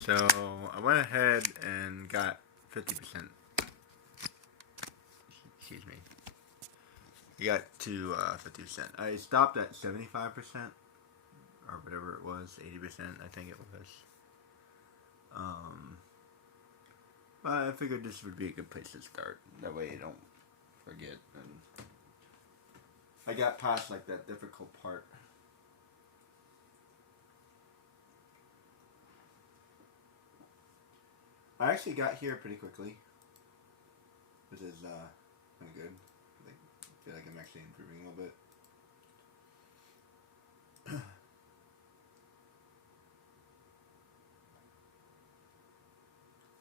So I went ahead and got 50%. Excuse me. You got to 50%. I stopped at 75% or whatever it was, 80%. I think it was. Um, but I figured this would be a good place to start. That way you don't forget. And I got past like that difficult part. I actually got here pretty quickly, which is kind of good. I feel like I'm actually improving a little bit.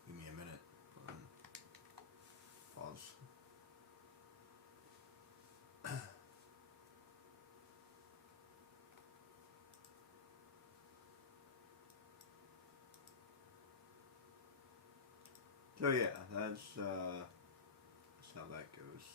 Give me a minute. Pause. So yeah, that's how that goes.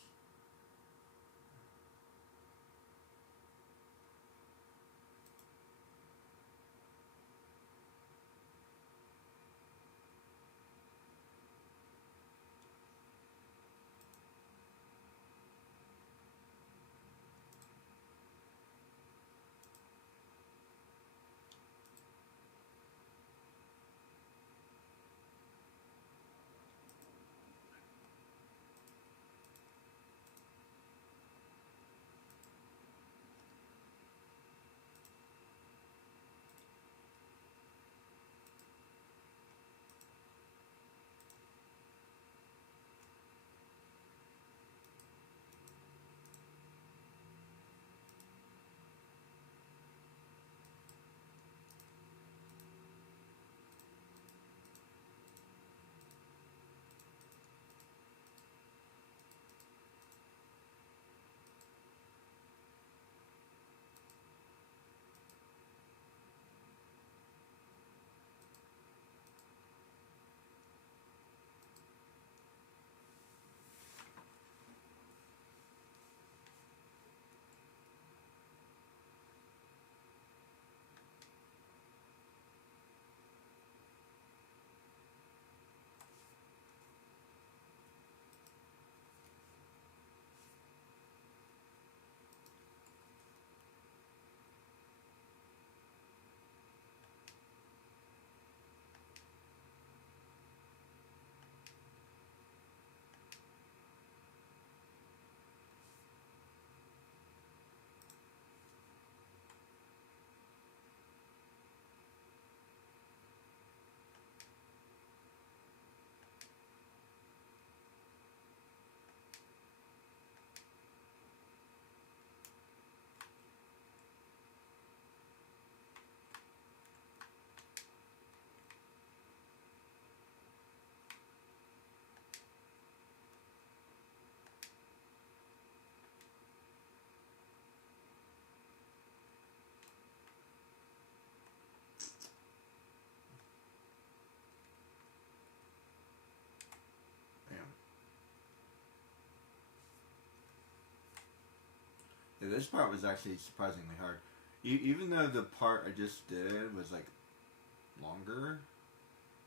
Yeah, this part was actually surprisingly hard. Even though the part I just did was like longer,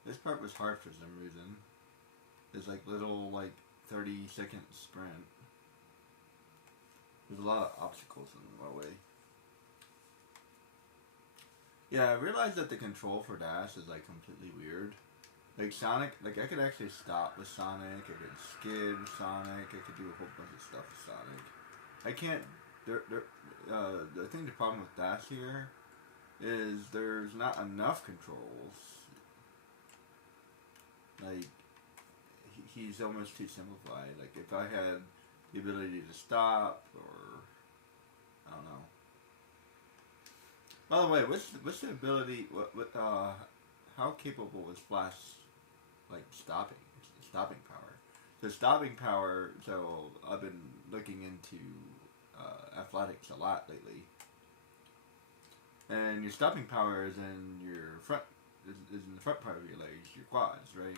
this part was hard for some reason. There's like little like 30-second sprint. There's a lot of obstacles in my way. Yeah, I realized that the control for dash is like completely weird. Like Sonic, like I could actually stop with Sonic. I could skid with Sonic. I could do a whole bunch of stuff with Sonic. I can't. The thing, the problem with Dash here is there's not enough controls. Like he's almost too simplified. Like if I had the ability to stop, or I don't know. By the way, what's the ability? What how capable is Flash like stopping power? The stopping power. So I've been looking into athletics a lot lately, and your stopping power is in your front is in the front part of your legs, your quads, right?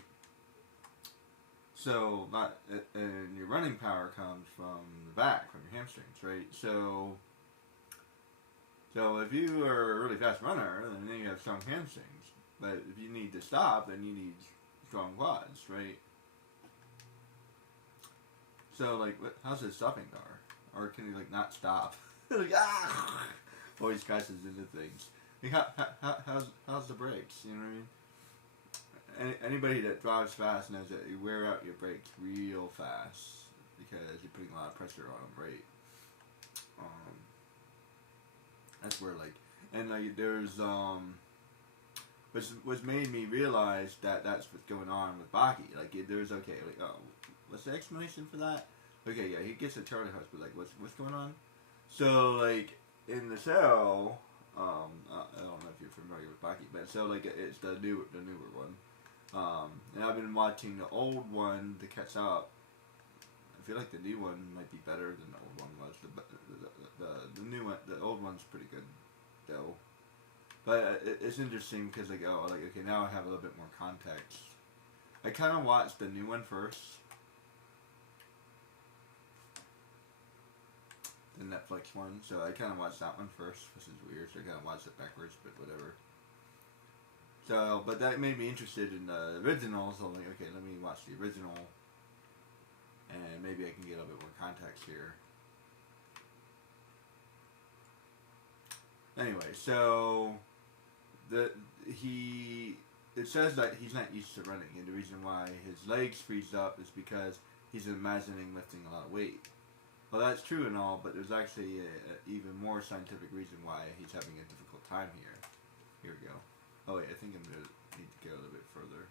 So not and your running power comes from the back, from your hamstrings, right? So if you are a really fast runner, then you have strong hamstrings. But if you need to stop, then you need strong quads, right? So like, how's his stopping power? Or can he like not stop? Like always crashes into things. Like, how's the brakes? You know what I mean? Anybody that drives fast knows that you wear out your brakes real fast because you're putting a lot of pressure on them, right? That's where like, and like there's which made me realize that that's what's going on with Baki. Like there's like oh, what's the explanation for that? Okay, yeah, he gets a Charlie house, but like what's going on? So like in the cell, I don't know if you're familiar with Baki, but so like it's the newer one. And I've been watching the old one to catch up. I feel like the new one might be better than the old one was. The new one, the old one's pretty good, though. But it's interesting because like okay, now I have a little bit more context. I kind of watched the new one first, the Netflix one. So I kind of watched that one first, which is weird. So I kind of watched it backwards, but whatever. So, but that made me interested in the original. So I'm like, okay, let me watch the original, and maybe I can get a little bit more context here. Anyway, so it says that he's not used to running, and the reason why his legs freeze up is because he's imagining lifting a lot of weight. Well, that's true and all, but there's actually a even more scientific reason why he's having a difficult time here. Here we go. Oh wait, I think I'm gonna need to go a little bit further.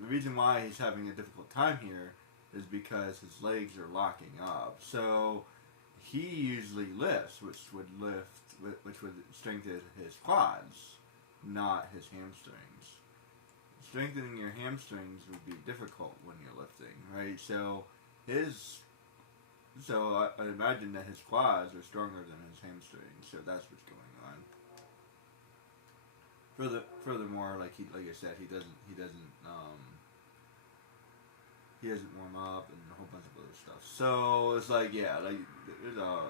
The reason why he's having a difficult time here is because his legs are locking up. So he usually lifts, which would strengthen his quads, not his hamstrings. Strengthening your hamstrings would be difficult when you're lifting, right? So I imagine that his quads are stronger than his hamstrings. So that's what's going on. Furthermore, like I said, he doesn't warm up and a whole bunch of other stuff. So it's like, yeah, like there's a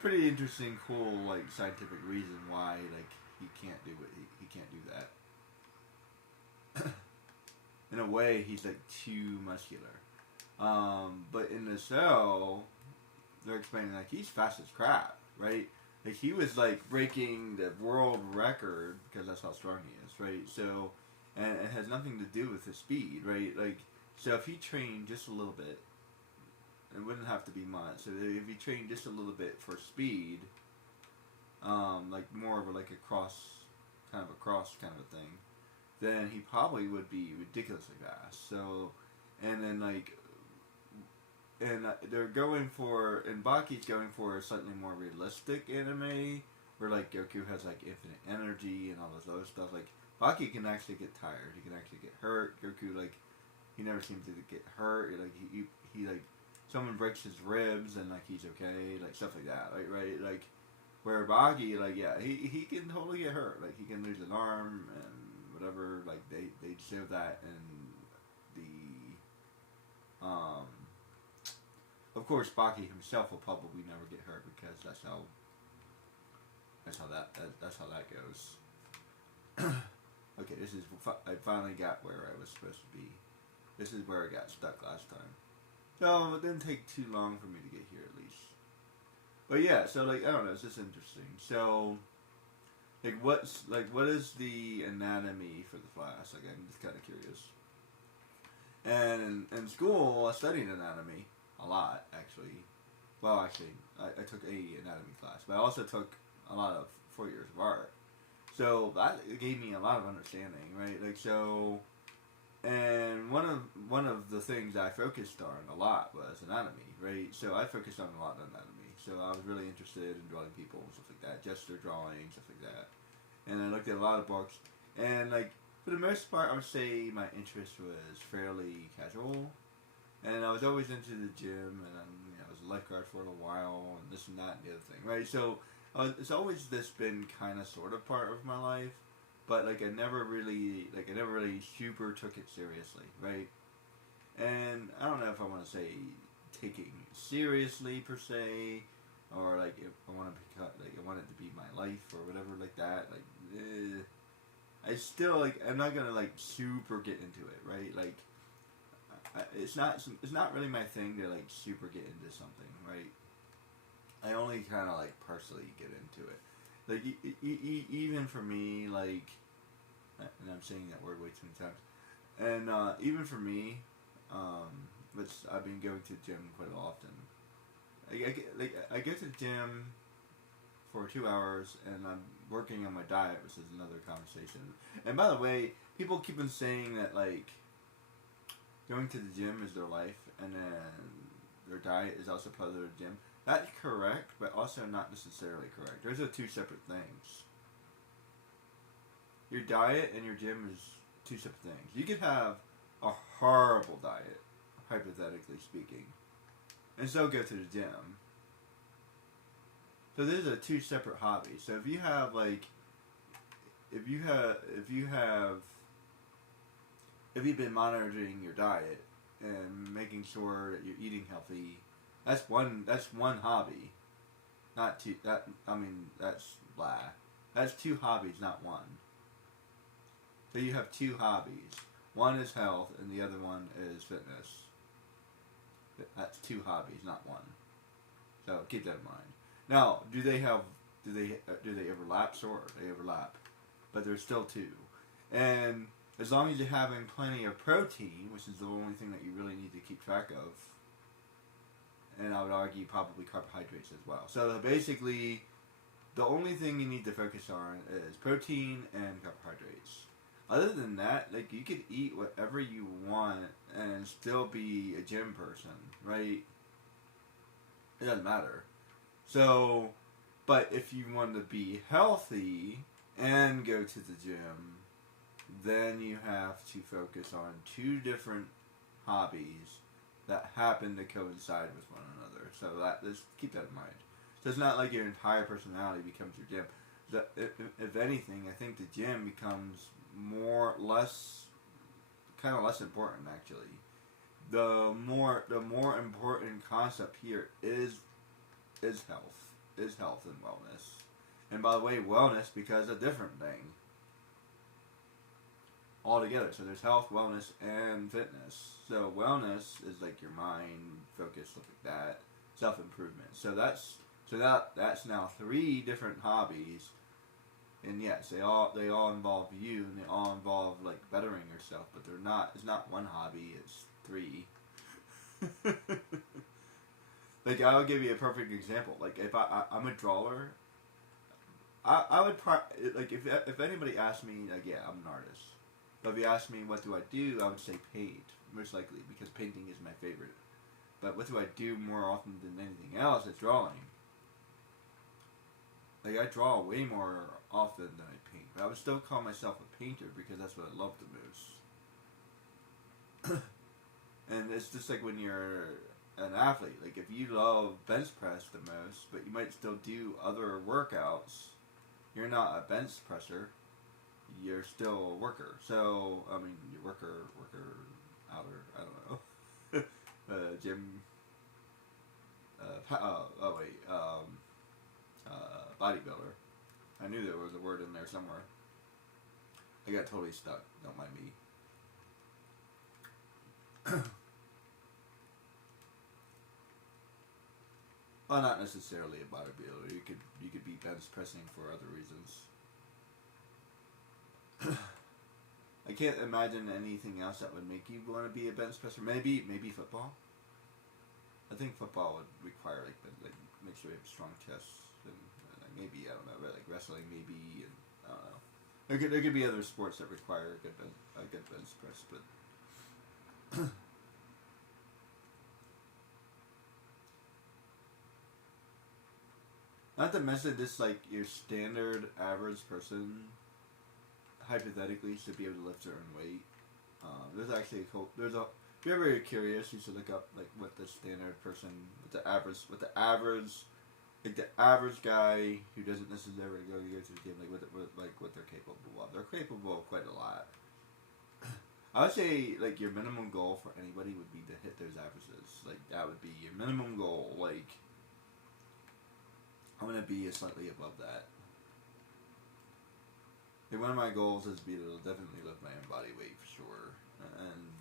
pretty interesting, cool, like scientific reason why like he can't do it. He can't do that. In a way, he's like too muscular. But in the cell, they're explaining like he's fast as crap, right? Like he was like breaking the world record because that's how strong he is, right? So, and it has nothing to do with his speed, right? Like, so if he trained just a little bit, it wouldn't have to be much. So if he trained just a little bit for speed, like more of a cross kind of a thing, then he probably would be ridiculously fast. So, and then like. And they're going for, and Baki's going for a slightly more realistic anime, where like Goku has like infinite energy and all this other stuff. Like Baki can actually get tired, he can actually get hurt. Goku like he never seems to get hurt. Like he like someone breaks his ribs and like he's okay, like stuff like that. Like right, like where Baki like yeah he can totally get hurt. Like he can lose an arm and whatever. Like they show that in the Of course, Baki himself will probably never get hurt because that's how that goes. Okay, I finally got where I was supposed to be. This is where I got stuck last time. So it didn't take too long for me to get here at least. But yeah, so like I don't know, it's just interesting. So what is the anatomy for the Flash? Like I'm just kind of curious. And in school, I studied anatomy. A lot, actually. Well, actually, I took a anatomy class, but I also took a lot of 4 years of art. So that gave me a lot of understanding, right? Like so, and one of the things I focused on a lot was anatomy, right? So I focused on a lot of anatomy. So I was really interested in drawing people and stuff like that, gesture drawing, stuff like that. And I looked at a lot of books, and like for the most part, I would say my interest was fairly casual. And I was always into the gym, and I was a lifeguard for a little while, and this and that and the other thing, right? So it's always this been kind of sort of part of my life, but like I never really super took it seriously, right? And I don't know if I want to say taking it seriously per se, or like if I want to become like I want it to be my life or whatever like that, like. I still like. I'm not gonna like super get into it, right? Like, it's not really my thing to like super get into something, right? I only kind of like partially get into it. Like even for me, like, and I'm saying that word way too many times. And even for me, which I've been going to the gym quite often. I get to the gym for 2 hours, and I'm working on my diet, which is another conversation. And by the way, people keep on saying that like going to the gym is their life, and then their diet is also part of their gym. That's correct, but also not necessarily correct. Those are two separate things. Your diet and your gym is two separate things. You could have a horrible diet, hypothetically speaking, and still go to the gym. So those are two separate hobbies. So if you have like, if you've been monitoring your diet and making sure that you're eating healthy, that's one hobby. Not two. That's blah. That's two hobbies, not one. So you have two hobbies. One is health, and the other one is fitness. That's two hobbies, not one. So keep that in mind. Now, do they overlap? Sure, they overlap, but there's still two. And as long as you're having plenty of protein, which is the only thing that you really need to keep track of, and I would argue probably carbohydrates as well. So basically, the only thing you need to focus on is protein and carbohydrates. Other than that, like, you could eat whatever you want and still be a gym person, right? It doesn't matter. So, but if you want to be healthy and go to the gym, then you have to focus on two different hobbies that happen to coincide with one another. So just keep that in mind. So it's not like your entire personality becomes your gym. If anything, I think the gym becomes less important actually. The more important concept here is health and wellness. And by the way, wellness becomes a different thing altogether. So there's health, wellness, and fitness. So wellness is like your mind focus, stuff like that, self improvement. So that's now three different hobbies. And yes, they all involve you, and they all involve like bettering yourself, but they're not. It's not one hobby. It's three. Like, I'll give you a perfect example. Like, if I'm a drawer, I would like if anybody asked me, like, yeah, I'm an artist. But if you ask me what do I do, I would say paint, most likely, because painting is my favorite. But what do I do more often than anything else? It's drawing. Like, I draw way more often than I paint. But I would still call myself a painter because that's what I love the most. And it's just like when you're an athlete. Like, if you love bench press the most, but you might still do other workouts, you're not a bench presser. You're still a worker. So, I mean, you worker, outer, I don't know. Gym, bodybuilder. I knew there was a word in there somewhere. I got totally stuck. Don't mind me. Well, not necessarily a bodybuilder. You could be bench pressing for other reasons. I can't imagine anything else that would make you want to be a bench presser. Maybe football. I think football would require like make sure you have strong chests and like maybe I don't know, like wrestling maybe, and I don't know. There could be other sports that require a good bench press, but not to mention this, like, your standard average person hypothetically should be able to lift certain weight. There's actually if you're ever curious, you should look up like what the standard person, like the average guy who doesn't necessarily go to the gym, what they're capable of. They're capable of quite a lot. I would say like your minimum goal for anybody would be to hit those averages. Like that would be your minimum goal. Like I'm gonna be slightly above that. Like one of my goals is to be able to definitely lift my own body weight for sure, and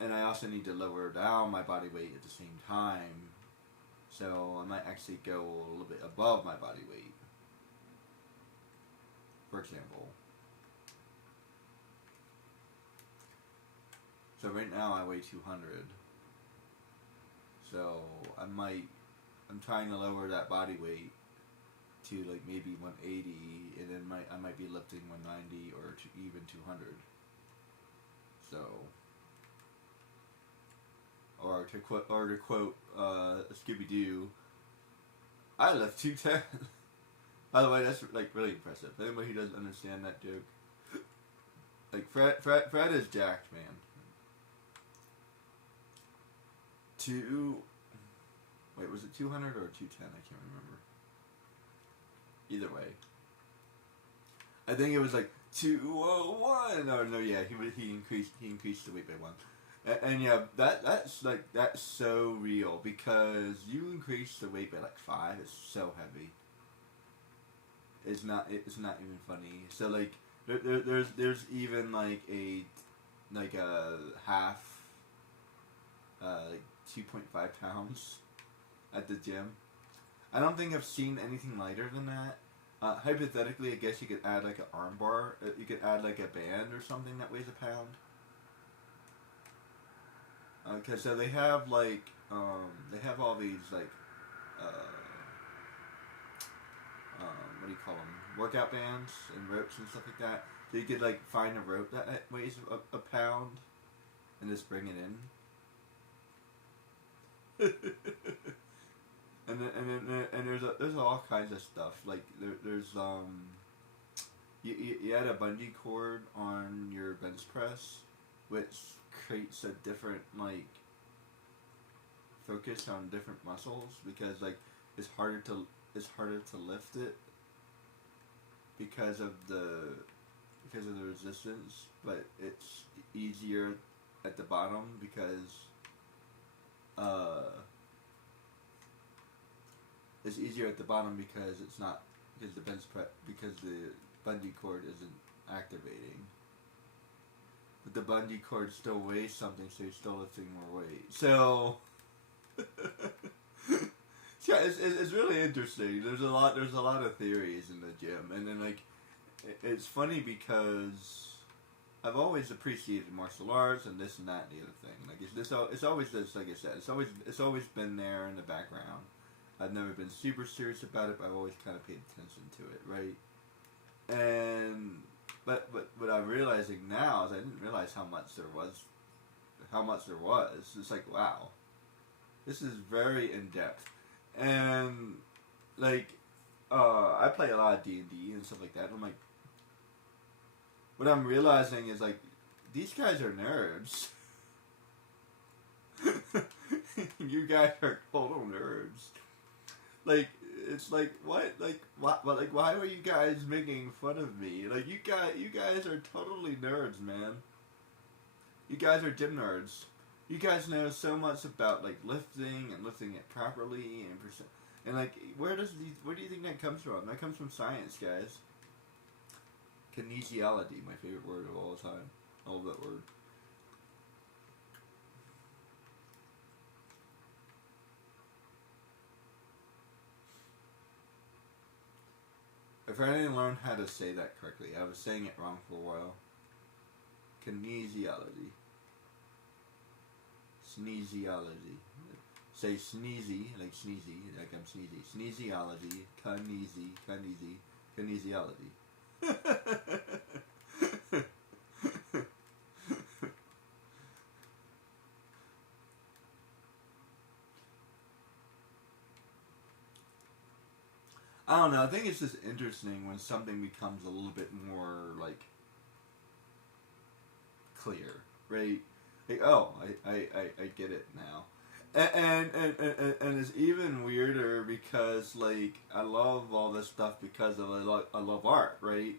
and I also need to lower down my body weight at the same time, so I might actually go a little bit above my body weight. For example, so right now I weigh 200, so I'm trying to lower that body weight to like maybe 180, and then I might be lifting 190 or even 200. So, or to quote Scooby Doo, I lift 210. By the way, that's like really impressive. Anybody who doesn't understand that joke, like Fred is jacked, man. Wait, was it 200 or 210? I can't remember. Either way, I think it was like 201. Oh no, yeah, he increased the weight by one. And yeah, that's so real, because you increase the weight by like 5. It's so heavy. It's not even funny. So like there's even like a half like 2.5 pounds at the gym. I don't think I've seen anything lighter than that. Hypothetically, I guess you could add like an arm bar. You could add like a band or something that weighs a pound. Cause so they have like they have all these like what do you call them? Workout bands and ropes and stuff like that. So you could like find a rope that weighs a pound and just bring it in. And there's all kinds of stuff, like there's you add a bungee cord on your bench press, which creates a different like focus on different muscles, because like it's harder to lift it because of the resistance, but it's easier at the bottom because it's easier at the bottom because the bungee cord isn't activating. But the bungee cord still weighs something, so you're still lifting more weight. So yeah, it's really interesting. There's a lot of theories in the gym, and then like it's funny because I've always appreciated martial arts and this and that and the other thing. Like it's always this, like I said, it's always been there in the background. I've never been super serious about it, but I've always kind of paid attention to it, right? And but what I'm realizing now is I didn't realize how much there was. It's like, wow, this is very in depth, and like I play a lot of D&D and stuff like that. And I'm like, what I'm realizing is like these guys are nerds. You guys are total nerds. Like, it's like, what? Like, what? Like, why were you guys making fun of me? Like, you guys are totally nerds, man. You guys are gym nerds. You guys know so much about like lifting and lifting it properly and like where do you think that comes from? That comes from science, guys. Kinesiology, my favorite word of all time. I love that word. If I didn't learn how to say that correctly, I was saying it wrong for a while. Kinesiology. Sneeziology. Say sneezy, like sneezy, like I'm sneezy. Sneeziology. Kinesiology. I don't know. I think it's just interesting when something becomes a little bit more like clear, right? Like, oh, I get it now. And it's even weirder because like I love all this stuff because I love art, right?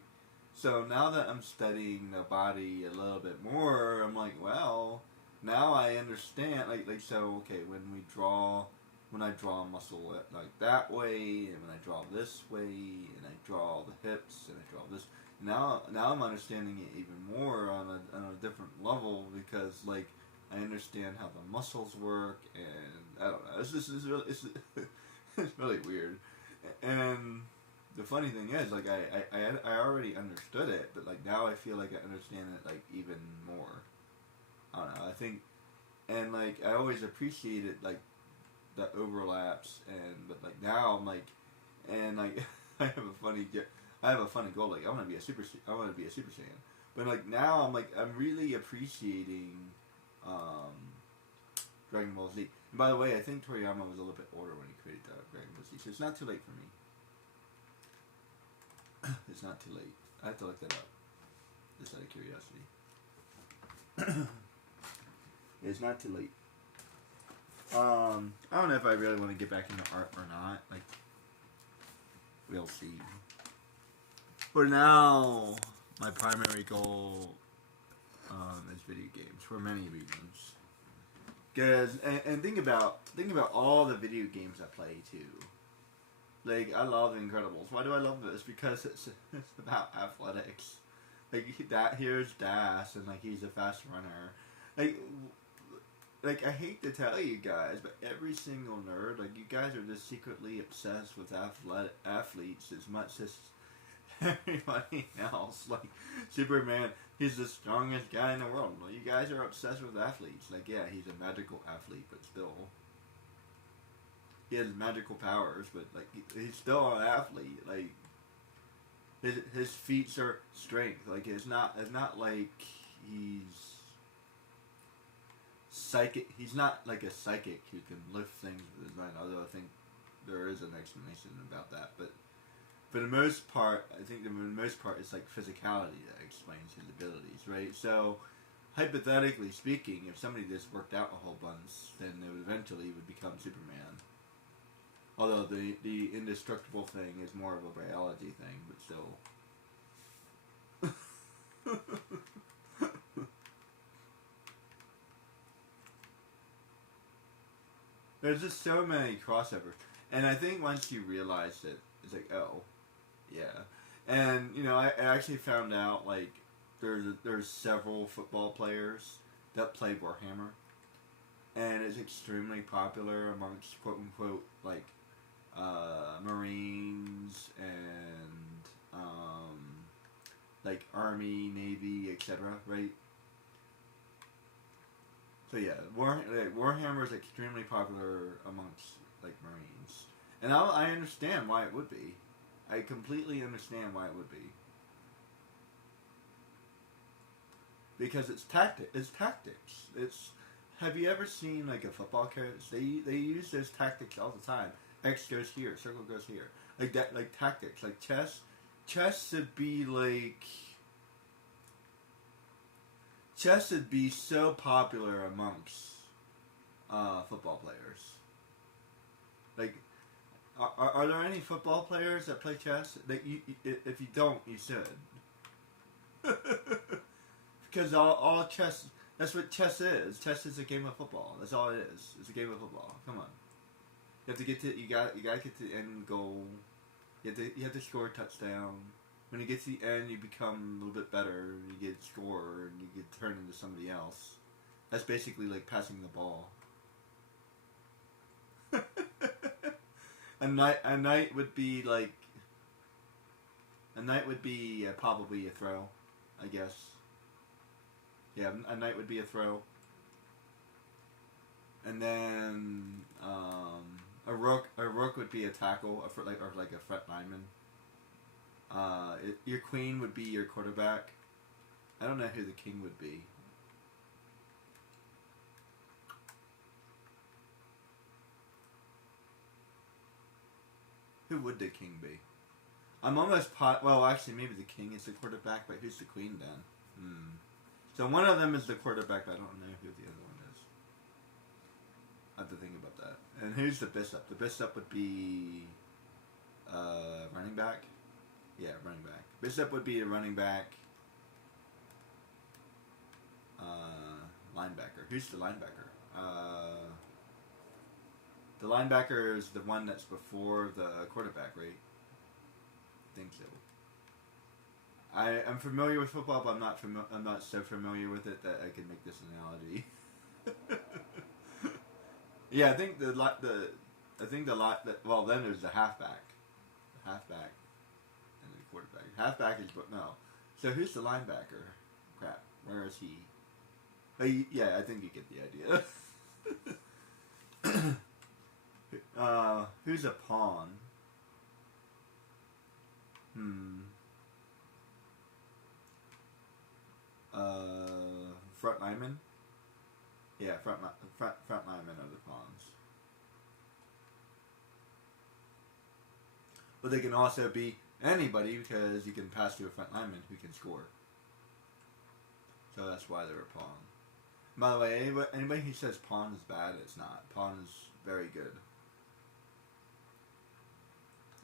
So now that I'm studying the body a little bit more, I'm like, well, now I understand. Like so, okay, when we draw when I draw a muscle like that way, and when I draw this way, and I draw the hips, and I draw this. Now I'm understanding it even more on a different level because like I understand how the muscles work, and I don't know. It's really it's really weird, and the funny thing is like I already understood it, but like now I feel like I understand it like even more. I don't know. I think, and like I always appreciated like the overlaps, and but like now I'm like, and like I have a funny goal. Like I want to be a Super Saiyan, but like now I'm really appreciating um, Dragon Ball Z. And by the way, I think Toriyama was a little bit older when he created Dragon Ball Z, so it's not too late for me. It's not too late. I have to look that up, just out of curiosity. It's not too late. I don't know if I really want to get back into art or not. Like, we'll see. For now, my primary goal is video games for many reasons. Cause and think about all the video games I play too. Like I love Incredibles. Why do I love this? Because it's about athletics. Like that here's Das, and like he's a fast runner. Like I hate to tell you guys, but every single nerd, like you guys are just secretly obsessed with athletes as much as everybody else. Like Superman, he's the strongest guy in the world. Well, you guys are obsessed with athletes. Like yeah, he's a magical athlete, but still, he has magical powers. But like he's still an athlete. Like his feats are strength. Like it's not like he's psychic. He's not like a psychic who can lift things with his mind. Although I think there is an explanation about that, but for the most part, I think the most part is like physicality that explains his abilities, right? So, hypothetically speaking, if somebody just worked out a whole bunch, then they would eventually become Superman. Although the indestructible thing is more of a biology thing, but still. There's just so many crossovers, and I think once you realize it, it's like, oh, yeah. And you know, I actually found out like there's several football players that play Warhammer, and it's extremely popular amongst quote unquote like Marines and like Army, Navy, etc. Right? So yeah, Warhammer is extremely popular amongst like Marines, and I understand why it would be. I completely understand why it would be. Because it's tactics. Have you ever seen like a football coach? They use those tactics all the time. X goes here, circle goes here. Like that, like tactics. Like chess should be like. Chess would be so popular amongst football players. Like, are there any football players that play chess? That if you don't, you should. Because all chess, that's what chess is. Chess is a game of football. That's all it is. It's a game of football. Come on. You have to get to you gotta get to the end goal. You have to score a touchdown. When you get to the end, you become a little bit better. You get a score, and you get turned into somebody else. That's basically like passing the ball. A knight would be like. A knight would be probably a throw, I guess. Yeah, a knight would be a throw. And then a rook would be a tackle, or like a front lineman. Your queen would be your quarterback. I don't know who the king would be. Who would the king be? I'm almost well, actually, maybe the king is the quarterback, but who's the queen then? So one of them is the quarterback, but I don't know who the other one is. I have to think about that. And who's the bishop? The bishop would be running back. Yeah, running back. Bishop would be a running back. Linebacker. Who's the linebacker? The linebacker is the one that's before the quarterback, right? I think so. I'm familiar with football, but I'm not so familiar with it that I can make this analogy. Yeah, I think well, then there's the halfback, and the quarterback. Halfback is no. So who's the linebacker? Crap, where is he? Yeah, I think you get the idea. Who's a pawn? Front lineman. Yeah, front linemen are the pawns. But they can also be anybody because you can pass to a front lineman who can score. So that's why they're a pawn. By the way, anybody who says pawn is bad, it's not. Pawn is very good.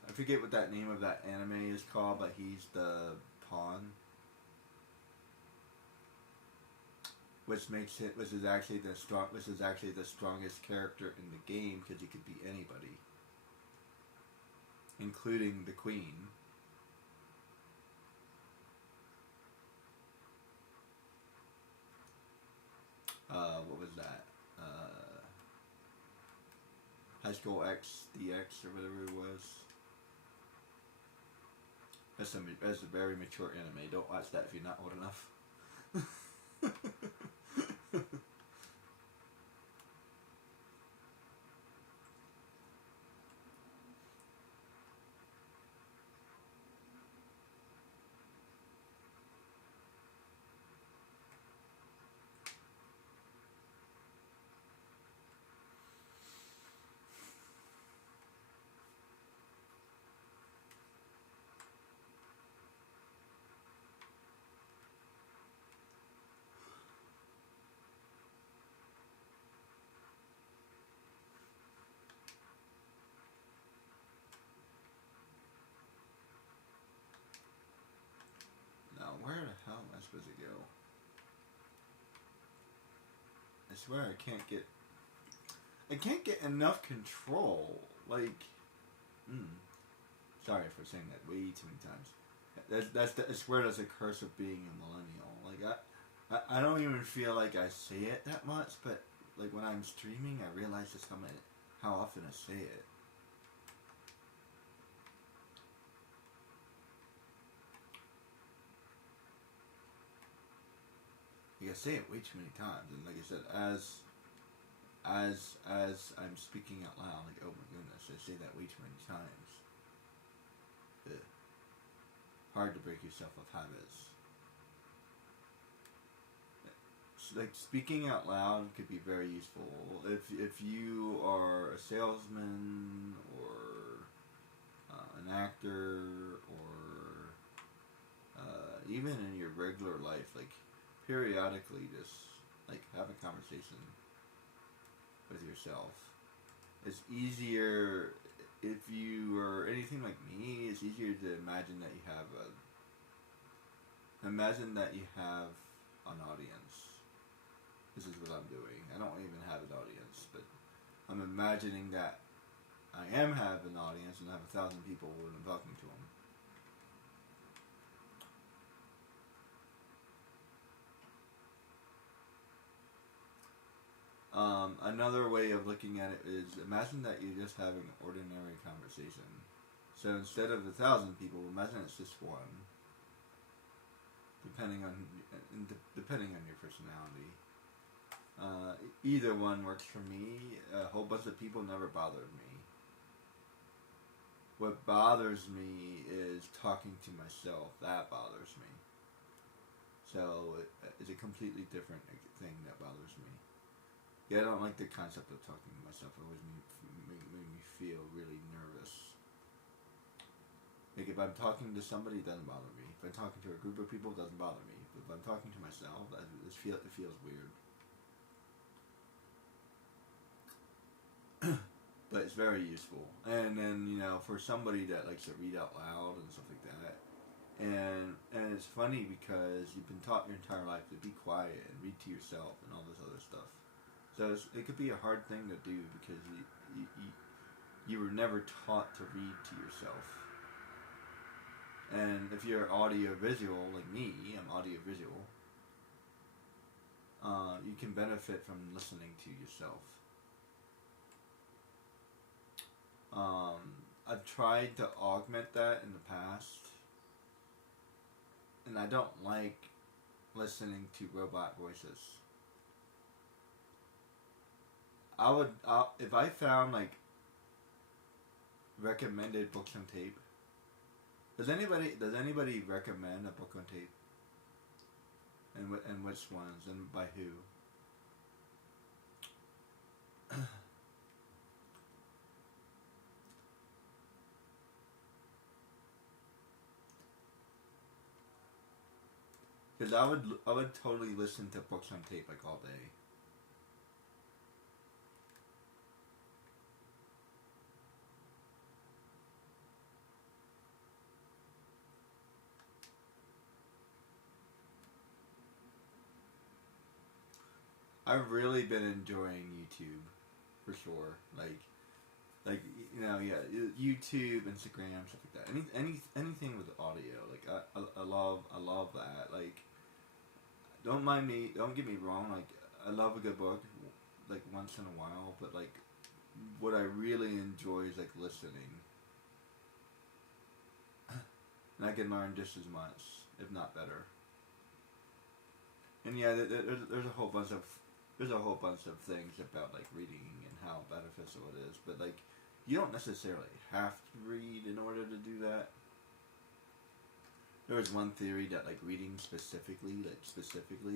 I forget what that name of that anime is called, but he's the pawn. Which is actually the strongest character in the game because he could be anybody, including the queen. What was that? High School X, DX, or whatever it was. That's a very mature anime. Don't watch that if you're not old enough. Where the hell am I supposed to go? I swear I can't get enough control. Like, sorry for saying that way too many times. I swear that's a curse of being a millennial. Like I don't even feel like I say it that much, but like when I'm streaming, I realize just how often I say it. Like I say it way too many times, and like I said, as I'm speaking out loud, like oh my goodness, I say that way too many times. Ugh. Hard to break yourself of habits. Like speaking out loud could be very useful if you are a salesman or an actor or even in your regular life, like periodically just like have a conversation with yourself. It's easier if you are anything like me. It's easier to imagine that you have an audience. This is what I'm doing. I don't even have an audience, but I'm imagining that I have an audience and I have 1,000 people when I'm talking to them. Another way of looking at it is imagine that you're just having an ordinary conversation. So instead of 1,000 people, imagine it's just one. Depending on your personality. Either one works for me. A whole bunch of people never bothered me. What bothers me is talking to myself. That bothers me. So it's a completely different thing that bothers me. Yeah, I don't like the concept of talking to myself. It always made me feel really nervous. Like if I'm talking to somebody, it doesn't bother me. If I'm talking to a group of people, it doesn't bother me. But if I'm talking to myself, it feels weird. But it's very useful. And then, for somebody that likes to read out loud and stuff like that. And it's funny because you've been taught your entire life to be quiet and read to yourself and all this other stuff. So it could be a hard thing to do because you were never taught to read to yourself. And if you're audio visual like me, I'm audio visual. You can benefit from listening to yourself. I've tried to augment that in the past, and I don't like listening to robot voices. If I found like recommended books on tape. Does anybody recommend a book on tape? And which ones and by who? Because I would totally listen to books on tape like all day. I've really been enjoying YouTube, for sure. Like yeah, YouTube, Instagram, stuff like that. Anything with audio. Like I love that. Like, don't mind me. Don't get me wrong. Like, I love a good book, like once in a while. But like, what I really enjoy is like listening, and I can learn just as much, if not better. And yeah, there's a whole bunch of things about like reading and how beneficial it is, but like, you don't necessarily have to read in order to do that. There was one theory that like reading specifically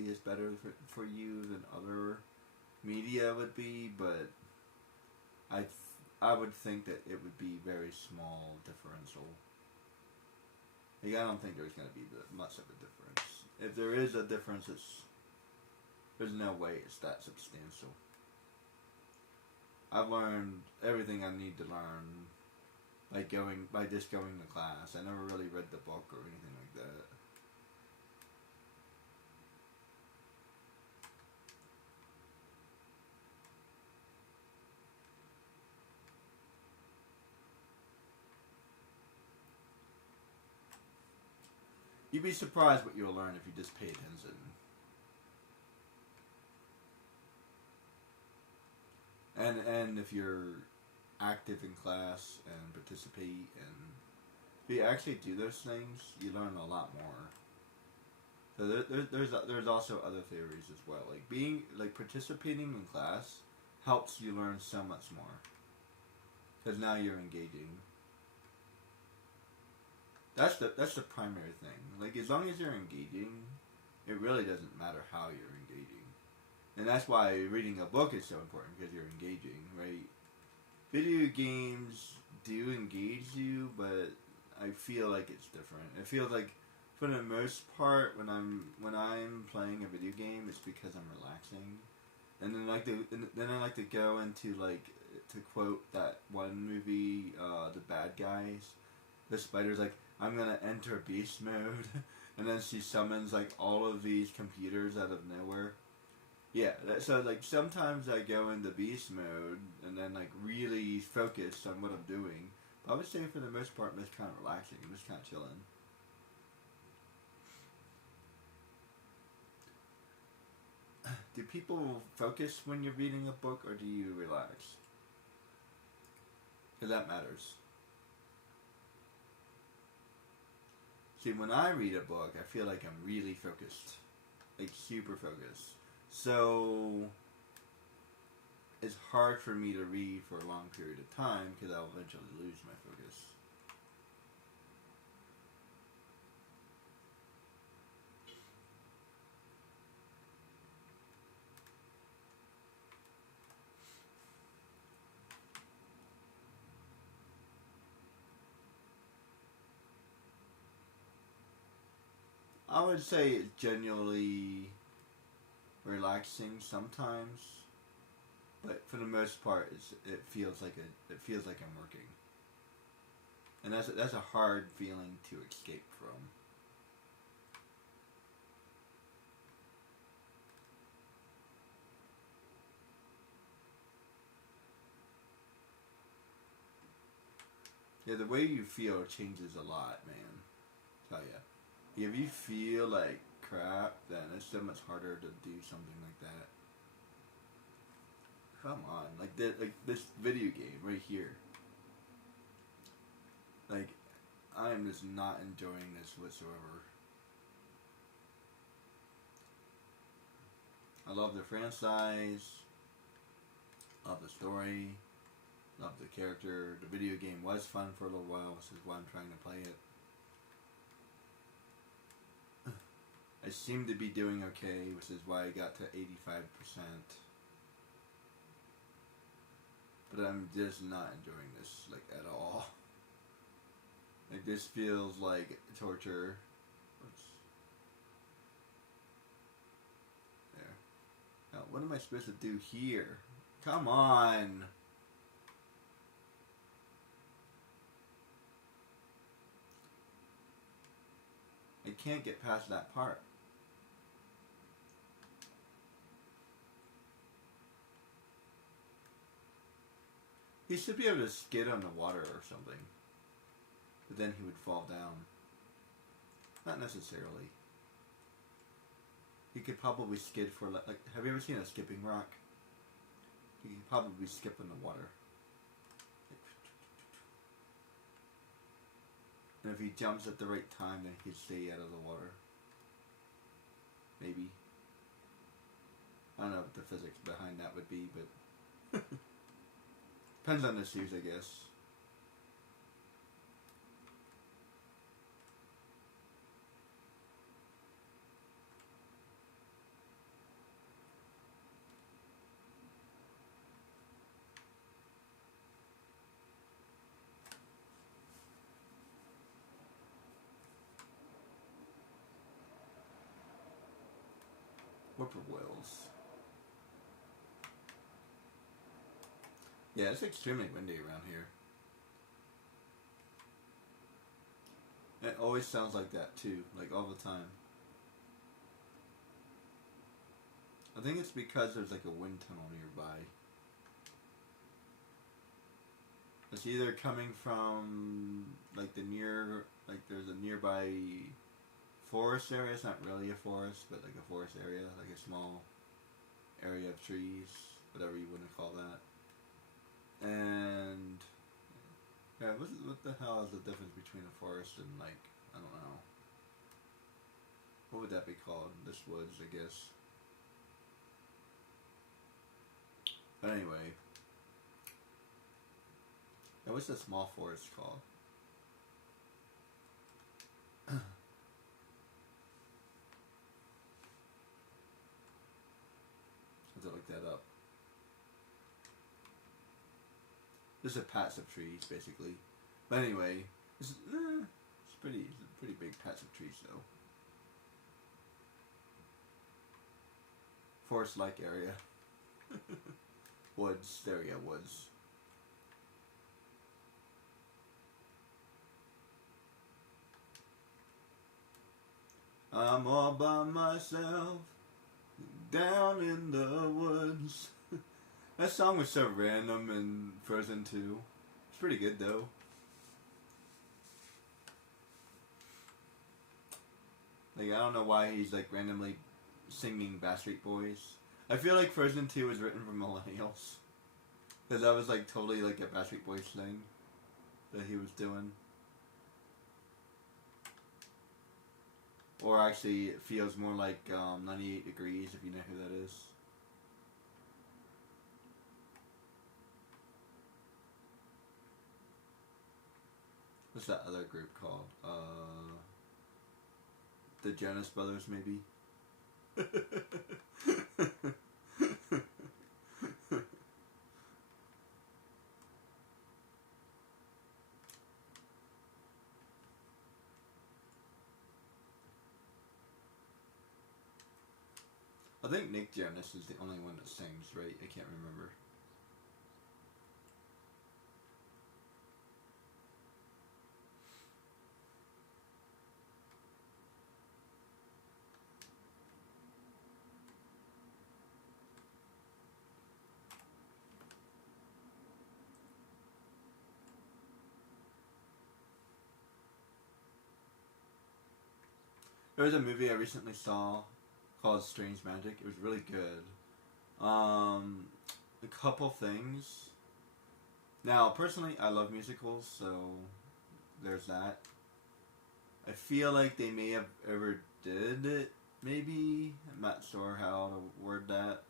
is better for you than other media would be, but I would think that it would be very small differential. Like, I don't think there's going to be much of a difference. If there is a difference, there's no way it's that substantial. I've learned everything I need to learn by just going to class. I never really read the book or anything like that. You'd be surprised what you'll learn if you just pay attention. And if you're active in class and participate, and if you actually do those things, you learn a lot more. So there's also other theories as well. Like participating in class helps you learn so much more, because now you're engaging. That's the primary thing. Like, as long as you're engaging, it really doesn't matter how you're engaging. And that's why reading a book is so important, because you're engaging, right? Video games do engage you, but I feel like it's different. It feels like, for the most part, when I'm playing a video game, it's because I'm relaxing. And then I like to go into, like, to quote that one movie, The Bad Guys. The spider's like, I'm gonna enter beast mode, and then she summons like all of these computers out of nowhere. Yeah, so like sometimes I go into beast mode and then like really focus on what I'm doing. But I would say for the most part, I'm just kind of relaxing. I'm just kind of chilling. Do people focus when you're reading a book, or do you relax? Because that matters. See, when I read a book, I feel like I'm really focused. Like, super focused. So, it's hard for me to read for a long period of time, because I'll eventually lose my focus. I would say it's genuinely relaxing sometimes, but for the most part, it feels like I'm working, and that's a hard feeling to escape from. Yeah, the way you feel changes a lot, man. Tell ya. If you feel like crap, then it's so much harder to do something like that. Come on, like this video game right here. Like, I am just not enjoying this whatsoever. I love the franchise, love the story, love the character. The video game was fun for a little while, which is why I'm trying to play it. I seem to be doing okay, which is why I got to 85%. But I'm just not enjoying this, like, at all. Like, this feels like torture. There. Now, what am I supposed to do here? Come on! I can't get past that part. He should be able to skid on the water or something. But then he would fall down. Not necessarily. He could probably skid for, like, have you ever seen a skipping rock? He could probably skip in the water. And if he jumps at the right time, then he'd stay out of the water. Maybe. I don't know what the physics behind that would be, but depends on the shoes, I guess. Whippoorwills. Yeah, it's extremely windy around here. It always sounds like that too, like all the time. I think it's because there's like a wind tunnel nearby. It's either coming from like there's a nearby forest area. It's not really a forest, but like a forest area, like a small area of trees, whatever you want to call that. And yeah, what the hell is the difference between a forest and, like, I don't know. What would that be called? This woods, I guess. But anyway. Yeah, what's the small forest called? Have to look that up. There's a patch of trees, basically. But anyway, it's a pretty big patch of trees, though. Forest-like area. Woods. There we go, woods. I'm all by myself, down in the woods. That song was so random in Frozen 2. It's pretty good, though. Like, I don't know why he's, like, randomly singing Backstreet Boys. I feel like Frozen 2 was written for millennials. Because that was, like, totally, like, a Backstreet Boys thing that he was doing. Or actually, it feels more like 98 Degrees, if you know who that is. What's that other group called? The Jonas Brothers, maybe? I think Nick Jonas is the only one that sings, right? I can't remember. There was a movie I recently saw called Strange Magic. It was really good. A couple things. Now, personally, I love musicals, so there's that. I feel like they may have ever did it, maybe. I'm not sure how to word that.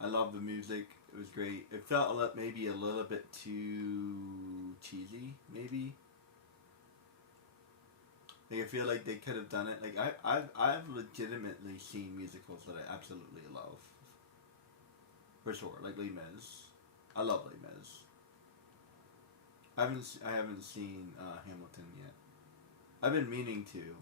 I love the music. It was great. It felt maybe a little bit too cheesy, maybe. Like, I feel like they could have done it. Like, I've legitimately seen musicals that I absolutely love. For sure. Like Les Mis. I love Les Mis. I haven't seen Hamilton yet. I've been meaning to.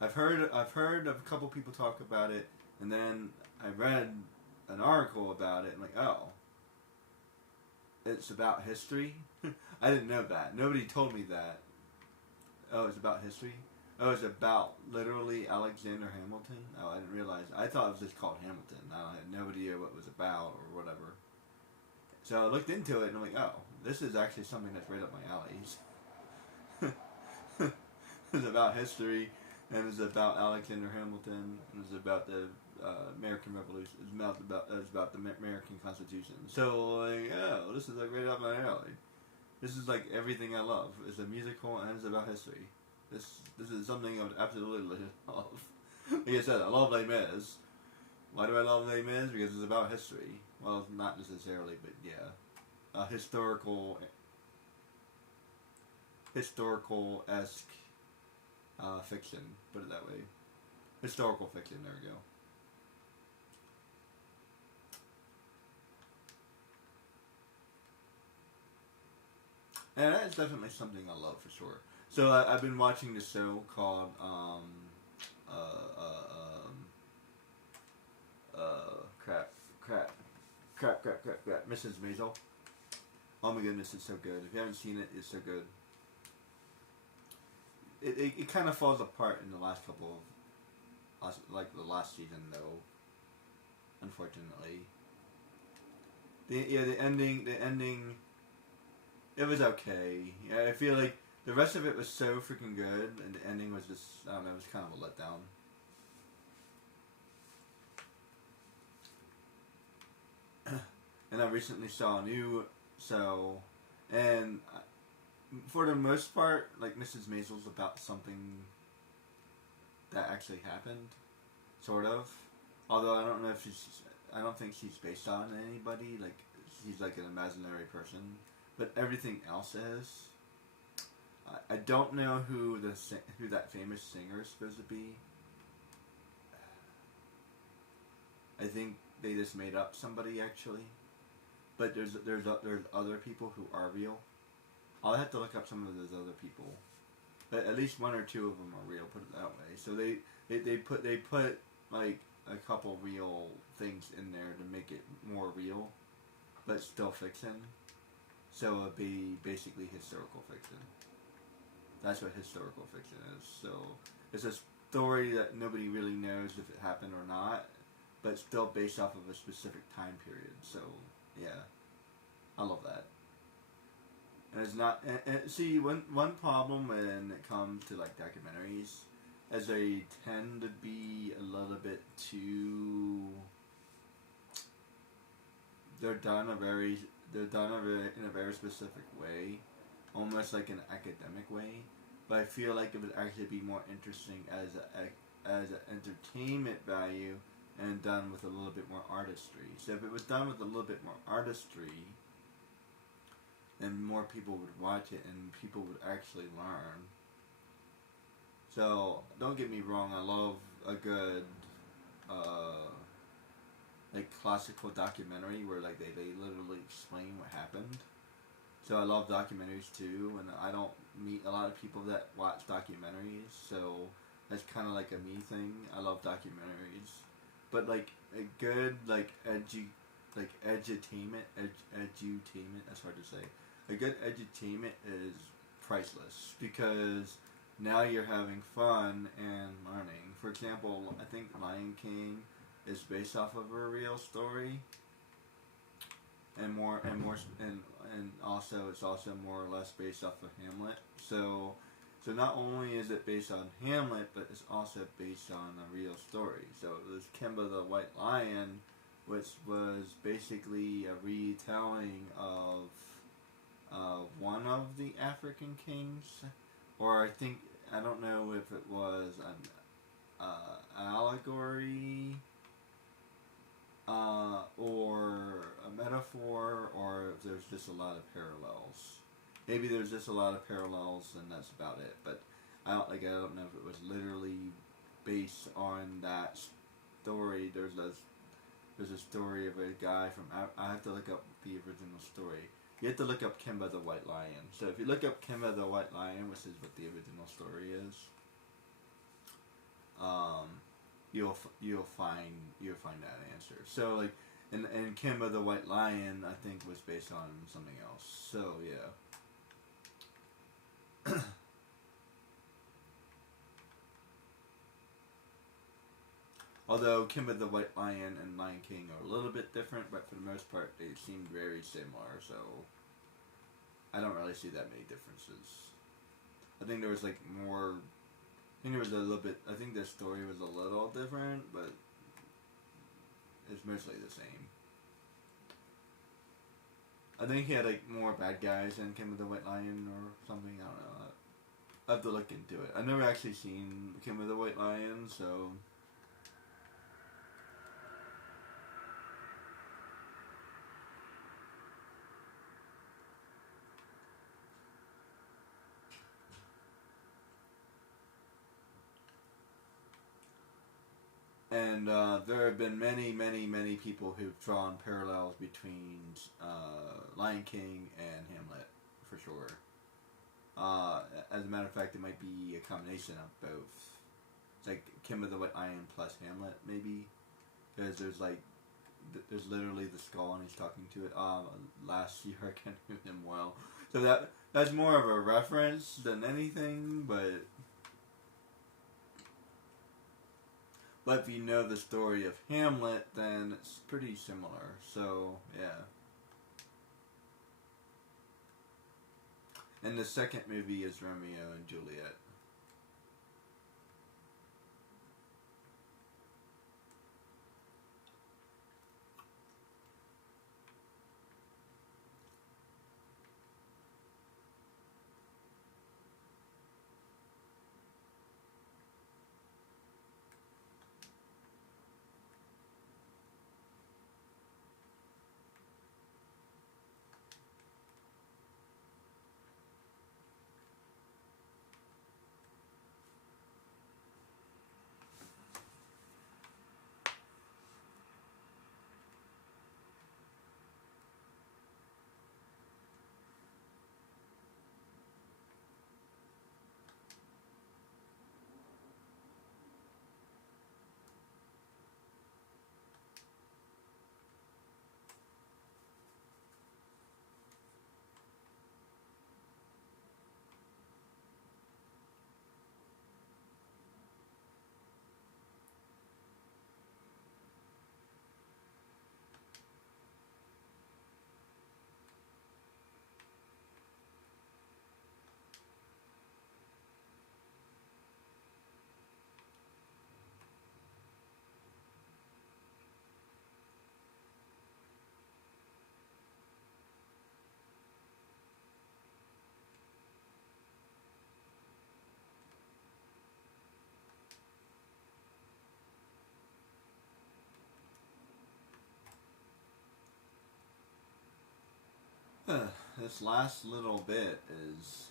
I've heard of a couple people talk about it, and then I read an article about it. I'm like, oh, it's about history. I didn't know that. Nobody told me that. Oh, it's about history. Oh, it's about literally Alexander Hamilton. Oh, I didn't realize. I thought it was just called Hamilton. I had no idea what it was about or whatever. So I looked into it and I'm like, oh, this is actually something that's right up my alley. It's about history, and it's about Alexander Hamilton, and it's about the American Revolution. It's about the American Constitution. So like, oh, this is like right up my alley. This is like everything I love. It's a musical and it's about history. This is something I would absolutely love. Like I said, I love Les Mis. Why do I love Les Mis? Because it's about history. Well, not necessarily, but yeah, historical-esque fiction. Put it that way. Historical fiction. There we go. And that's definitely something I love for sure. So I've been watching this show called uh, uh, crap, Mrs. Maisel. Oh my goodness, it's so good. If you haven't seen it, it's so good. It kind of falls apart in the last couple of, like the last season though. Unfortunately, the ending, it was okay. Yeah, I feel like the rest of it was so freaking good, and the ending was just, I don't know, it was kind of a letdown. And I recently saw a new show, and for the most part, like Mrs. Maisel's about something that actually happened, sort of. Although I don't think she's based on anybody. Like she's like an imaginary person, but everything else is. I don't know who that famous singer is supposed to be. I think they just made up somebody actually, but there's other people who are real. I'll have to look up some of those other people, but at least one or two of them are real. Put it that way. So they put like a couple real things in there to make it more real, but still fiction. So it'd be basically historical fiction. That's what historical fiction is. So it's a story that nobody really knows if it happened or not, but still based off of a specific time period. So yeah, I love that. And it's not. And see, one problem when it comes to like documentaries, as they tend to be a little bit too. They're done in a very specific way, almost like an academic way. But I feel like it would actually be more interesting as an entertainment value and done with a little bit more artistry. So if it was done with a little bit more artistry, then more people would watch it and people would actually learn. So don't get me wrong, I love a good like classical documentary where like they literally explain what happened. So I love documentaries too, and I don't meet a lot of people that watch documentaries, so that's kind of like a me thing. I love documentaries, but like a good like edutainment. That's hard to say. A good edutainment is priceless because now you're having fun and learning. For example, I think Lion King is based off of a real story, and also it's also more or less based off of Hamlet. So So not only is it based on Hamlet, but it's also based on a real story. So it was Kimba the White Lion, which was basically a retelling of one of the African kings, or I don't know if it was an allegory or a metaphor, or if there's just a lot of parallels. Maybe there's just a lot of parallels, and that's about it. But I don't know if it was literally based on that story. There's a story of a guy from. I have to look up the original story. You have to look up Kimba the White Lion. So if you look up Kimba the White Lion, which is what the original story is, you'll find that answer. So like, and Kimba the White Lion, I think, was based on something else. So yeah. Although Kimba the White Lion and Lion King are a little bit different, but for the most part they seem very similar, so I don't really see that many differences. I think there was like more, I think there was a little bit, I think the story was a little different, but it's mostly the same. I think he had like more bad guys than Kimba the White Lion or something, I don't know. I have to look into it. I've never actually seen Kimba the White Lion, so... And there have been many, many, many people who've drawn parallels between Lion King and Hamlet, for sure. As a matter of fact, it might be a combination of both. It's like Kimba the White Lion plus Hamlet, maybe. Because there's literally the skull and he's talking to it. Last year I can't knew him well. So that's more of a reference than anything, but if you know the story of Hamlet, then it's pretty similar. So, yeah. And the second movie is Romeo and Juliet. This last little bit is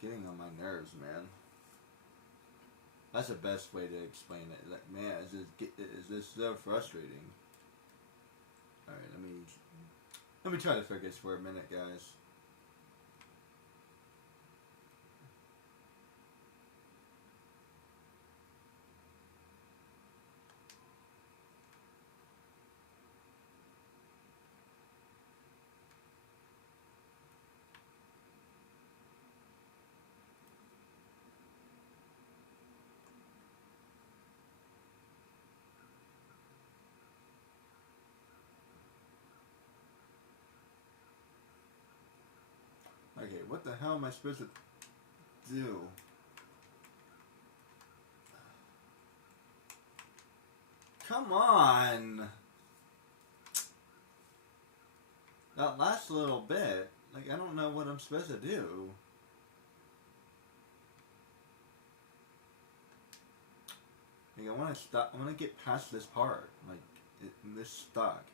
getting on my nerves, man. That's the best way to explain it. Like, man, is this so frustrating? Alright, let me try to focus for a minute, guys. What the hell am I supposed to do? Come on! That last little bit, like, I don't know what I'm supposed to do. Like, I want to stop. I want to get past this part. Like, this stuck.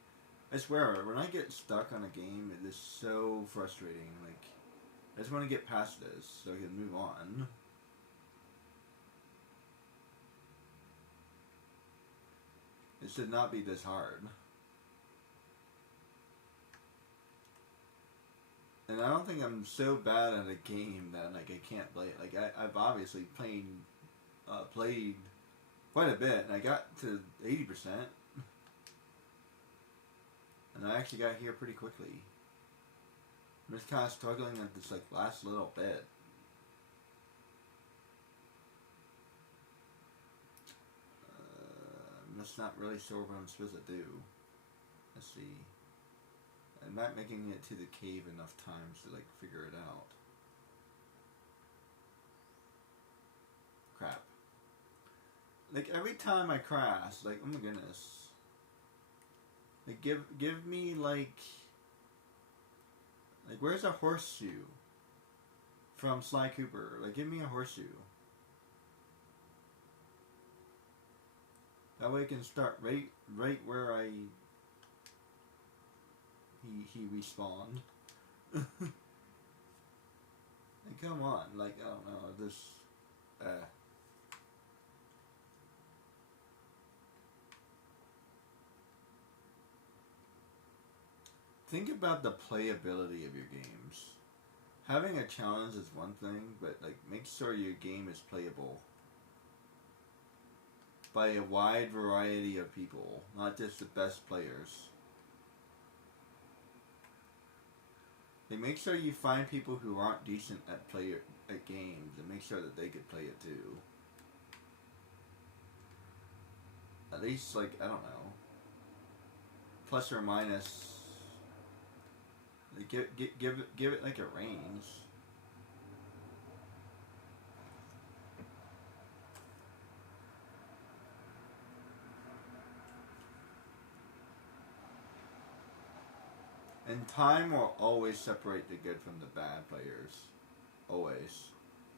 I swear, when I get stuck on a game, it is so frustrating. Like, I just want to get past this so I can move on. It should not be this hard. And I don't think I'm so bad at a game that, like, I can't play it. Like, I've obviously played quite a bit, and I got to 80%. And I actually got here pretty quickly. I'm just kind of struggling at this, like, last little bit. I'm just not really sure what I'm supposed to do. Let's see. I'm not making it to the cave enough times to, like, figure it out. Crap. Like, every time I crash, like, oh my goodness. Like, give me, like, where's a horseshoe from Sly Cooper? Like, give me a horseshoe. That way I can start right where he respawned. Like, come on, like, I don't know, this, Think about the playability of your games. Having a challenge is one thing, but, like, make sure your game is playable by a wide variety of people, not just the best players. Like, make sure you find people who aren't decent at games and make sure that they could play it too. At least, like, I don't know, plus or minus. Like, give it like a range. And time will always separate the good from the bad players. Always.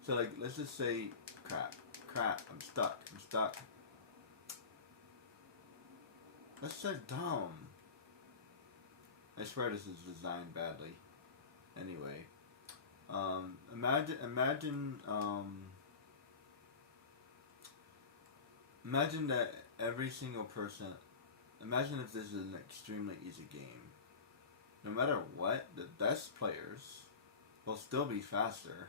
So, like, let's just say, crap, I'm stuck. That's so dumb. I swear this is designed badly. Anyway, imagine that every single person. Imagine if this is an extremely easy game. No matter what, the best players will still be faster.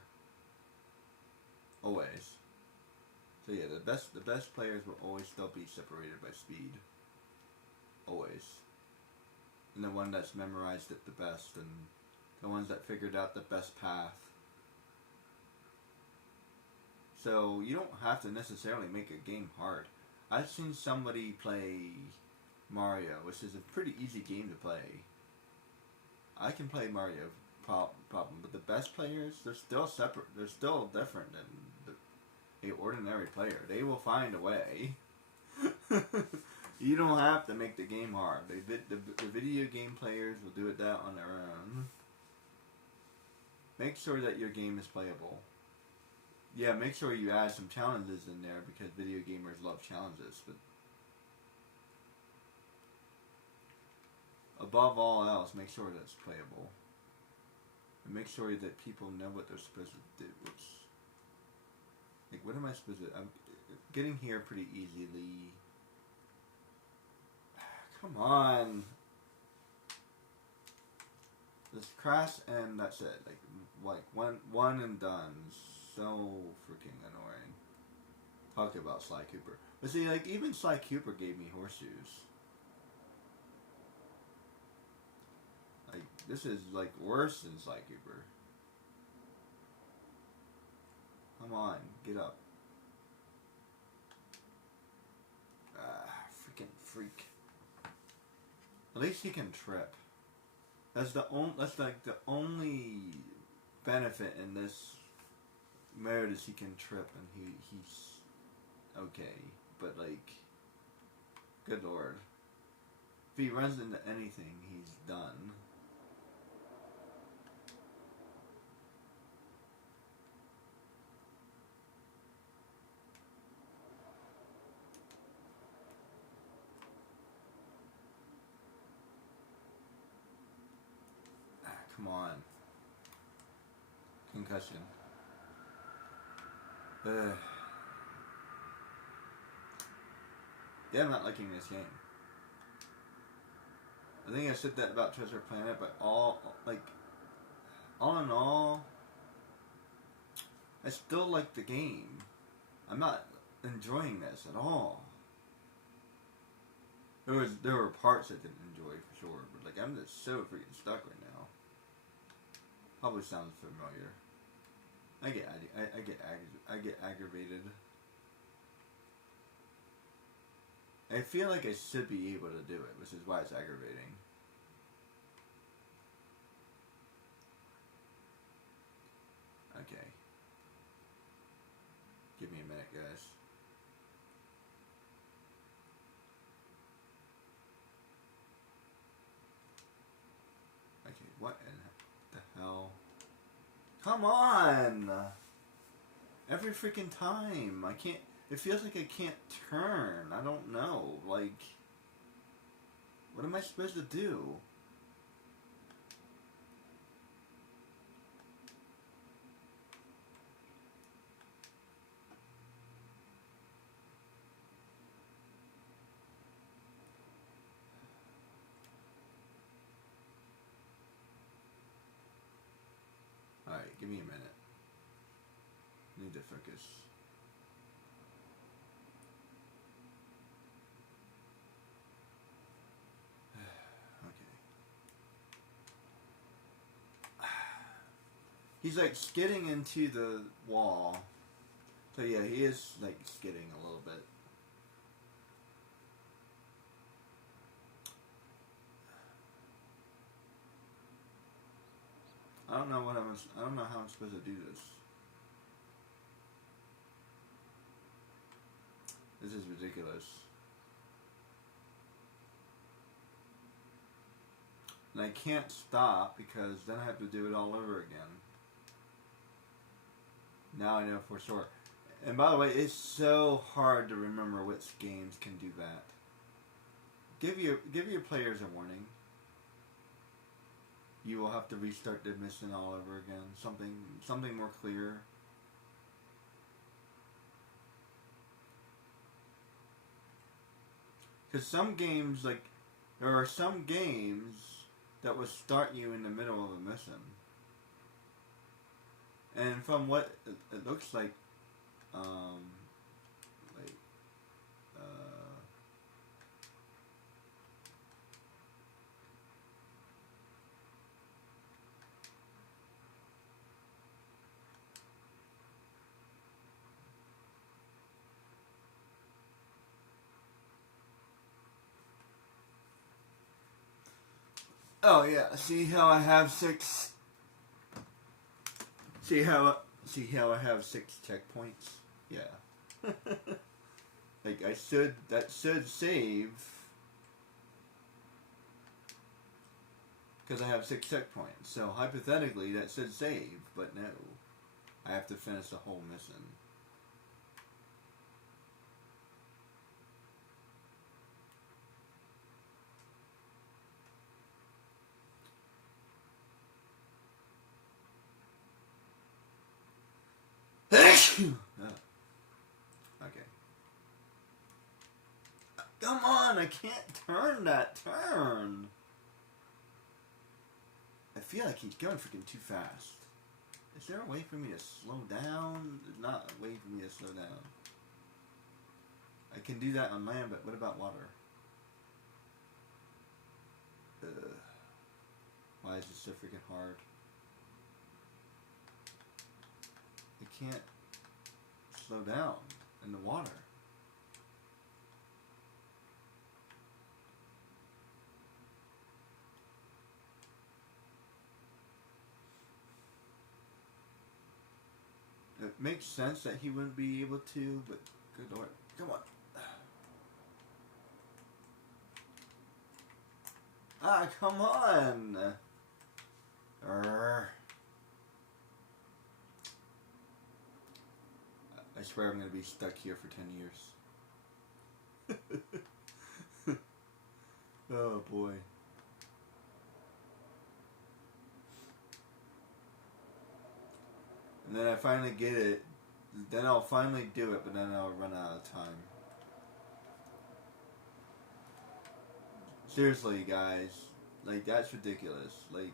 Always. So yeah, the best players will always still be separated by speed. Always. And the one that's memorized it the best, and the ones that figured out the best path. So you don't have to necessarily make a game hard. I've seen somebody play Mario, which is a pretty easy game to play. I can play Mario, problem, but the best players, they're still separate. They're still different than the ordinary player. They will find a way. You don't have to make the game hard. The video game players will do it that on their own. Make sure that your game is playable. Yeah, make sure you add some challenges in there because video gamers love challenges. But above all else, make sure that it's playable. And make sure that people know what they're supposed to do. Like, what am I supposed to do? I'm getting here pretty easily. Come on. Just crash and that's it. Like one and done. So freaking annoying. Talk about Sly Cooper. But see, like, even Sly Cooper gave me horseshoes. Like, this is, like, worse than Sly Cooper. Come on, get up. Freaking freak. At least he can trip. That's like the only benefit in this mode is he can trip and he's okay. But like, good lord. If he runs into anything, he's done. Come on. Concussion. Yeah, I'm not liking this game. I think I said that about Treasure Planet, but all in all, I still like the game. I'm not enjoying this at all. There were parts I didn't enjoy for sure, but like I'm just so freaking stuck right now. Probably sounds familiar. I get aggravated. I feel like I should be able to do it, which is why it's aggravating. Okay. Give me a minute, guys. Okay, what in the hell? Come on! Every freaking time. I can't... It feels like I can't turn. I don't know. Like... What am I supposed to do? Alright, give me a minute. I need to focus. He's like skidding into the wall. So yeah, he is like skidding a little bit. I don't know how I'm supposed to do this. This is ridiculous. And I can't stop because then I have to do it all over again. Now I know for sure. And by the way, it's so hard to remember which games can do that. Give your players a warning. You will have to restart the mission all over again. Something more clear. Because some games, like, there are some games that will start you in the middle of a mission. And from what it looks like, oh yeah, see how I have six. See how I have 6 checkpoints? Yeah. Like that should save. Because I have 6 checkpoints. So hypothetically that should save, but no. I have to finish the whole mission. Okay. Come on, I can't turn that turn. I feel like he's going freaking too fast. Is there a way for me to slow down? There's not a way for me to slow down. I can do that on land, but what about water? Why is this so freaking hard? I can't slow down in the water. makes sense that he wouldn't be able to, but good lord. Come on. Ah, come on! Urgh. I swear I'm gonna be stuck here for 10 years. Oh boy. And then I finally get it. Then I'll finally do it, but then I'll run out of time. Seriously, guys. Like, that's ridiculous. Like,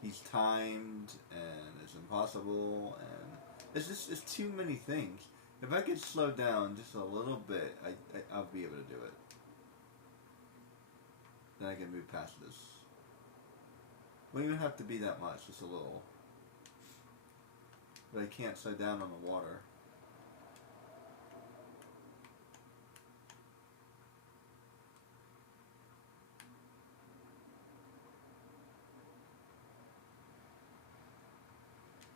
he's timed, and it's impossible, and it's too many things. If I could slow down just a little bit, I'll be able to do it. Then I can move past this. Wouldn't even have to be that much, just a little. But I can't slow down on the water.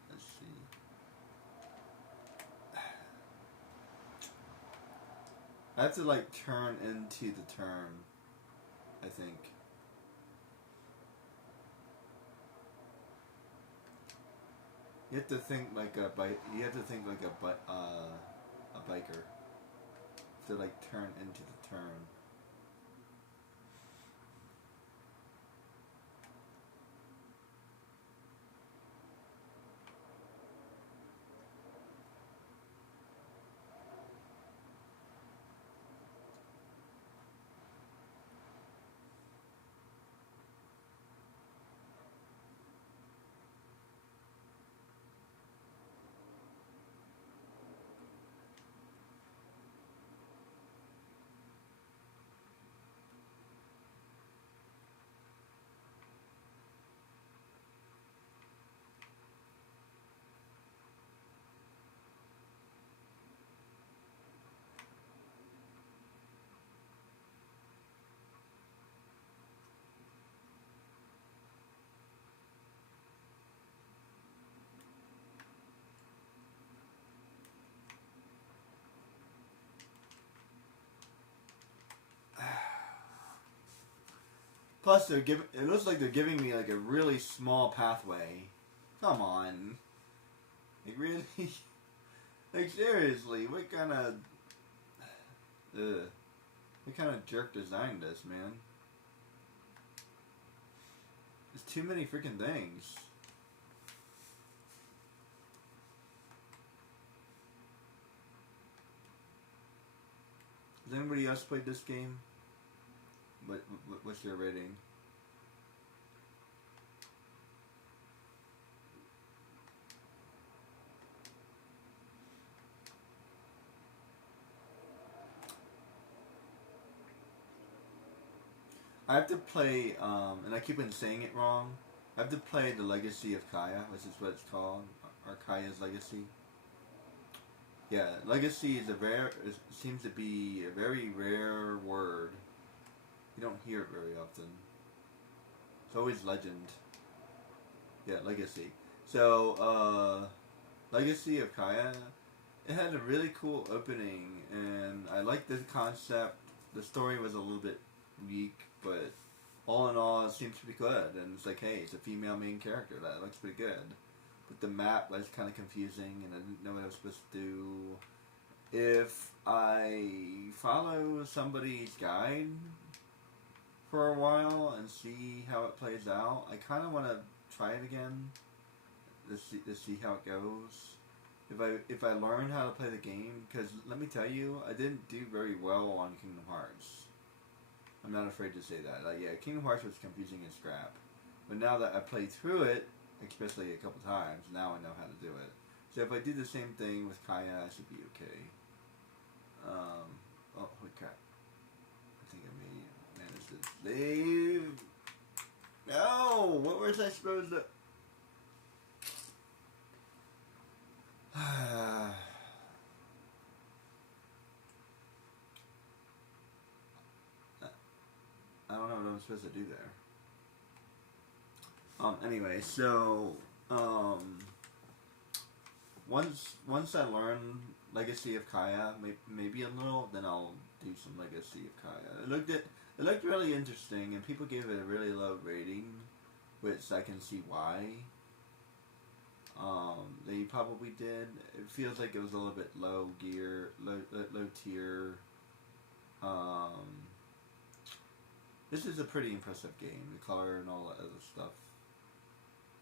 Let's see. I have to like turn into the turn, I think. You have to think like a bike. You have to think like a biker. To like turn into the turn. Plus, they're giving. It looks like they're giving me like a really small pathway. Come on, like really, like seriously, what kind of, what kind of jerk designed this, man? There's too many freaking things. Has anybody else played this game? What's your rating? I have to play, and I keep on saying it wrong. I have to play The Legacy of Kaya, which is what it's called, or Kaya's Legacy. Yeah, legacy is seems to be a very rare word. You don't hear it very often. It's always legend. Yeah, legacy. So, Legacy of Kaya, it had a really cool opening, and I liked the concept. The story was a little bit weak, but all in all, it seems to be good. And it's like, hey, it's a female main character. That looks pretty good. But the map was kind of confusing, and I didn't know what I was supposed to do. If I follow somebody's guide for a while and see how it plays out, I kind of want to try it again to see how it goes. If I learn how to play the game, because let me tell you, I didn't do very well on Kingdom Hearts. I'm not afraid to say that. Like, yeah, Kingdom Hearts was confusing as crap, but now that I played through it, especially a couple times, now I know how to do it. So if I do the same thing with Kaya, I should be okay. Oh, holy crap. I think I may manage to leave. No! What was I supposed to... I don't know what I'm supposed to do there. Anyway, so, once I learn Legacy of Kaya, maybe a little, then I'll do some Legacy of Kaya. It looked really interesting, and people gave it a really low rating, which I can see why. They probably did. It feels like it was a little bit low tier. This is a pretty impressive game. The color and all that other stuff.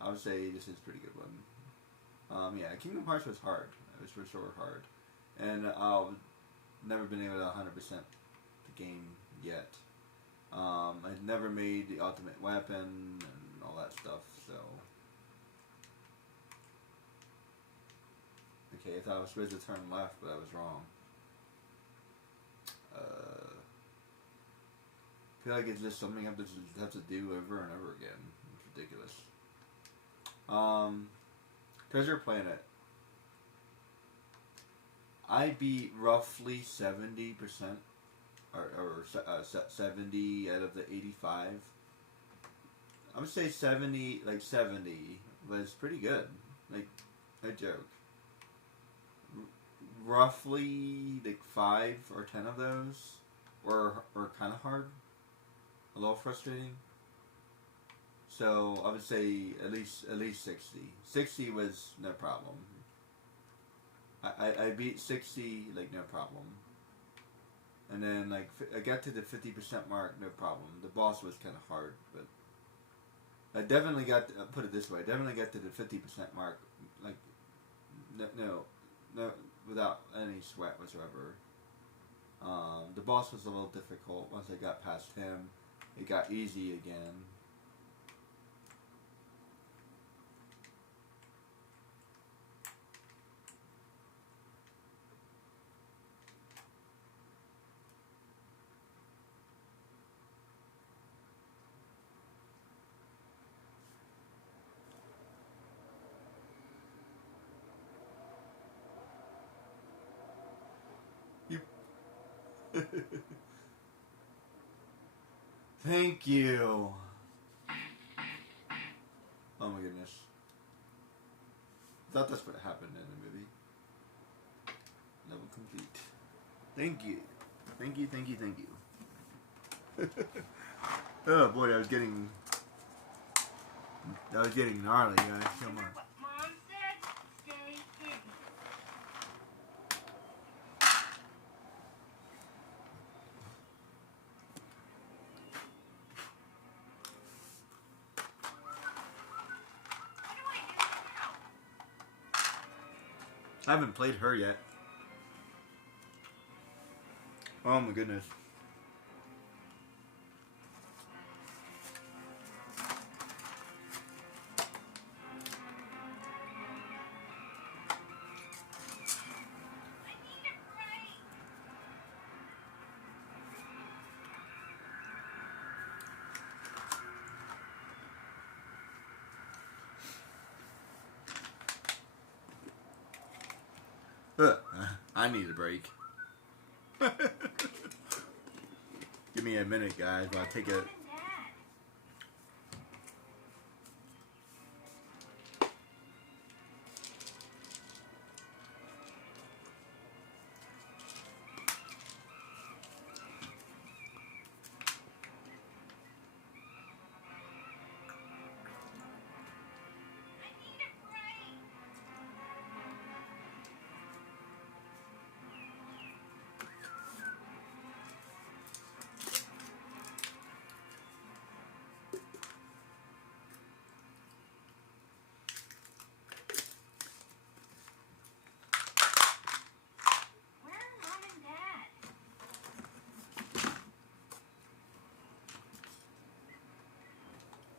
I would say this is a pretty good one. Yeah, Kingdom Hearts was hard. It was for sure hard. And I've never been able to 100% the game yet. I've never made the ultimate weapon and all that stuff, so... Okay, I thought I was supposed to turn left, but I was wrong. I feel like it's just something I have to do over and over again. It's ridiculous. Treasure Planet. I beat roughly 70%, or 70 out of the 85. I would say 70, like 70 was pretty good. Like, no joke. Roughly like 5 or 10 of those were kind of hard, a little frustrating. So I would say at least 60. 60 was no problem. I beat 60 like no problem, and then like I got to the 50% mark, no problem. The boss was kind of hard, but I definitely got to, put it this way, I definitely got to the 50% mark like no without any sweat whatsoever. The boss was a little difficult. Once I got past him, it got easy again. Thank you. Oh my goodness. I thought that's what happened in the movie. Level complete. Thank you. Thank you, thank you, thank you. Oh boy, that was getting gnarly, guys. Come on. I haven't played her yet. Oh my goodness. I need a break. Give me a minute, guys, while I take a...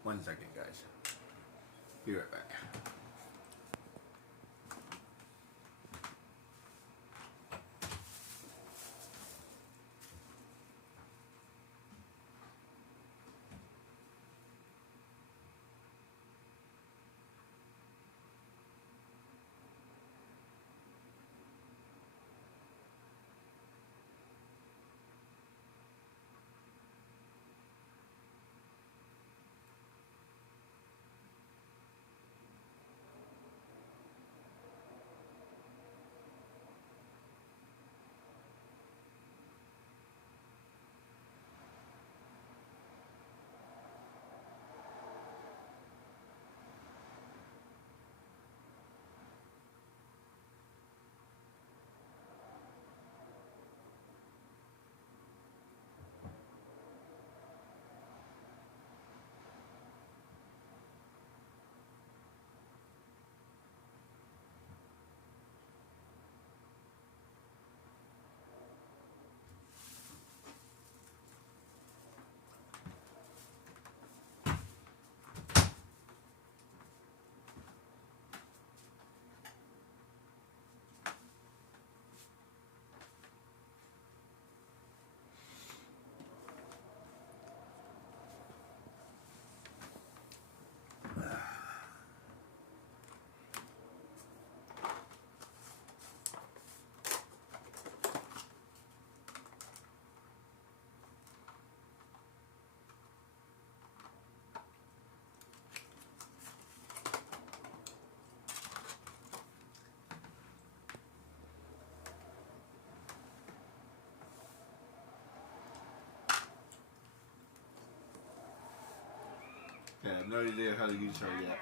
One second, guys. Be right back. I have no idea how to use her yet.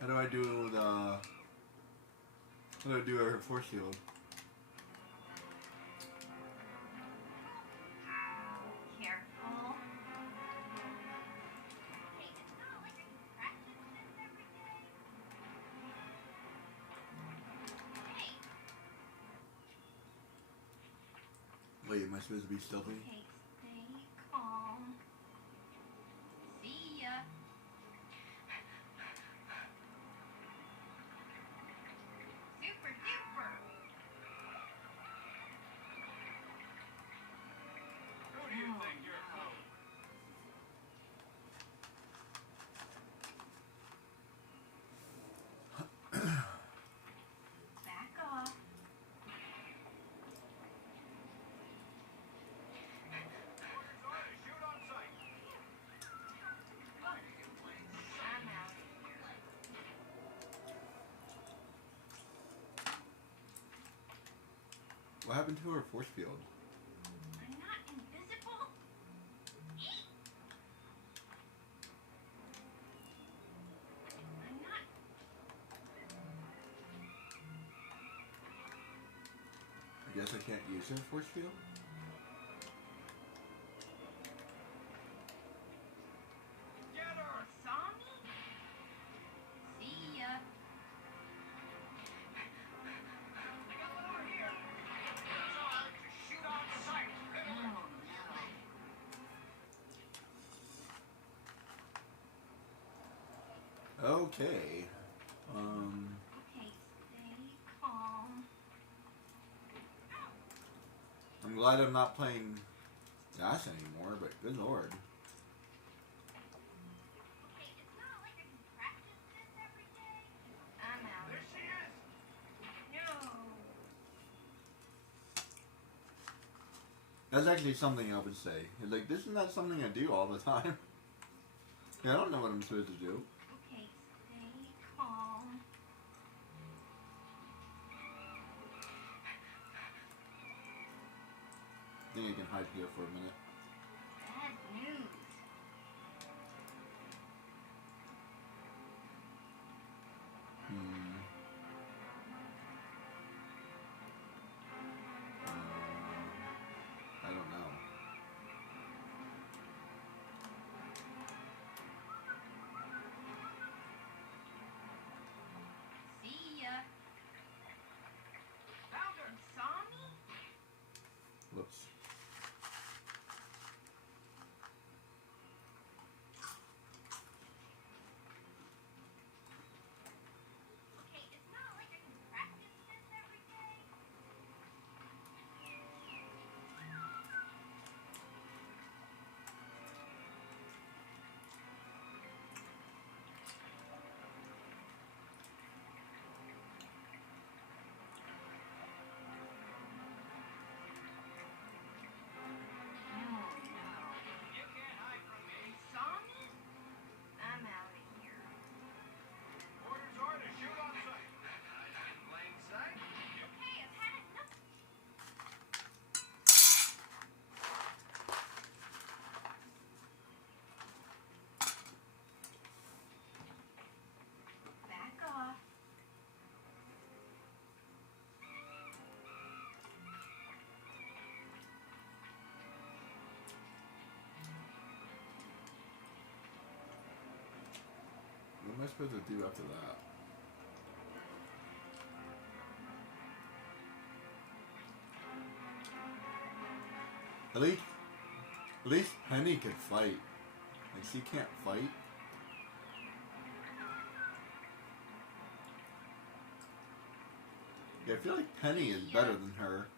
How do I do the... How do I do her force field? Careful. Wait, am I supposed to be stealthy? Okay, stay calm. See ya. Super duper. Who do you think you're fooling? Back off. Orders are to shoot on sight. I'm out of here. What happened to her force field? I'm not invisible. I'm not. I guess I can't use her force field? Get her! Saw me? See ya. I got one over here. Orders are to shoot on sight. Okay. Okay, stay calm. I'm glad I'm not playing Dash anymore, but good lord. Okay, it's not like I can practice this every day. I'm out. There she is. No. That's actually something I would say. It's like, this is not something I do all the time. Yeah, I don't know what I'm supposed to do. Okay, stay calm. I think I can hide here for a minute. Bad news. I don't know. See ya. Found her. You saw me? Whoops. Okay, it's not like I can practice this every day. No. You can't hide from me. Saw me? I'm out of here. Orders are to shoot on sight. Hiding in plain sight. Okay, I've had enough. Back off. What am I supposed to do after that? At least Penny could fight. Like, she can't fight. Yeah, I feel like Penny is better than her.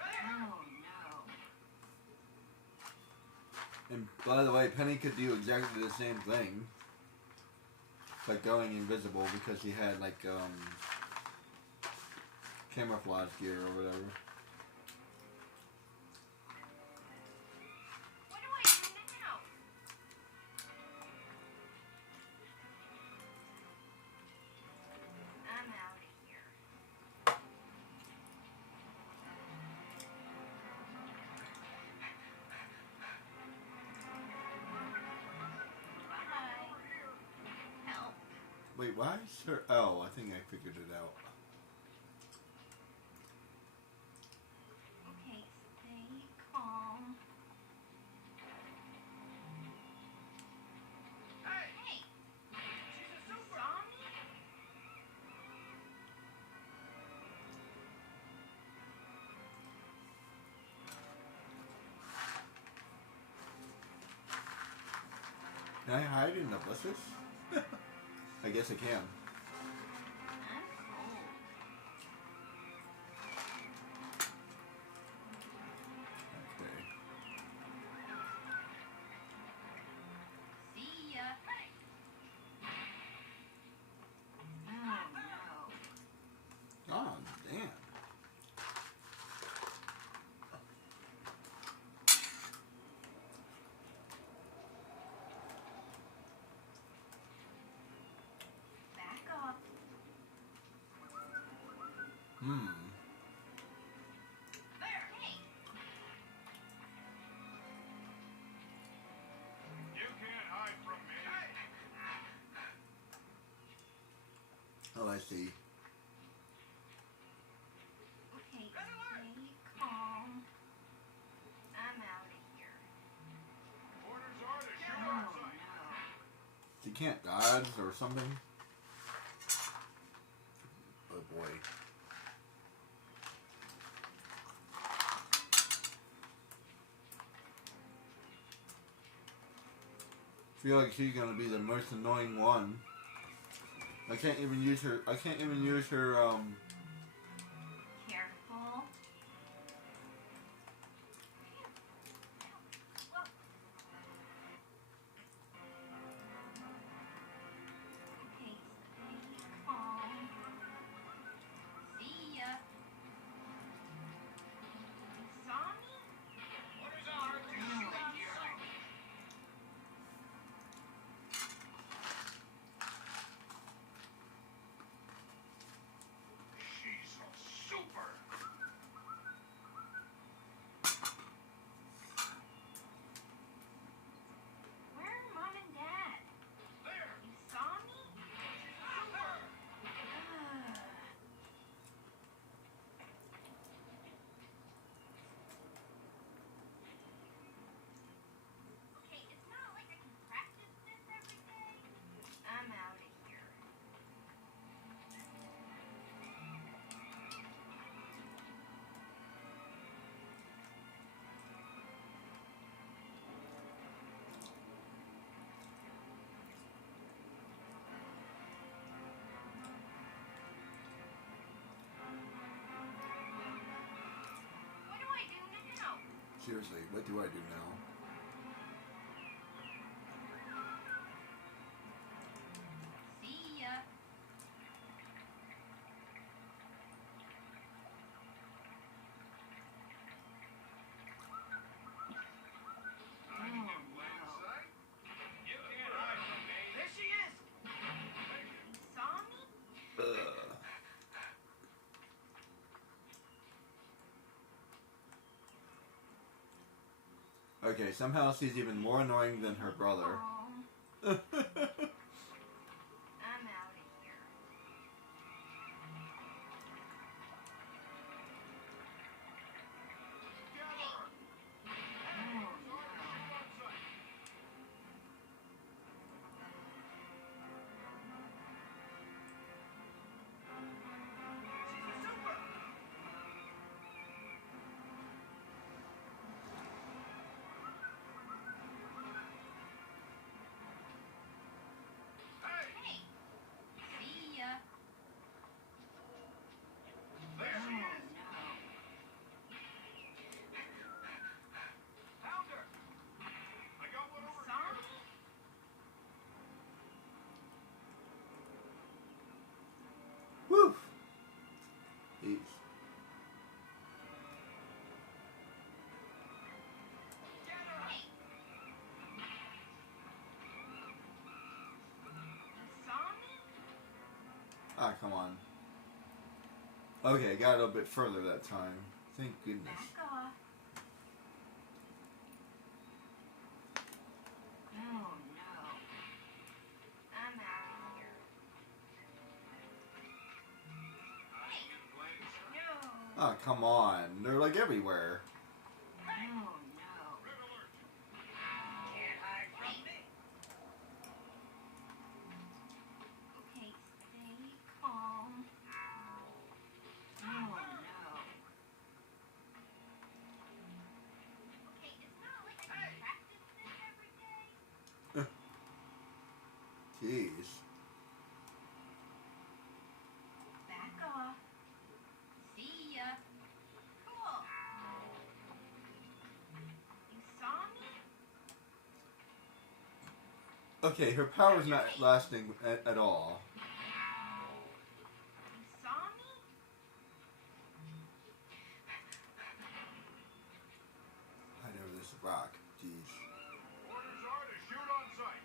Oh no. And by the way, Penny could do exactly the same thing. Like going invisible because she had like camouflage gear or whatever. What do I do now? Wait, why is her... Oh, I think I figured it out. Okay, stay calm. Hey, Hey, she's a you super. saw me? Can I hide in the bushes? I guess I can. I'm cold. Okay. See ya. Hey. Oh no. Oh, damn. Back off. Hmm. There. Hey. You can't hide from me. Hey. Oh, I see. Okay, stay calm. I'm out of here. Orders are to shoot Oh outside. no. She can't dodge or something? Oh, boy. I feel like she's gonna be the most annoying one. I can't even use her... Careful. Whoa. Okay, stay calm. See ya. You saw me? Orders are to shoot outside. She's a super. Where are Mom and Dad? There. You saw me? She's a super. Ugh. Okay, it's not like I can practice this every day. I'm out of here. What do I do now? Seriously, what do I do now? See ya. I can get plain sight. You can't hide from me. There she is. You saw me? Ugh. Okay, somehow she's even more annoying than her brother. Calm. I'm out of here. Get her. Oh no. Outside. She's a super. Hey. Hey. See ya. There Oh she is. no. Found her. I got one You over saw here. me? Woo! Jeez. Get her. Hey. You saw me? Ah, come on. Okay, I got a little bit further that time. Thank goodness. Back off. Oh no. I'm out of here. come on. They're like everywhere. Oh no. Red alert. Can't hide from me. Okay, stay calm. Oh no. Okay, it's not like I can practice this every day. Jeez. Back off. See ya. Cool. You saw me? Okay, her power's not lasting at all. You saw me? Hide over this rock. Jeez. Orders are to shoot on sight.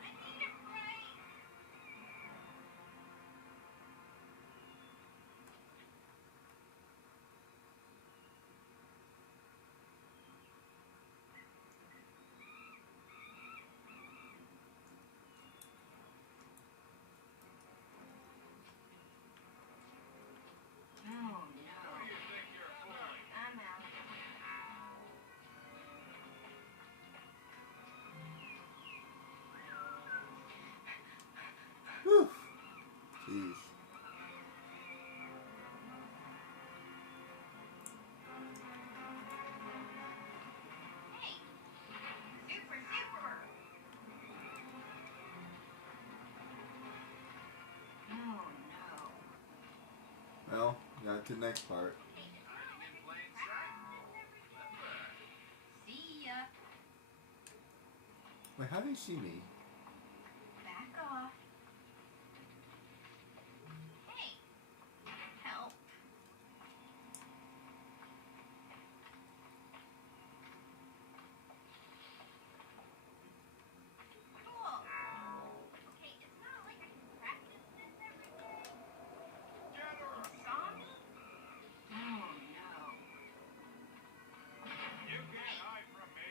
I need a break. Oh no. Who do you think you're fooling? I'm out. Whew. Jeez. Hey! Super, super! Oh no. Well, got to the next part. Hey, it's not Hiding like in I plain can sight. practice this every day. See ya. Wait, how do you see me? Back off. Hey! Help. Cool. Okay, it's not like I can practice this every day. Get her. You saw me? Oh no. You can't hide from me.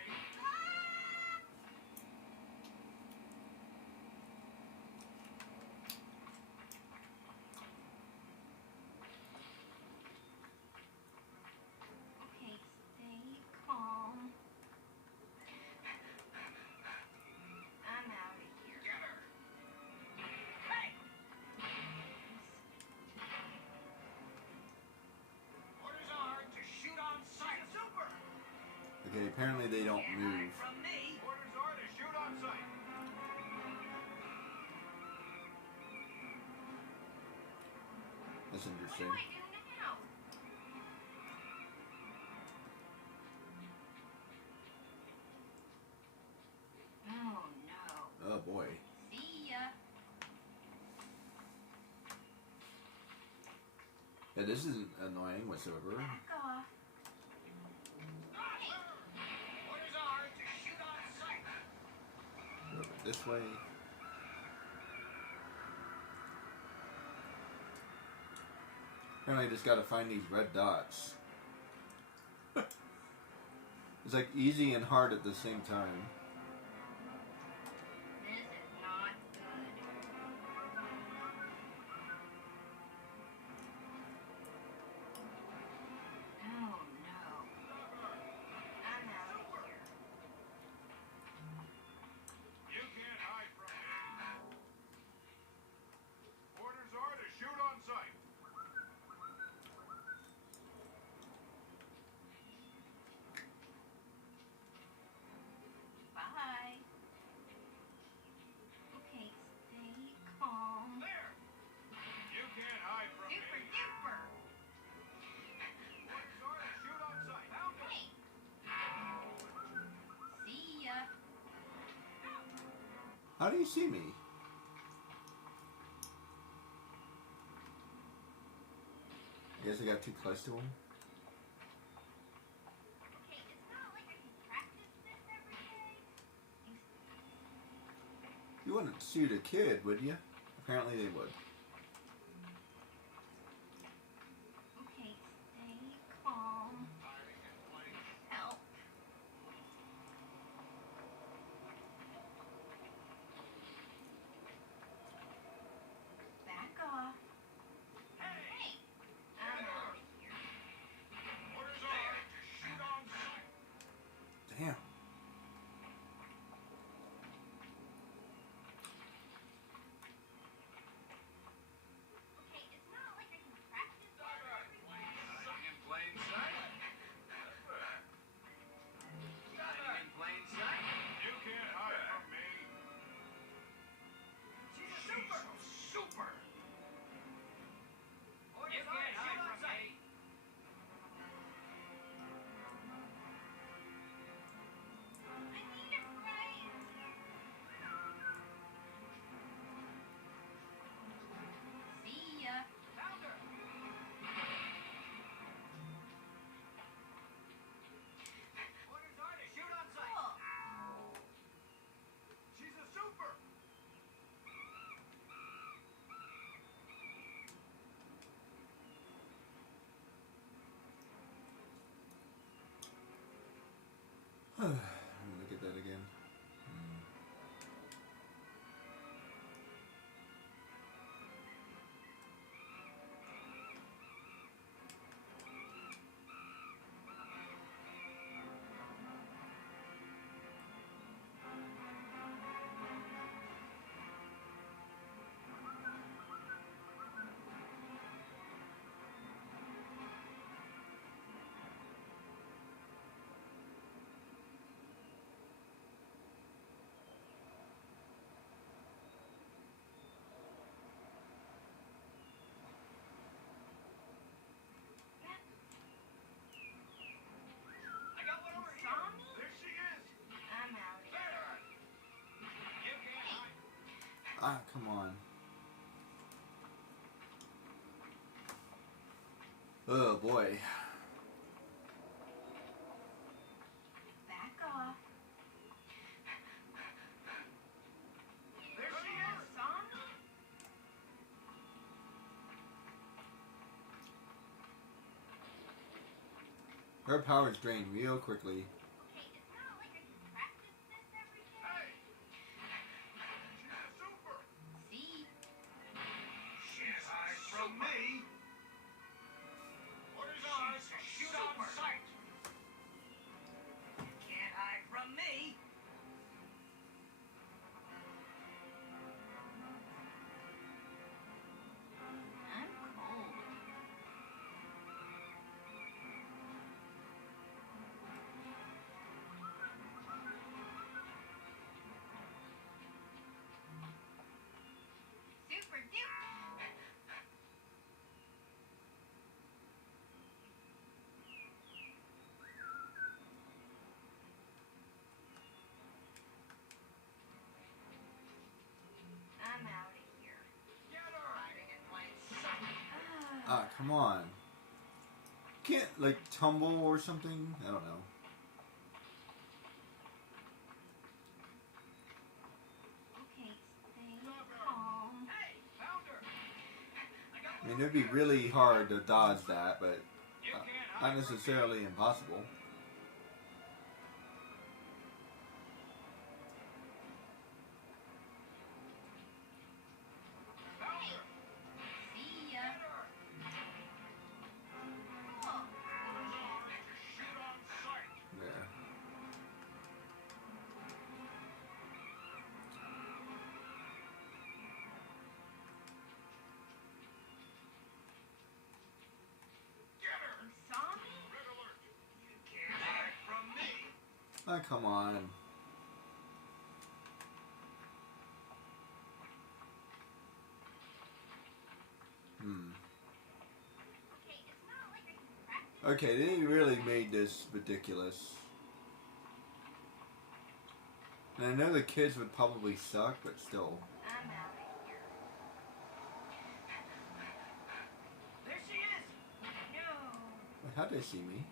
Okay, stay calm. I'm out of here. Get her. Hey! Orders are to shoot on sight. Super. Okay, apparently they don't Can't move. hide from me. Orders are to shoot on sight. That's What interesting. do I do now? Oh no. Oh boy. See ya. Yeah, this isn't annoying whatsoever. Back off. Orders are to shoot on sight. Go over this way. Apparently I just gotta find these red dots. It's like easy and hard at the same time. This is not good. Oh no. I'm out of here. You can't hide from me. Orders are to shoot on sight. Bye. Okay, stay calm. There. You can't hide from Super me. duper. Orders are to shoot on sight. Found her. Hey. See ya. How do you see me? I guess I got too close to him. Okay, it's not like I can practice this every day. You wouldn't shoot a kid, would you? Apparently they would. Okay, stay calm. Help. Back off. Hey! I'm out of here. Orders are to shoot on sight. Damn. Okay, it's not like I can practice this every day. Hiding in plain sight. Hiding in plain sight. You can't hide from me. She's a super. Super. You can't hide from me. I need a break. See ya. Found her. Orders are to shoot on sight. Cool. She's a super. Let me look at that again. I got one over here. Saw me? There she is. I'm out of here. There. You can't hide. Ah, come on. Oh boy. Back off. There she is. Saw me? Her power's drained real quickly. Okay, it's not like I can practice this every day. Hey. She's a super. See? She's hide from me. Orders are to shoot on sight. Can't hide from me. I'm cold. Super duper. I'm out of here. Get her. Hiding in plain sight. Ah, come on. Can't, like, tumble or something? I don't know. Okay, stay calm. Hey, found her. I got I one mean, over it'd be here. really hard to dodge that, but You uh, can't not hide from me. necessarily impossible. Found her. See Get ya. her. Cool. Orders are to shoot on sight. Yeah. Get her. You saw me? Red alert. You can't hide from me. Ah, come on. Okay, it's not like I can practice. Okay, they really made this ridiculous. And I know the kids would probably suck, but still. I'm out of here. There she is. No. Wait, how'd they see me?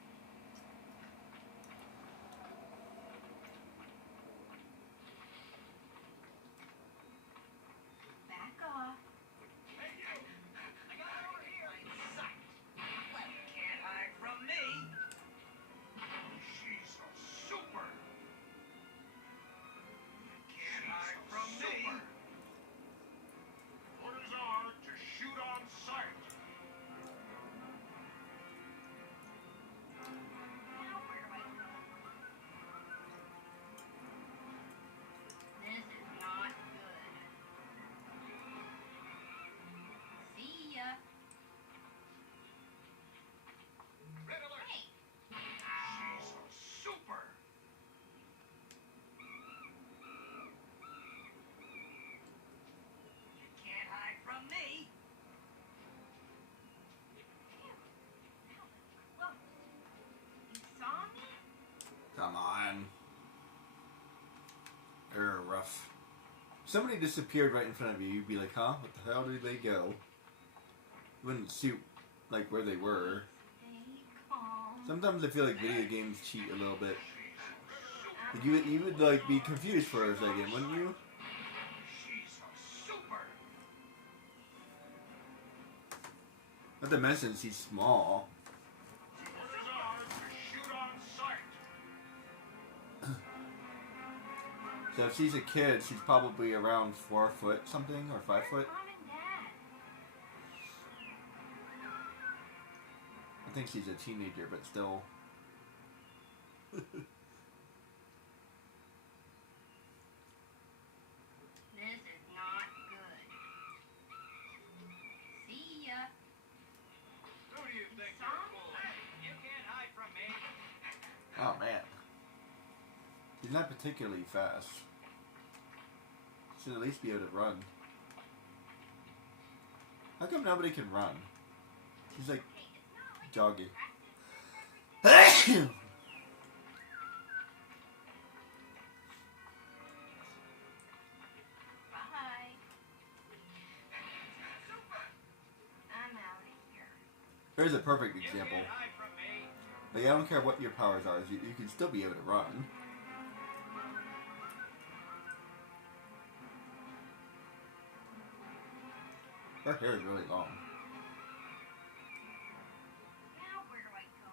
rough. Somebody disappeared right in front of you. You'd be like, huh? What the hell did they go? You wouldn't see like where they were. Stay calm. Sometimes I feel like video games cheat a little bit. Like you would like be confused for a second, wouldn't you? She's a super. Not to mention she's small. Orders are to shoot on sight. So if she's a kid, she's probably around 4 foot something or 5 foot. Mom and Dad. I think she's a teenager, but still. This is not good. See ya. Who do you think you're fooling? You can't hide from me. Oh man. She's not particularly fast. Should at least be able to run. How come nobody can run? She's like Hey, it's not like jogging. practice this every day. Bye. I'm out of here. Here's a perfect You example. can't hide from me. Like I don't care what your powers are, you can still be able to run. Her hair is really long. Now where do I go?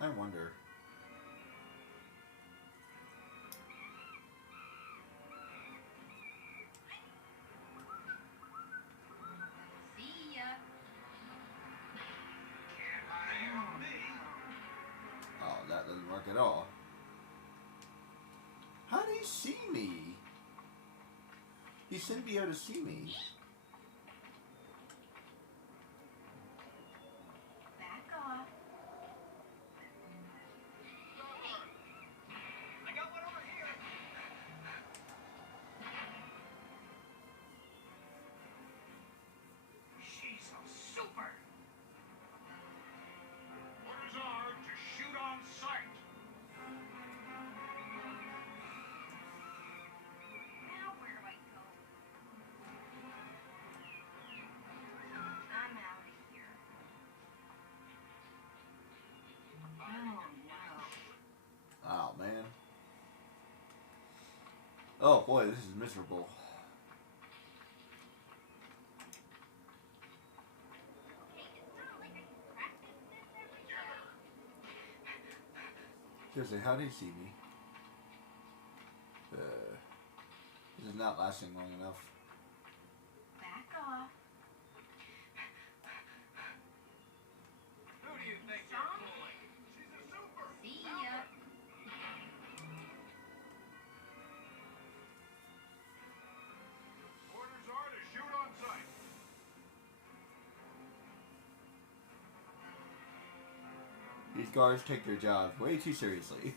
I wonder. See ya. Can't hide from me. Oh, that doesn't work at all. How do you see me? You shouldn't be able to see me. Back off. I got one over here. She's a super. Orders are to shoot on sight. Now where do I go? I'm out of here. Oh no. Oh man. Oh boy, this is miserable. Hey, it's not like I can practice this every day. Seriously, how do you see me? This is not lasting long enough. Back off. Who do you think you're fooling? She's a super. See ya. Orders are to shoot on sight. These guards take their jobs way too seriously.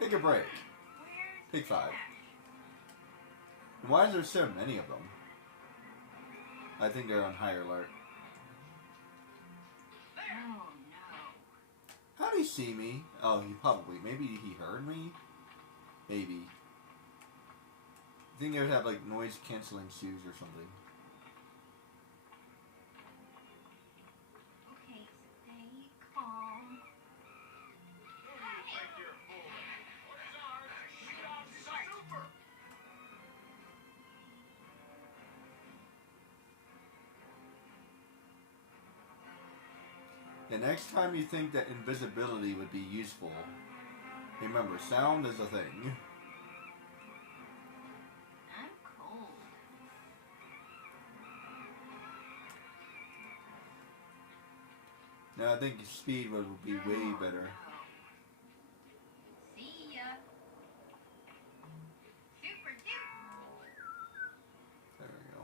Take a break. Where's Take 5. Dash? And why is there so many of them? I think they're on high alert. Oh no. How did he see me? Oh, he probably. Maybe he heard me? Maybe. I think they would have like noise canceling shoes or something. Okay, stay calm. Who do you think you're fooling? Orders are to shoot on sight. Super. The next time you think that invisibility would be useful, remember, sound is a thing. I'm cold. Now I think speed would be way better. See ya. Super duper. There we go.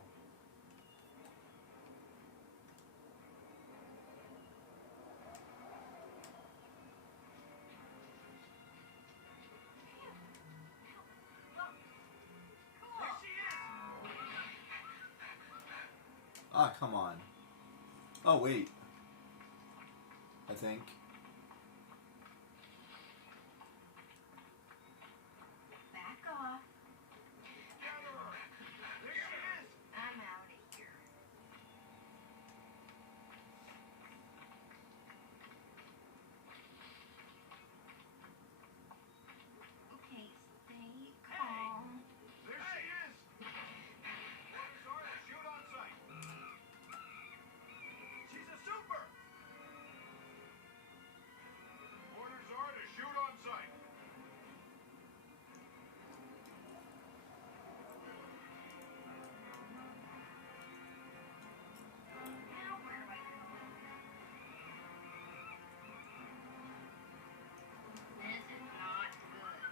Ah, come on. Oh, wait. I think. Back off. Gather her. There she is. I'm out of here. Okay, stay calm. There she is. Orders are to shoot on sight. She's a super. Orders are to shoot on sight. Now where do I go? This is not good.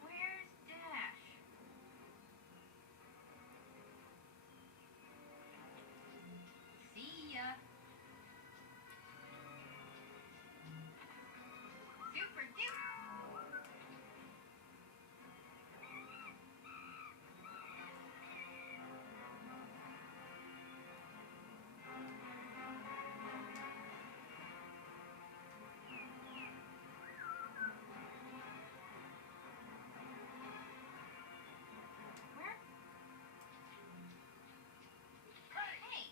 Where's Dash? See ya. Super duper. Where? Hey,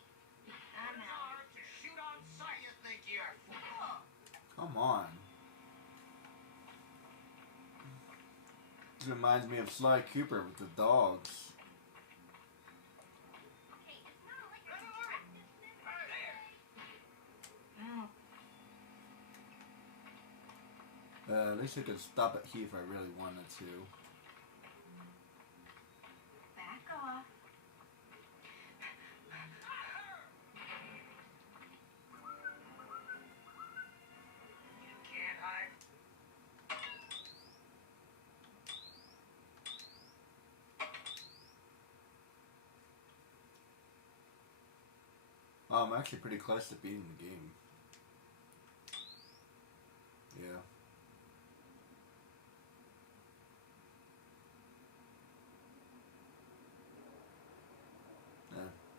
I'm Orders out. are to shoot on sight. You think you're Oh, Come on. This reminds me of Sly Cooper with the dogs. hey, it's not like I can practice this every day. Oh, At least I could stop it here if I really wanted to. back off. You can't hide. Oh, I'm actually pretty close to beating the game. Yeah.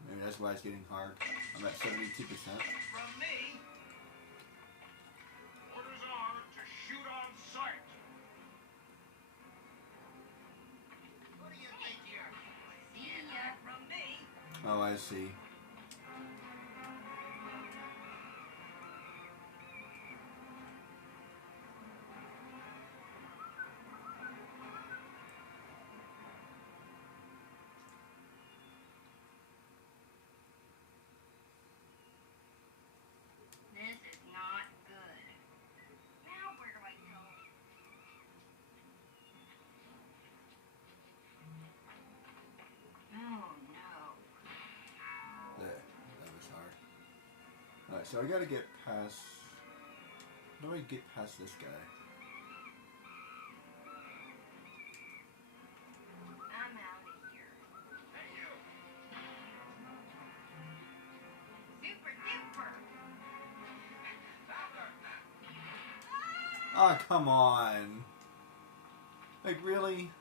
Maybe that's why it's getting hard. I'm at 72%. From me. Orders are to shoot on sight. Who do you think you're? See ya. From me. Oh, I see. This is not good. Now where do I go? Oh no. There. That was hard. Alright, so I gotta get past... How do I get past this guy? I'm out of here. Hey, you. Super duper. Found her. Ah, come on! Like, really?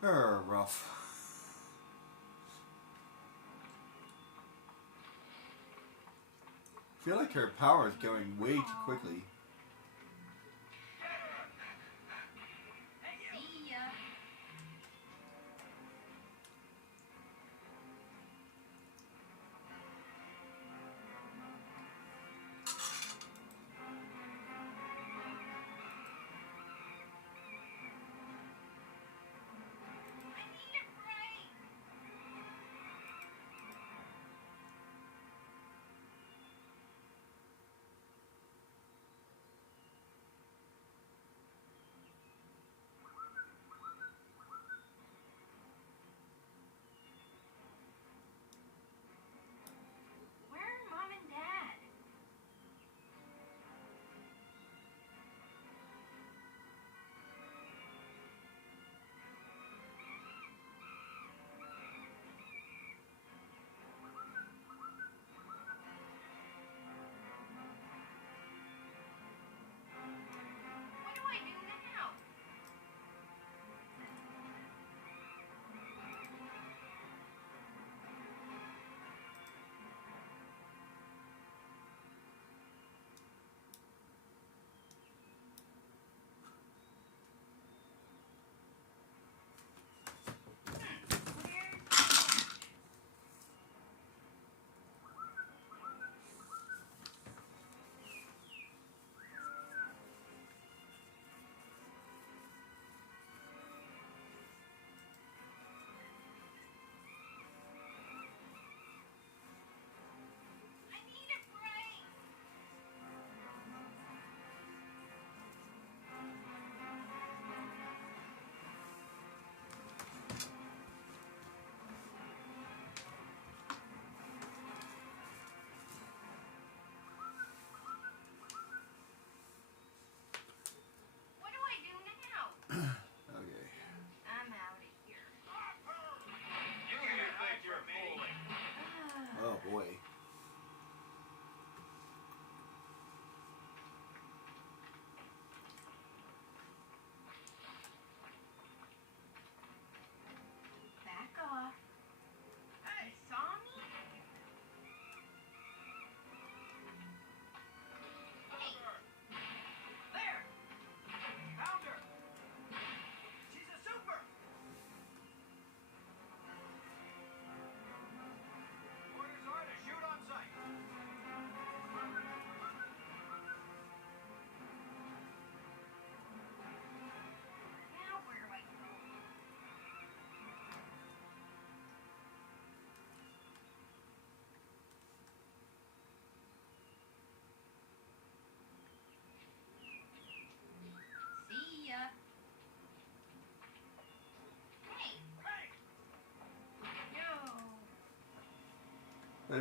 Rough. I feel like her power is going way too quickly. See ya. I need a break.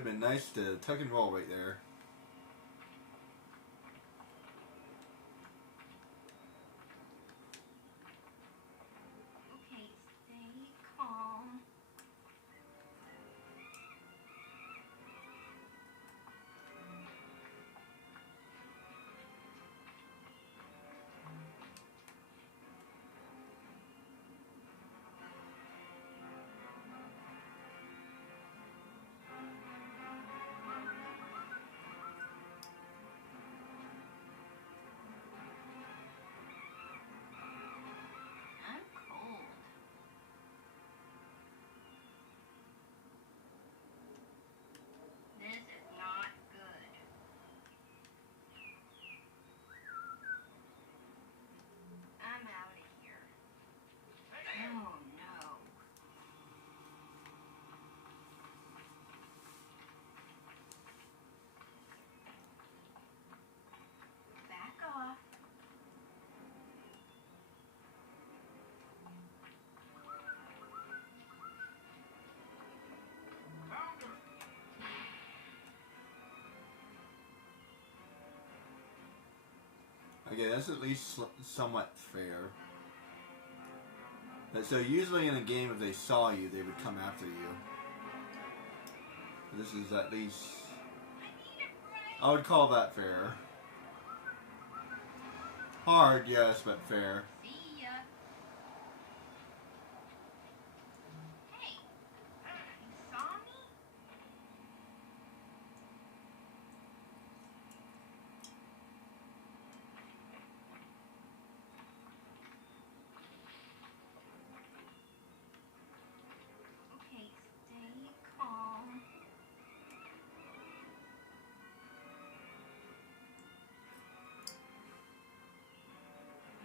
have been nice to tuck and roll right there. Okay, stay calm. I'm cold. This is not good. I'm out of here. Oh no. Back off. Pounder. Okay, that's at least somewhat fair. But so usually in a game, if they saw you, they would come after you. This is at least... I would call that fair. Hard, yes, but fair. See ya. Hey, you saw me? Okay, stay calm.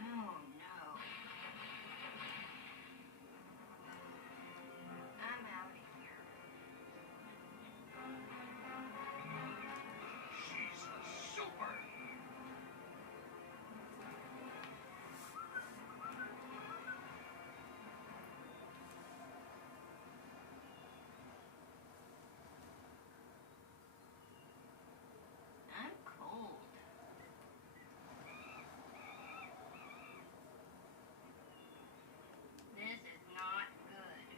Oh no. I'm out of here. She's a super. I'm cold. This is not good.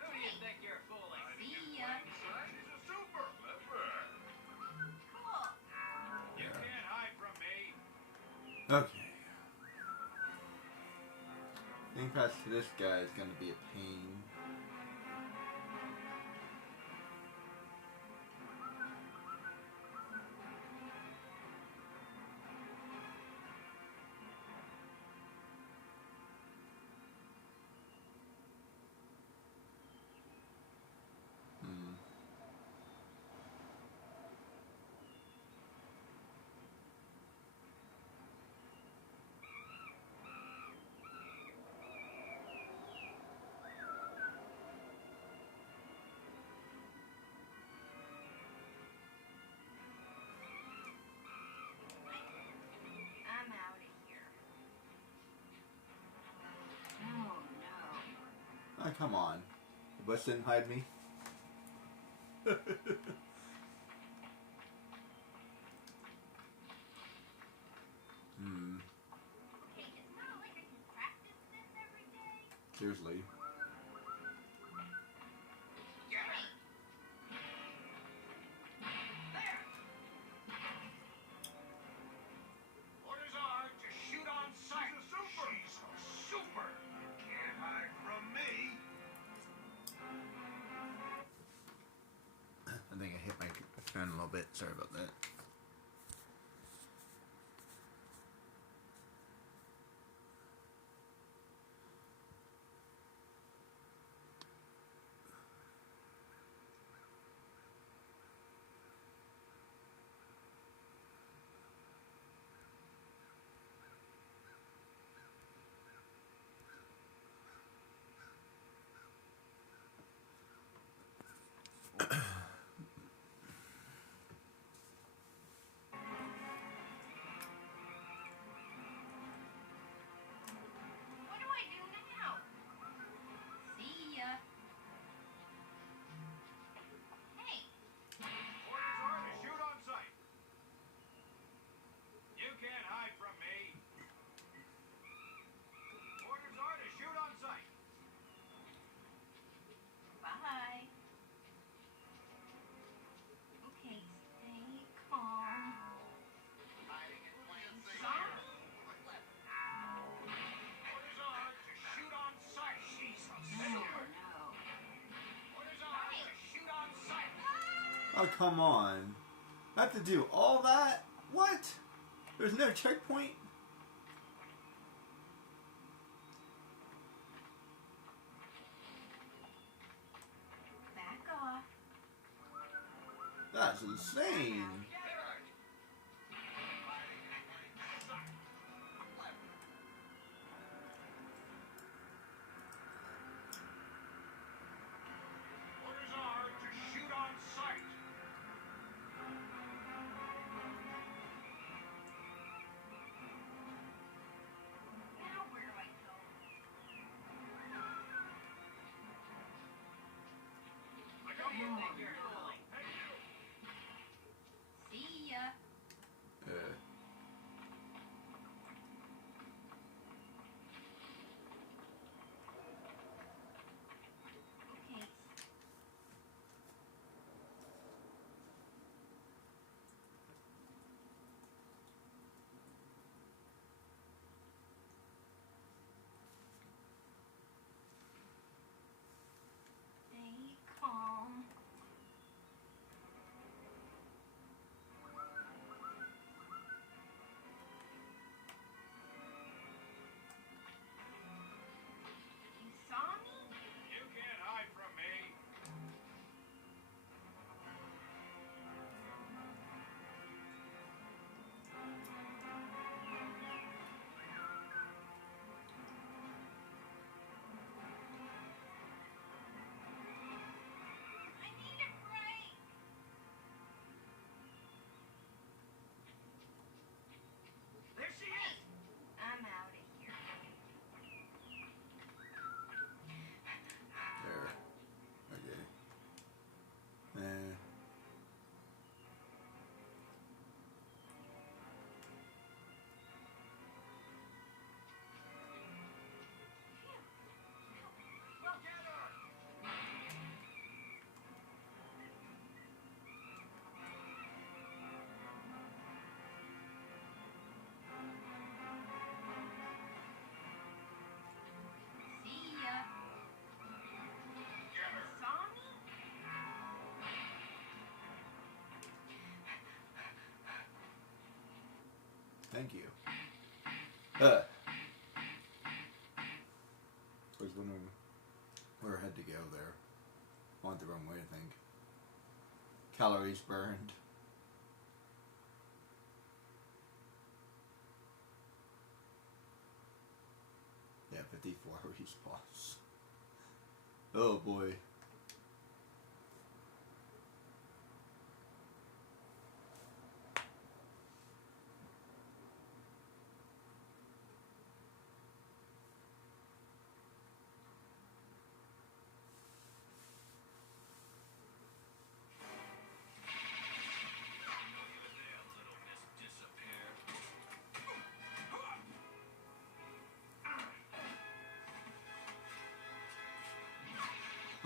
Who do you think you're fooling? See ya. She's a super. Clever. Cool. You can't hide from me. Okay. Getting past this guy is going to be a pain. Hmm. I'm out of here. Oh no. Oh, come on. The bus didn't hide me. Hmm. Hey, it's not like I can practice this every day. Seriously. Get her. There. Orders are to shoot on sight. She's a super. You can't hide from me. I think I hit my phone a little bit. Sorry about that. Oh, come on. I have to do all that? What? There's no checkpoint? Back off. That's insane. Orders are to shoot on sight. Now where do I go? I don't think you're fooling. Hey, you. See ya. Okay. Stay calm. You saw me? You can't hide from me. I need a break. There she is. I'm out of here. There. Okay. Look at her. See ya. Get her. Saw me? Thank you. I was wondering where I had to go there. Went the wrong way, I think. Calories burned. Yeah, 54 respawns. Oh boy.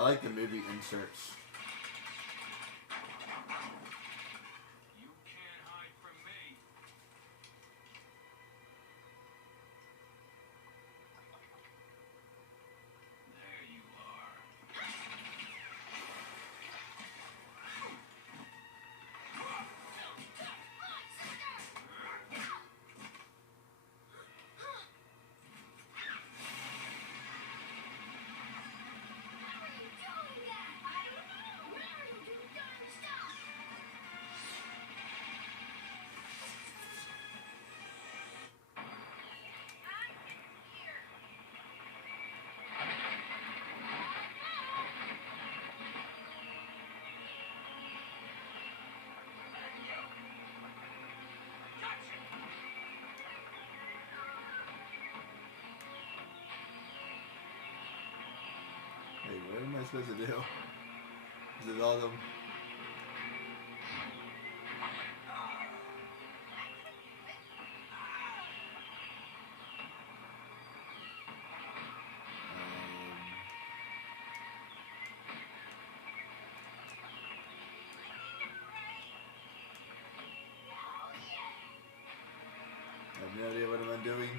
I like the movie inserts. You can't hide from me. There you are. How are you doing that? I don't know. Where are you doing dumb stuff? I'm here. Wait, what am I supposed to do? Is it all them? I have no idea what am I doing.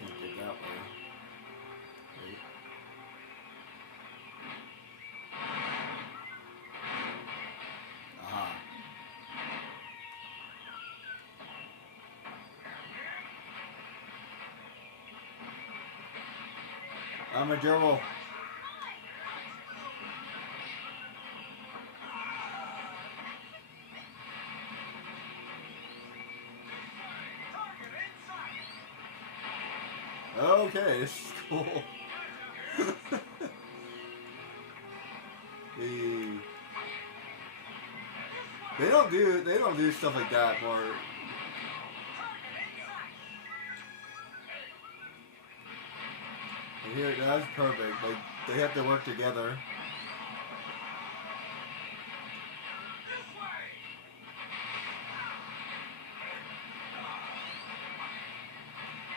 Can't get that way. Wait. Aha. I'm a gerbil. Okay, this is cool. They don't do stuff like that more. And here, that's perfect. Like they have to work together.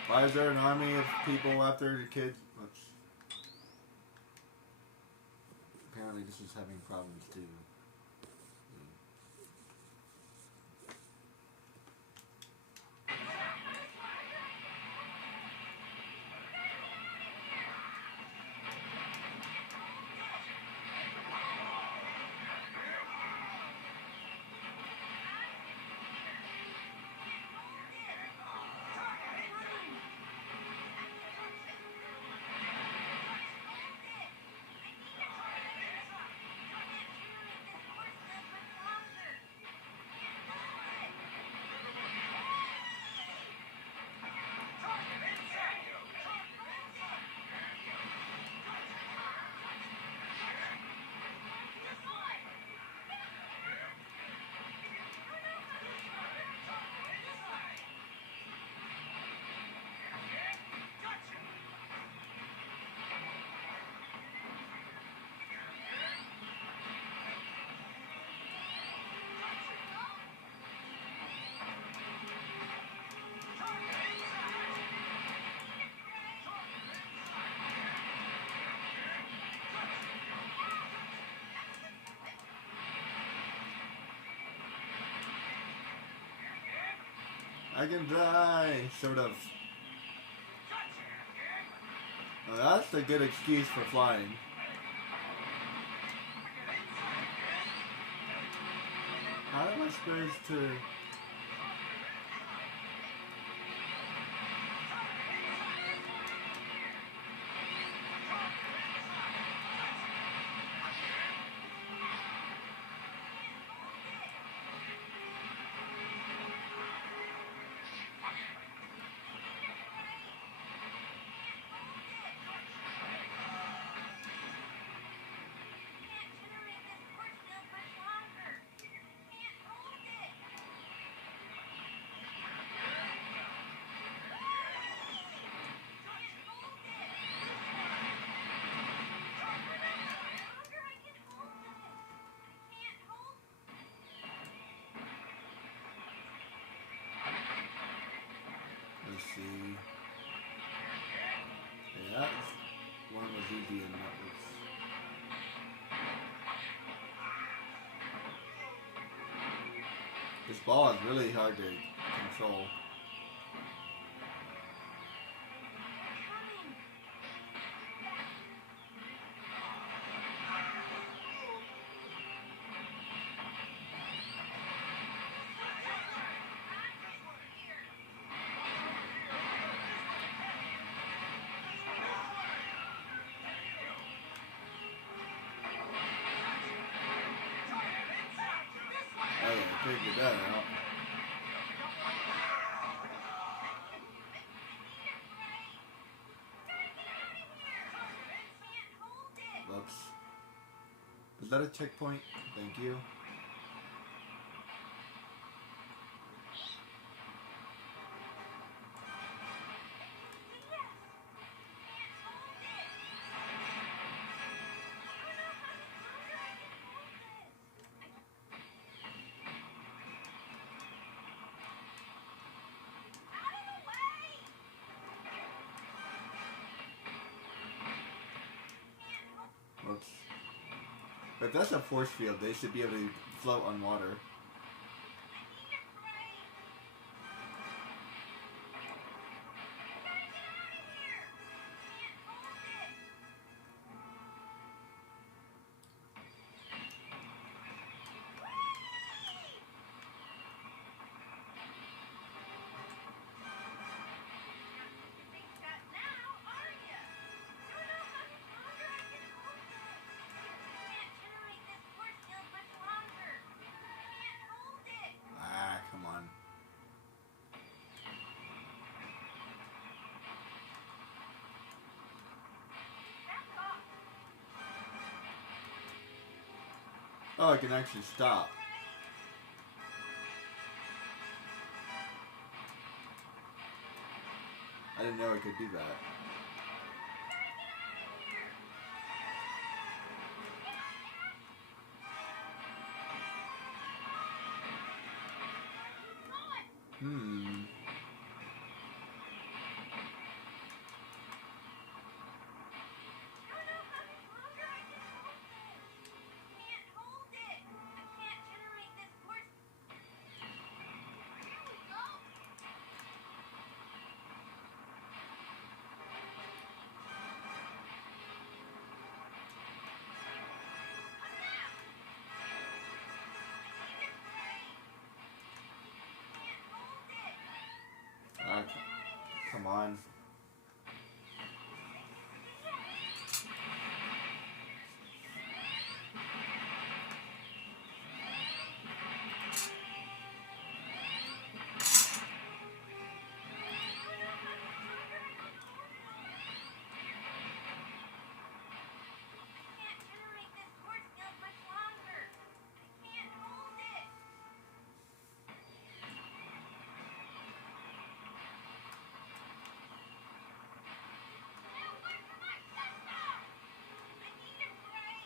Why is there an army of people after the kids? Oops. Apparently, this is having problems too. I can fly, sort of. Well, that's a good excuse for flying. How am I supposed to? Let's see. Yeah, that one was easy and that was. This ball is really hard to control. Oh yeah, I figured that out. Whoops. Is that a checkpoint? Thank you. Whoops. If that's a force field, they should be able to float on water. Oh, I can actually stop. I didn't know I could do that. Hmm. Okay. Come on.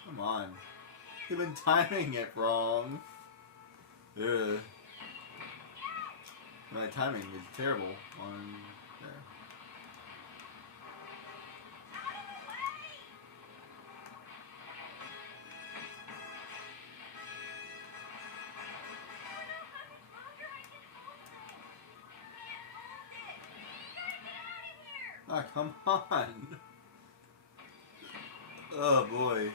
Come on. You've been timing it wrong. Ugh. My timing is terrible on there. Ah, come on. Oh boy.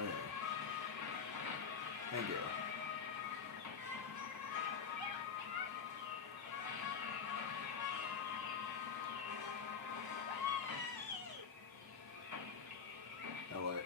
Okay. Thank you. Now what?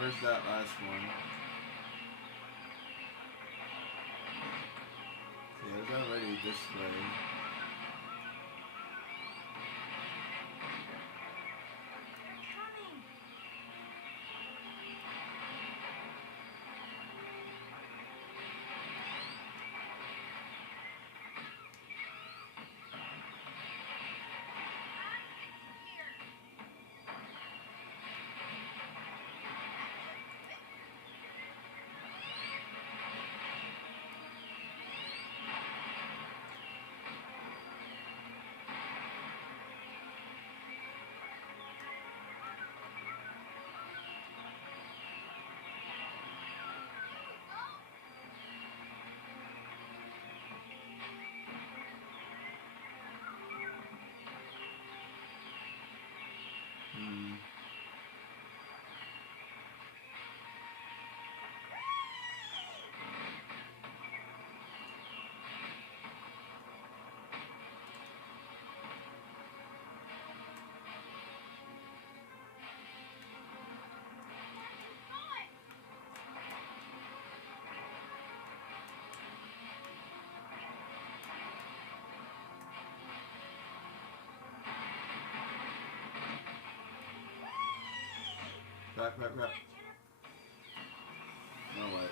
Where's that last one? See, I was already this way. Rap. Now what?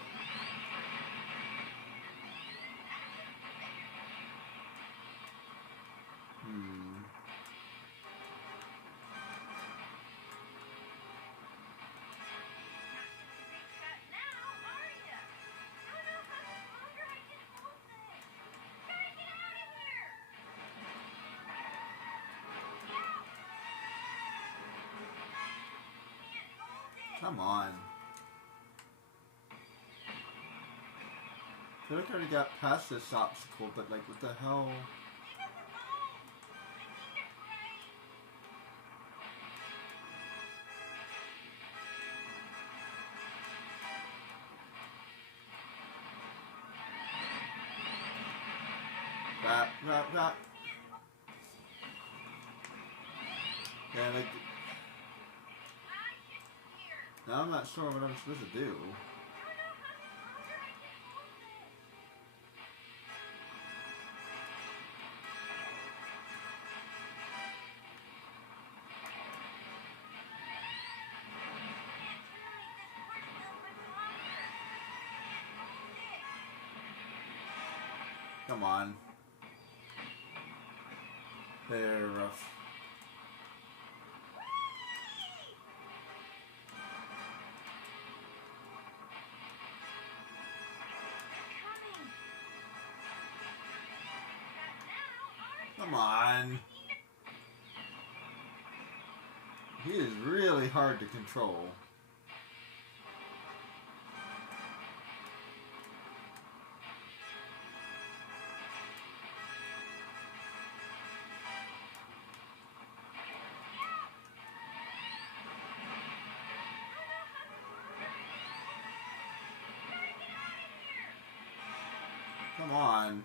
Come on. I feel like I already got past this obstacle, but like, what the hell? Leave us alone! I need to pray! Rap. Yeah, like, I get here! now I'm not sure what I'm supposed to do. I don't know how stronger I can hold this! Come on. They're rough. Come on. He is really hard to control. Come on.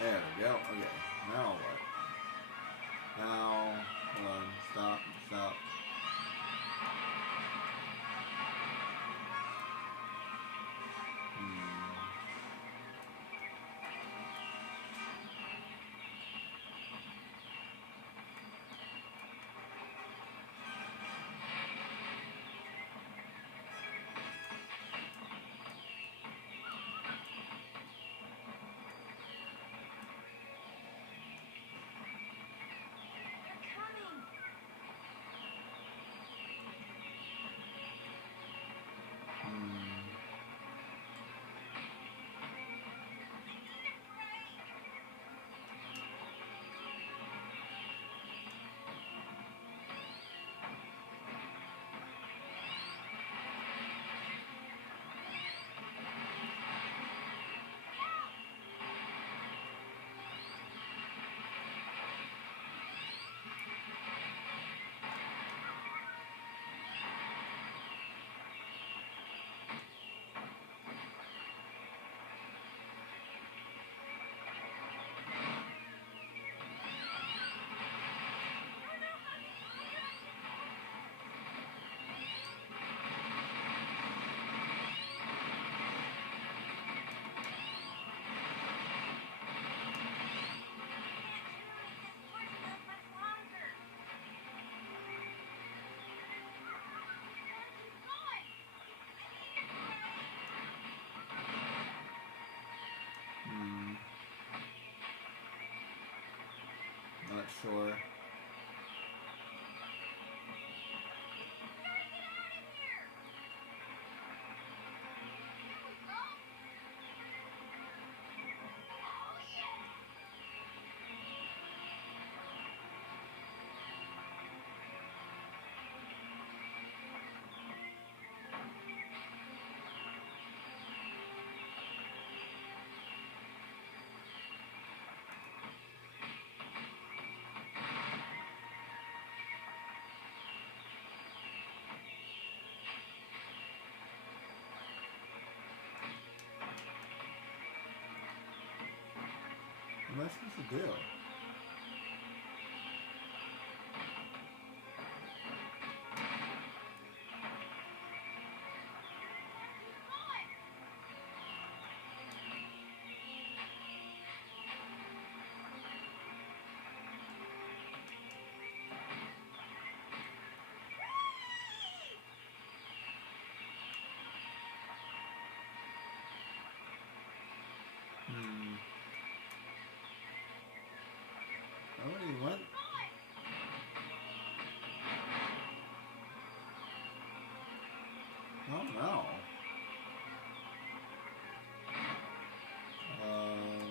There we go. Okay. Now what? Now, hold on. Stop. Not sure. What am I supposed to do? Oh, he went. Oh no. Hmm.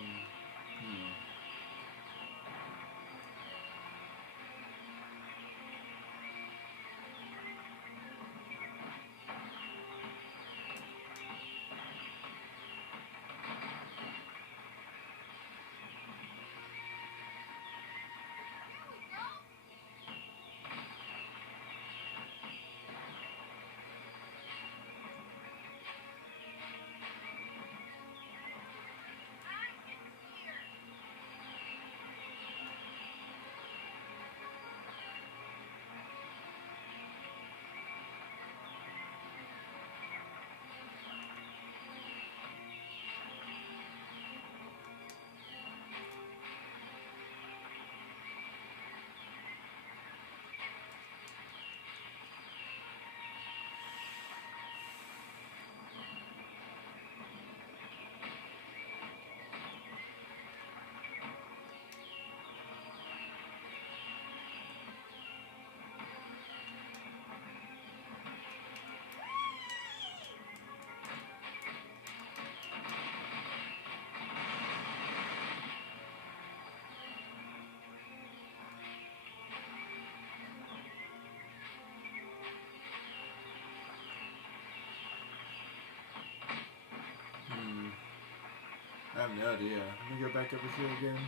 Hmm. I have no idea. Let me go back over here again.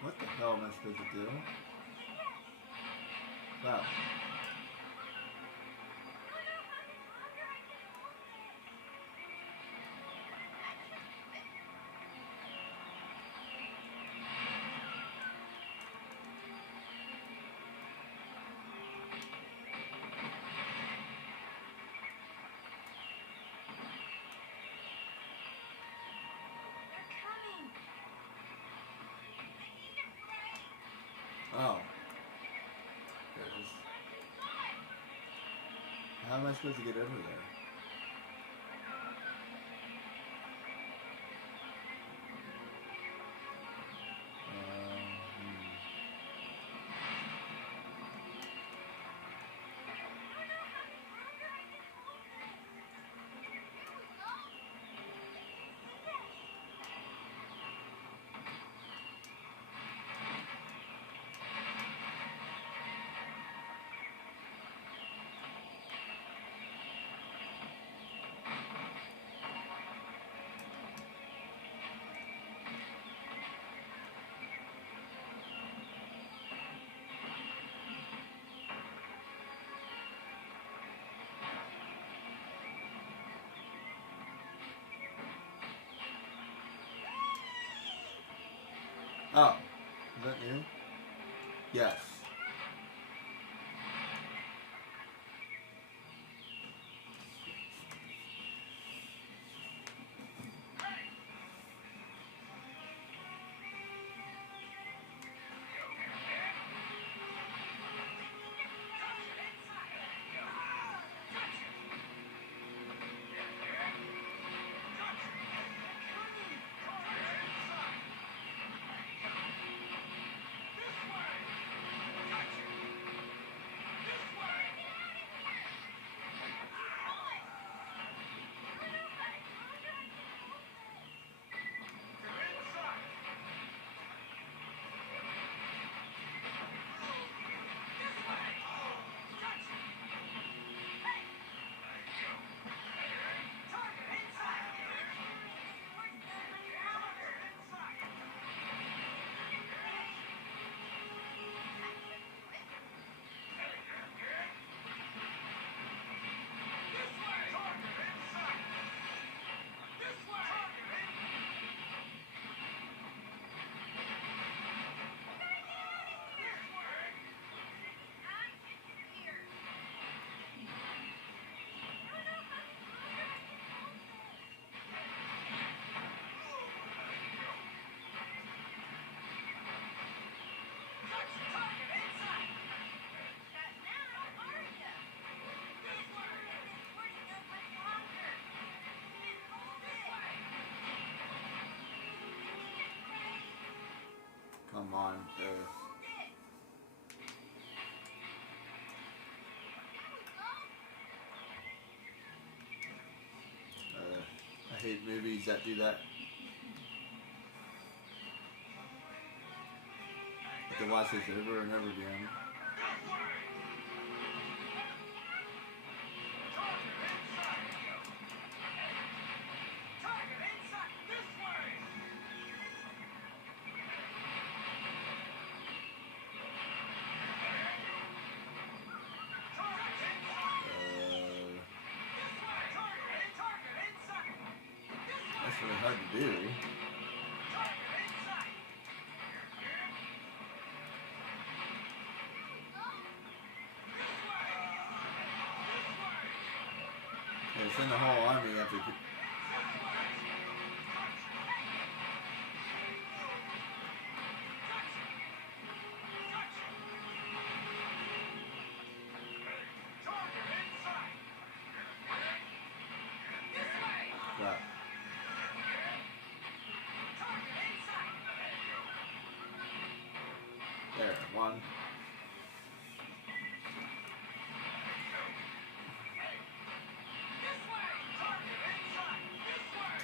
What the hell am I supposed to do? Wow. Oh. There it is. How am I supposed to get over there? Hmm. Oh. Is that new? Yes. Come on. I hate movies that do that. I can watch this over and over again. That's really hard to do. Yeah, send the whole army after. Right. There, one.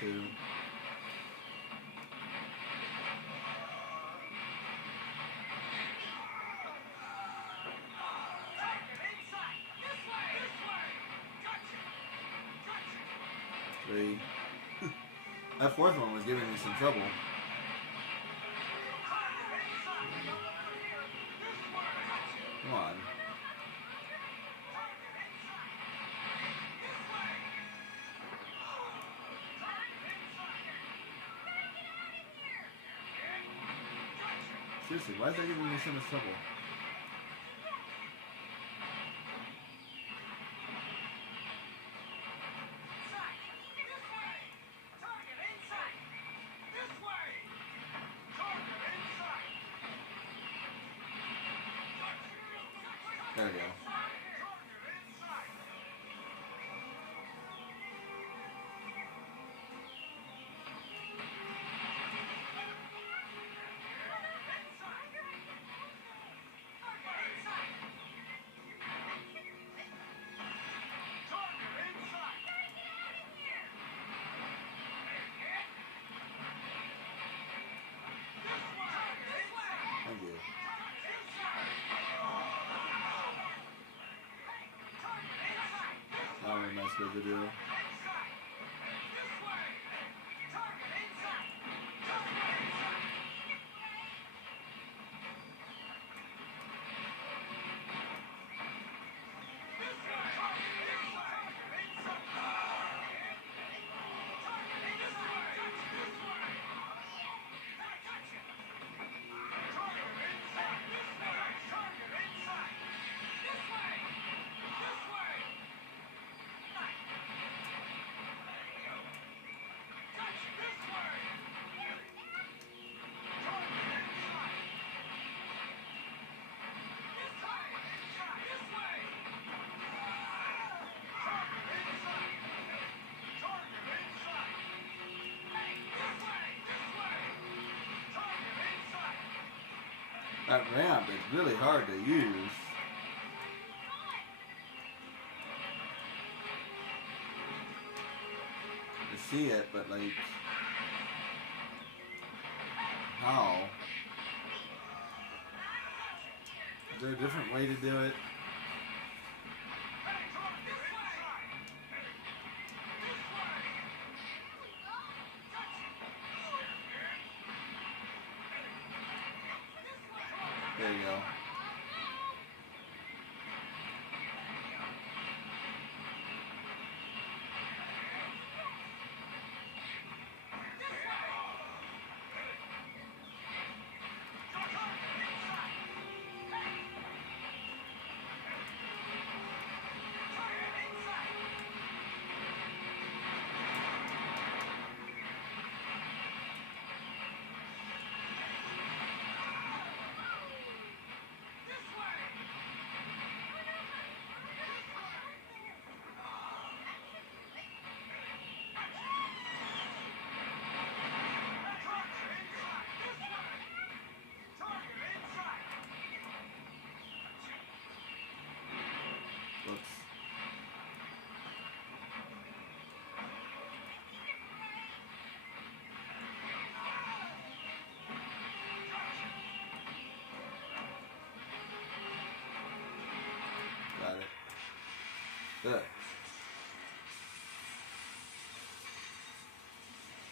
Two. Three. That fourth one was giving me some trouble. Come on. Seriously, why is that giving me so much trouble? There we go. Thank you. Now what am I supposed to do? That ramp is really hard to use. To see it, but like, how? Is there a different way to do it? There you go.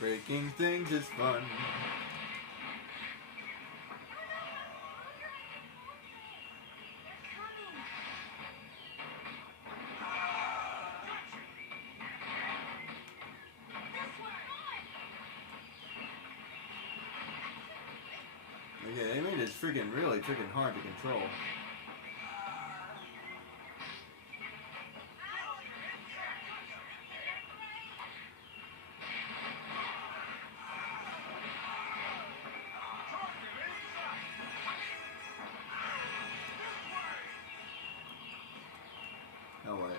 Breaking things is fun. Okay, they made this freaking really freaking hard to control. Oh wait.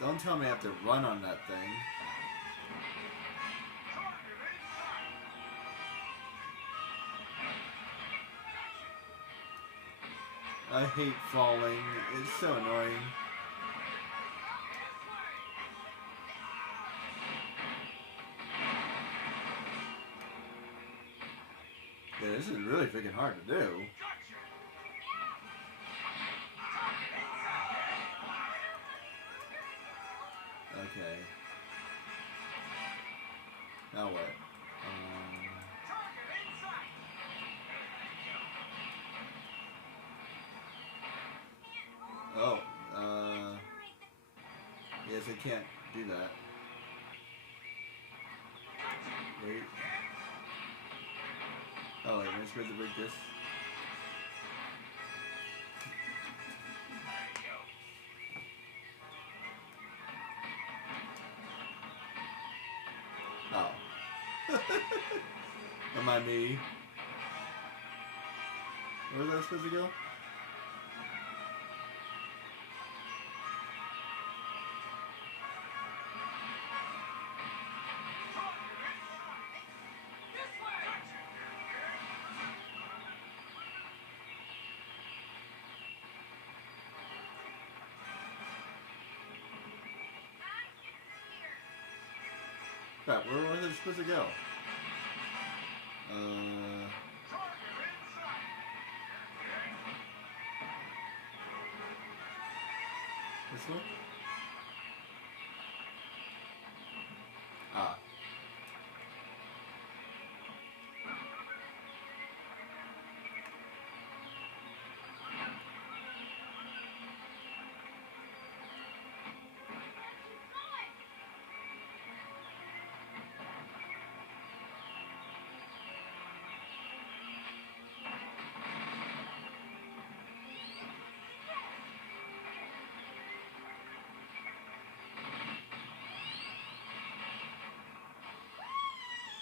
Don't tell me I have to run on that thing. I hate falling. It's so annoying. Yeah, this is really freaking hard to do. Okay. Now what? Oh, yes, I can't do that. Wait. Oh, wait, am I supposed to break this? Oh. Am I me? Where was I supposed to go? Crap, where was I supposed to go? This one? Ah.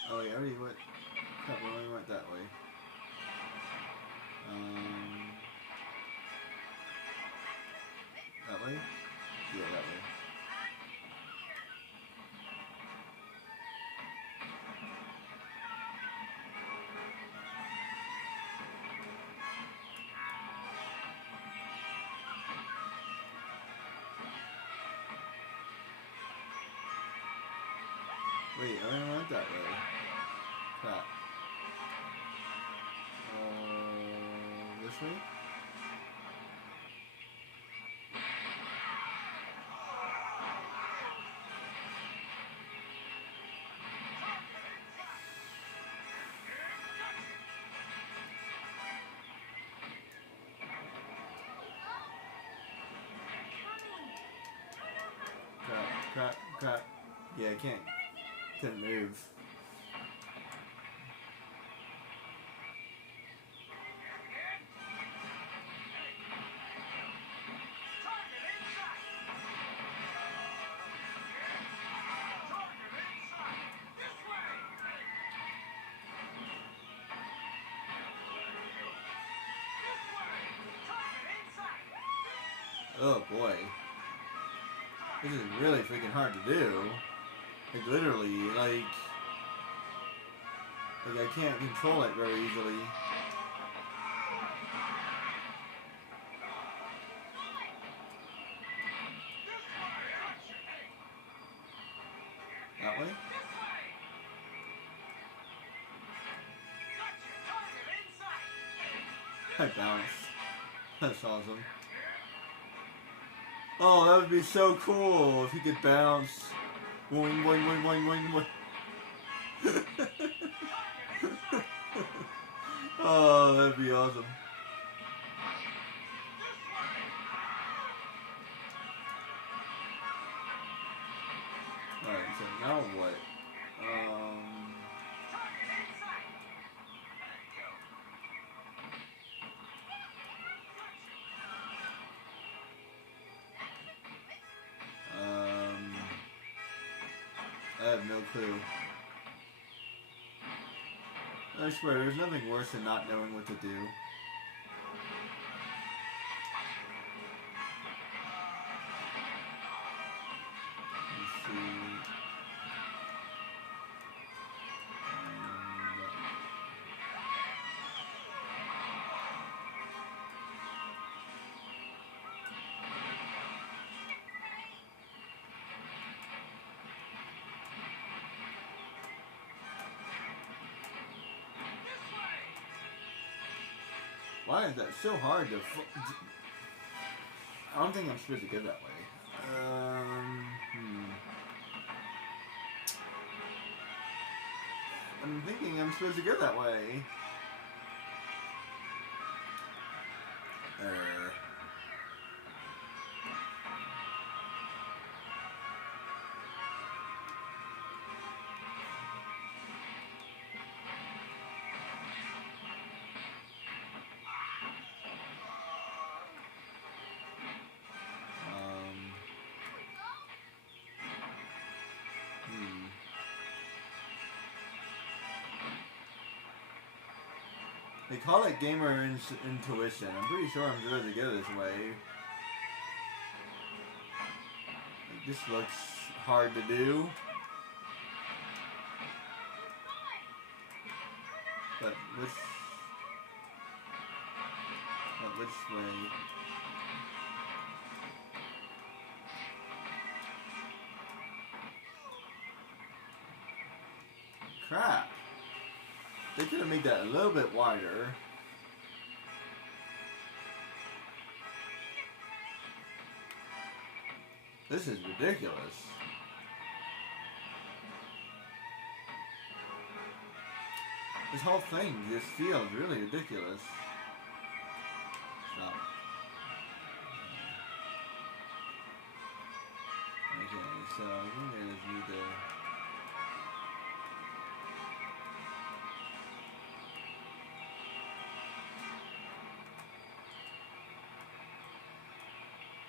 Oh, yeah, I already went. Crap, I already went that way. That way? Yeah, that way. Wait, I already went that way. Crap. This way? Crap. Yeah, I couldn't move. Oh boy. This is really freaking hard to do. Like literally, like I can't control it very easily. I bounced. That's awesome. Oh, that would be so cool if he could bounce. Boing, boing, boing, boing, boing, boing. Oh, that'd be awesome. Alright, so now what? I have no clue. I swear, there's nothing worse than not knowing what to do. Let's see. Why is that so hard to... I don't think I'm supposed to go that way. I'm thinking I'm supposed to go that way. They call it gamer intuition. I'm pretty sure I'm supposed to go this way. This looks hard to do. But which way? Crap. They could have made that a little bit wider. This is ridiculous. This whole thing just feels really ridiculous. Stop. Okay, so I think I just need to...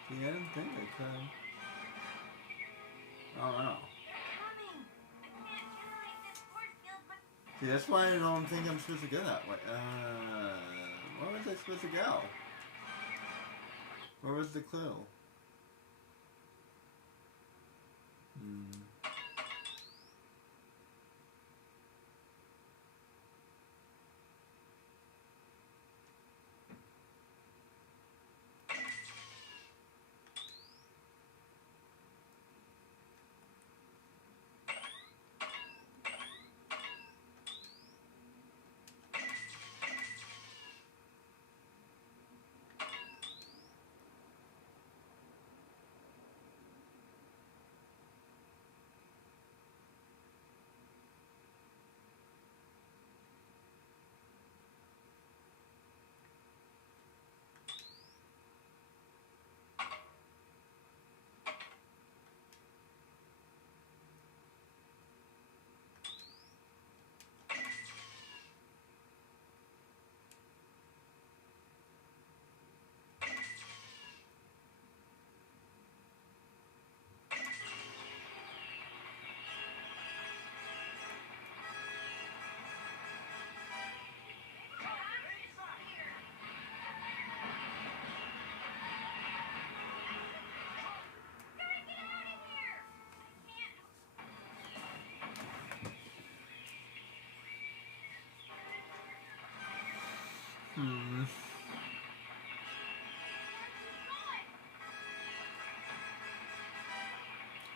See, I didn't think I could. I don't know. See, that's why I don't think I'm supposed to go that way. Where was I supposed to go? Where was the clue?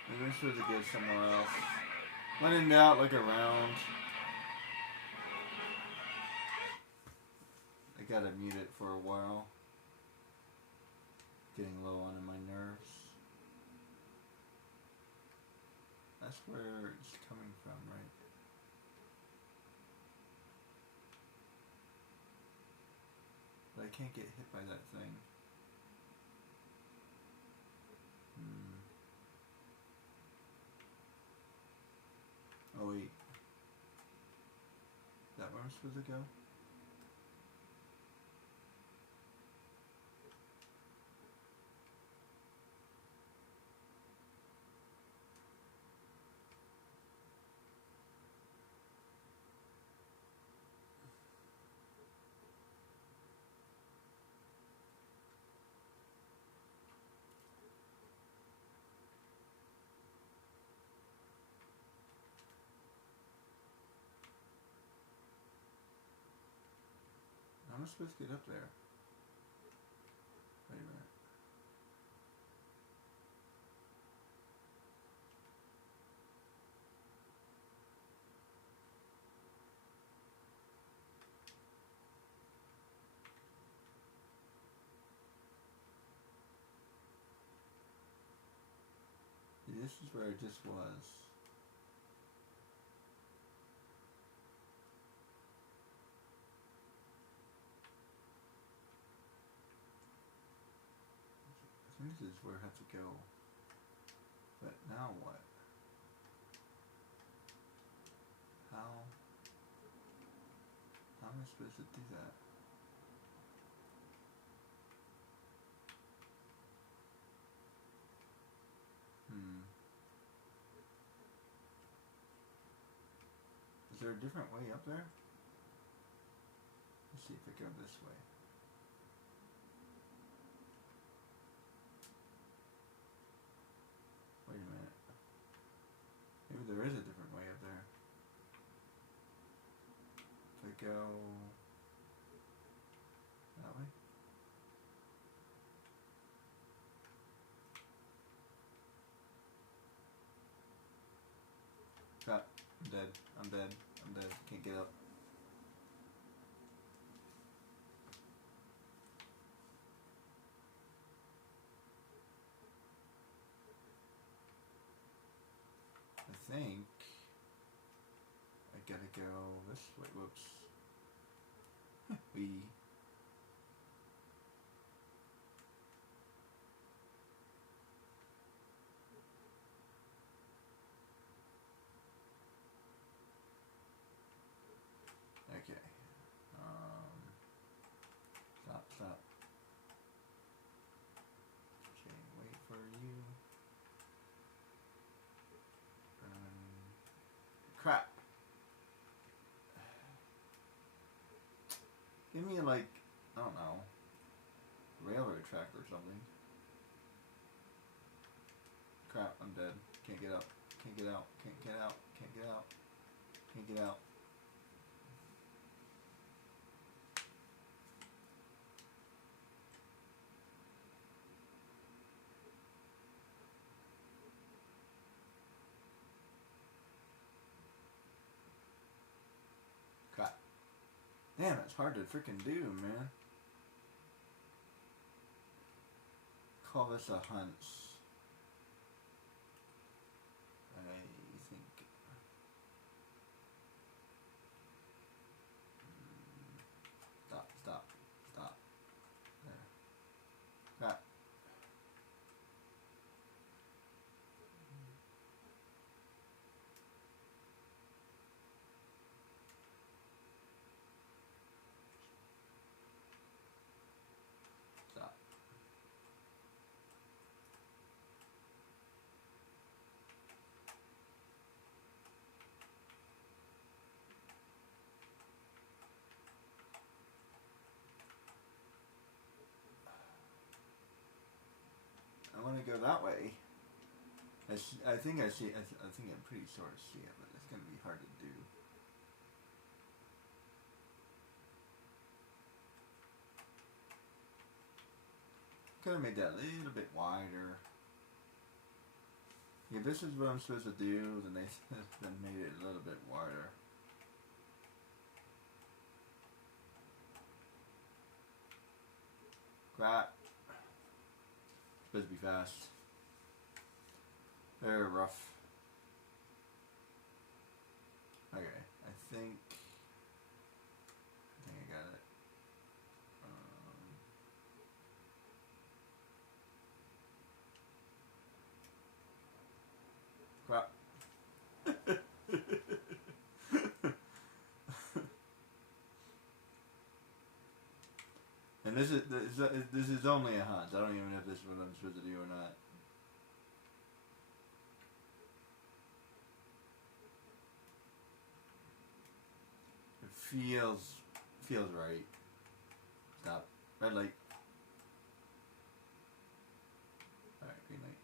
Maybe I'm supposed to go somewhere else. When in doubt, look around. I gotta mute it for a while. Getting low on my nerves. That's where it's coming from, right? But I can't get hit by that thing. Oh wait. Is that where I'm supposed to go? How am I supposed to get up there? Wait a minute. See, this is where I just was. I think this is where I have to go. But now what? How am I supposed to do that? Is there a different way up there? Let's see if I go this way. Wait a minute. Maybe there is a different way up there. If I go that way? Crap. I'm dead. I'm dead. I'm dead. Can't get up. I think I gotta go this way. Whoops. We. Okay. Stop. Okay, wait for you. Crap. Give me like, I don't know, railroad track or something. Crap, I'm dead. Can't get up. Can't get out. Can't get out. Can't get out. Can't get out. Crap. Damn, it's hard to freaking do, man. Call this a hunch. I think. Stop. There. Crap. Stop. I want to go that way. I think I see. I think I'm pretty sure I see it, but it's gonna be hard to do. Could have made that a little bit wider. Yeah, this is what I'm supposed to do. Then they then made it a little bit wider. Crap. Supposed to be fast. Very rough. Okay, I think I got it. Crap. And this is only a hunt. I don't even know if this is what I'm supposed to do or not. It feels right. Stop. Red light. Alright, green light.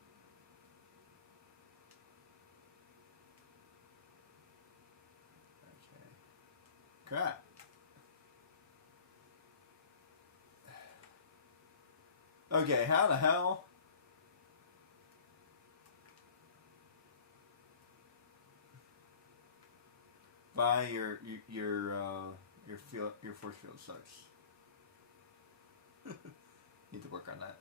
Okay. Crap. Okay, how the hell? Vi, your force field sucks. Need to work on that.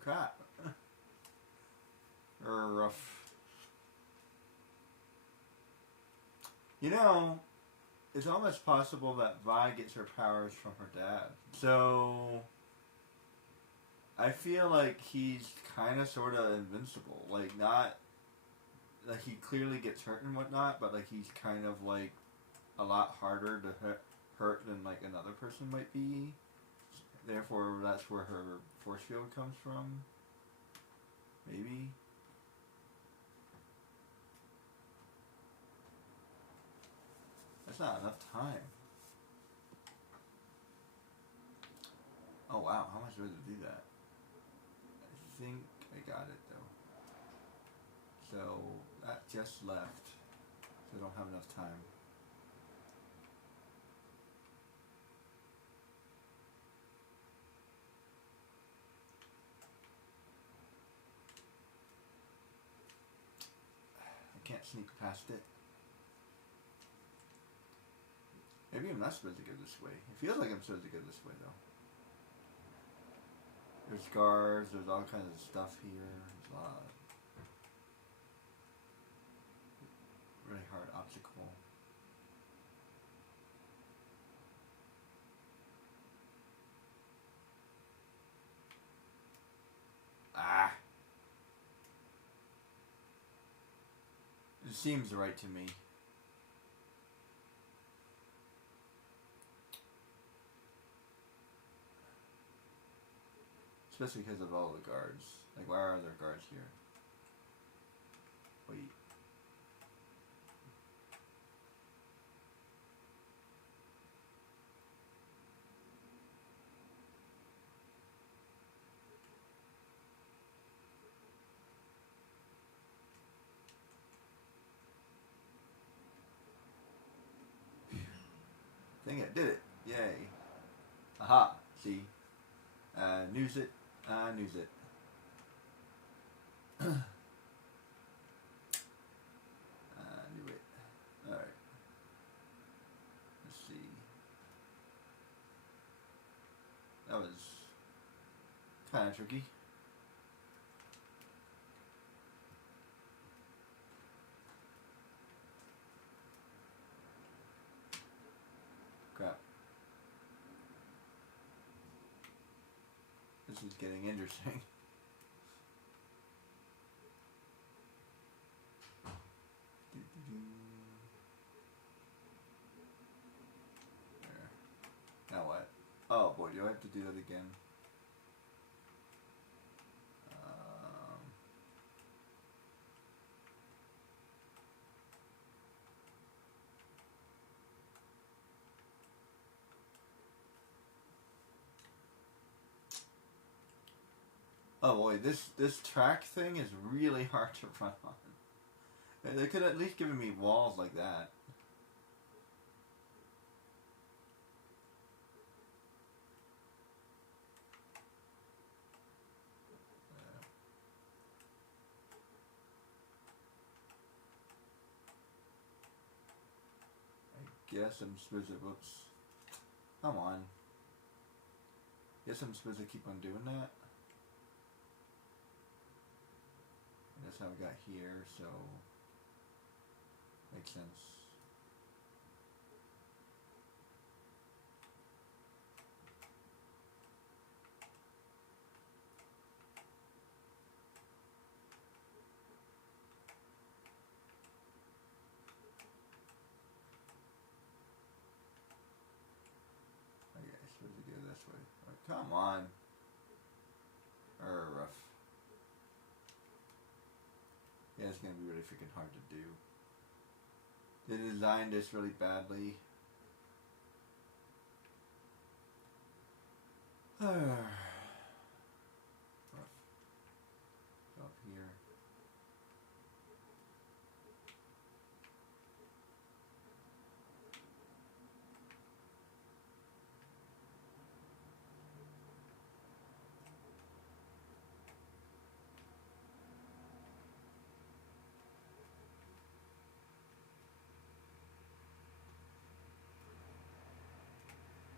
Crap. Rough. You know, it's almost possible that Vi gets her powers from her dad. So I feel like he's kind of sort of invincible. Like, not like he clearly gets hurt and whatnot, but like he's kind of like a lot harder to hurt than like another person might be. Therefore, that's where her force field comes from. Maybe. That's not enough time. Oh wow, how am I supposed to do that? I think I got it though. So that just left. So I don't have enough time. I can't sneak past it. Maybe I'm not supposed to go this way. It feels like I'm supposed to go this way though. There's guards, there's all kinds of stuff here. There's a lot of really hard obstacle. Ah! It seems right to me. Especially because of all the guards. Like, why are there guards here? Wait. Dang it, did it. Yay. Aha. See? News it. News it. Knew it. Alright. Let's see. That was kind of tricky. Crap. This is getting interesting. There. Now what? Oh boy, do I have to do that again? Oh boy, this track thing is really hard to run on. They could at least given me walls like that. Guess I'm supposed to, whoops. Come on. Guess I'm supposed to keep on doing that. That's how we got here, so makes sense. Okay, supposed to go this way. Oh, come on. Rough. Yeah, it's gonna be really freaking hard to do. They designed this really badly. Rough. Up here.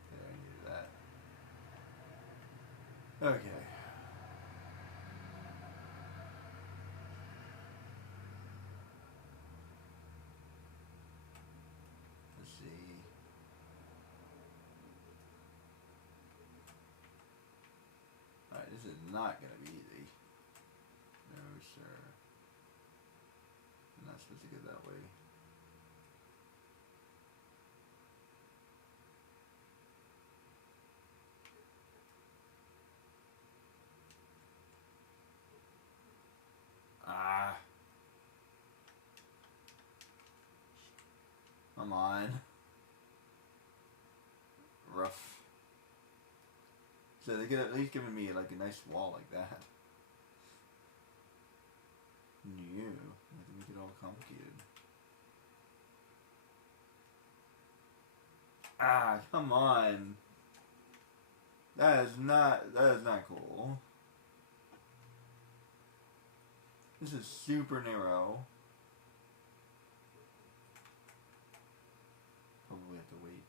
Okay, I knew that. Okay. Let's see. Alright, this is not gonna be easy. No, sir. I'm not supposed to go that way. Ah. Come on. Rough. So they could at least given me like a nice wall like that. New. I have to make it all complicated. Ah, come on. That is not cool. This is super narrow. Probably have to wait.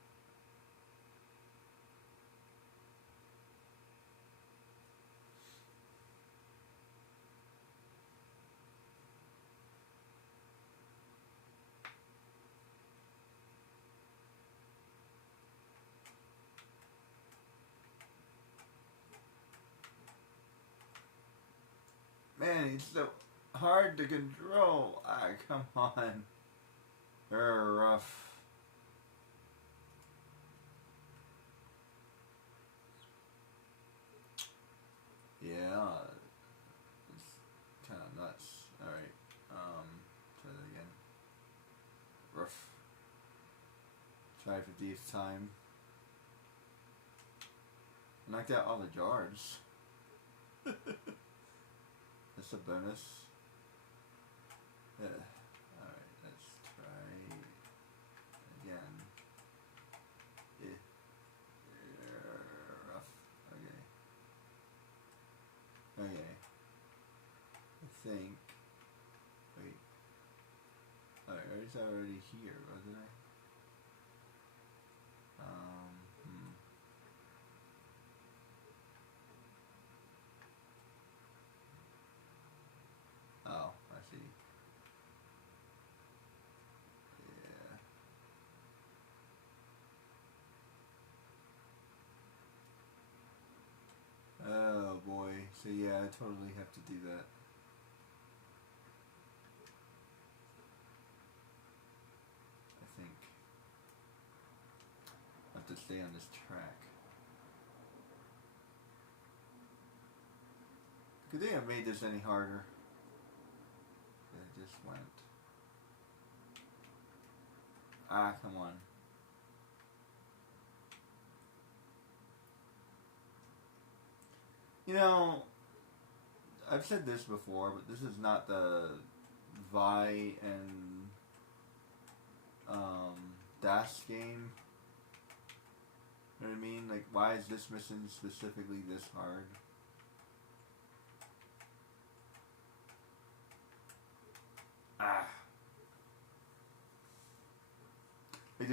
Man, it's so hard to control. Ah, come on. They're rough. Yeah, it's kind of nuts. Alright, try that again. Rough. Try 50th time. Knocked out all the jars. That's a bonus. Yeah. Alright, let's try again. Rough. Okay. Okay. I think. Wait. Alright, I was already here, wasn't I? Oh, I see. Yeah. Oh boy. So yeah, I totally have to do that. I think. I have to stay on this track. Could they have made this any harder? It just went. Ah, come on. You know, I've said this before, but this is not the Vi and Das game. You know what I mean? Like, why is this mission specifically this hard? Ah. Like,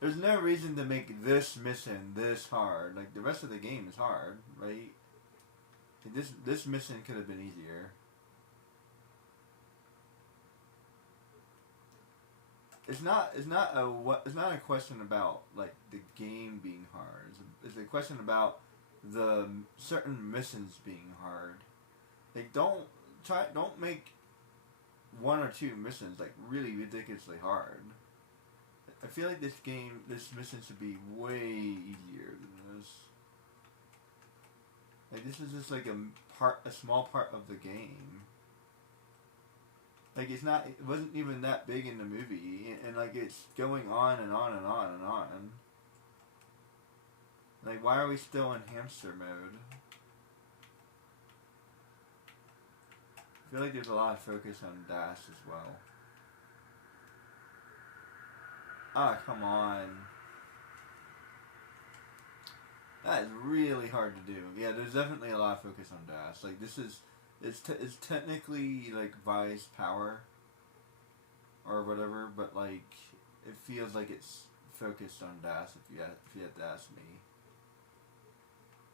There's no reason to make this mission this hard. Like, the rest of the game is hard, right? This mission could have been easier. It's not a question about like the game being hard. It's a question about the certain missions being hard. Like, don't make one or two missions like really ridiculously hard. I feel like this mission should be way easier than this. Like, this is just like a small part of the game. Like, it wasn't even that big in the movie, and like, it's going on and on and on and on. Like, why are we still in hamster mode? I feel like there's a lot of focus on Dash as well. Ah, come on. That is really hard to do. Yeah, there's definitely a lot of focus on Dash. Like, it's technically like Vi's power or whatever, but like it feels like it's focused on Dash. If you had to ask me,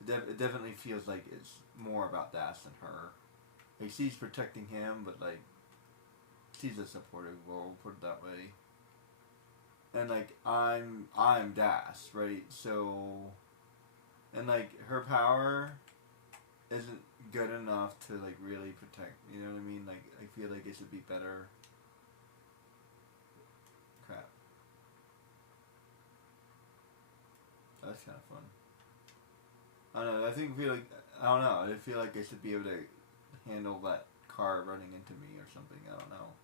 it definitely feels like it's more about Dash than her. Like, she's protecting him, but like she's a supportive role, put it that way. And like I'm Dash, right? So, and like her power isn't good enough to like really protect, you know what I mean? Like, I feel like it should be better. Crap. That's kind of fun. I don't know, I feel like I should be able to handle that car running into me or something, I don't know.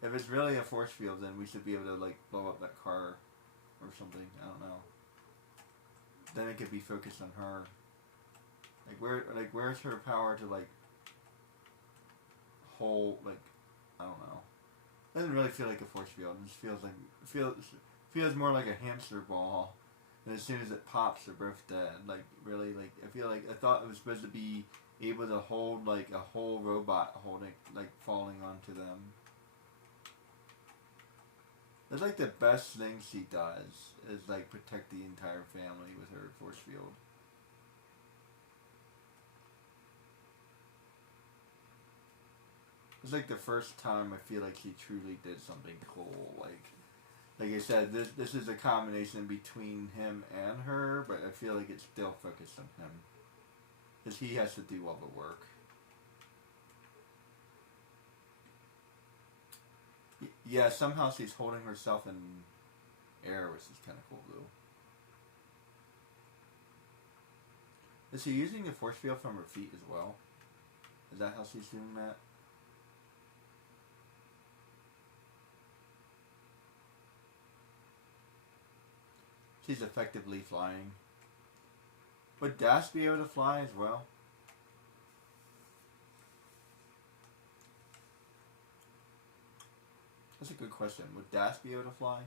If it's really a force field, then we should be able to like blow up that car or something, I don't know. Then it could be focused on her. Where's her power to like hold, like, I don't know. It doesn't really feel like a force field. It just feels more like a hamster ball. And as soon as it pops, they're both dead. Like, really, like, I thought it was supposed to be able to hold like a whole robot holding, like, falling onto them. That's like the best thing she does is like protect the entire family with her force field. It's like the first time I feel like he truly did something cool. Like I said, this is a combination between him and her, but I feel like it's still focused on him. Because he has to do all the work. Yeah, somehow she's holding herself in air, which is kind of cool, though. Is she using a force field from her feet as well? Is that how she's doing that? She's effectively flying. Would Dash be able to fly as well? That's a good question. Would Dash be able to fly?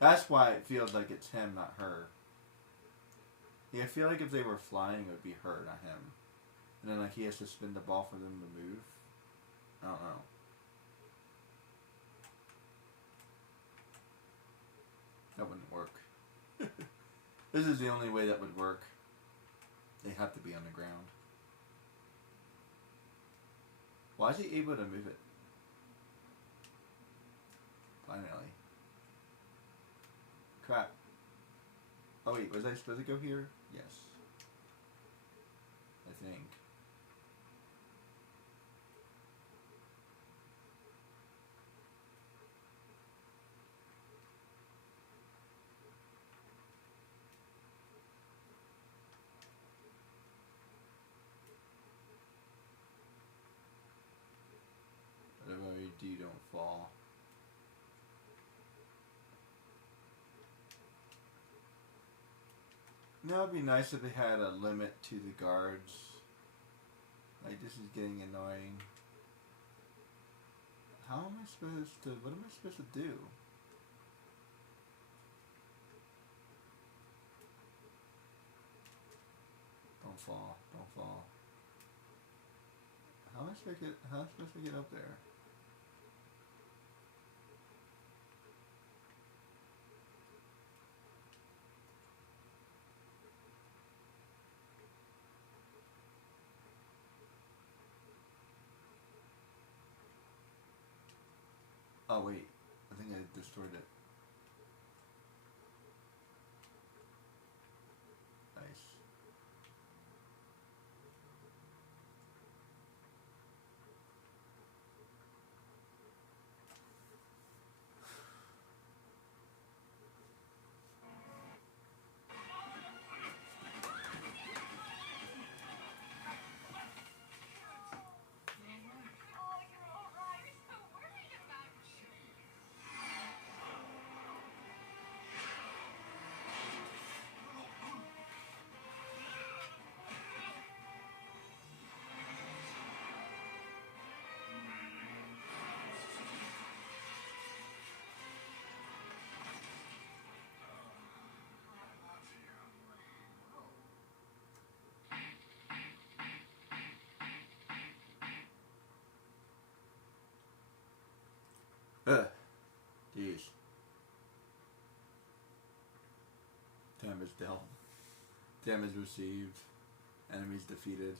That's why it feels like it's him, not her. Yeah, I feel like if they were flying, it would be her, not him. And then like he has to spin the ball for them to move. I don't know. That wouldn't work. This is the only way that would work. They have to be on the ground. Why is he able to move it? Finally. Crap. Oh wait, was I supposed to go here? Yes. I think. Whatever you do, don't fall. Now it'd be nice if they had a limit to the guards. Like, this is getting annoying. How am I supposed to, what am I supposed to do? Don't fall, don't fall. How am I supposed to get up there? Oh wait, I think I destroyed it. Nice. Oh, you're all right. You're so worried about you. Jeez. Damage dealt. Damage received. Enemies defeated.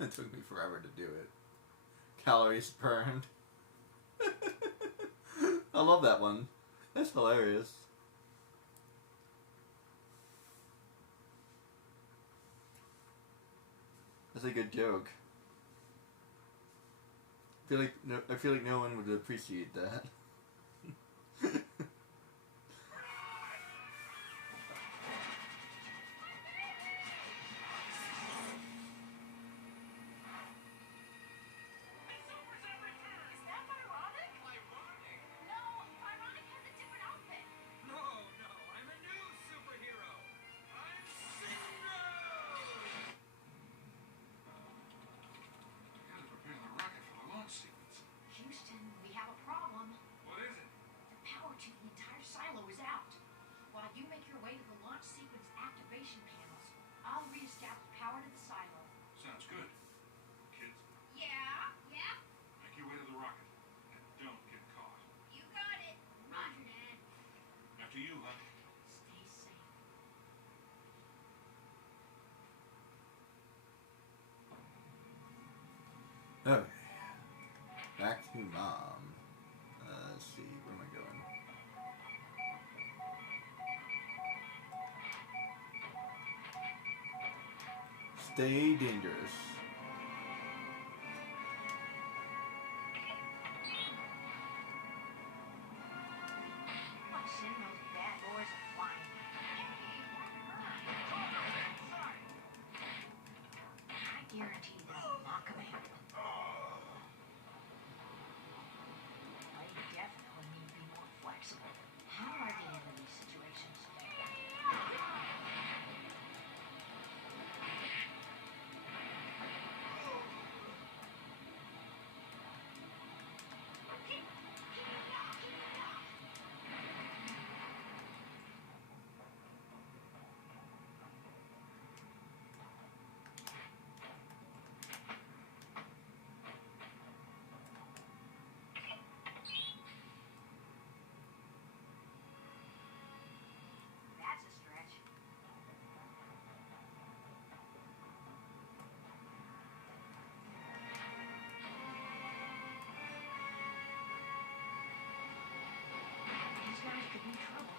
It took me forever to do it. Calories burned. I love that one. That's hilarious. That's a good joke. I feel like no one would appreciate that. Super's have returned. Is that ironic? Ironic? No, ironic has a different outfit. No, no, I'm a new superhero. I'm Syndrome! Gotta prepare the rocket for the launch sequence. Houston, we have a problem. What is it? The power to the entire silo is out. While you make your way to the launch sequence activation panels, I'll reestablish power to the silo. Sounds good. Kids, Yeah? Yeah? make your way to the rocket. And don't get caught. You got it. Roger, Dad. After you, huh? Stay safe. Okay. Back to Mom. Let's see, where am I going? Stay dangerous. Watch in, those bad boys are flying. I guarantee they'll knock him out. I definitely need to be more flexible. How do I get into these situations? That's a stretch. These guys could be trouble.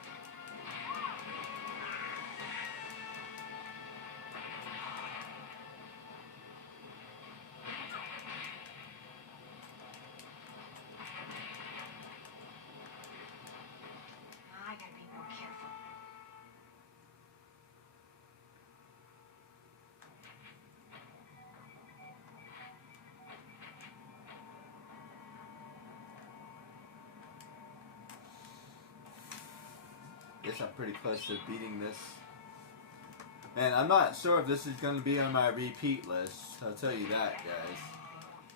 I gotta be more careful. Guess I'm pretty close to beating this. And I'm not sure if this is going to be on my repeat list. I'll tell you that, guys.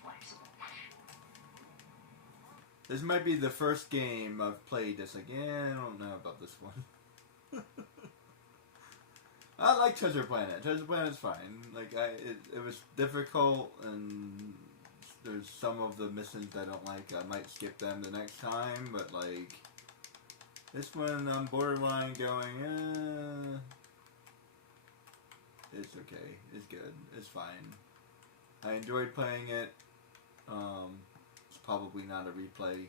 More flexible. This might be the first game I've played that's like, yeah, I don't know about this one. I like Treasure Planet. Treasure Planet's fine. Like, it was difficult, and there's some of the missions I don't like. I might skip them the next time, but like, this one I'm borderline going, it's okay. It's good. It's fine. I enjoyed playing it. It's probably not a replay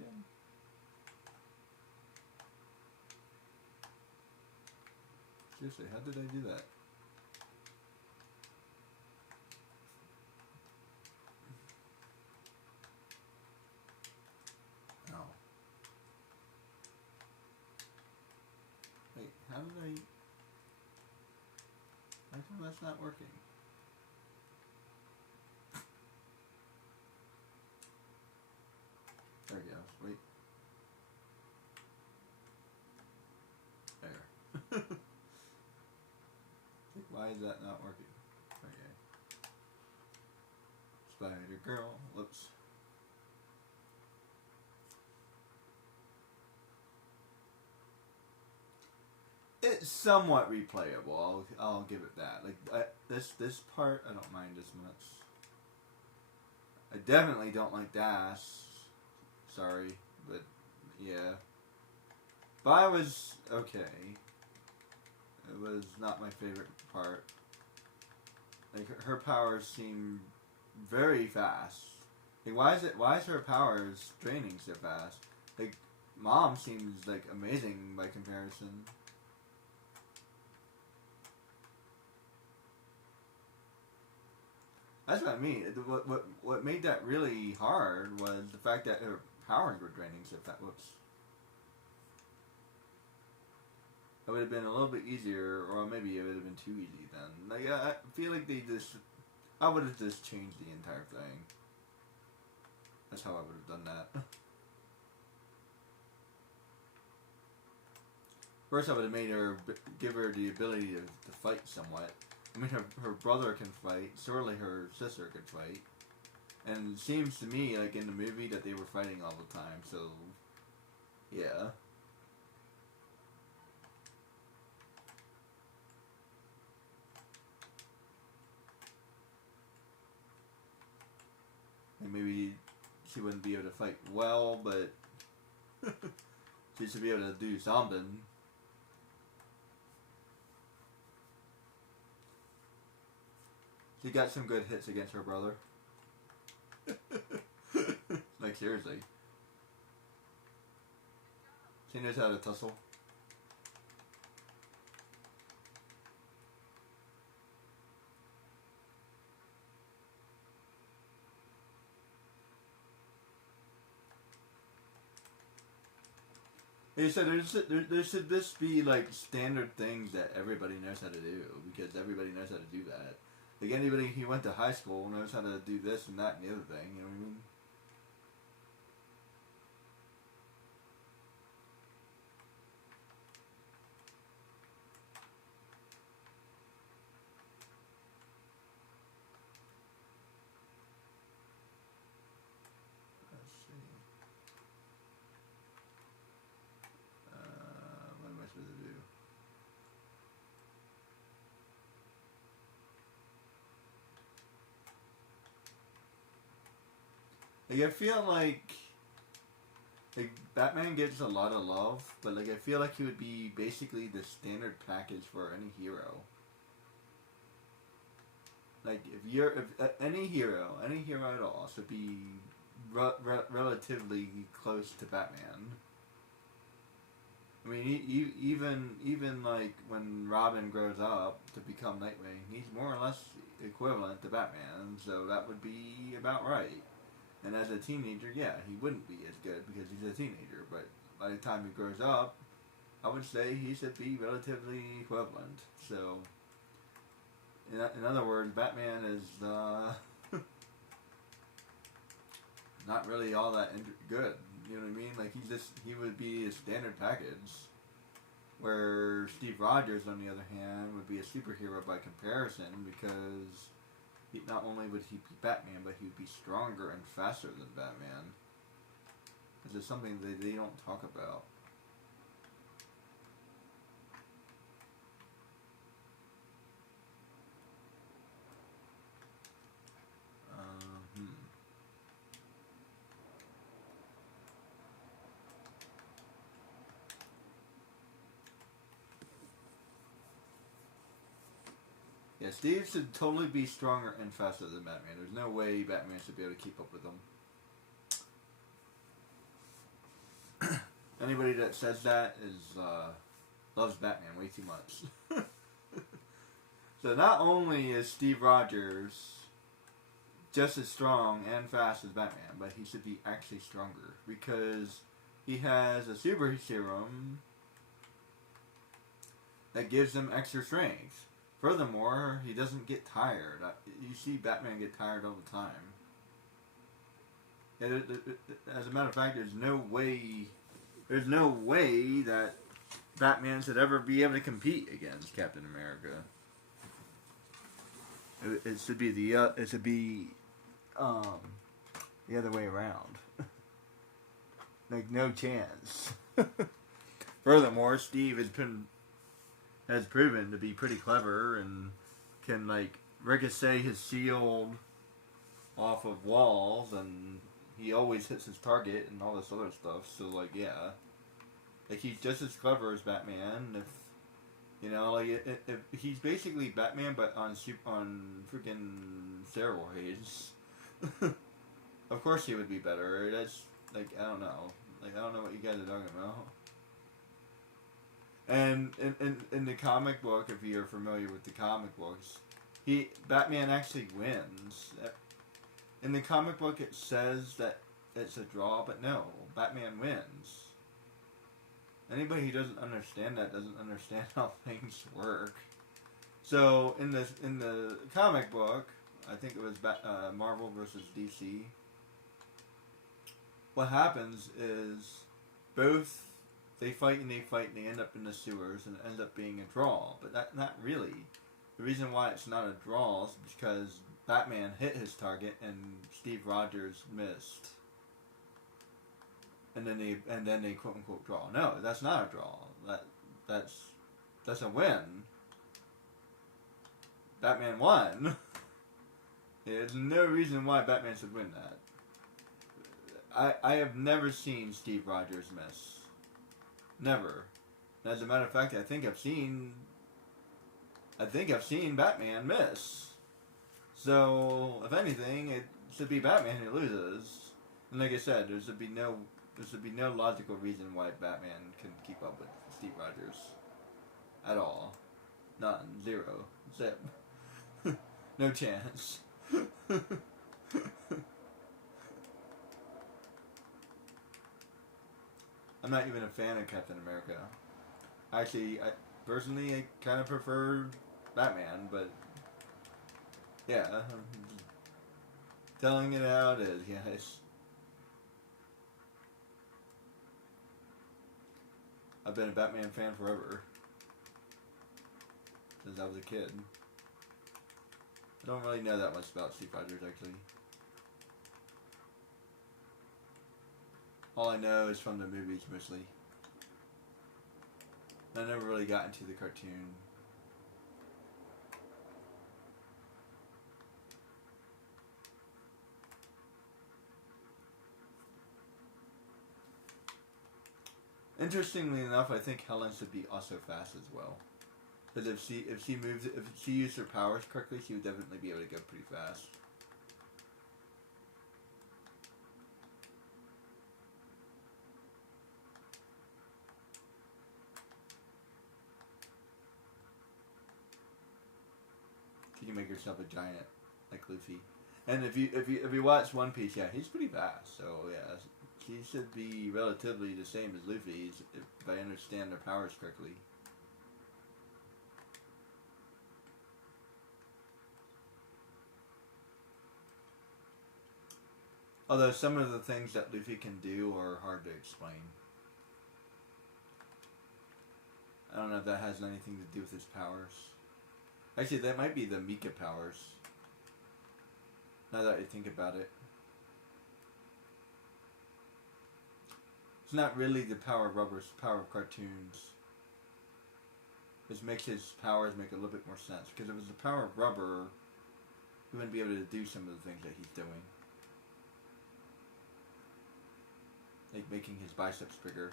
working? Seriously, how did I do that? Oh. Wait, how did I... How come that's not working? There we go. Wait. There. Why is that not working? Okay. Spider Girl. Whoops. It's somewhat replayable. I'll give it that. Like this part, I don't mind as much. I definitely don't like Dash. Sorry, but yeah. But was okay. It was not my favorite part. Like her powers seem very fast. Like why is her powers draining so fast? Like Mom seems like amazing by comparison. That's what I mean. What made that really hard was the fact that her powers were draining so fast. Whoops. It would have been a little bit easier, or maybe it would have been too easy then. Like I feel like I would have just changed the entire thing. That's how I would have done that. First, I would have made her give her the ability to fight somewhat. I mean, her brother can fight. Surely her sister could fight. And it seems to me, like in the movie, that they were fighting all the time. So, yeah. And maybe she wouldn't be able to fight well, but she should be able to do something. She got some good hits against her brother. Like, seriously. She knows how to tussle. They said there should this be like standard things that everybody knows how to do, because everybody knows how to do that. Like anybody who went to high school knows how to do this and that and the other thing, you know what I mean? Let's see. What am I supposed to do? Like I feel like Batman gets a lot of love, but like I feel like he would be basically the standard package for any hero. Like if any hero at all should be relatively close to Batman. I mean, even like when Robin grows up to become Nightwing, he's more or less equivalent to Batman, so that would be about right. And as a teenager, yeah, he wouldn't be as good because he's a teenager. But by the time he grows up, I would say he should be relatively equivalent. So, in other words, Batman is not really all that good. You know what I mean? Like he would be a standard package. Where Steve Rogers, on the other hand, would be a superhero by comparison because not only would he be Batman, but he would be stronger and faster than Batman. This is something that they don't talk about. Yeah, Steve should totally be stronger and faster than Batman. There's no way Batman should be able to keep up with him. anybody that says that is loves Batman way too much. So not only is Steve Rogers just as strong and fast as Batman, but he should be actually stronger because he has a super serum that gives him extra strength. Furthermore, he doesn't get tired. You see Batman get tired all the time. As a matter of fact, there's no way that Batman should ever be able to compete against Captain America. It should be the other way around. Like no chance. Furthermore, Steve has proven to be pretty clever and can like ricochet his shield off of walls, and he always hits his target and all this other stuff. So like yeah, like he's just as clever as Batman. If you know, like if he's basically Batman, but on freaking steroids. Of course he would be better. That's like I don't know. Like I don't know what you guys are talking about. And in the comic book, if you're familiar with the comic books, Batman actually wins. In the comic book, it says that it's a draw, but no, Batman wins. Anybody who doesn't understand that doesn't understand how things work. So in the comic book, I think it was Marvel versus DC. What happens is both they fight and they end up in the sewers and it ends up being a draw. But not really. The reason why it's not a draw is because Batman hit his target and Steve Rogers missed. And then they quote unquote draw. No, that's not a draw. That's a win. Batman won. There's no reason why Batman should win that. I have never seen Steve Rogers miss. Never. As a matter of fact, I think I've seen Batman miss. So, if anything, it should be Batman who loses. And like I said, there should be no logical reason why Batman can keep up with Steve Rogers. At all. None. Zero. Zip. No chance. I'm not even a fan of Captain America. Actually, I kind of prefer Batman, but yeah, I'm telling it how it is, yes. I've been a Batman fan forever. Since I was a kid. I don't really know that much about Steve Rogers, actually. All I know is from the movies, mostly. I never really got into the cartoon. Interestingly enough, I think Helen should be also fast as well. Because if she used her powers correctly, she would definitely be able to go pretty fast. Can you make yourself a giant like Luffy? And if you watch One Piece, yeah, he's pretty fast. So yeah, he should be relatively the same as Luffy if I understand their powers correctly. Although some of the things that Luffy can do are hard to explain. I don't know if that has anything to do with his powers. Actually, that might be the Mika powers. Now that I think about it. It's not really the power of rubber, it's the power of cartoons. Which makes his powers make a little bit more sense. Because if it was the power of rubber, he wouldn't be able to do some of the things that he's doing. Like making his biceps bigger.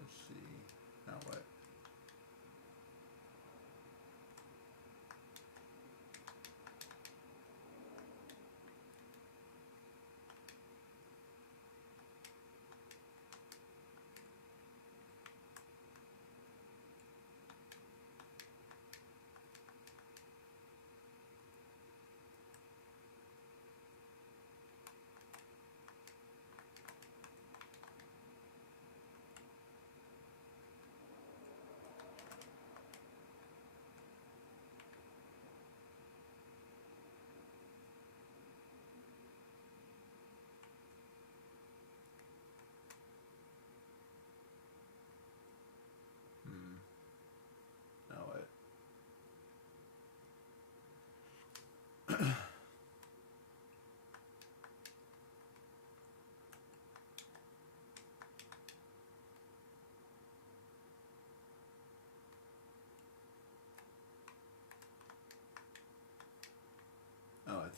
Let's see. Now what?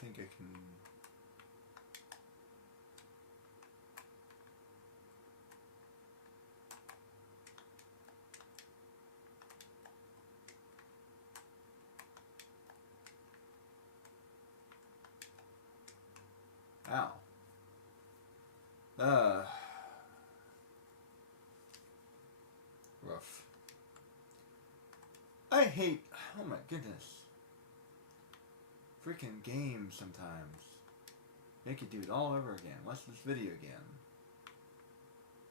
think I can... Ow. Rough. I hate... Oh my goodness. Freaking games sometimes. Make you do it all over again. Watch this video again.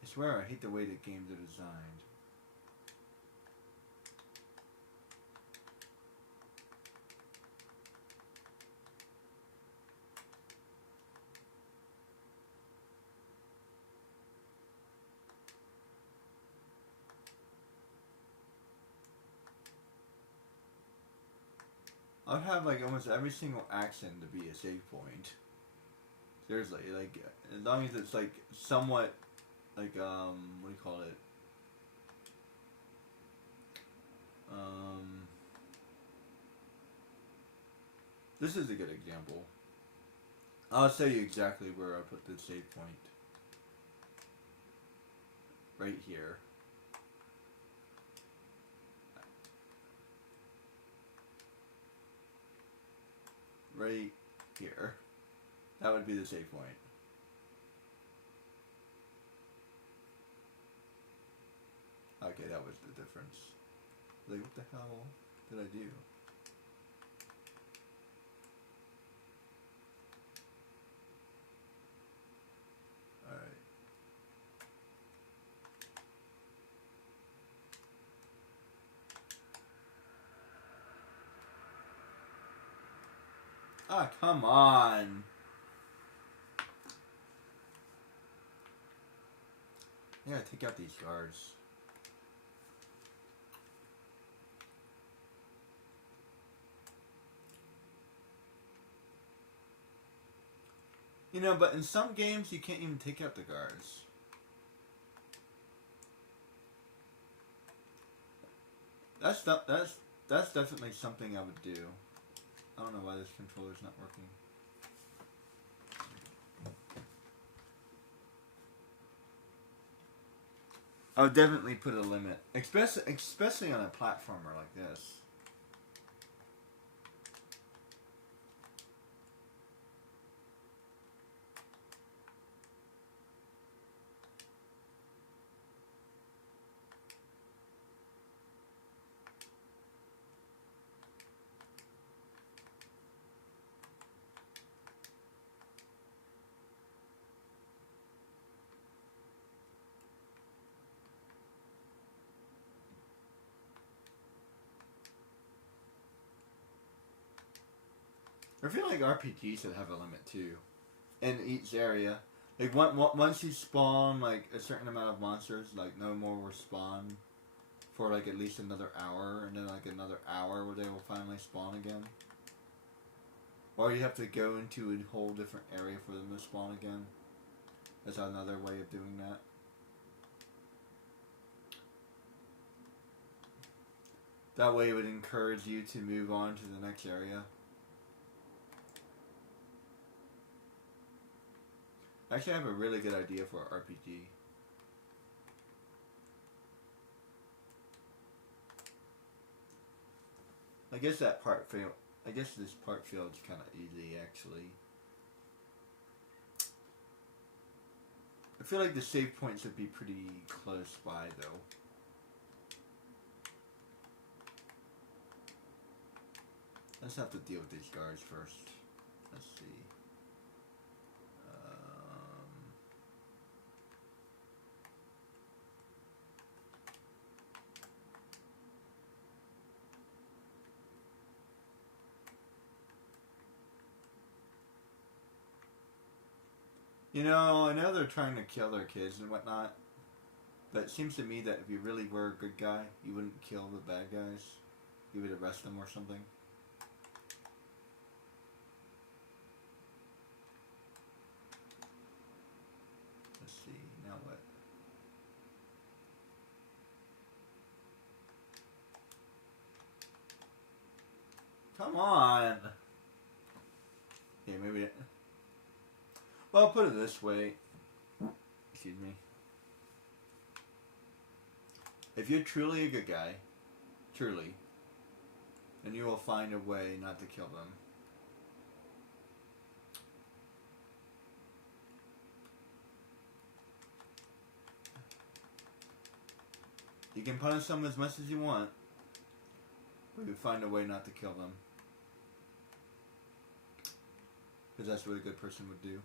I swear I hate the way that games are designed. I'd have like almost every single action to be a save point. Seriously, like as long as it's like somewhat like what do you call it? This is a good example. I'll tell you exactly where I put the save point. Right here. Right here. That would be the save point. Okay, that was the difference. Like, what the hell did I do? Alright. Ah, come on! I gotta take out these guards. You know, but in some games you can't even take out the guards. That's definitely something I would do. I don't know why this controller's not working. I would definitely put a limit, especially on a platformer like this. I feel like RPGs should have a limit too, in each area. Like once you spawn like a certain amount of monsters, like no more will spawn for like at least another hour, and then like another hour where they will finally spawn again. Or you have to go into a whole different area for them to spawn again. That's another way of doing that. That way it would encourage you to move on to the next area. Actually, I have a really good idea for an RPG. I guess that part failed. I guess this part feels kind of easy, actually. I feel like the save points would be pretty close by, though. Let's have to deal with these guards first. Let's see. You know, I know they're trying to kill their kids and whatnot, but it seems to me that if you really were a good guy, you wouldn't kill the bad guys. You would arrest them or something. Let's see, now what? Come on! Okay, maybe. Well, I'll put it this way. Excuse me. If you're truly a good guy, truly, then you will find a way not to kill them. You can punish them as much as you want, but you find a way not to kill them. Because that's what a good person would do.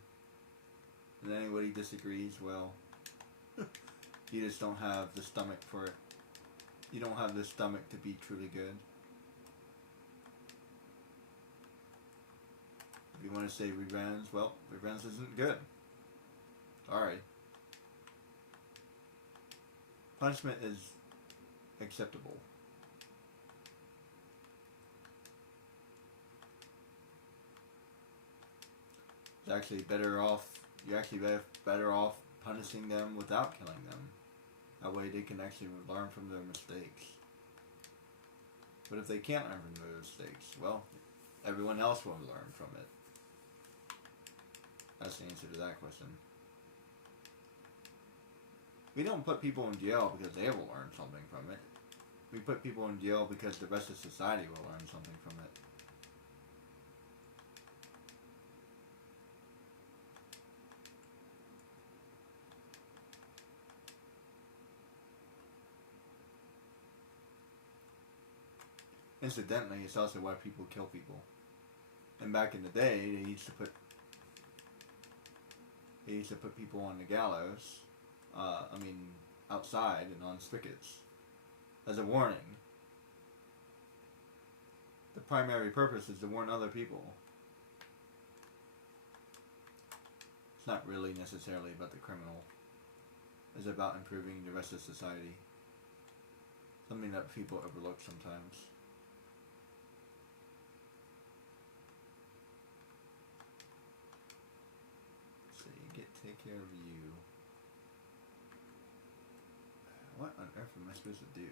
And anybody disagrees, well, you just don't have the stomach for it. You don't have the stomach to be truly good. If you want to say revenge, well, revenge isn't good. Sorry. Punishment is acceptable. It's actually better off. You're actually better off punishing them without killing them. That way they can actually learn from their mistakes. But if they can't learn from their mistakes, well, everyone else will learn from it. That's the answer to that question. We don't put people in jail because they will learn something from it. We put people in jail because the rest of society will learn something from it. Incidentally, it's also why people kill people. And back in the day, they used to put people on the gallows. Outside and on spigots as a warning. The primary purpose is to warn other people. It's not really necessarily about the criminal. It's about improving the rest of society. Something that people overlook sometimes. So you take care of you. What on earth am I supposed to do?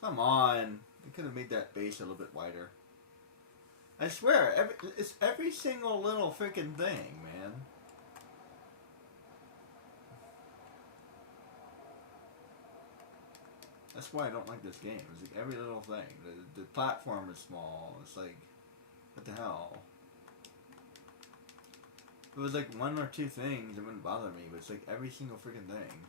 Come on. I could have made that base a little bit wider. I swear, it's every single little freaking thing, man. That's why I don't like this game. It's like every little thing. The platform is small. It's like, what the hell? If it was like one or two things, it wouldn't bother me. But it's like every single freaking thing.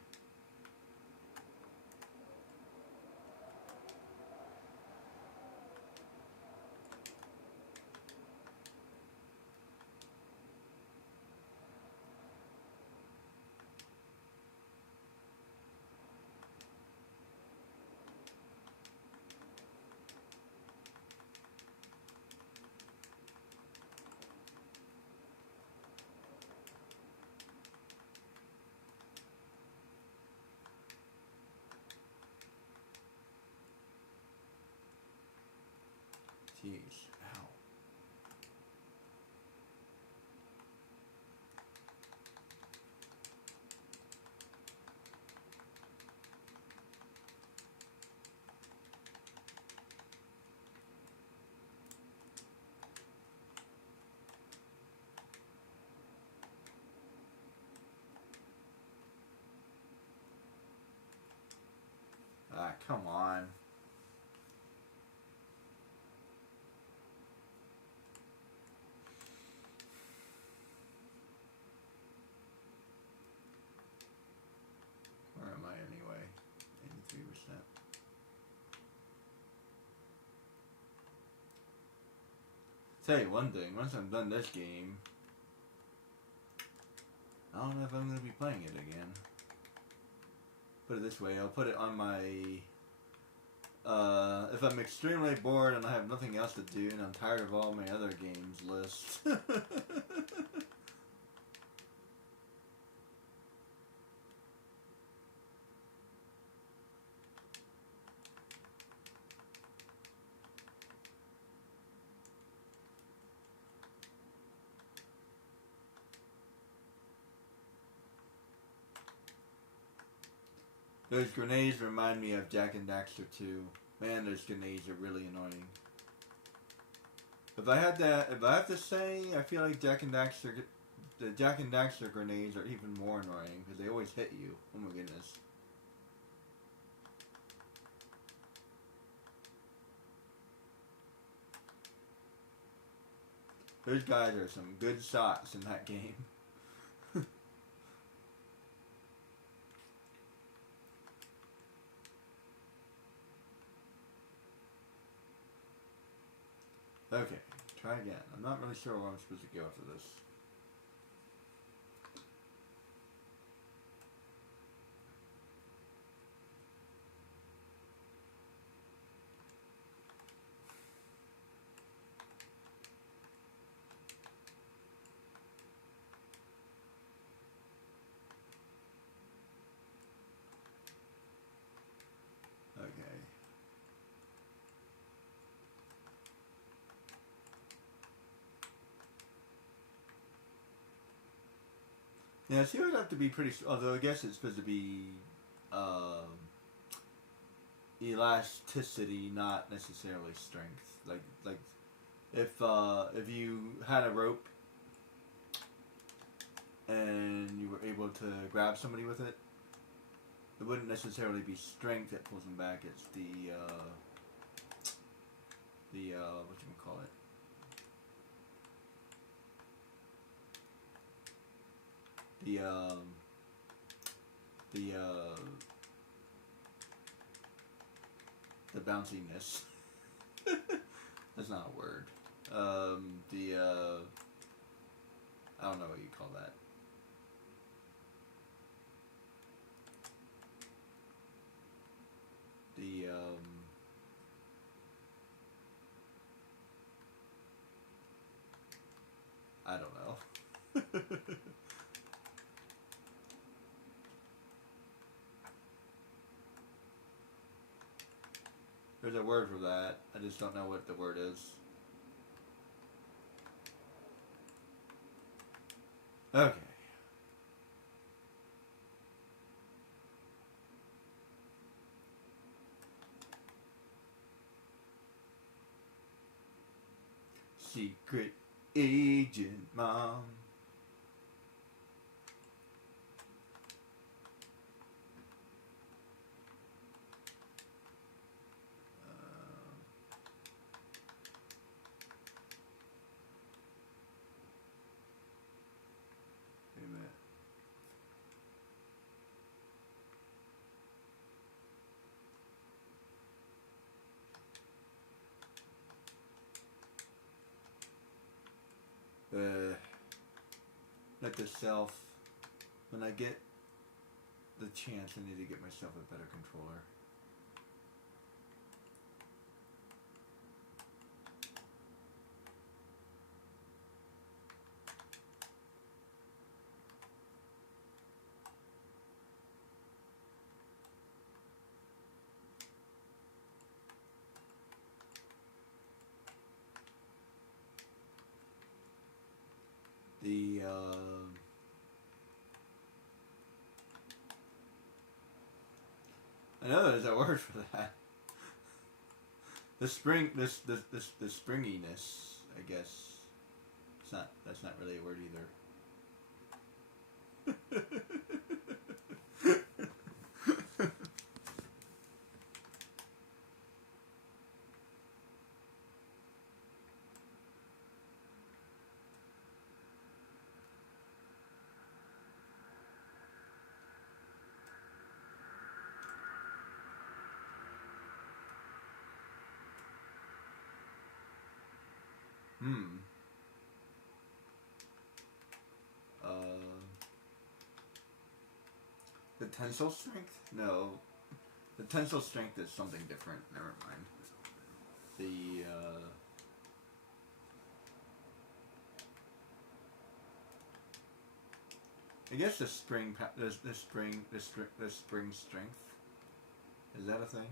Jeez. Ow. Ah, come on. Where am I anyway? 83%. Tell you one thing, once I'm done this game, I don't know if I'm going to be playing it again. Put it this way, I'll put it on my... if I'm extremely bored and I have nothing else to do and I'm tired of all my other games list. Those grenades remind me of Jak and Daxter 2. Man, those grenades are really annoying. If I have to say, I feel like the Jak and Daxter grenades are even more annoying because they always hit you. Oh my goodness. Those guys are some good shots in that game. Okay, try again. I'm not really sure where I'm supposed to go after this. Okay. Yeah, she would have to be pretty. Although I guess it's supposed to be elasticity, not necessarily strength. Like if you had a rope and you were able to grab somebody with it, it wouldn't necessarily be strength that pulls them back. It's the what you call it. The bounciness. That's not a word. I don't know what you call that. I don't know. There's a word for that. I just don't know what the word is. Okay. Secret Agent Mom. Wait a minute. Let the self. When I get the chance, I need to get myself a better controller. I know there's a word for that. The springiness, I guess. That's not really a word either. The tensile strength? No. The tensile strength is something different. Never mind. I guess the spring strength. Is that a thing?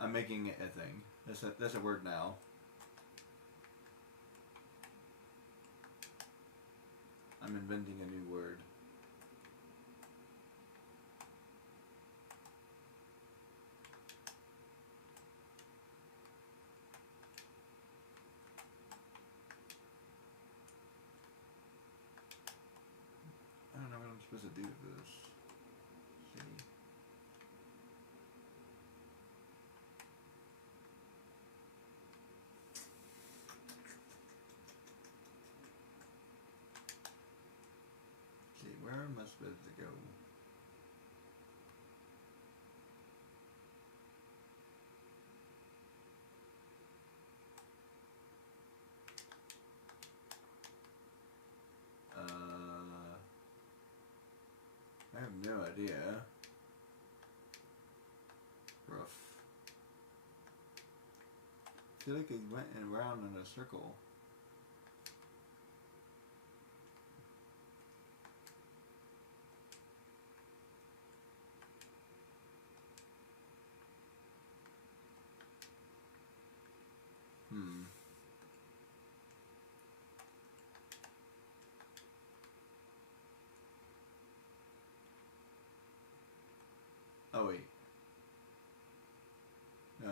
I'm making it a thing. That's a word now. I'm inventing a new word. I don't know what I'm supposed to do with this. See? See, where am I supposed to go? I have no idea. Rough. I feel like it went around in a circle. Oh wait. No.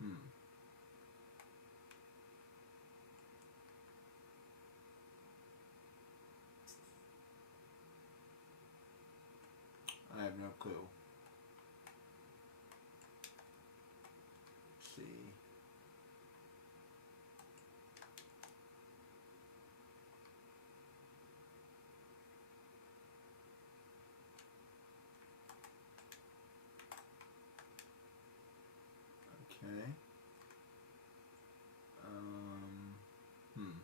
Hmm. I have no clue. Let's see. Okay. Hmm.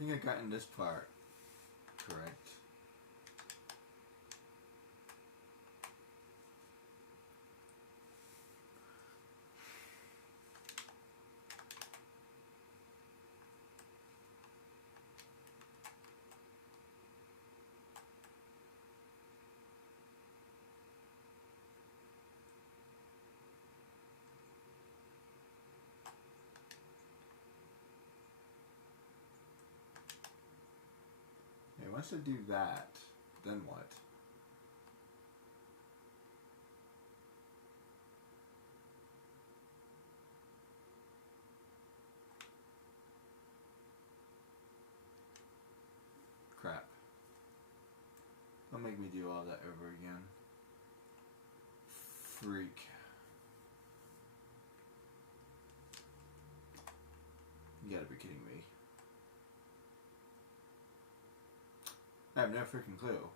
I think I gotten this part correct. Okay, once I do that, then what? Crap. Don't make me do all that over again. Freak. You gotta be kidding me. I have no freaking clue.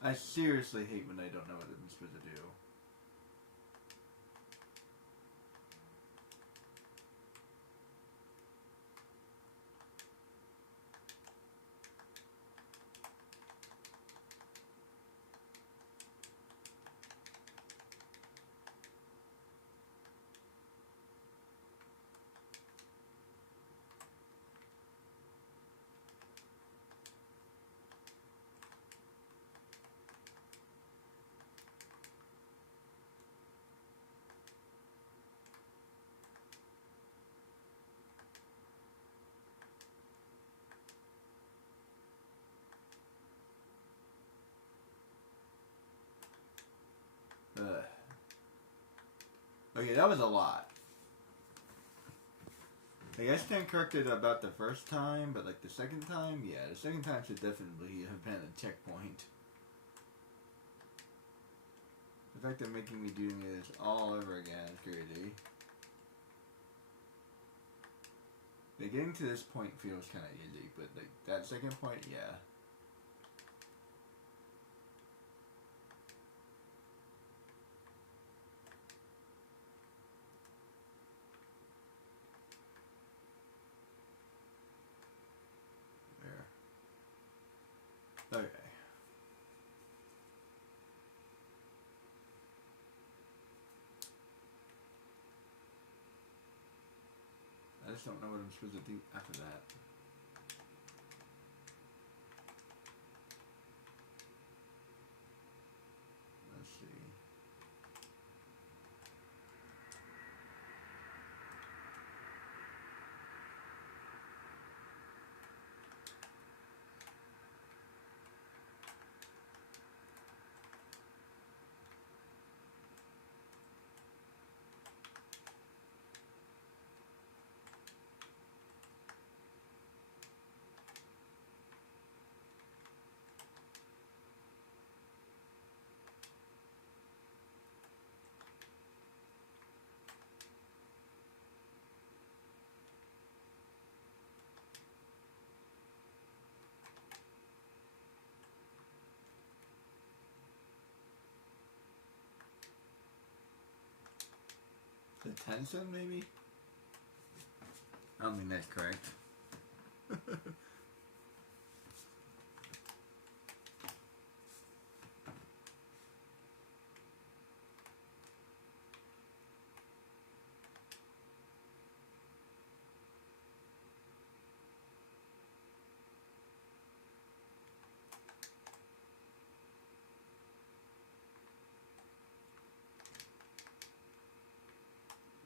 I seriously hate when I don't know what I'm supposed to do. Ugh. Okay, that was a lot. Like, I stand corrected about the first time, but like the second time, yeah, the second time should definitely have been a checkpoint. The fact that making me doing this all over again is crazy. Like, getting to this point feels kind of easy, but like that second point, yeah. There. Okay. just don't know what I'm supposed to do after that. Let's see. The Tencent, maybe? I don't think that's correct.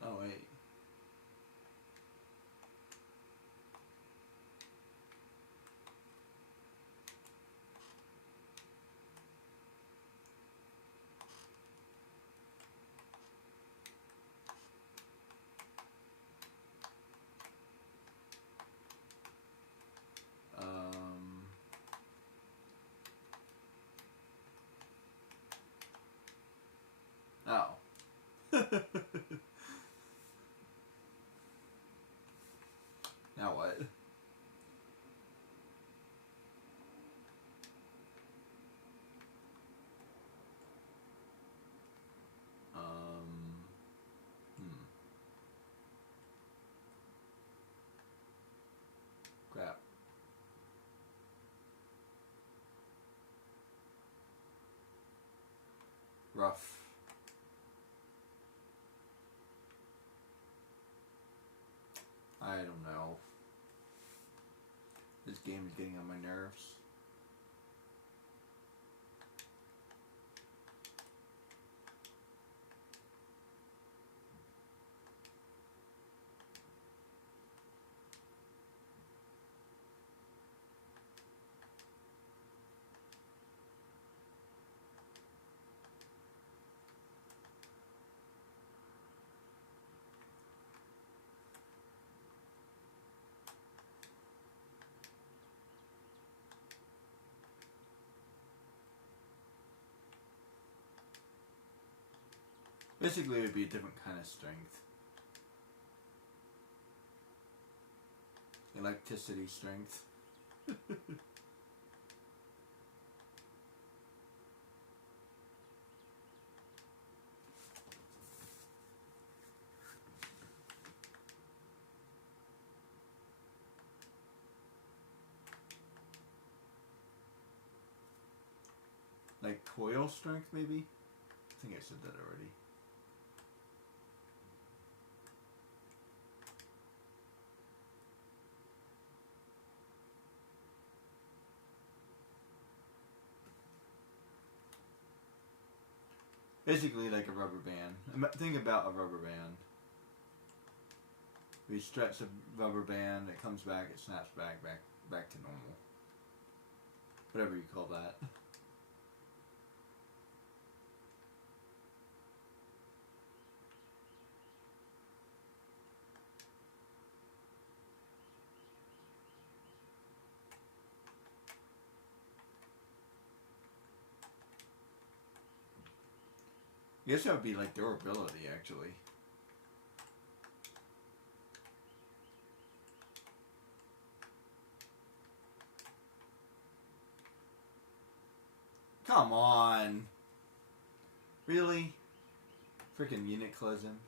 Oh, wait. Oh. Now what? Hmm. Crap. Rough. I don't know. This game is getting on my nerves. Basically, it would be a different kind of strength. Electricity strength. Like coil strength, maybe? I think I said that already. Basically like a rubber band. Think about a rubber band. We stretch a rubber band, it comes back, it snaps back to normal. Whatever you call that. I guess that would be like durability, actually. Come on. Really? Freaking unit closing.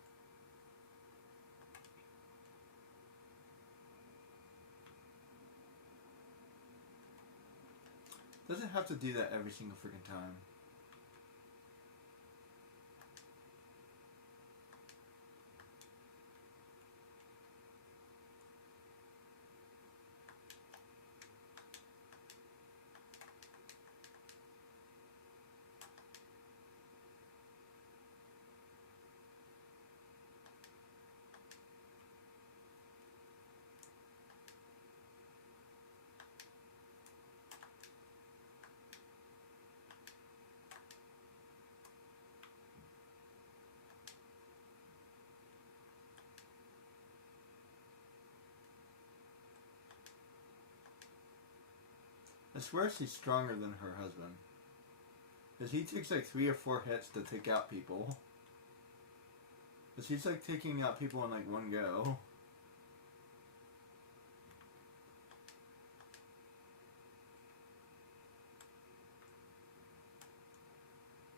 Doesn't have to do that every single freaking time. I swear she's stronger than her husband. Because he takes like 3 or 4 hits to take out people. But she's like taking out people in like one go.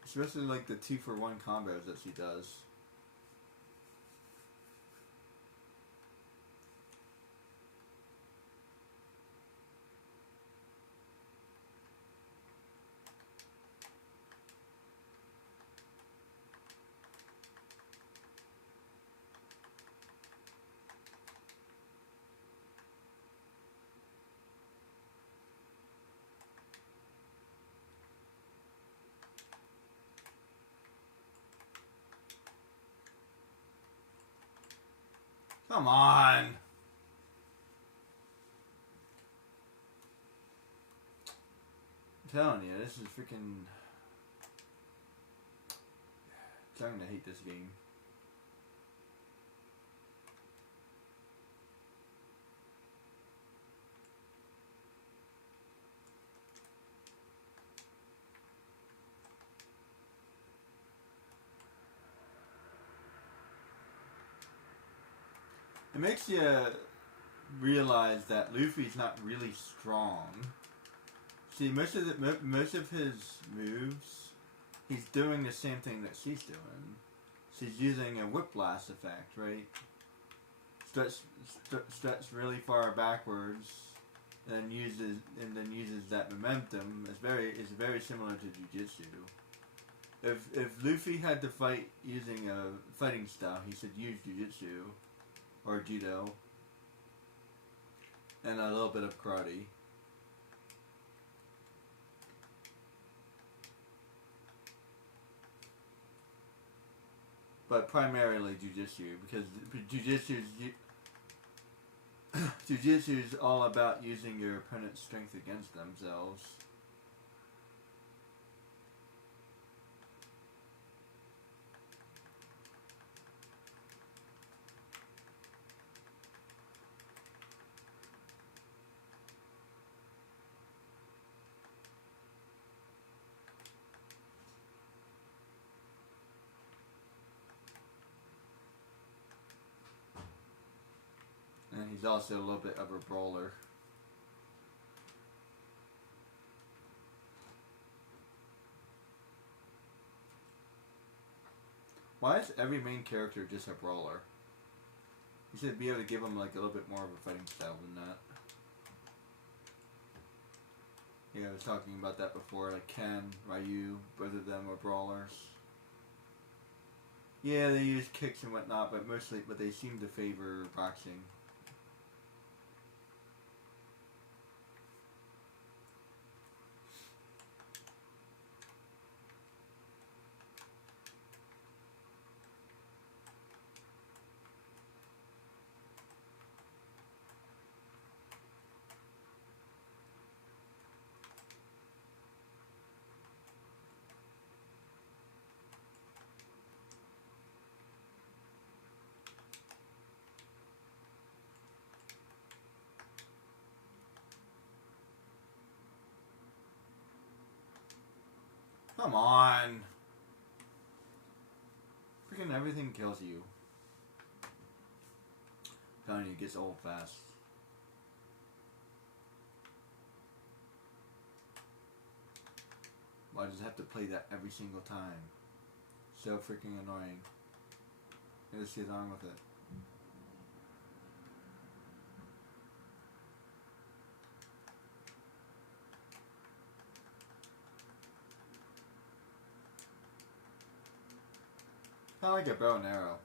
Especially like the 2-for-1 combos that she does. Come on! I'm telling you, this is freaking... I'm starting to hate this game. It makes you realize that Luffy's not really strong. See, most of his moves, he's doing the same thing that she's doing. She's using a whiplash effect, right? Stretch really far backwards, and then uses that momentum. It's very similar to Jujutsu. If Luffy had to fight using a fighting style, he should use Jujutsu or Judo and a little bit of karate. But primarily Jujutsu, because Jujutsu is all about using your opponent's strength against themselves. And he's also a little bit of a brawler. Why is every main character just a brawler? You should be able to give him like a little bit more of a fighting style than that. Yeah, I was talking about that before, like Ken, Ryu, both of them are brawlers. Yeah, they use kicks and whatnot, but they seem to favor boxing. Come on! Freaking everything kills you. I'm telling you, it gets old fast. Why does it have to play that every single time? So freaking annoying. I just get on with it. Kind of like a bow and arrow.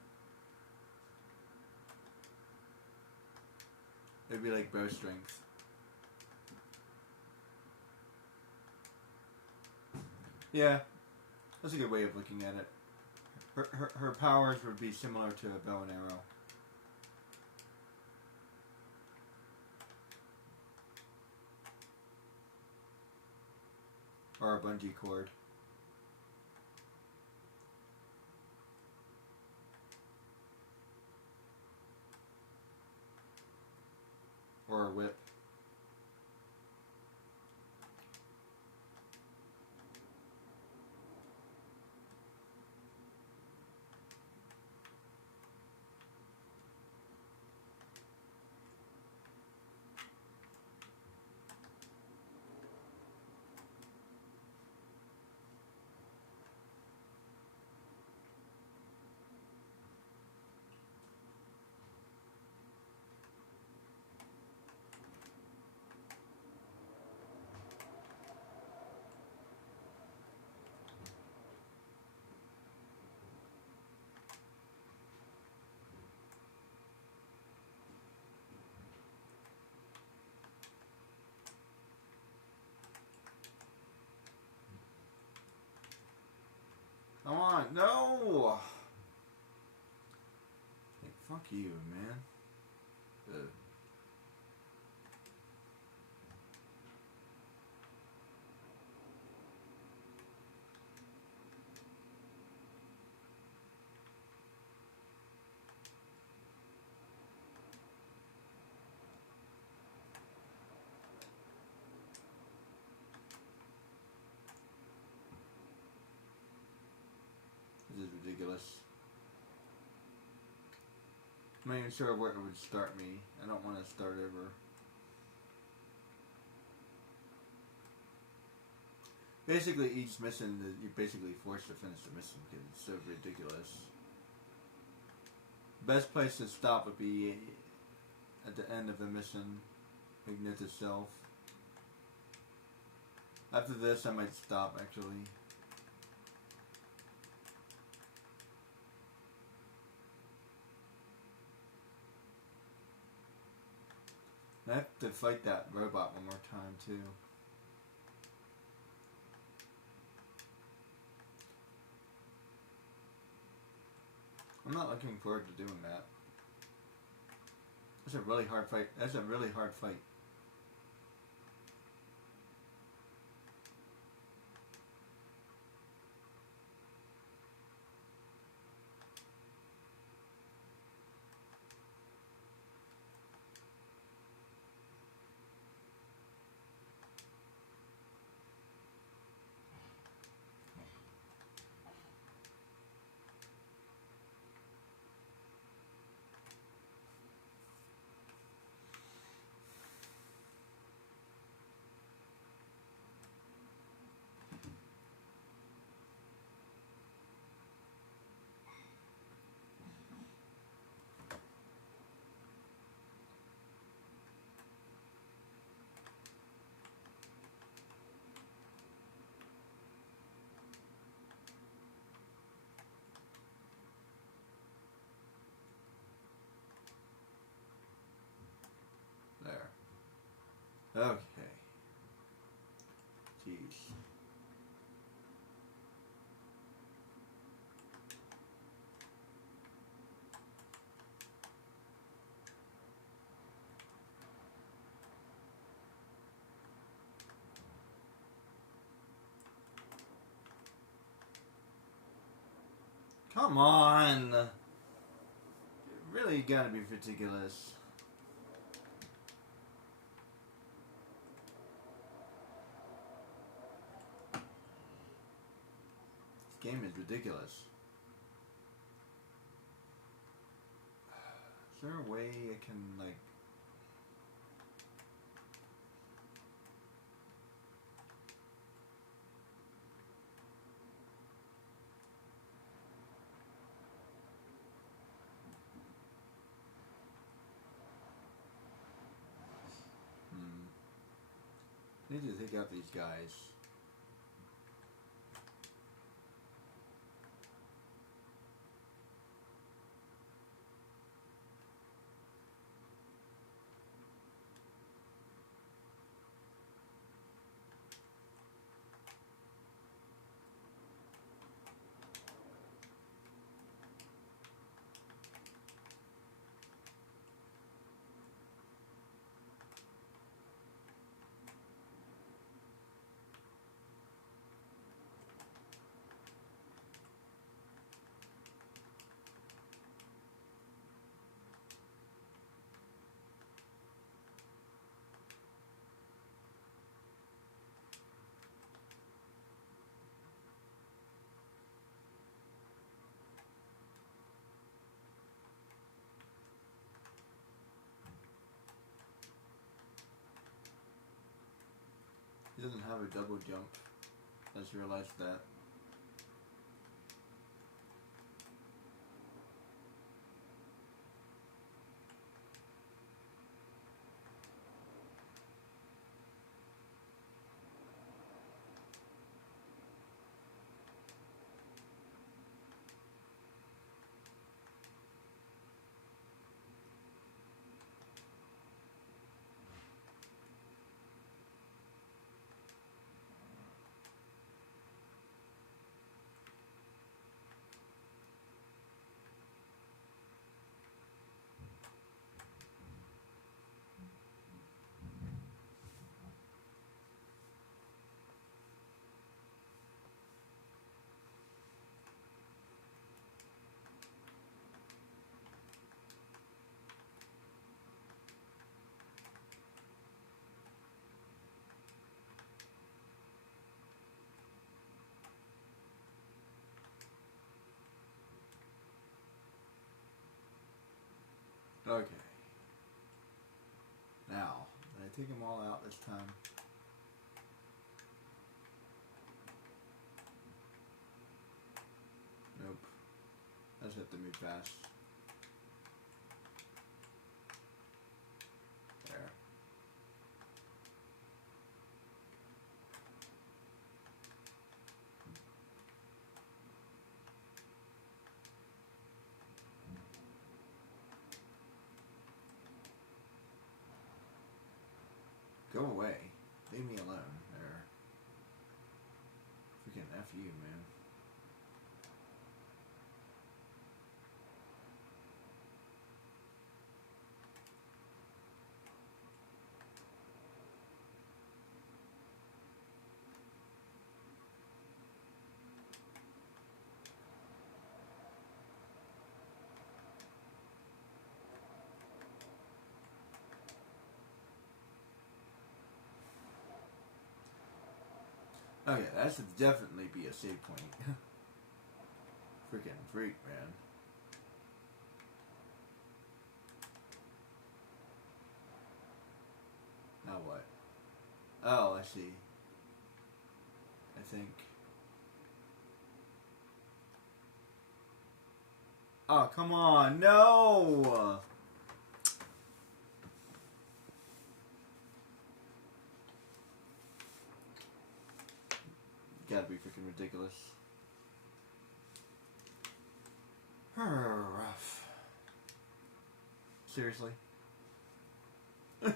It'd be like bow strength. Yeah, that's a good way of looking at it. Her powers would be similar to a bow and arrow. Or a bungee cord. Or a whip. you, man. This is ridiculous. I'm not even sure where it would start me. I don't want to start over. Basically, each mission, you're basically forced to finish the mission because it's so ridiculous. Best place to stop would be at the end of the mission, ignite itself. After this, I might stop actually. I have to fight that robot one more time too. I'm not looking forward to doing that. That's a really hard fight. That's a really hard fight. There. Okay. Jeez. Come on! You really gotta be ridiculous. This game is ridiculous. Is there a way I can, like... I need to take out these guys. He doesn't have a double jump. I just realized that. Okay. Now, did I take them all out this time? Nope. I just have to move fast. There. Go away. Leave me alone. There. Freaking F you, man. Okay, that should definitely be a save point. Freaking freak, man. Now what? Oh, I see. I think. Oh, come on. No! Gotta be freaking ridiculous. Rough. Seriously? It's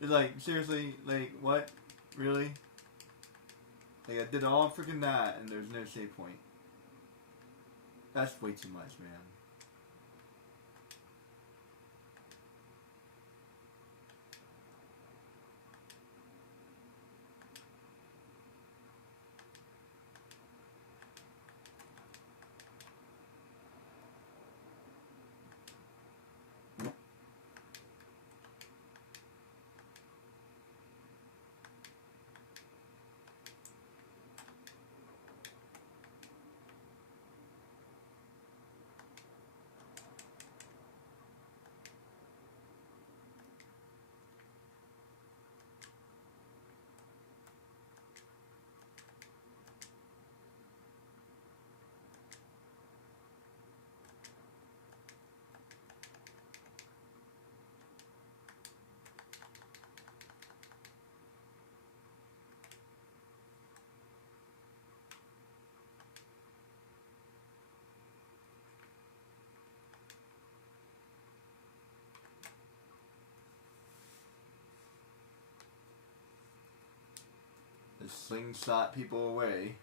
like, seriously? Like, what? Really? Like, I did all freaking that and there's no save point. That's way too much, man. Just slingshot people away.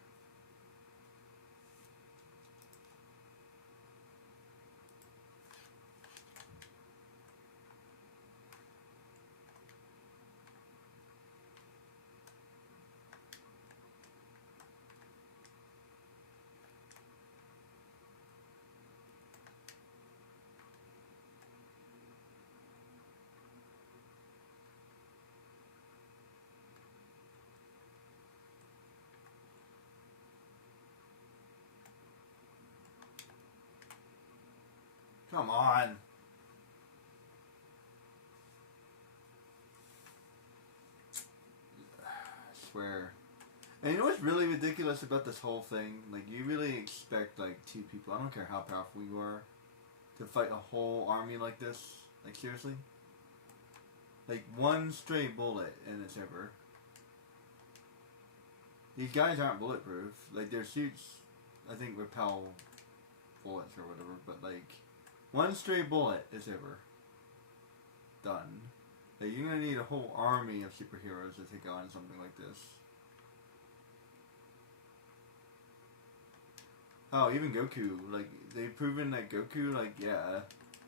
Come on. I swear. And you know what's really ridiculous about this whole thing? Like, you really expect, like, two people, I don't care how powerful you are, to fight a whole army like this? Like, seriously? Like, one stray bullet and it's over. These guys aren't bulletproof. Like, their suits, I think, repel bullets or whatever, but, like, one stray bullet is over. Done. Like, you're gonna need a whole army of superheroes to take on something like this. Oh, even Goku. Like, they've proven that Goku, like, yeah,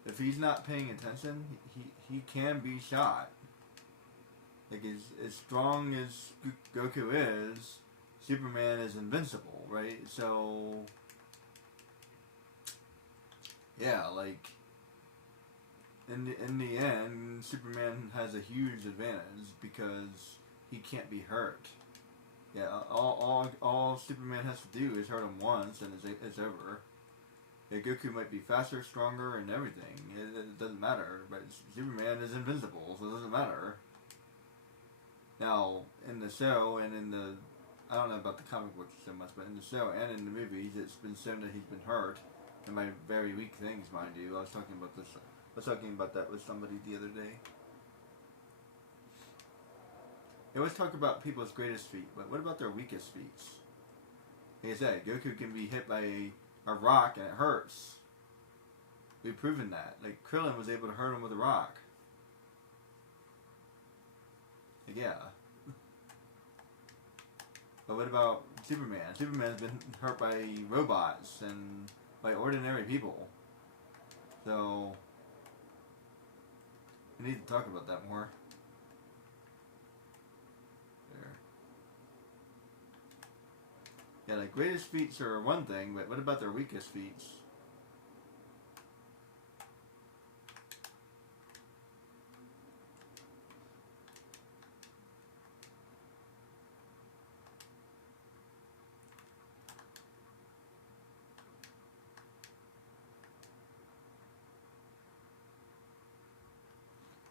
if he's not paying attention, he can be shot. Like, as strong as Goku is, Superman is invincible, right? So, yeah, like, in the end, Superman has a huge advantage because he can't be hurt. Yeah, all Superman has to do is hurt him once and it's over. Yeah, Goku might be faster, stronger, and everything. It doesn't matter. But Superman is invincible, so it doesn't matter. Now, in the show and in the... I don't know about the comic books so much, but in the show and in the movies, it's been shown that he's been hurt. And by very weak things, mind you. I was talking about this... I was talking about that with somebody the other day. They always talk about people's greatest feat, but what about their weakest feats? Like I said, Goku can be hit by a rock and it hurts. We've proven that. Like, Krillin was able to hurt him with a rock. Like, yeah. But what about Superman? Superman's been hurt by robots and by ordinary people. So, we need to talk about that more. Yeah, like greatest feats are one thing, but what about their weakest feats?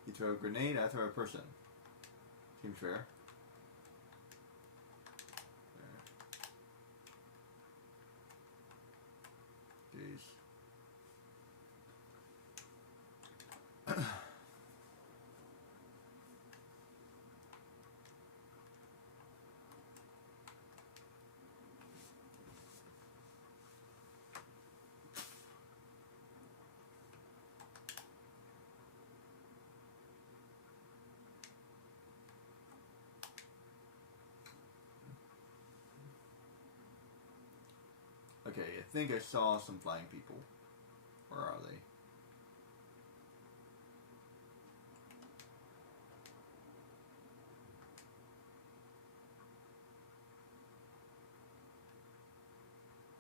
You throw a grenade, I throw a person. Seems fair. Okay, I think I saw some flying people. Where are they?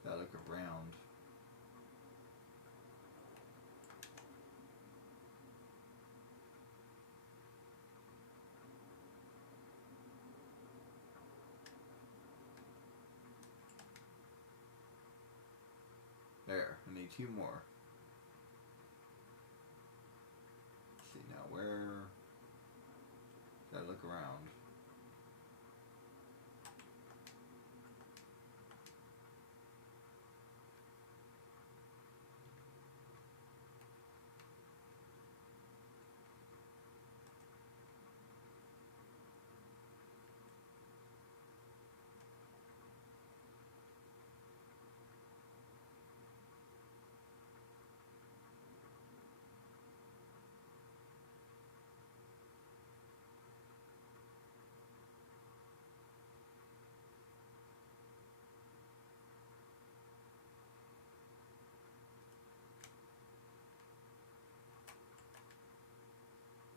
Gotta look around. There, I need 2 more. Let's see now, where... Gotta look around.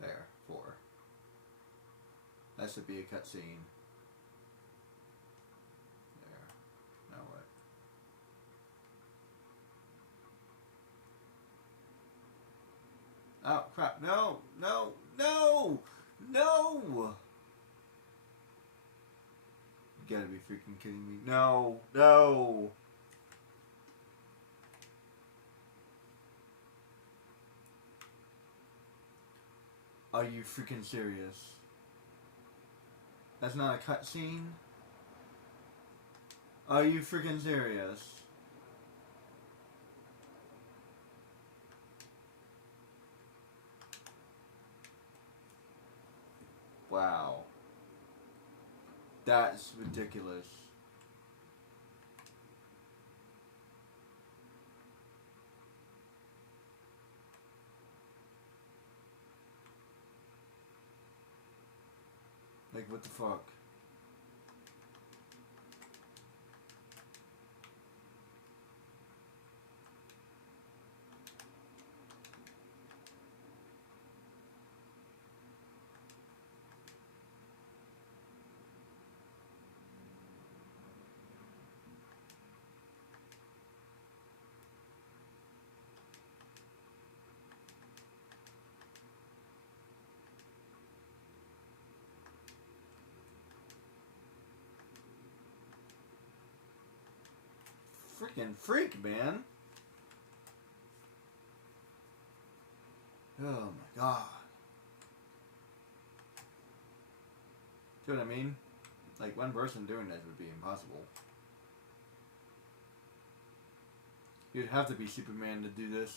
There, 4. That should be a cutscene. There. Now what? Oh, crap. No! No! No! No! You gotta be freaking kidding me. No! No! Are you freaking serious? That's not a cutscene? Are you freaking serious? Wow. That's ridiculous. Like, what the fuck? Freaking freak, man. Oh my god. See what I mean? Like, one person doing this would be impossible. You'd have to be Superman to do this.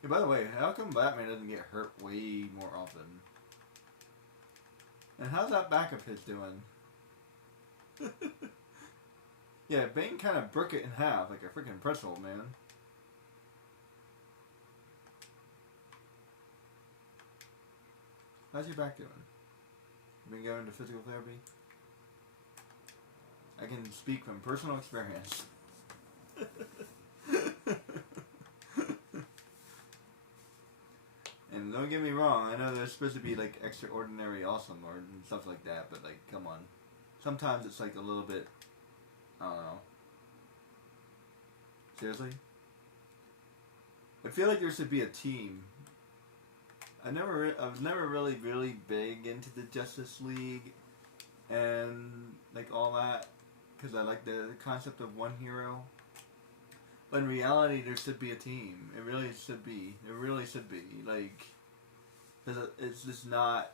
Hey, by the way, how come Batman doesn't get hurt way more often? And how's that back of his doing? Yeah, Bane kind of broke it in half like a freaking pretzel, man. How's your back doing? You been going to physical therapy? I can speak from personal experience. And don't get me wrong, I know they're supposed to be like extraordinary awesome or and stuff like that, but like, come on. Sometimes it's like a little bit, I don't know. Seriously? I feel like there should be a team. I was never really big into the Justice League and like all that, because I like the concept of one hero. But in reality, there should be a team. It really should be. It really should be. Like, it's just not,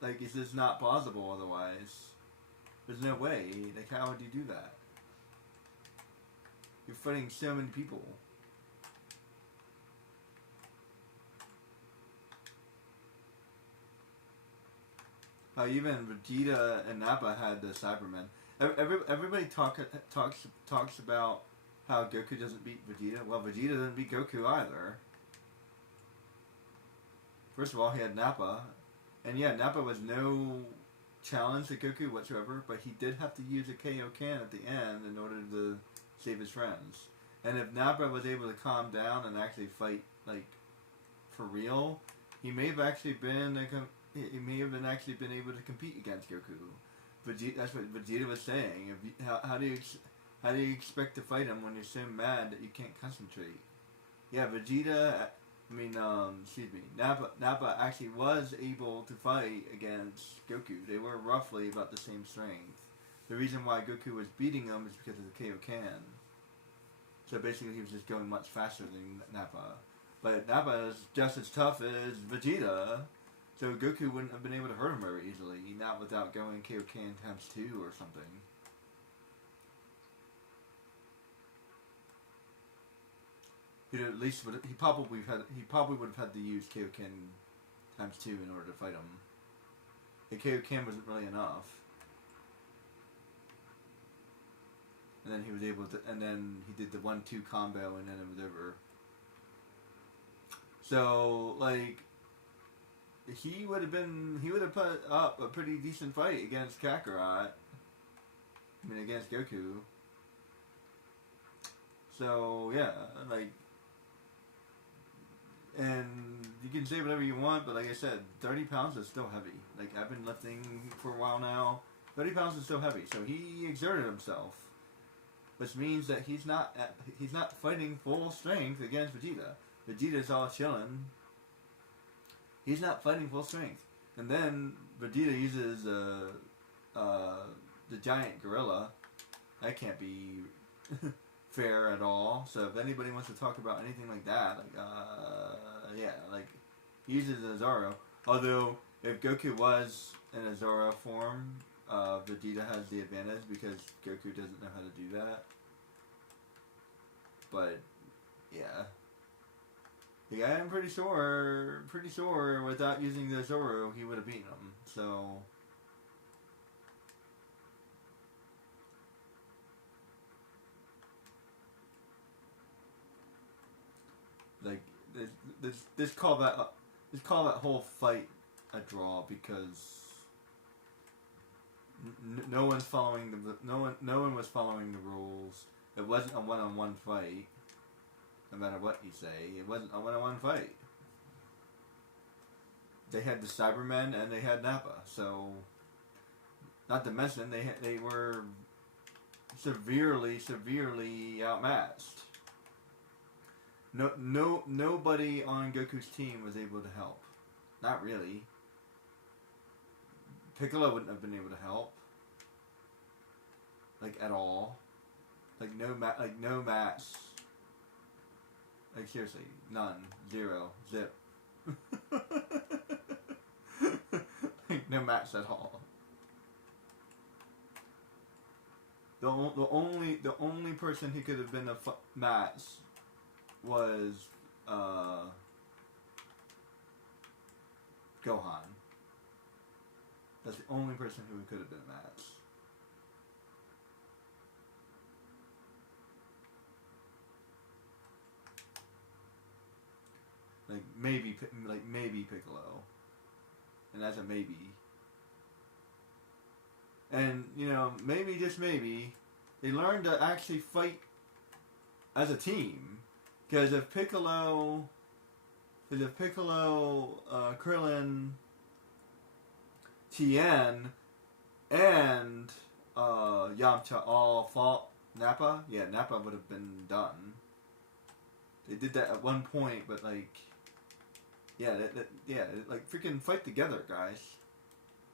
like, it's just not possible otherwise. There's no way. Like, how would you do that? You're fighting so many people. Even Vegeta and Nappa had the Cybermen. Everybody talks about how Goku doesn't beat Vegeta. Well, Vegeta doesn't beat Goku either. First of all, he had Nappa. And yeah, Nappa was no challenge to Goku whatsoever, but he did have to use a KO can at the end in order to save his friends. And if Nappa was able to calm down and actually fight, like, for real, he may have actually been actually been able to compete against Goku. Vegeta, that's what Vegeta was saying. How do you expect to fight him when you're so mad that you can't concentrate? Yeah, Nappa actually was able to fight against Goku. They were roughly about the same strength. The reason why Goku was beating him is because of the KO can. So basically he was just going much faster than Nappa. But Nappa is just as tough as Vegeta. So Goku wouldn't have been able to hurt him very easily, not without going Kaioken times 2 or something. He probably would have had to use Kaioken times 2 in order to fight him. The Kaioken wasn't really enough. And then he was able to, and then he did the 1-2 combo, and then it was over. So like, he would have put up a pretty decent fight against Kakarot. Against Goku. So yeah, like, and you can say whatever you want, but like I said, 30 pounds is still heavy. Like, I've been lifting for a while now. 30 pounds is still heavy, so he exerted himself, which means that he's not fighting full strength against Vegeta. Vegeta's all chilling. He's not fighting full strength. And then Vegeta uses the giant gorilla. That can't be fair at all. So if anybody wants to talk about anything like that, like, yeah, like, he uses a Zoro. Although, if Goku was in a Zoro form, Vegeta has the advantage because Goku doesn't know how to do that. But, yeah. Yeah, I'm pretty sure without using the Zoro, he would have beaten him. So, like, this call that whole fight a draw because no one was following the rules. It wasn't a one-on-one fight. No matter what you say, it wasn't a one-on-one fight. They had the Cybermen and they had Nappa, so not to mention they were severely outmatched. Nobody on Goku's team was able to help. Not really. Piccolo wouldn't have been able to help, like, at all. Like no match. Like seriously, none, zero, zip. Like no match at all. The only person who could have been a match was Gohan. That's the only person who could have been a match. Like maybe Piccolo, and that's a maybe. And maybe just maybe, they learned to actually fight as a team. Because if Piccolo, Krillin, Tien, and Yamcha all fought Nappa, yeah, Nappa would have been done. They did that at one point, but like, like freaking fight together, guys.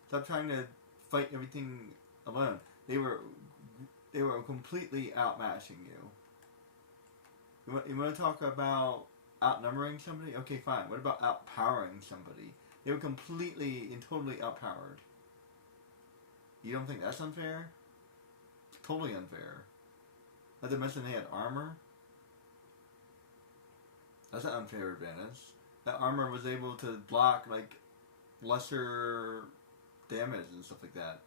Stop trying to fight everything alone. They were completely outmatching you. You want to talk about outnumbering somebody? Okay, fine. What about outpowering somebody? They were completely and totally outpowered. You don't think that's unfair? It's totally unfair. Not to mention they had armor. That's an unfair advantage. That armor was able to block like lesser damage and stuff like that.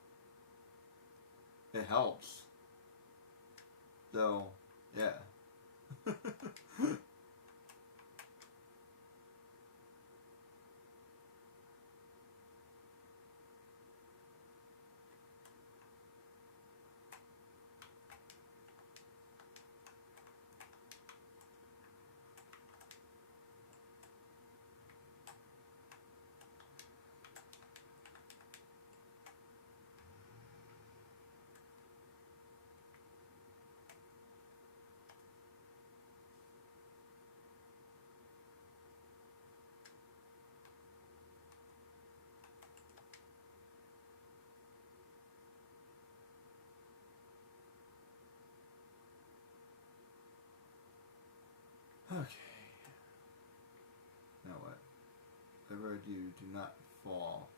It helps. So, yeah. Okay. Now what? Whatever I do not fall.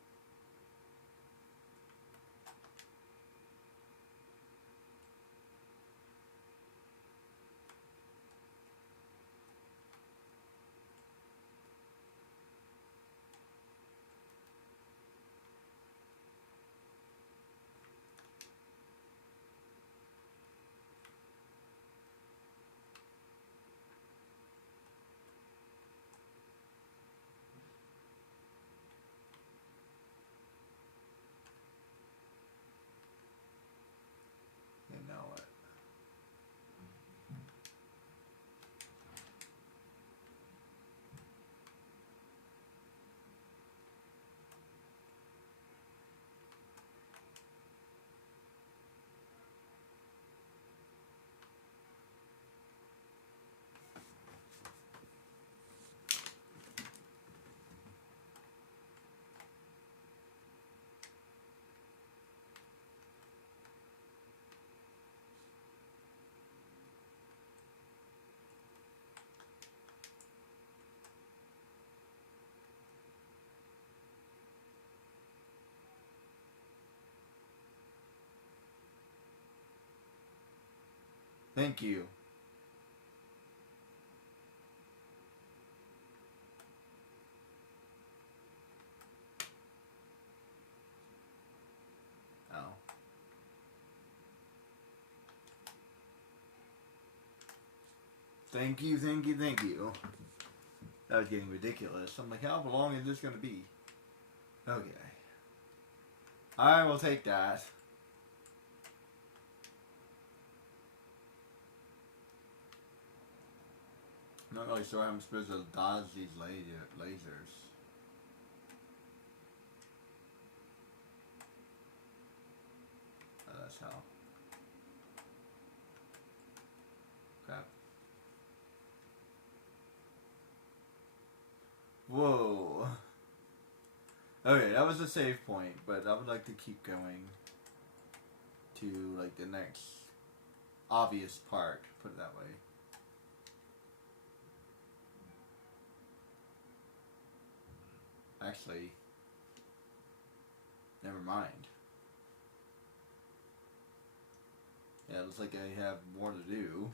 And now what? Thank you. Oh. Thank you. That was getting ridiculous. I'm like, how long is this going to be? Okay. I will take that. I'm not really sure how I'm supposed to dodge these lasers. Oh, that's how. Crap. Whoa. Okay, that was a save point, but I would like to keep going to like the next obvious part, put it that way. Actually, never mind. Yeah, it looks like I have more to do.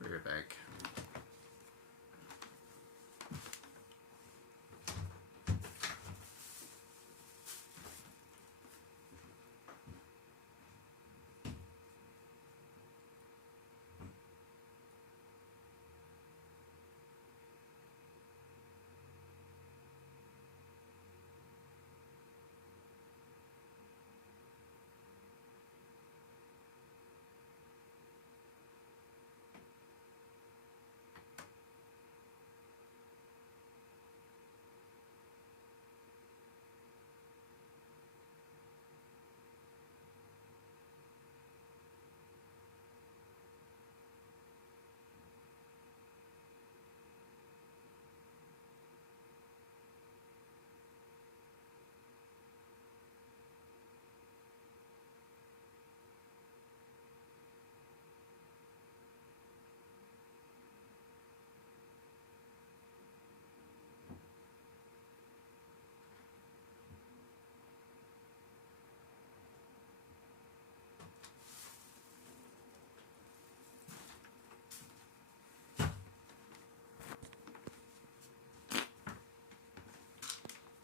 Be right back.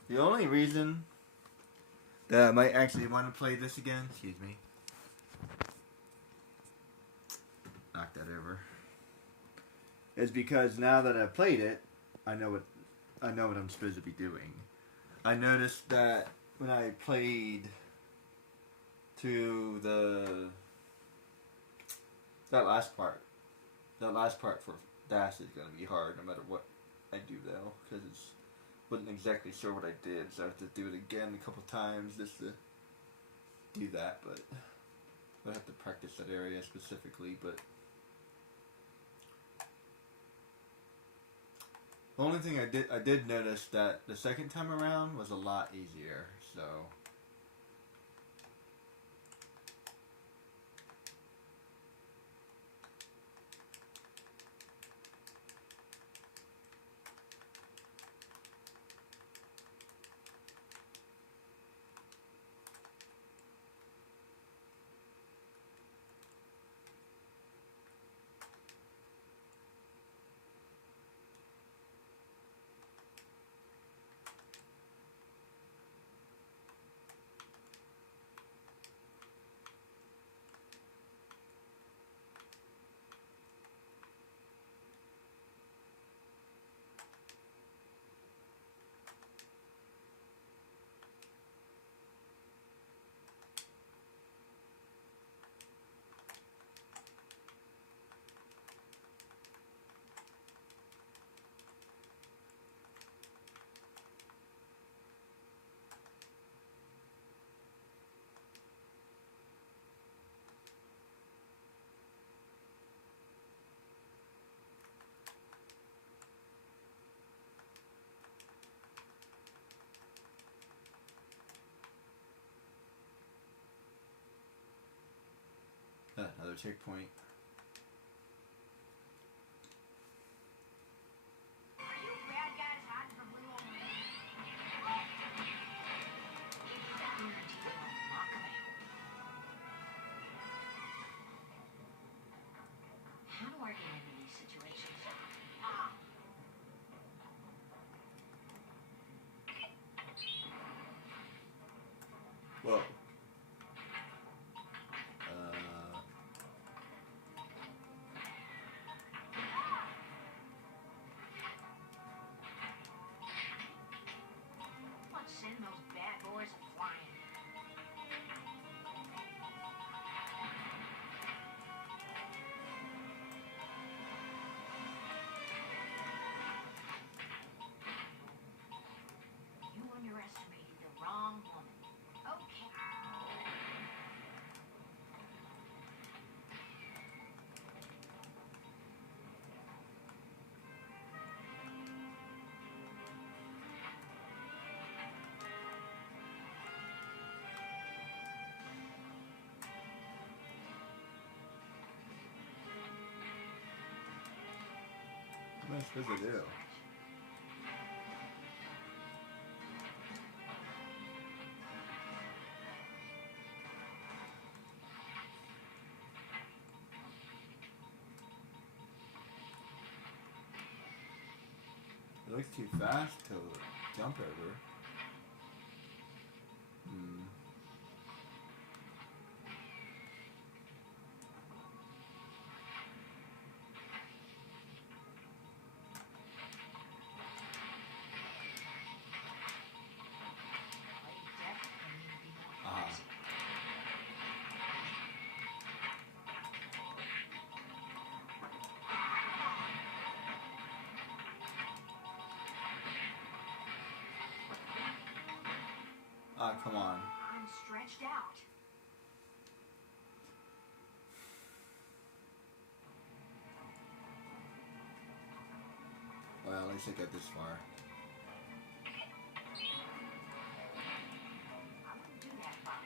The only reason that I might actually want to play this again, excuse me, knock that over, is because now that I've played it, I know what I'm supposed to be doing. I noticed that when I played to that last part for Dash is gonna be hard no matter what I do though, because it's wasn't exactly sure what I did, so I have to do it again a couple times just to do that, but I have to practice that area specifically. But the only thing I did notice that the second time around was a lot easier, so another checkpoint. Are you bad guys hiding from little old me? Guarantee they won't knock 'em out. How do I get into these situations? Ah. Whoa. Let's send those bad boys a flying. What am I supposed to do? It looks too fast to jump over. Hmm. Ah, come on. I'm stretched out. Well, at least I got this far. I wouldn't do that, Bob.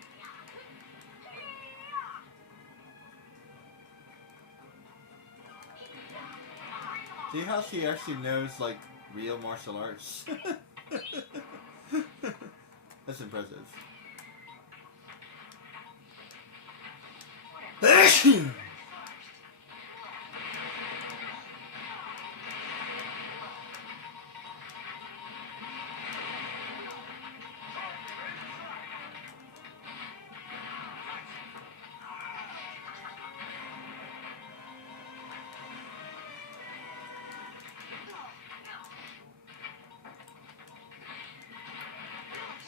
See how she actually knows, like, real martial arts? That's impressive.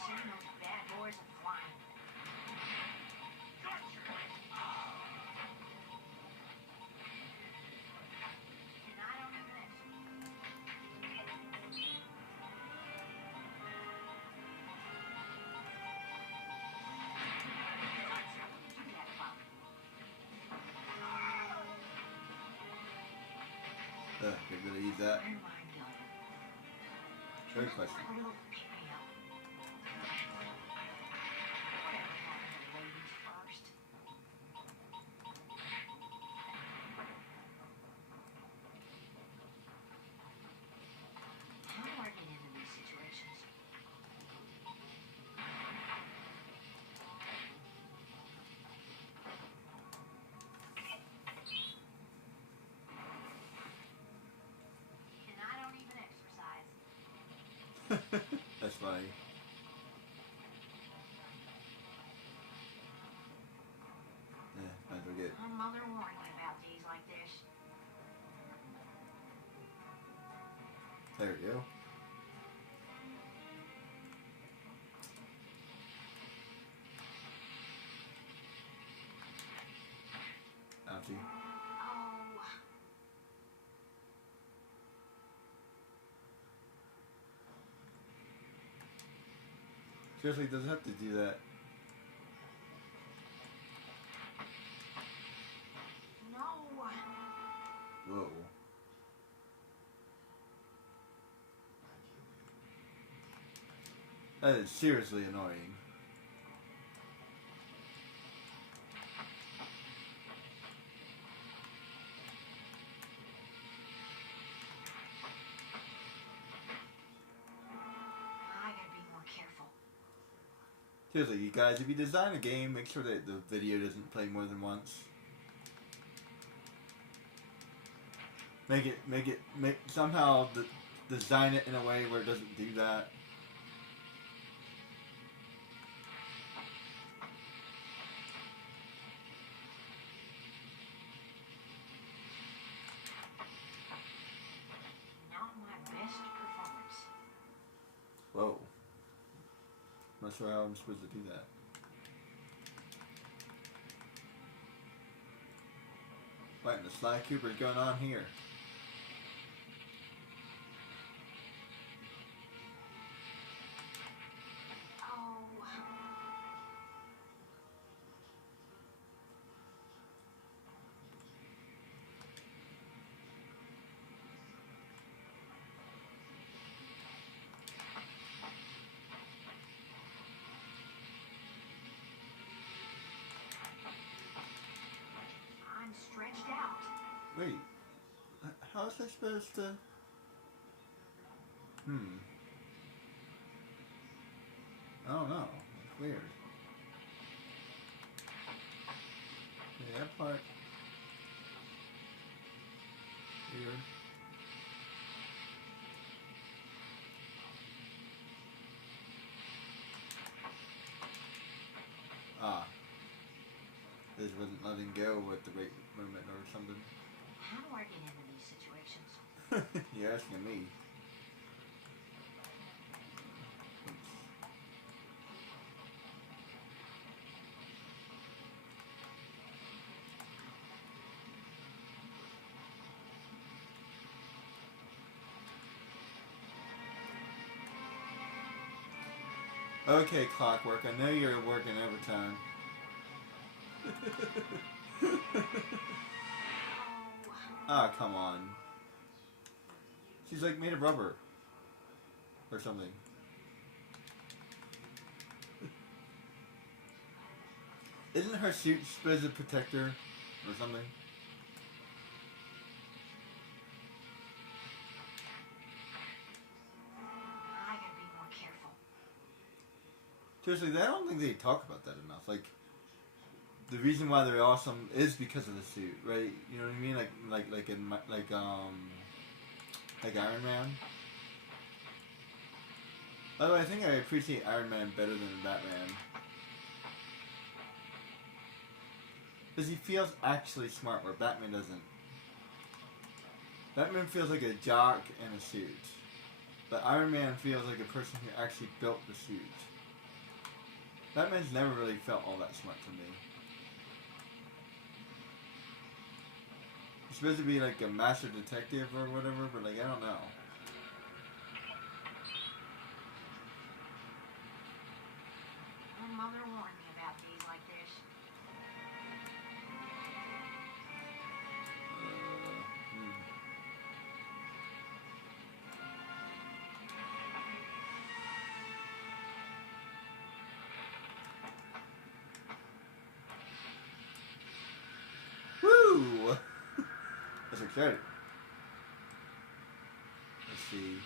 Send those bad boys a flying. And I don't even do that, Bob. You're gonna use that? Where am I going? Very question. A little pick-me-up. Whatever happened to ladies first? How do I get into these situations? And I don't even exercise. That's funny. Yeah, might as well get. My mother warned me about days like this. There we go. Ouchie. Oh, Seriously, doesn't have to do that. no. Whoa. That is seriously annoying. I gotta be more careful. Seriously, you guys, if you design a game, make sure that the video doesn't play more than once. Somehow design it in a way where it doesn't do that. Not my best performance. Whoa. Not sure how I'm supposed to do that. What in the Sly Cooper's going on here? Oh. I'm stretched out. Wait, how is I supposed to? Hmm. I don't know. It's weird. Yeah, that part. Weird. Ah. This wasn't letting go with the rate limit or something. How do I get into these situations? You're asking me. Okay, Clockwork, I know you're working overtime. Ah, come on. She's like made of rubber. Or something. Isn't her suit supposed to protect her? Or something? I gotta be more careful. Seriously, I don't think they talk about that enough. Like, the reason why they're awesome is because of the suit, right? You know what I mean? Like Iron Man. By the way, I think I appreciate Iron Man better than Batman. Because he feels actually smart, where Batman doesn't. Batman feels like a jock in a suit. But Iron Man feels like a person who actually built the suit. Batman's never really felt all that smart to me. He's supposed to be like a master detective or whatever, but like, I don't know. My mother warned me about days like this. Woo! That's exciting. Let's see.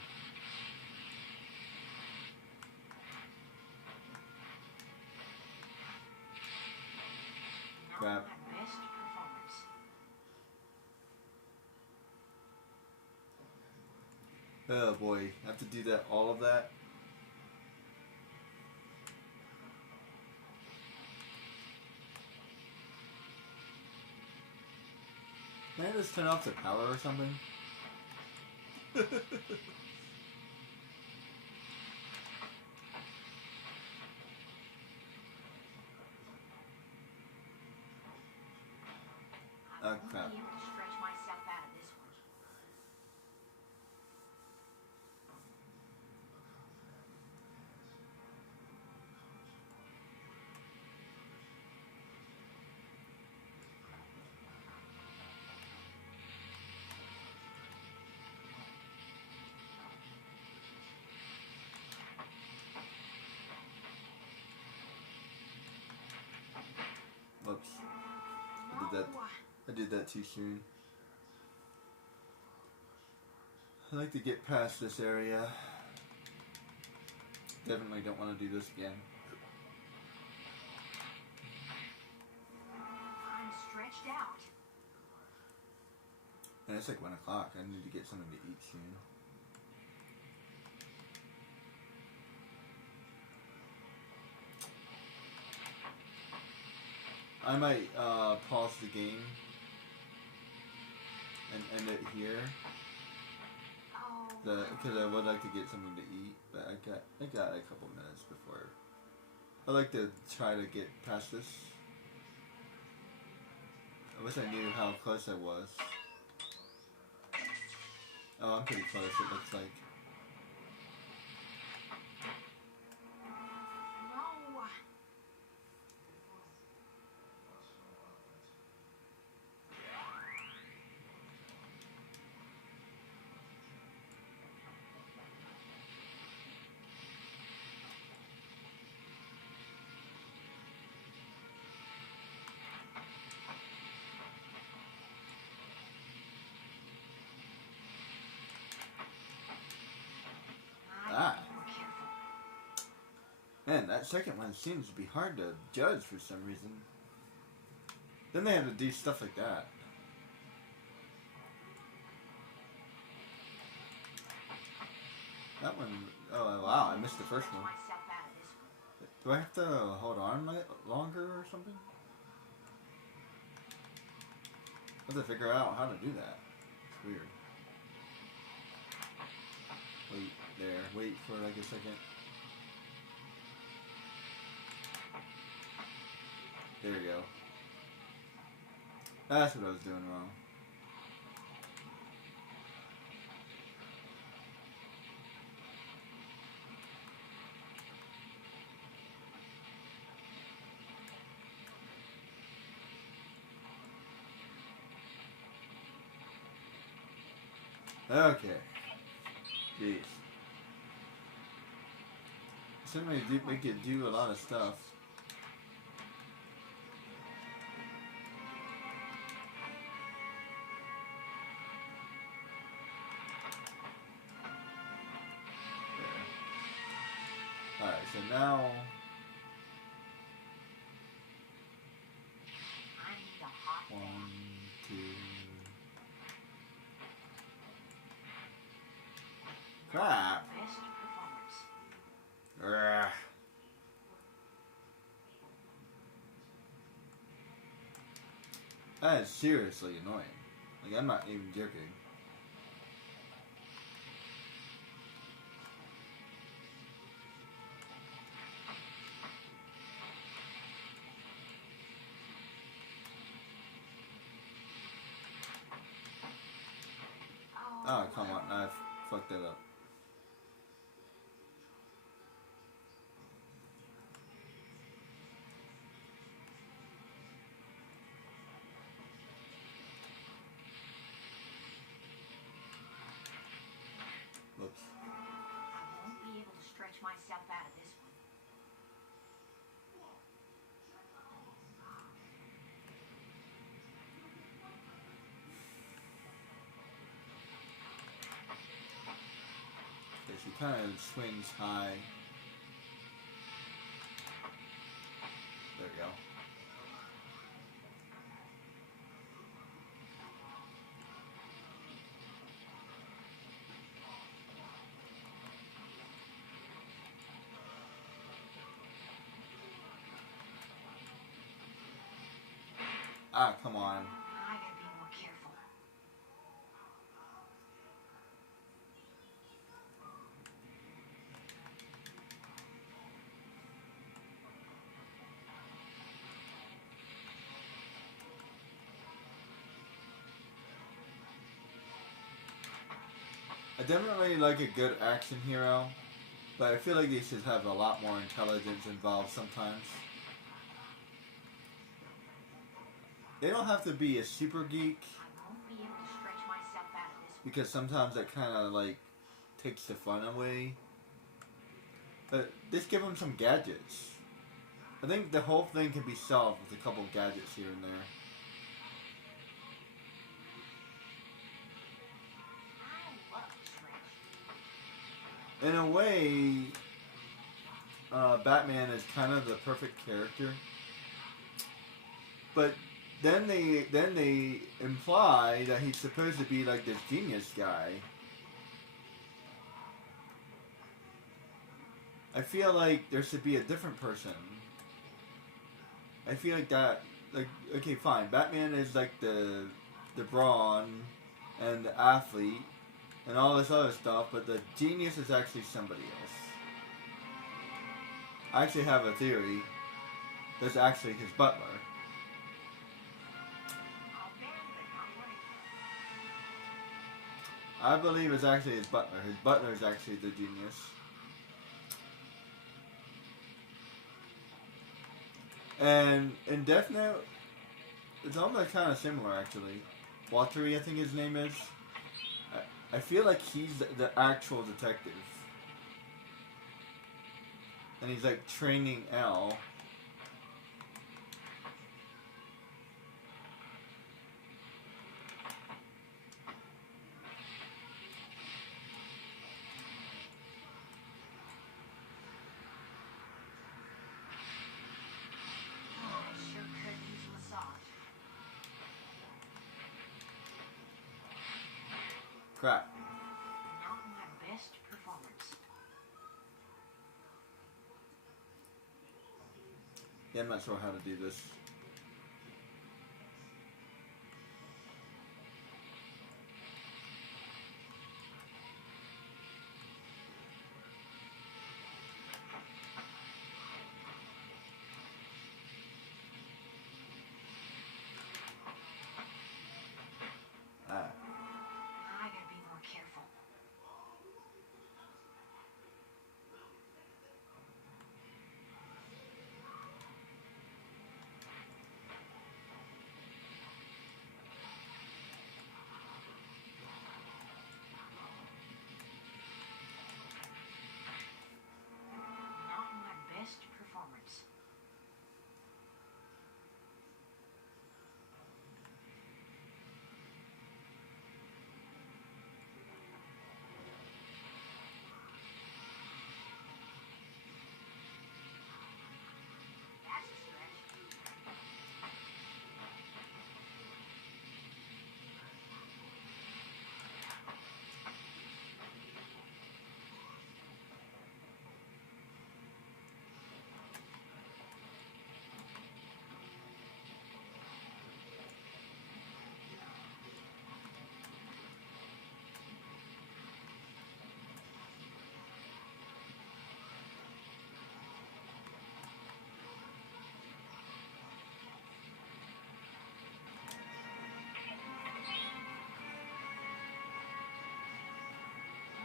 Crap. My best performance. Oh boy, I have to do that, all of that. Can I just turn off the power or something? I Oh, won't crap. be able to stretch myself out of this one. Whoops. I did that too soon. I like to get past this area. Definitely don't want to do this again. I'm stretched out. And it's like 1 o'clock. I need to get something to eat soon. I might pause the game and end it here. Oh. Because I would like to get something to eat, but I got a couple minutes before. I like to try to get past this. I wish I knew how close I was. Oh, I'm pretty close, it looks like. No. Man, that second one seems to be hard to judge for some reason. Then they have to do stuff like that. That one, oh wow, I missed the first one. Do I have to hold on longer or something? I have to figure out how to do that. It's weird. Wait there, wait for like a second. There we go. That's what I was doing wrong. Okay. Jeez. Somebody we could do a lot of stuff. There. Alright, so now one, two. Crap. Ugh. That is seriously annoying. Like, I'm not even joking. Oh, come on. I fucked that up. Whoops. I won't be able to stretch myself out of this one. Okay, she kind of swings high. There we go. Ah, come on. I gotta be more careful. I definitely like a good action hero, but I feel like they should have a lot more intelligence involved sometimes. They don't have to be a super geek, I won't be able to stretch myself out of this one. because sometimes that kind of like takes the fun away. But just give them some gadgets. I think the whole thing can be solved with a couple gadgets here and there. I love stretch. In a way, Batman is kind of the perfect character. But then they imply that he's supposed to be like this genius guy. I feel like there should be a different person. I feel like that, like, okay, fine. Batman is like the brawn and the athlete and all this other stuff, but the genius is actually somebody else. I actually have a theory. That's actually his butler. I believe it's actually his butler. His butler is actually the genius. And in Death Note, it's almost kind of similar, actually. Watery, I think his name is. I feel like he's the actual detective. And he's like training L. Crap. Not my best performance. Yeah, I'm not sure how to do this. Ah. I gotta be more careful. Not my best performance. That's a stretch.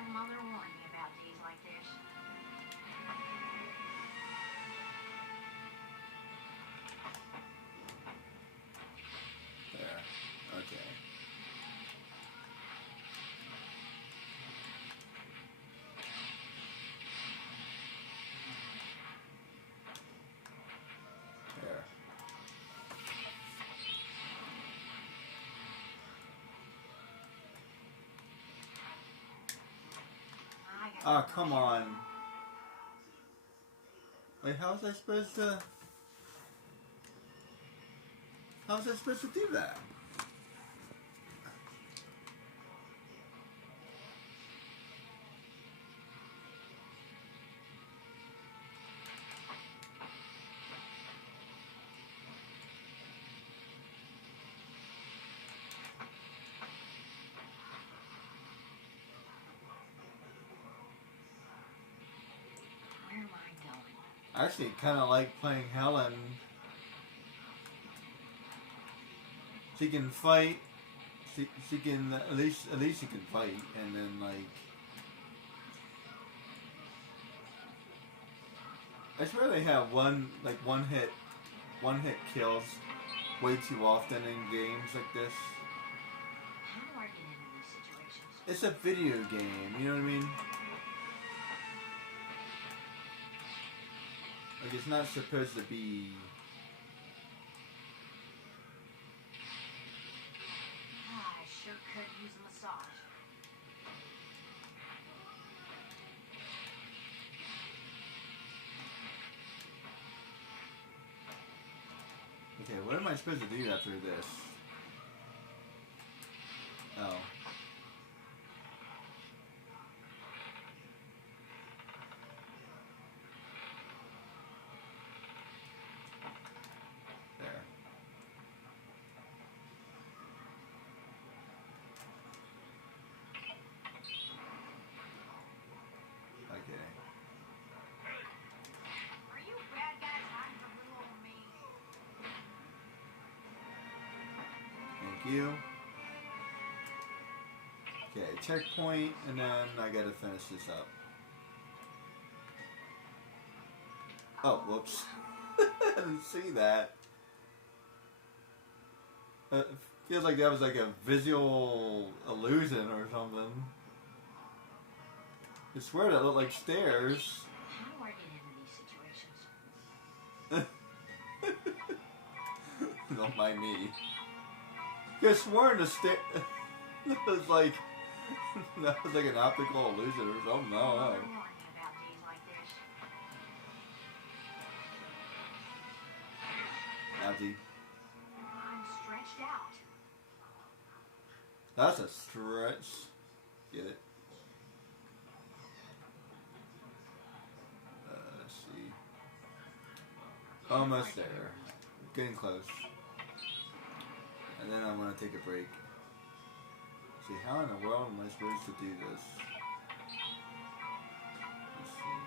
My mother warned me about days like this. There. Okay. There. I gotta Ah, be come more on. Wait, how was I supposed to... How was I supposed to do that? Where am I going? I actually kind of like playing Helen. She can fight. She can at least she can fight, and then like I swear they have one hit kills way too often in games like this. How do I get into these situations? It's a video game, you know what I mean? Like it's not supposed to be. I sure could use a massage. Okay, what am I supposed to do after this? Oh. There. Okay. Are you bad guys hiding from little old me? Thank you. Okay, checkpoint, and then I gotta finish this up. Oh, whoops. I didn't see that. It feels like that was like a visual illusion or something. I swear that looked like stairs. How do I get into these situations? Don't mind me. You could have sworn the stair. That was like an optical illusion or something. I don't know. Mother warned me about days like this. Ouchie. I'm stretched out. That's a stretch. Almost there. Getting close. And then I'm gonna take a break. See, how in the world am I supposed to do this? Let's see.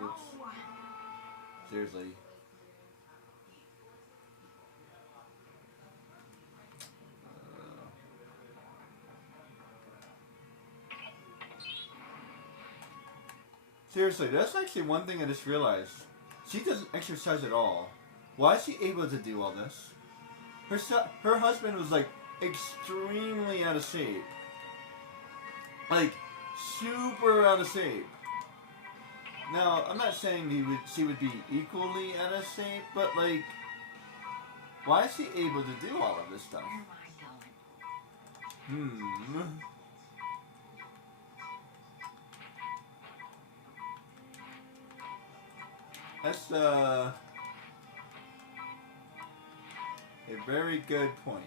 Whoops. Seriously. Seriously, that's actually one thing I just realized. She doesn't exercise at all. Why is she able to do all this? Her husband was like extremely out of shape. Like super out of shape. Now, I'm not saying she would be equally out of shape, but like, why is she able to do all of this stuff? That's a very good point.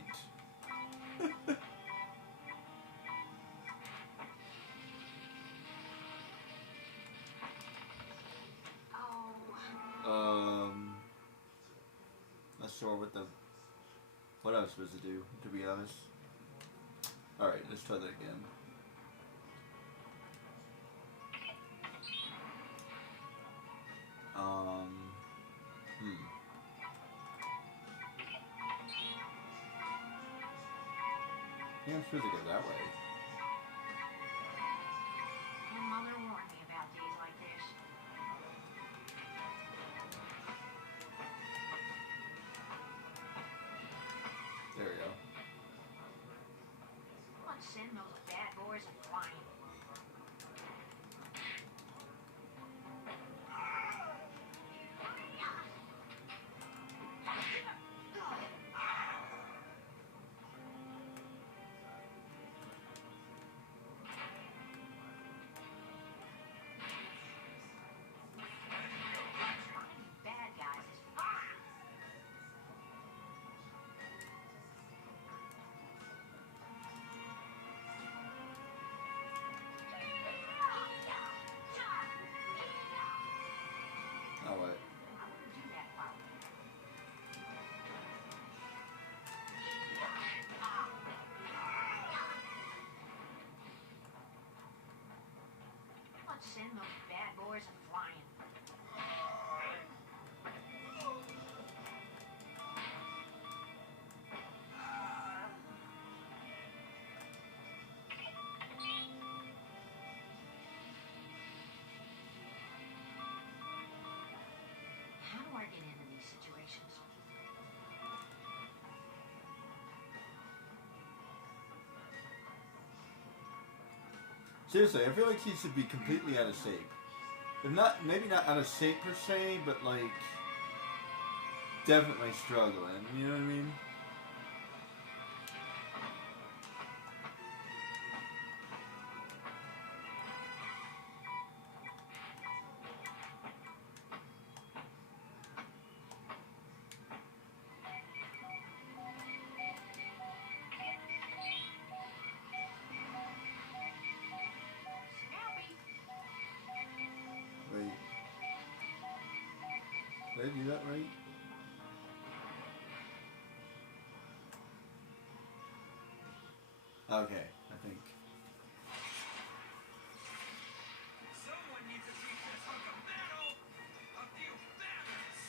Not sure what I was supposed to do, to be honest. Alright, let's try that again. I think I'm supposed to go that way. Your mother warned me about days like this. There we go. Let's send those bad boys flying. Bad guys is fine. Oh, wait. I wouldn't do that, Pop. Let's send those bad boys flying. How do I get into these situations? Seriously, I feel like she should be completely out of shape. If not, maybe not out of shape per se, but like, definitely struggling, you know what I mean? Snappy. Wait. Did I do that right? Okay, I think. Someone needs to teach this hunk of metal a few manners.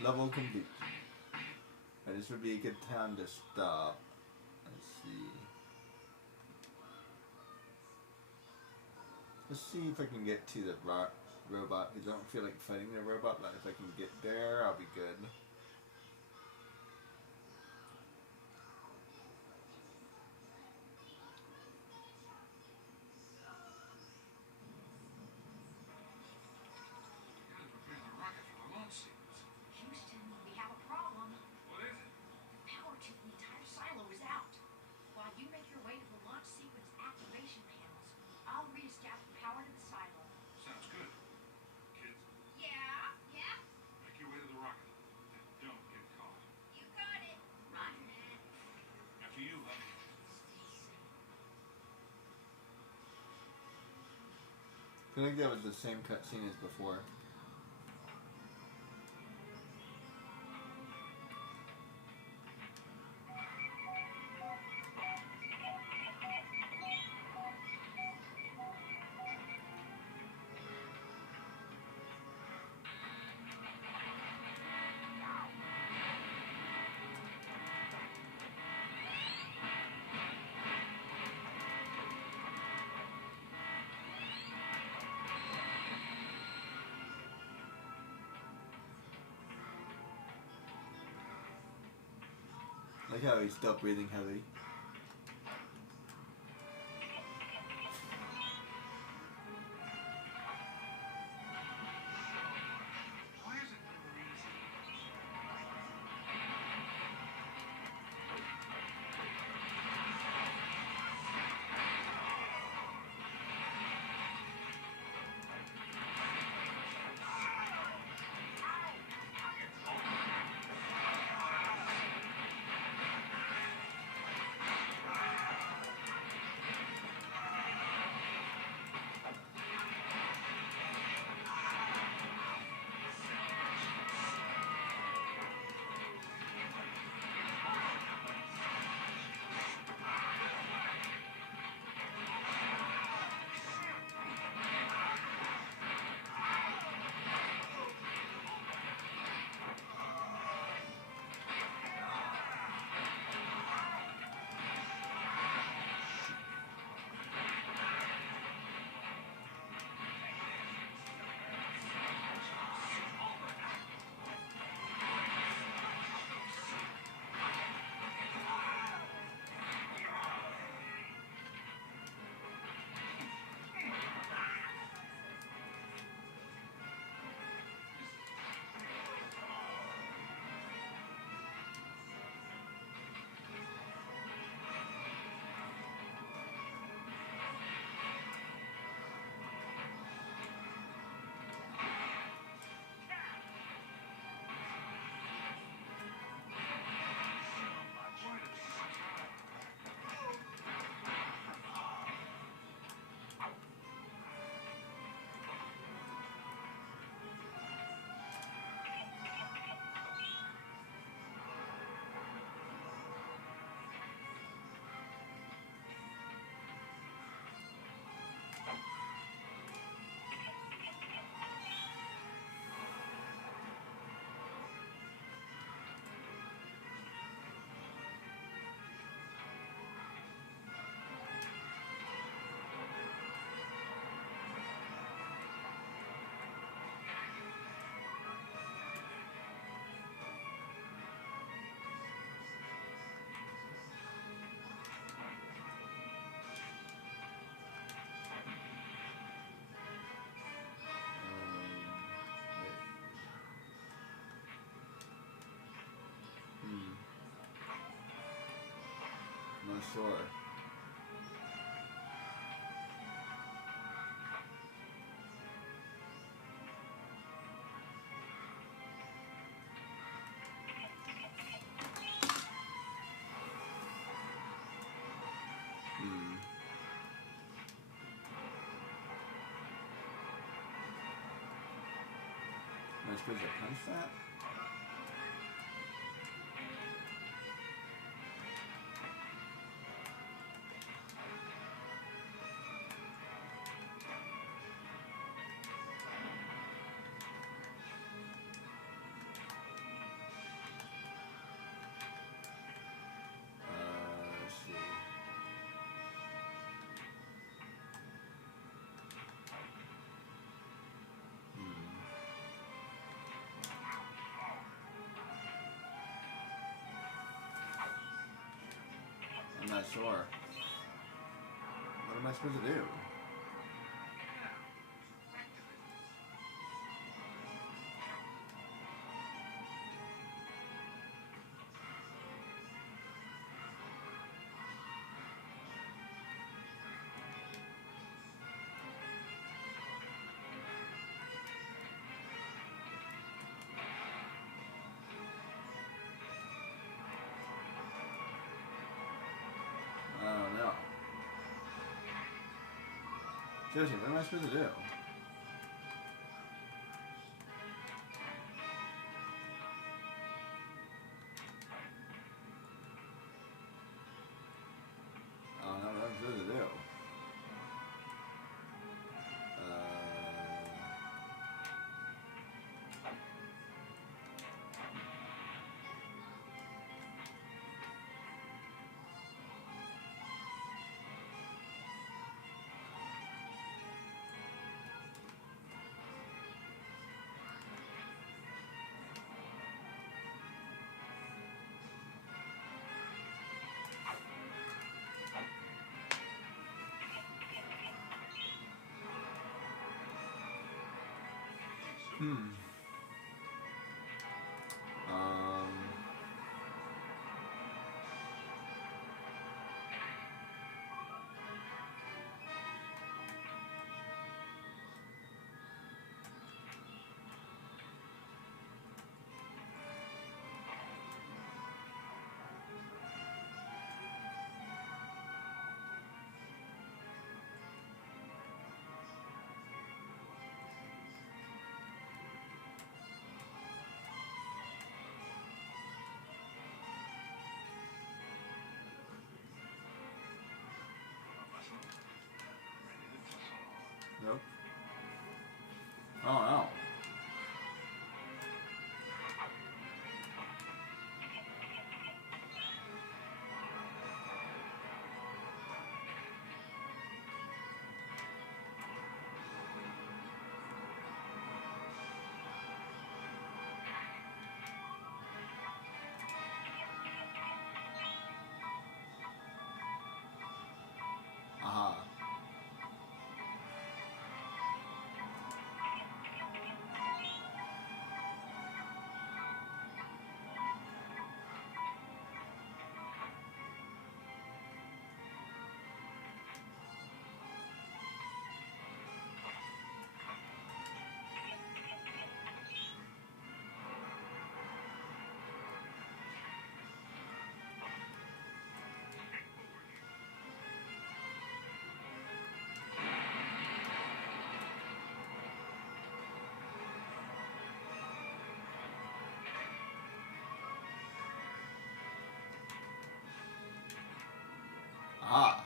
Level complete. This would be a good time to stop. Let's see. Let's see if I can get to the robot, because I don't feel like fighting the robot, but if I can get there, I'll be good. I think that was the same cutscene as before. I like how he's still breathing heavy. Why is it never easy? I'm not sure. Am I supposed to punch that? Let's see. I'm not sure. What am I supposed to do? I don't know. Seriously, what am I supposed to do? Hmm. Um. Nope. Oh no. Aha. Ah.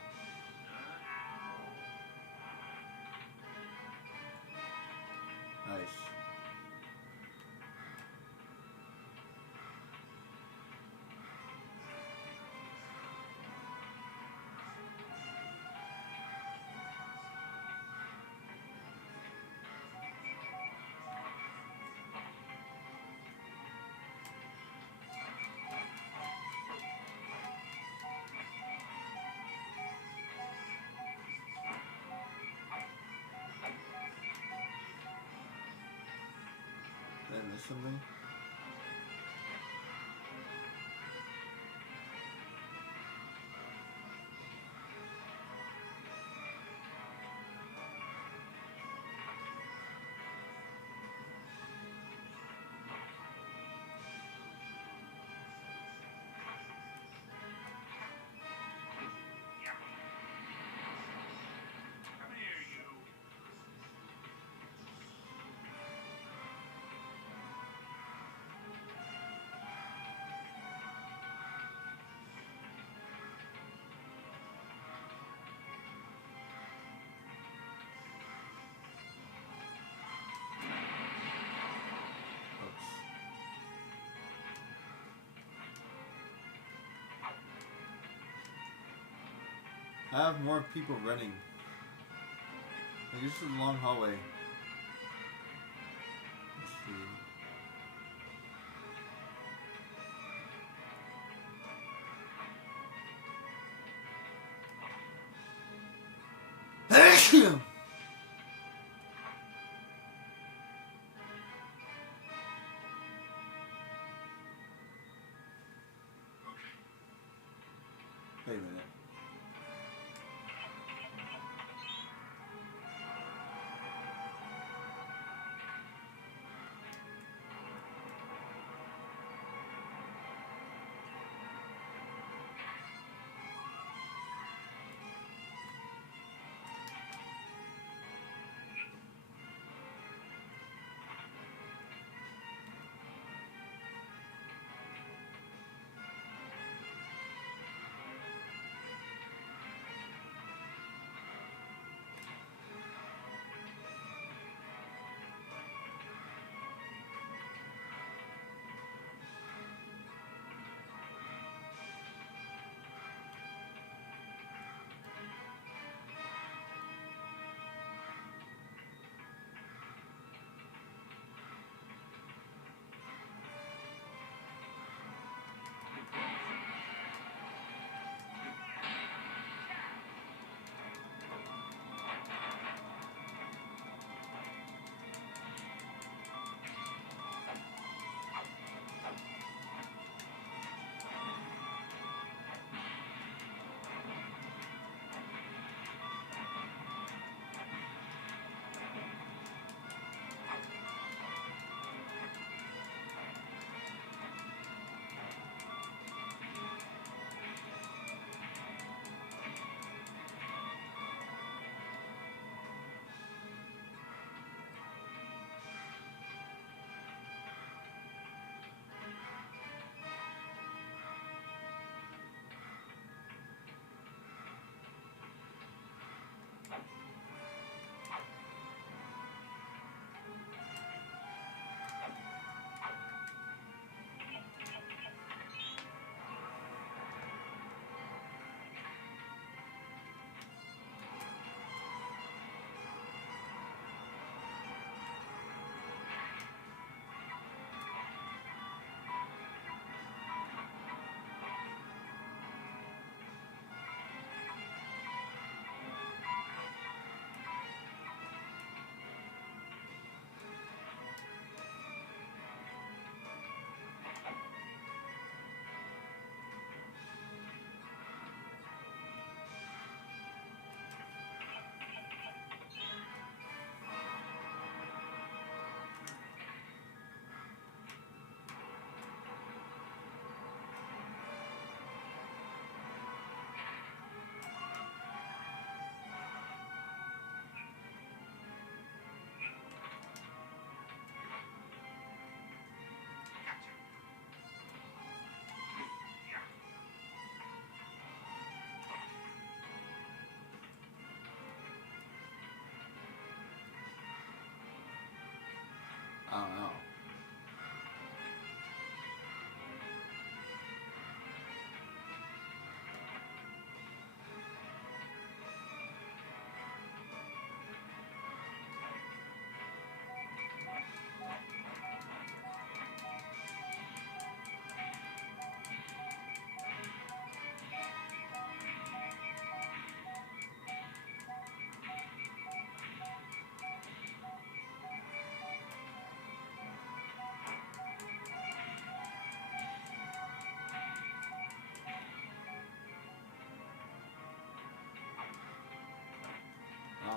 Nice. Did I miss something? Come here, you. Oops. I have more people running. Like, this is a long hallway. Let's see. Wait a minute.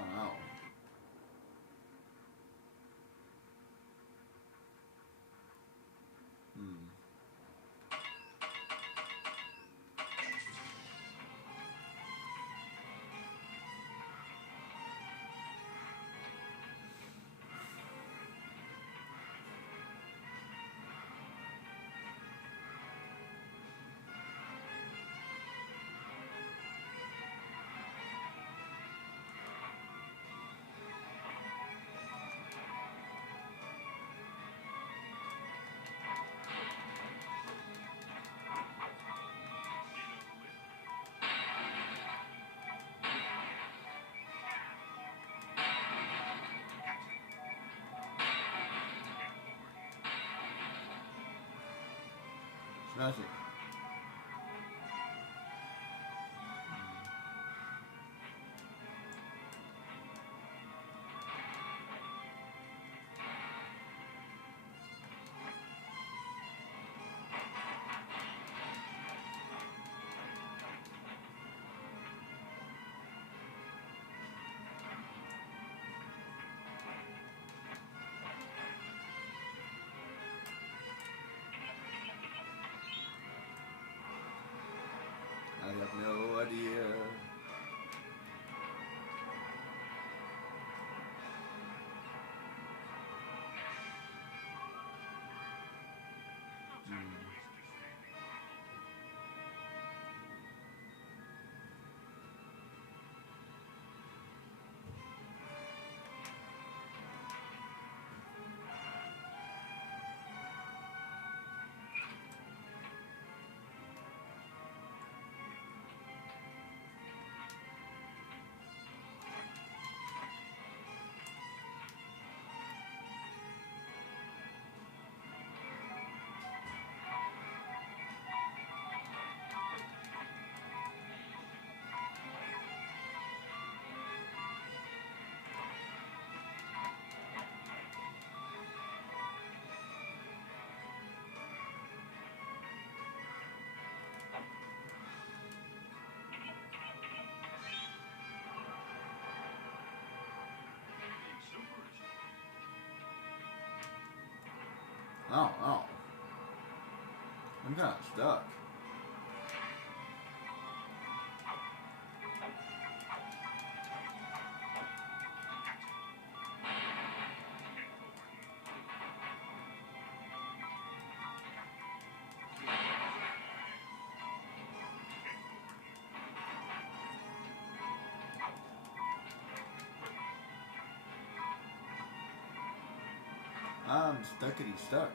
don't know. Smash it. I have no idea. Oh, oh. I'm kind of stuck. I'm stuckity stuck.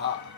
Aha.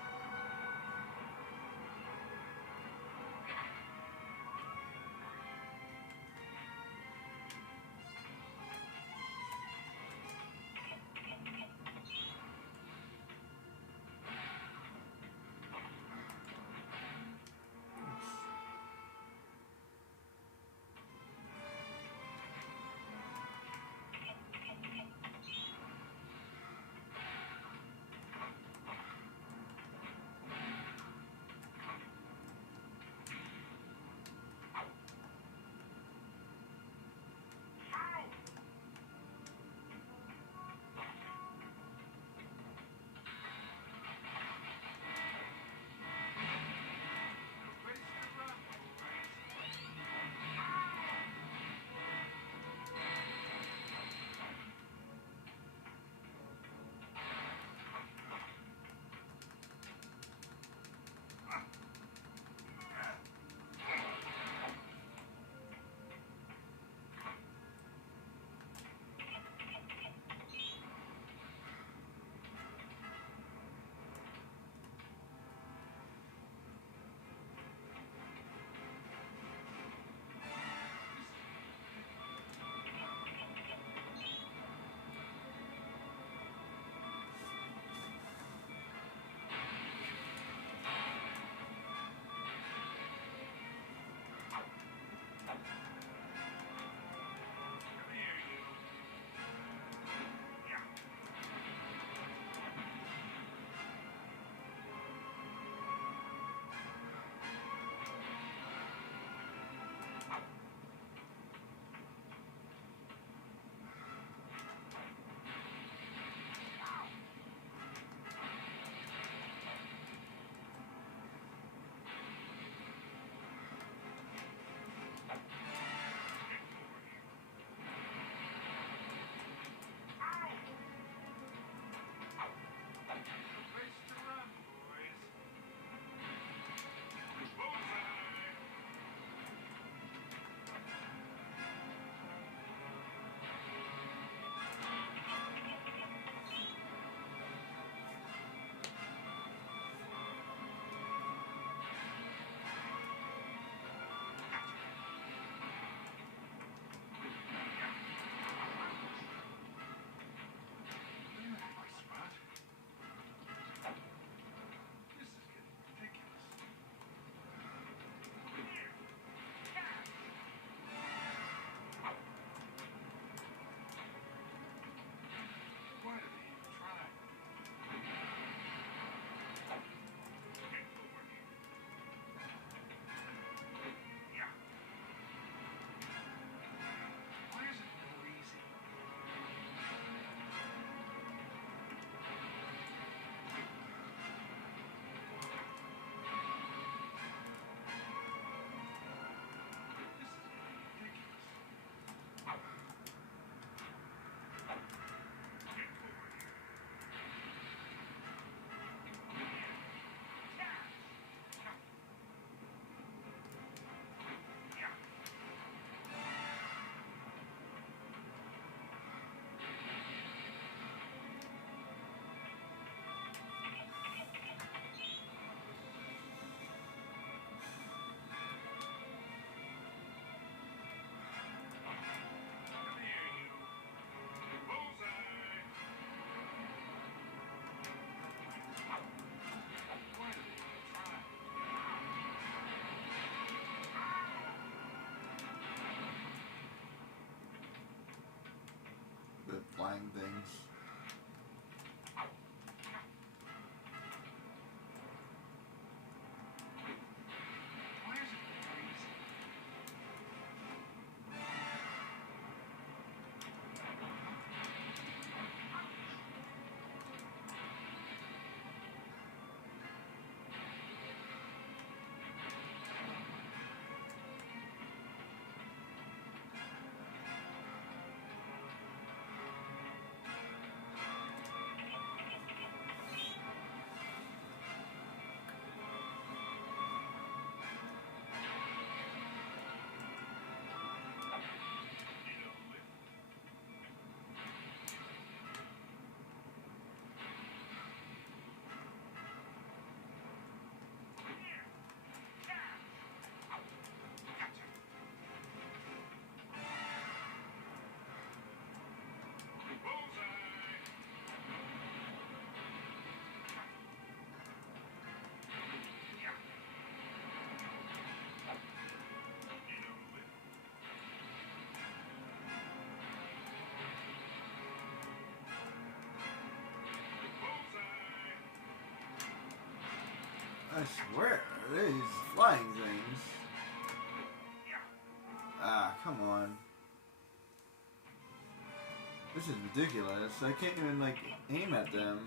I swear, these flying things. Ah, come on. This is ridiculous. I can't even, like, aim at them.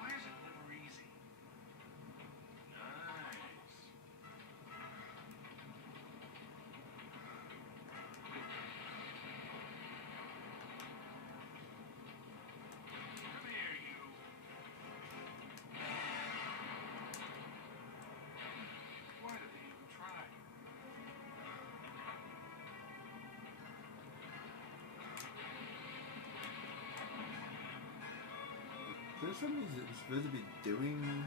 Why is it never easy? Nice. Come here, you. Why did they even try? Is there something it's supposed to be doing?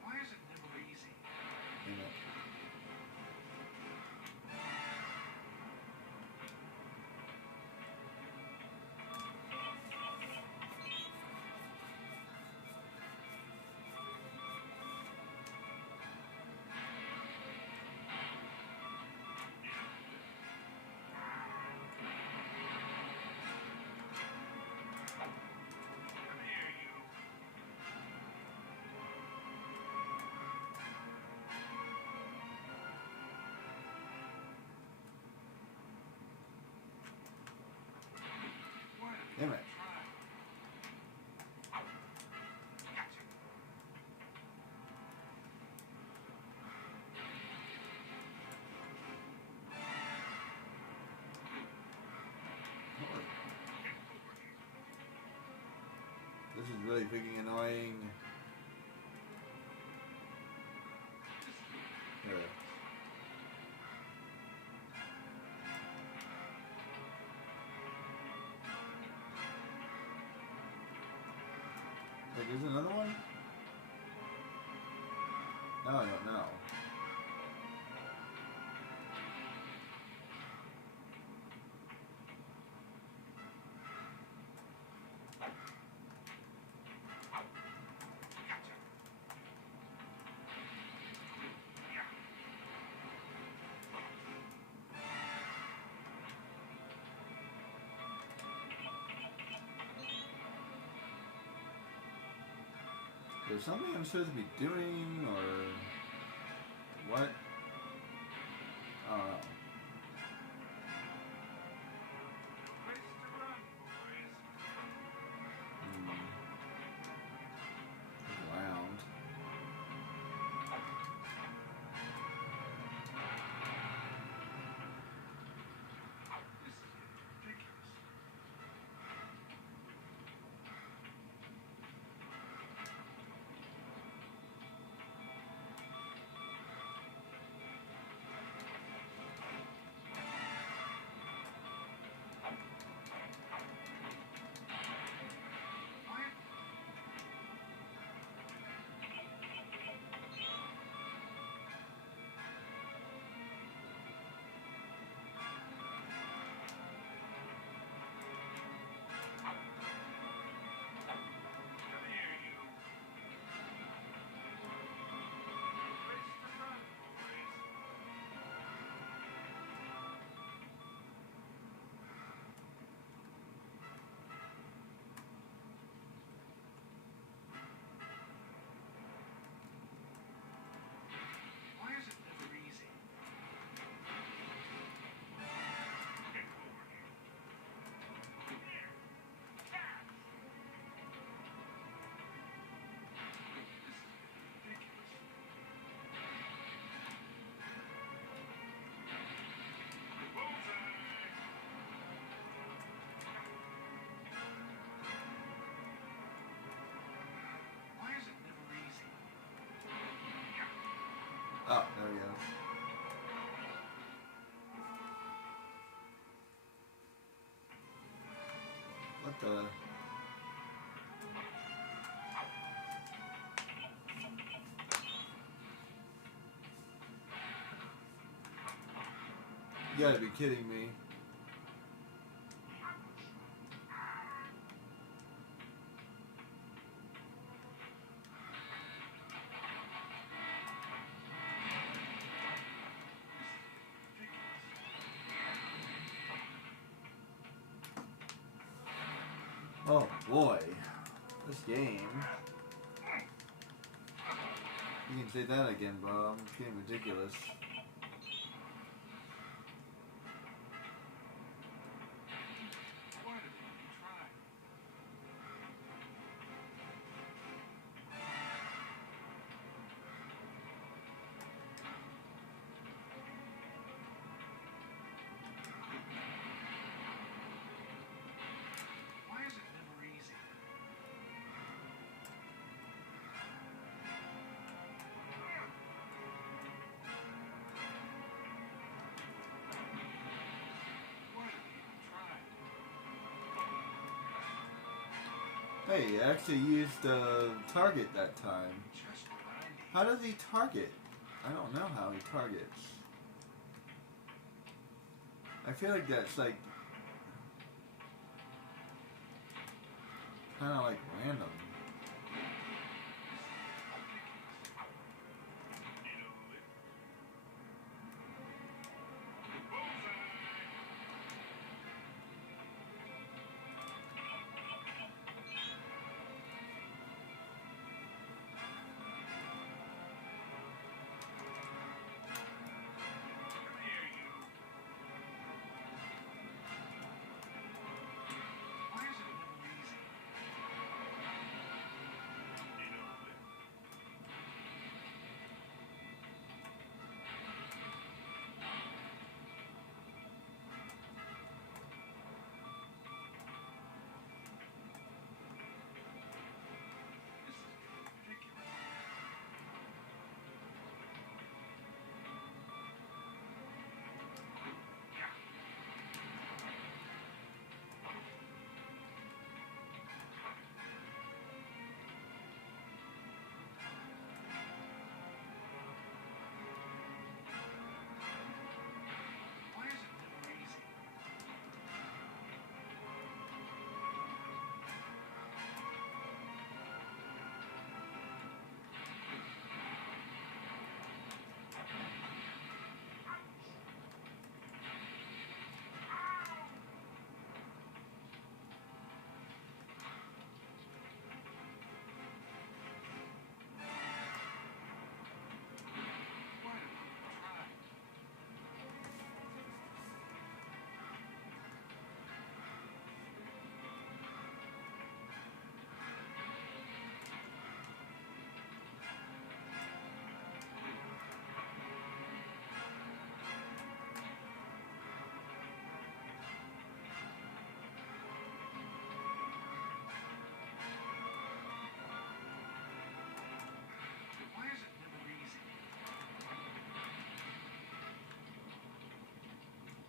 Why is it never easy? Come here, you. Why did they Damn even it. try? Gotcha. This is really freaking annoying. Here. Wait, there's another one? No, I don't know. There's something I'm supposed to be doing, or what? I don't know. Oh, there he goes. What the? You gotta be kidding me. Oh boy, this game. You can say that again, bro. I'm getting ridiculous. Hey, he actually used target that time. How does he target? I don't know how he targets. I feel like that's like kind of like random.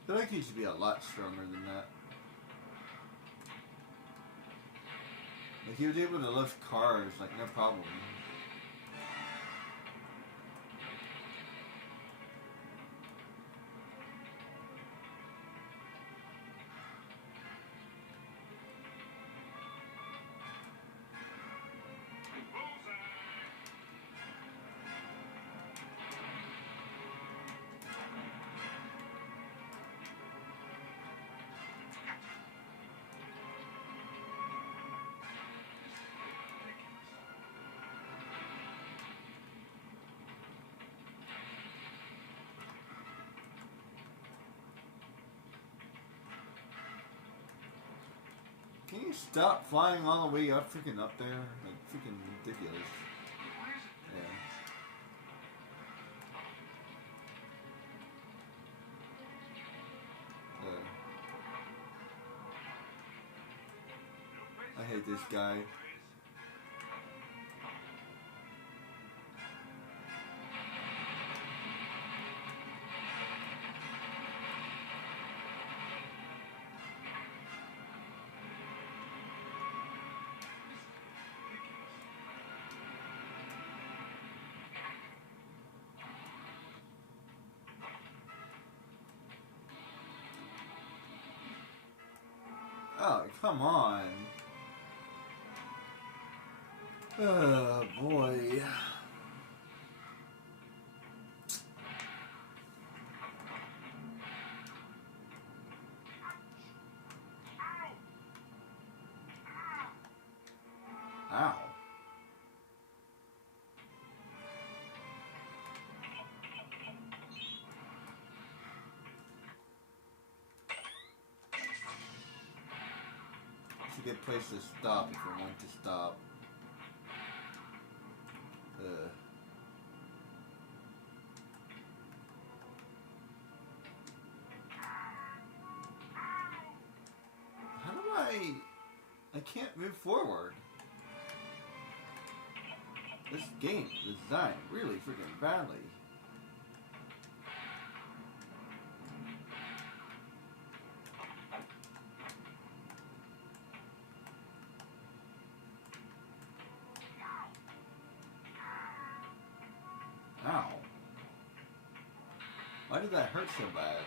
I feel like he should be a lot stronger than that. Like he was able to lift cars like no problem. Can you stop flying all the way up, freaking up there? Like, freaking ridiculous. Yeah. I hate this guy. Come on. Oh boy. Ow. It's a good place to stop if we want to stop. How do I can't move forward. This game is designed really freaking badly. Ow. Why did that hurt so bad?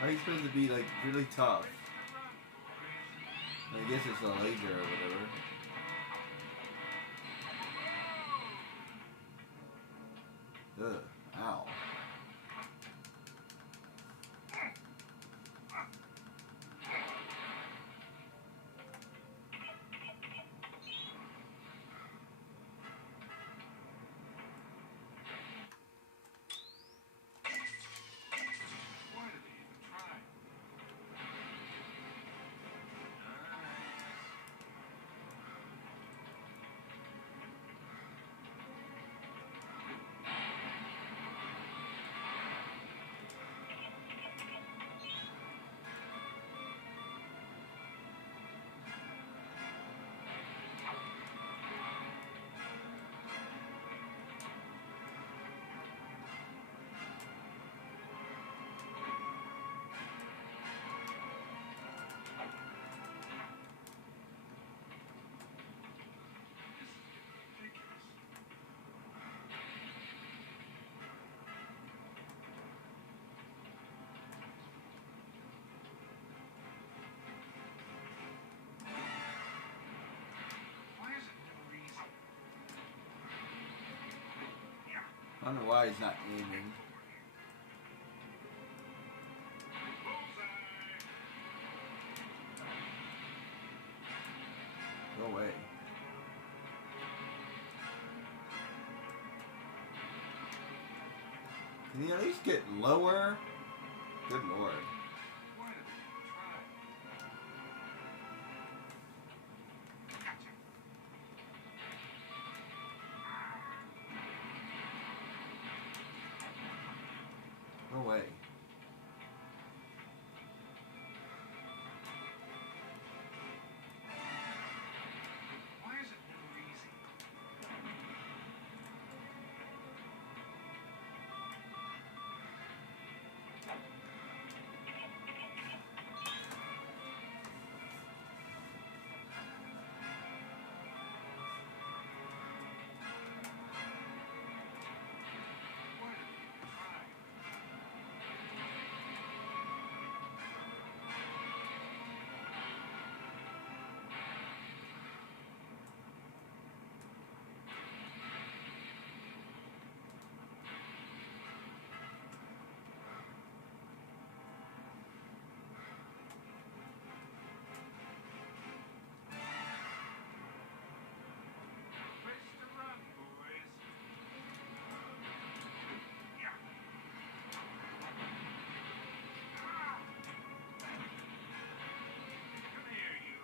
How are you supposed to be like really tough? I guess it's a laser or whatever. Ugh. Ow. Why did they even try? I don't know why he's not aiming. Go away. Can you at least get lower? Good lord. Why did they even try? Gotcha. Go away. Why is it never easy? Why did they even try? Place to run, boys. Yeah. Come here, you.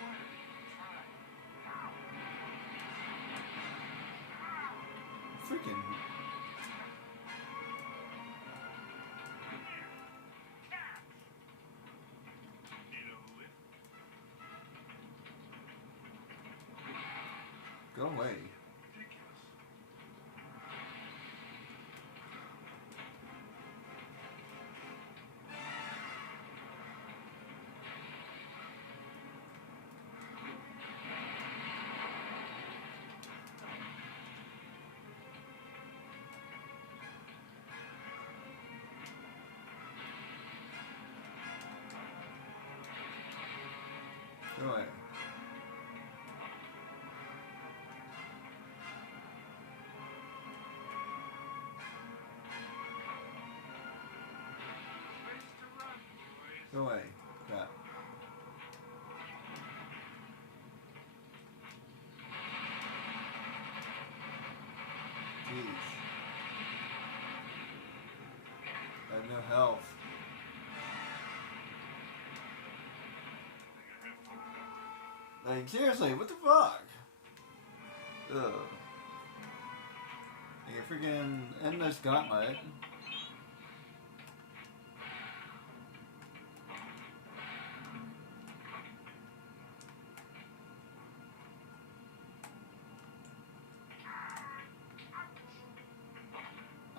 Why did they even try? Freaking. Catch! Need a lift? Go away. Ridiculous. Go away. Go away. Crap. Jeez. I have no health. Like, seriously, what the fuck? Ugh. Like a freaking endless gauntlet.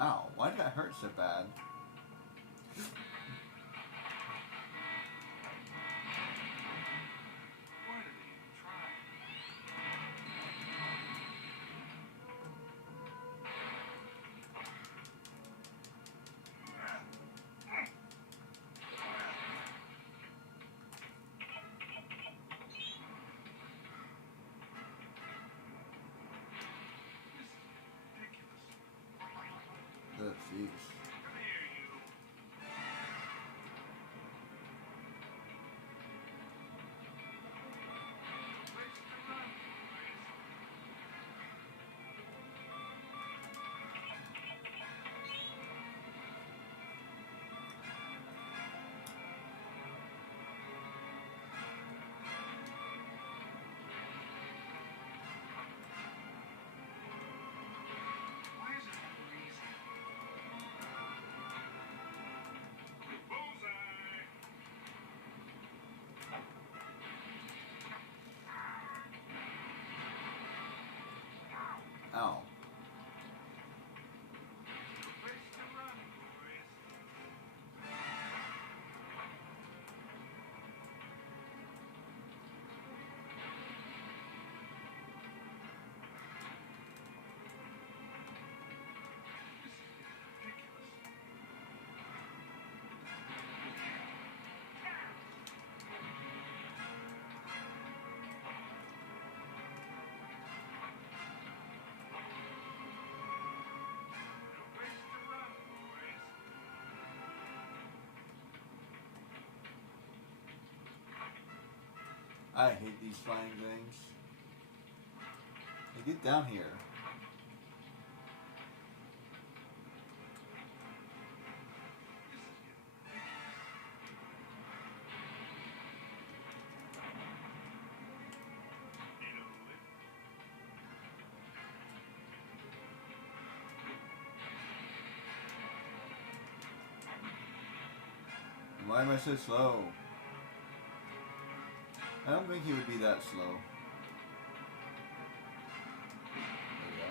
Ow, why did that hurt so bad? Ugh, jeez. Ow. I hate these flying things. Hey, get down here. Why am I so slow? I don't think he would be that slow. There we go.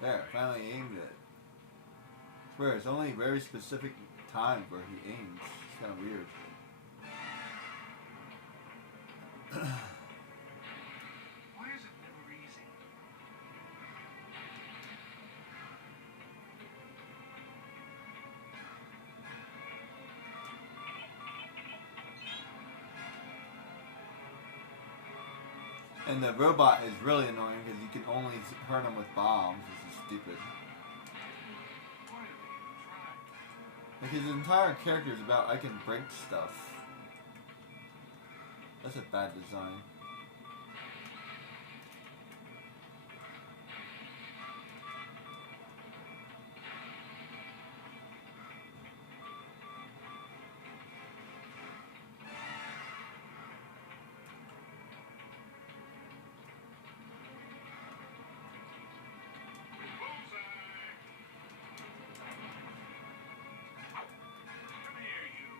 There, finally aimed it. I swear, it's only very specific times where he aims. It's kind of weird. Why is it never easy? And the robot is really annoying because you can only hurt him with bombs, which is stupid. Why do they even try? Like his entire character is about I can break stuff. That's a bad design. Come here, you.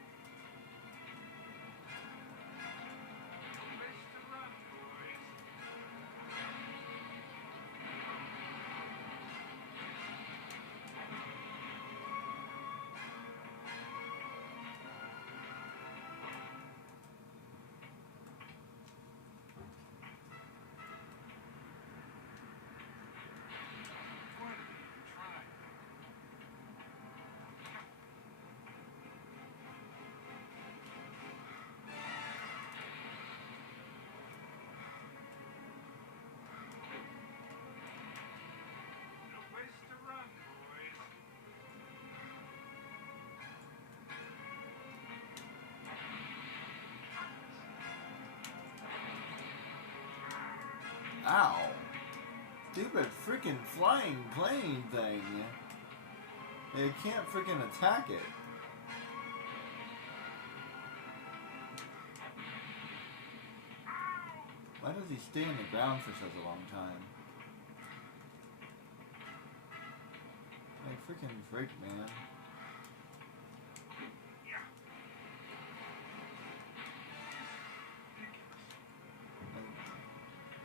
Ow. Stupid freaking flying plane thing. They can't freaking attack it. Why does he stay in the ground for such a long time? Like freaking freak, man.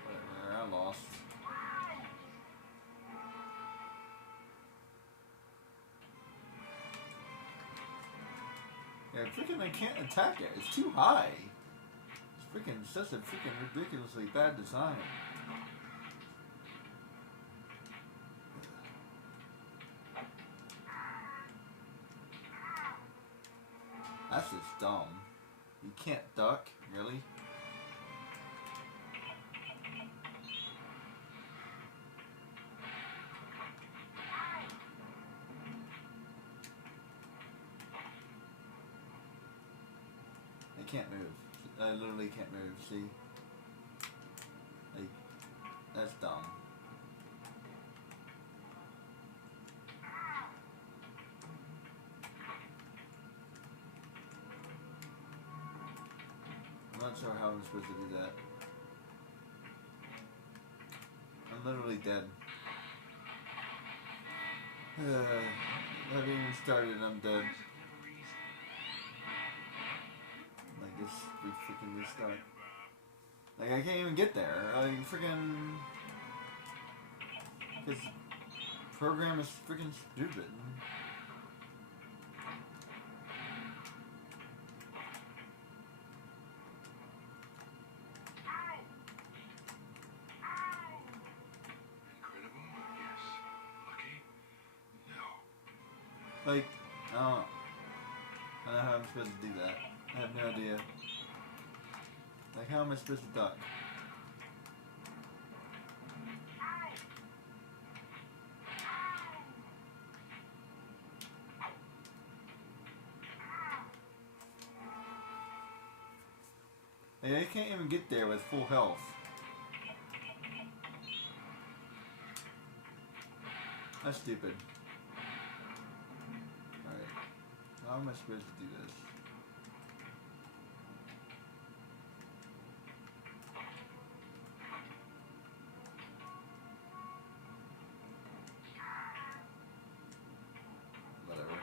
Whatever, I lost. Yeah, freaking I can't attack it. It's too high. It's freaking such a freaking ridiculously bad design. That's just dumb. You can't duck, really? I can't move. I literally can't move, see? Like, that's dumb. I'm not sure how I'm supposed to do that. I'm literally dead. I haven't even started and I'm dead. Like, it's freaking restart. Like, I can't even get there. Like, freaking... This program is freaking stupid. Like, I don't know. I don't know how I'm supposed to do that. I have no idea. Like, how am I supposed to duck? Like, I can't even get there with full health. That's stupid. Alright. How am I supposed to do this? Whatever.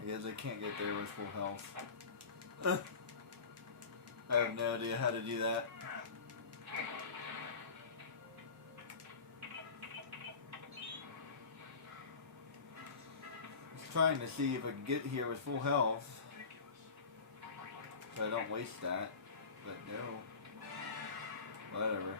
I guess I can't get there with full health. I have no idea how to do that. Just trying to see if I can get here with full health, so I don't waste that. But no. Whatever.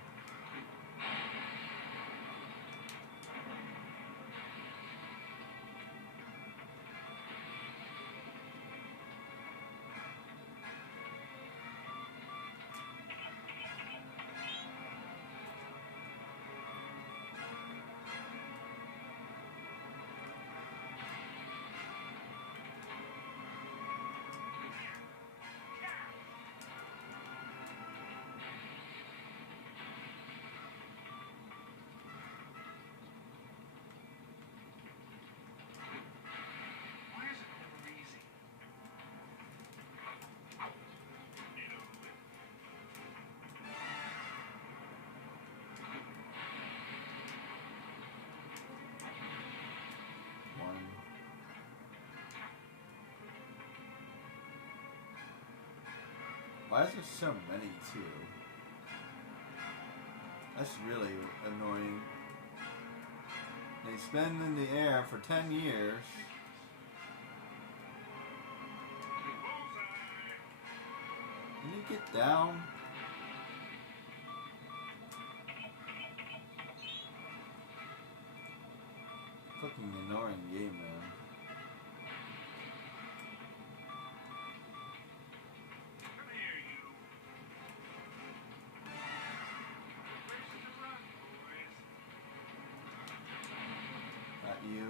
Why is there so many, too? That's really annoying. They spend in the air for 10 years. Can you get down? Fucking annoying game, man. You.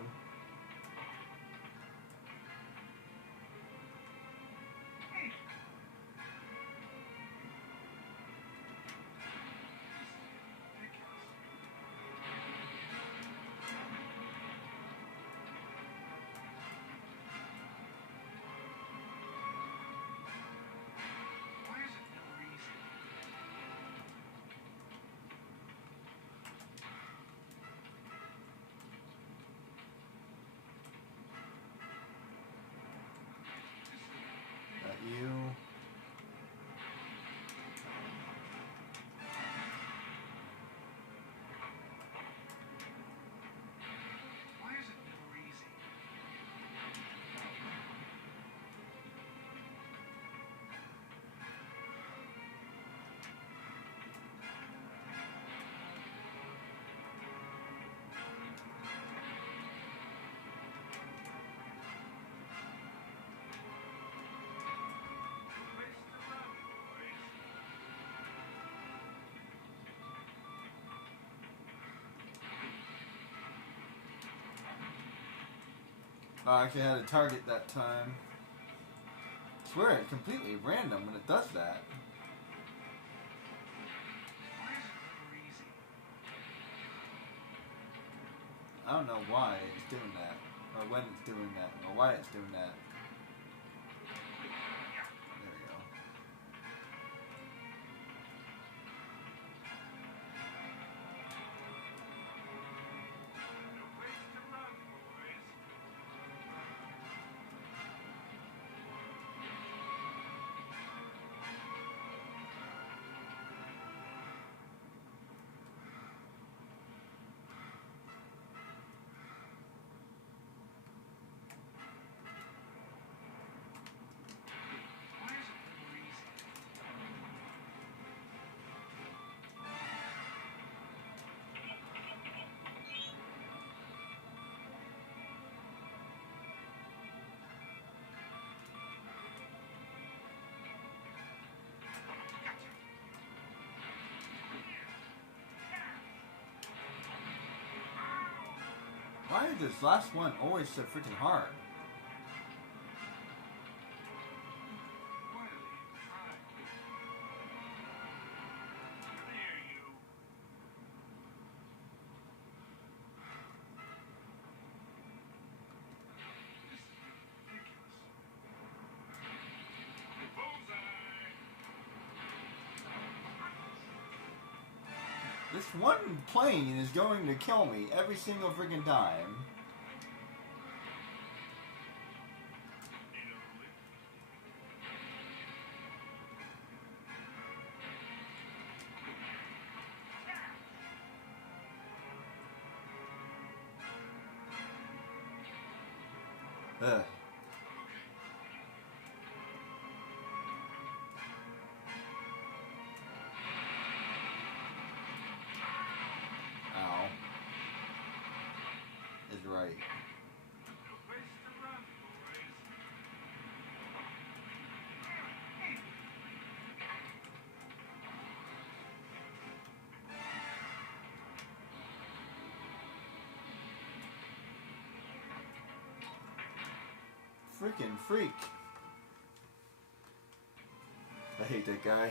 Oh, I actually had a target that time. I swear it's completely random when it does that. I don't know why it's doing that, or when it's doing that, or why it's doing that. There we go. Why is this last one always so freaking hard? This one plane is going to kill me every single freaking time. Ugh. Ow. Is right. Freaking freak. I hate that guy.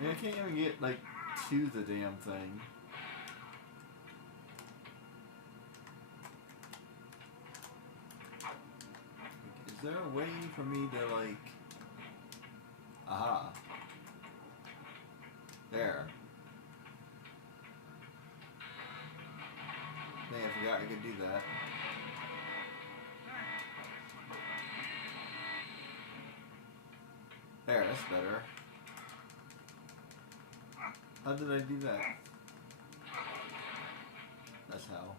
Yeah, I can't even get, like, to the damn thing. Is there a way for me to, like... Aha. There. Dang, I forgot I could do that. There, that's better. How did I do that? That's how.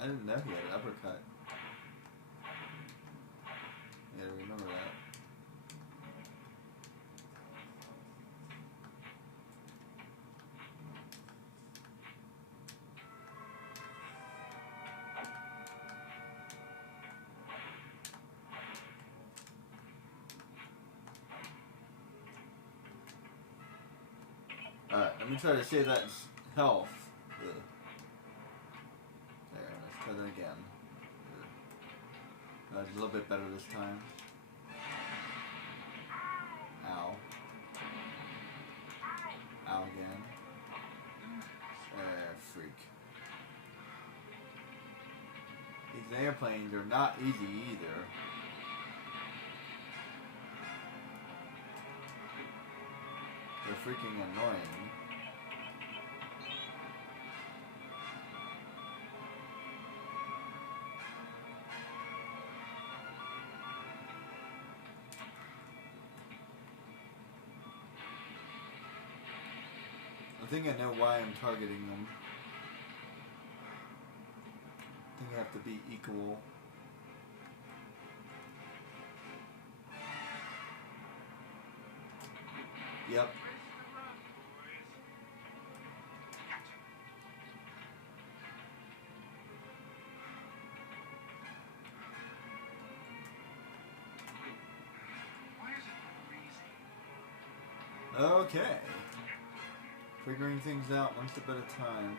I didn't know he had an uppercut. I gotta remember that. Alright, let me try to save that health. Ugh. There, let's try that again. That's a little bit better this time. Ow. Ow again. Freak. These airplanes are not easy either. They're freaking annoying. I think I know why I'm targeting them. I think I have to be equal. Yep. Okay. Figuring things out one step at a time.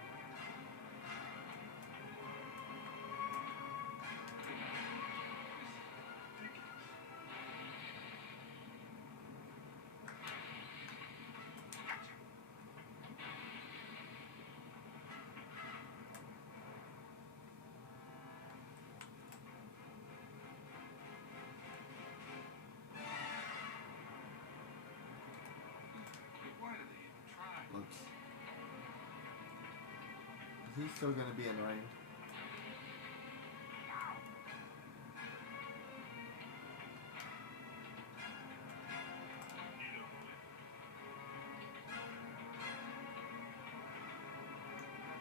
Oops. Is he still gonna be annoying?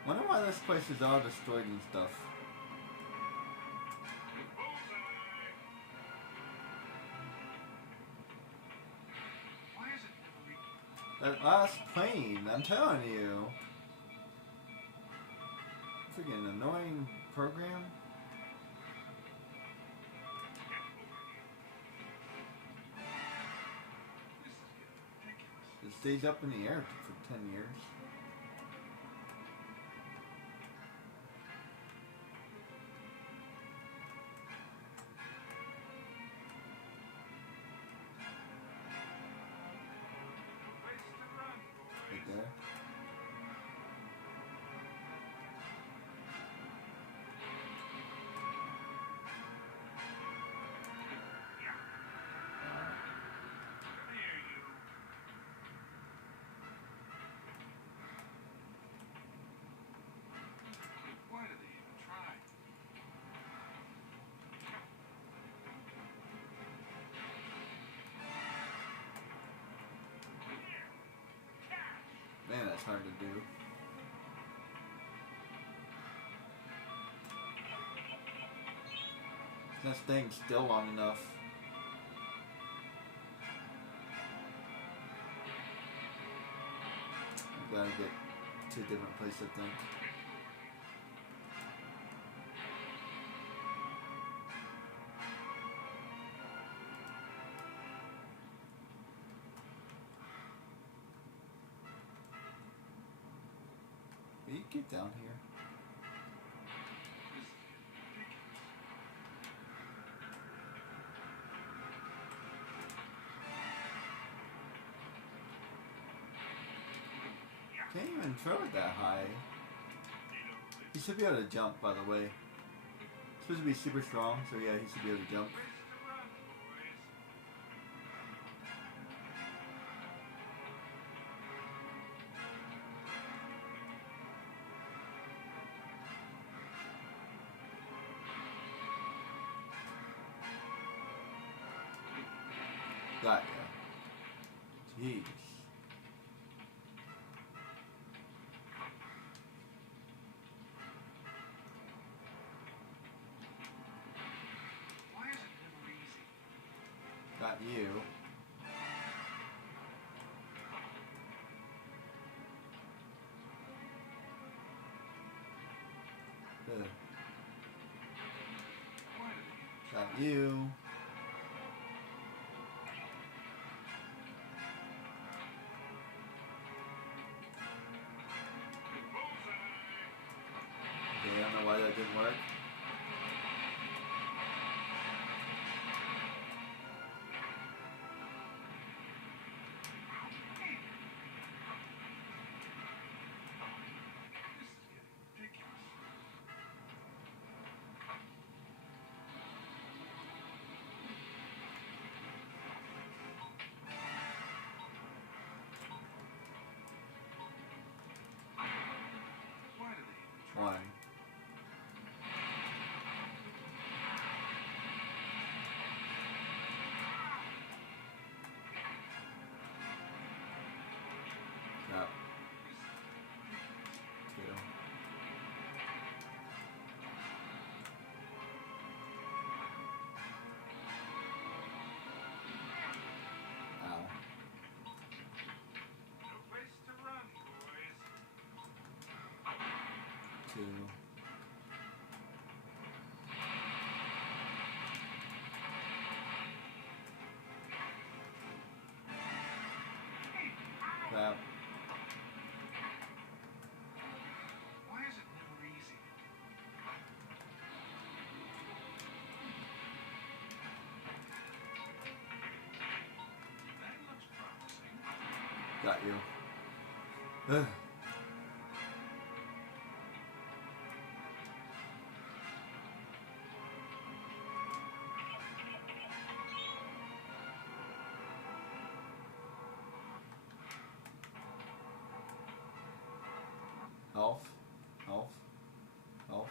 Wonder why this place is all destroyed and stuff. That last plane, I'm telling you. Freaking annoying program. It stays up in the air for 10 years. Right there. Man, that's hard to do. Not staying still long enough. I gotta get to a different place, I think. Will you get down here? Can't even throw it that high. He should be able to jump, by the way. He's supposed to be super strong, so yeah, he should be able to jump. Got ya. Jeez. Got you. Good. Got you. Okay, I don't know why that didn't work. One. Yep. Two. Ow. Two. crap. Why is it never easy? That looks promising. Got you. Ugh. Health. Health. Health.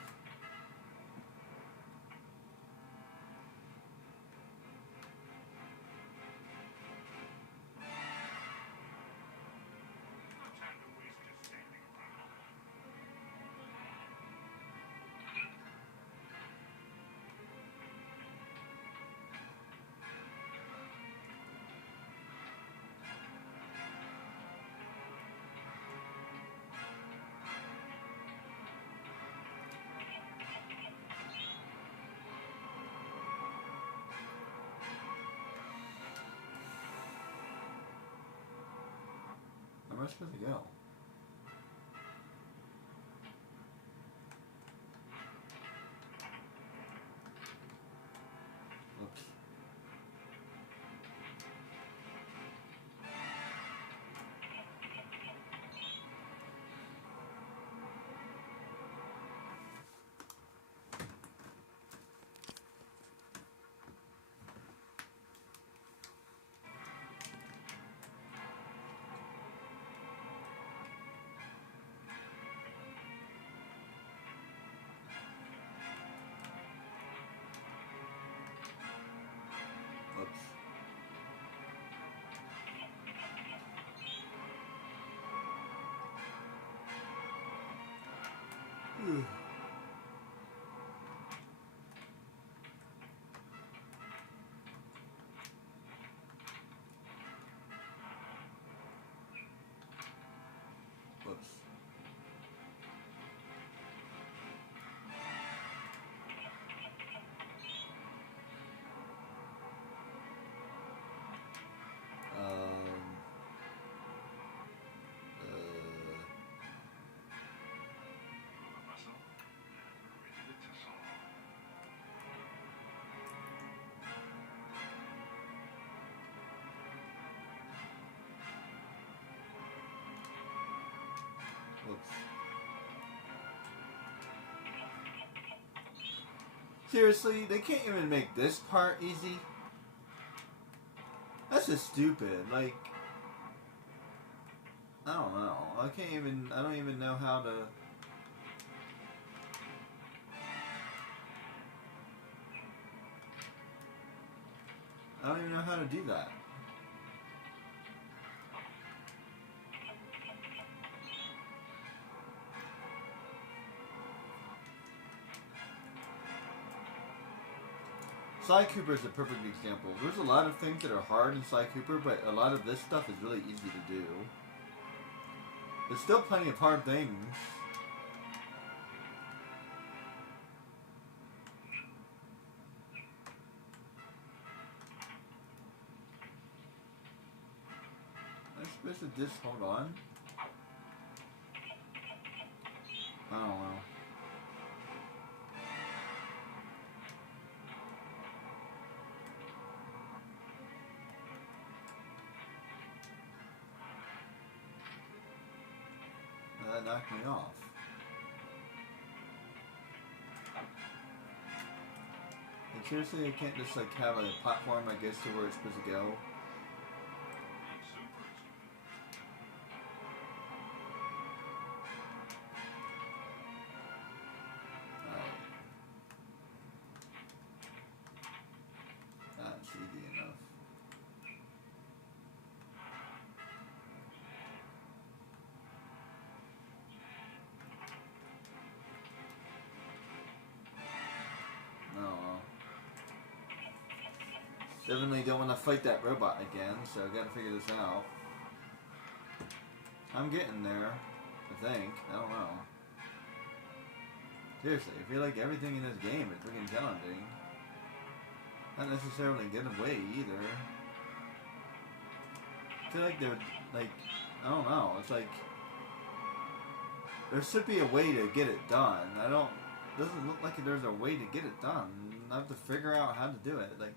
No time to waste just standing around. Where am I supposed to go? Oops. Oops. Ugh. Whoops. Muscle, we're ready to tussle. Whoops. Seriously, they can't even make this part easy? That's just stupid. Like, I don't know. I don't even know how to... I don't even know how to do that. Sly Cooper is a perfect example. There's a lot of things that are hard in Sly Cooper, but a lot of this stuff is really easy to do. There's still plenty of hard things. Am I supposed to just hold on? I don't know. That knocked me off. And seriously, I can't just like have a platform I guess to where it's supposed to go. Being super is Alright. That's easy enough. I don't know. Definitely don't want to fight that robot again, so I gotta figure this out. I'm getting there, I think. I don't know. Seriously, I feel like everything in this game is freaking challenging. Not necessarily get away either. I feel like they would, like, I don't know. It's like there should be a way to get it done. Doesn't look like there's a way to get it done. I have to figure out how to do it. Like,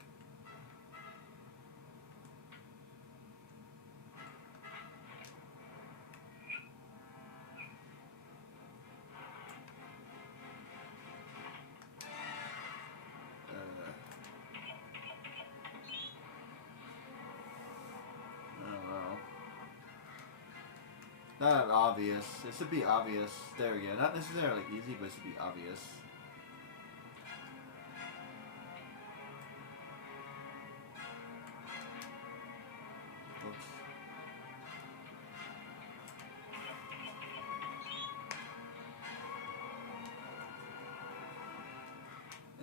I don't know. Not obvious. It should be obvious. There we go. Not necessarily easy, but it should be obvious. Oops.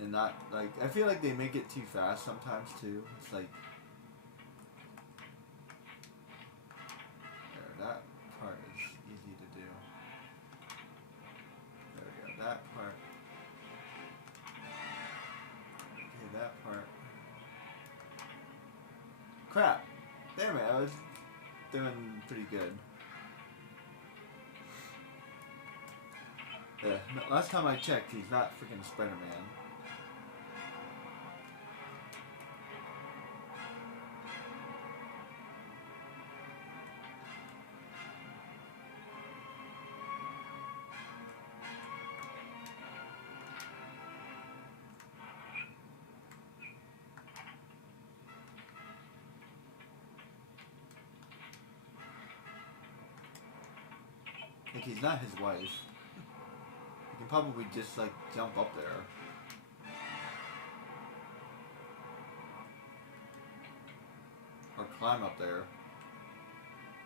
And not, like, I feel like they make it too fast sometimes, too. It's like, there, that part is easy to do. There we go, that part. Okay, that part. Crap! Damn it, I was doing pretty good. Yeah, last time I checked, he's not freaking Spider-Man. Like, he's not his wife. He can probably just, like, jump up there. Or climb up there.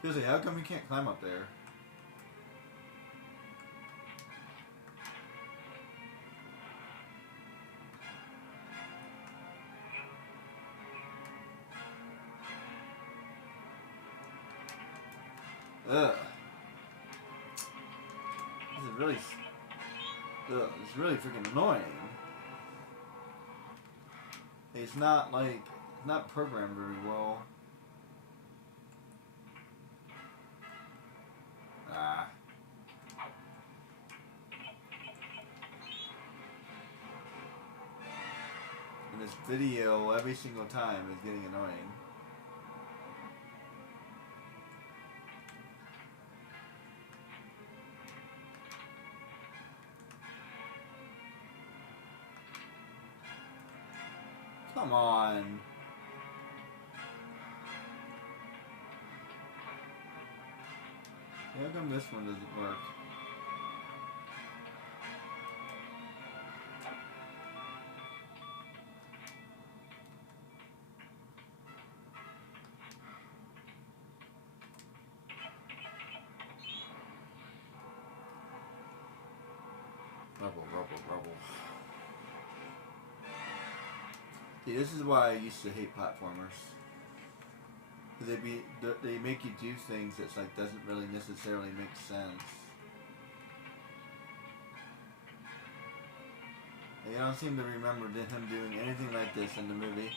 Seriously, how come he can't climb up there? Ugh. This is really... Ugh, it's really freaking annoying. It's not, like... It's not programmed very well. Ah. And this video, every single time, is getting annoying. Come on. How come this one doesn't work? Rubble. See, this is why I used to hate platformers. They make you do things that's like doesn't really necessarily make sense. I don't seem to remember him doing anything like this in the movie.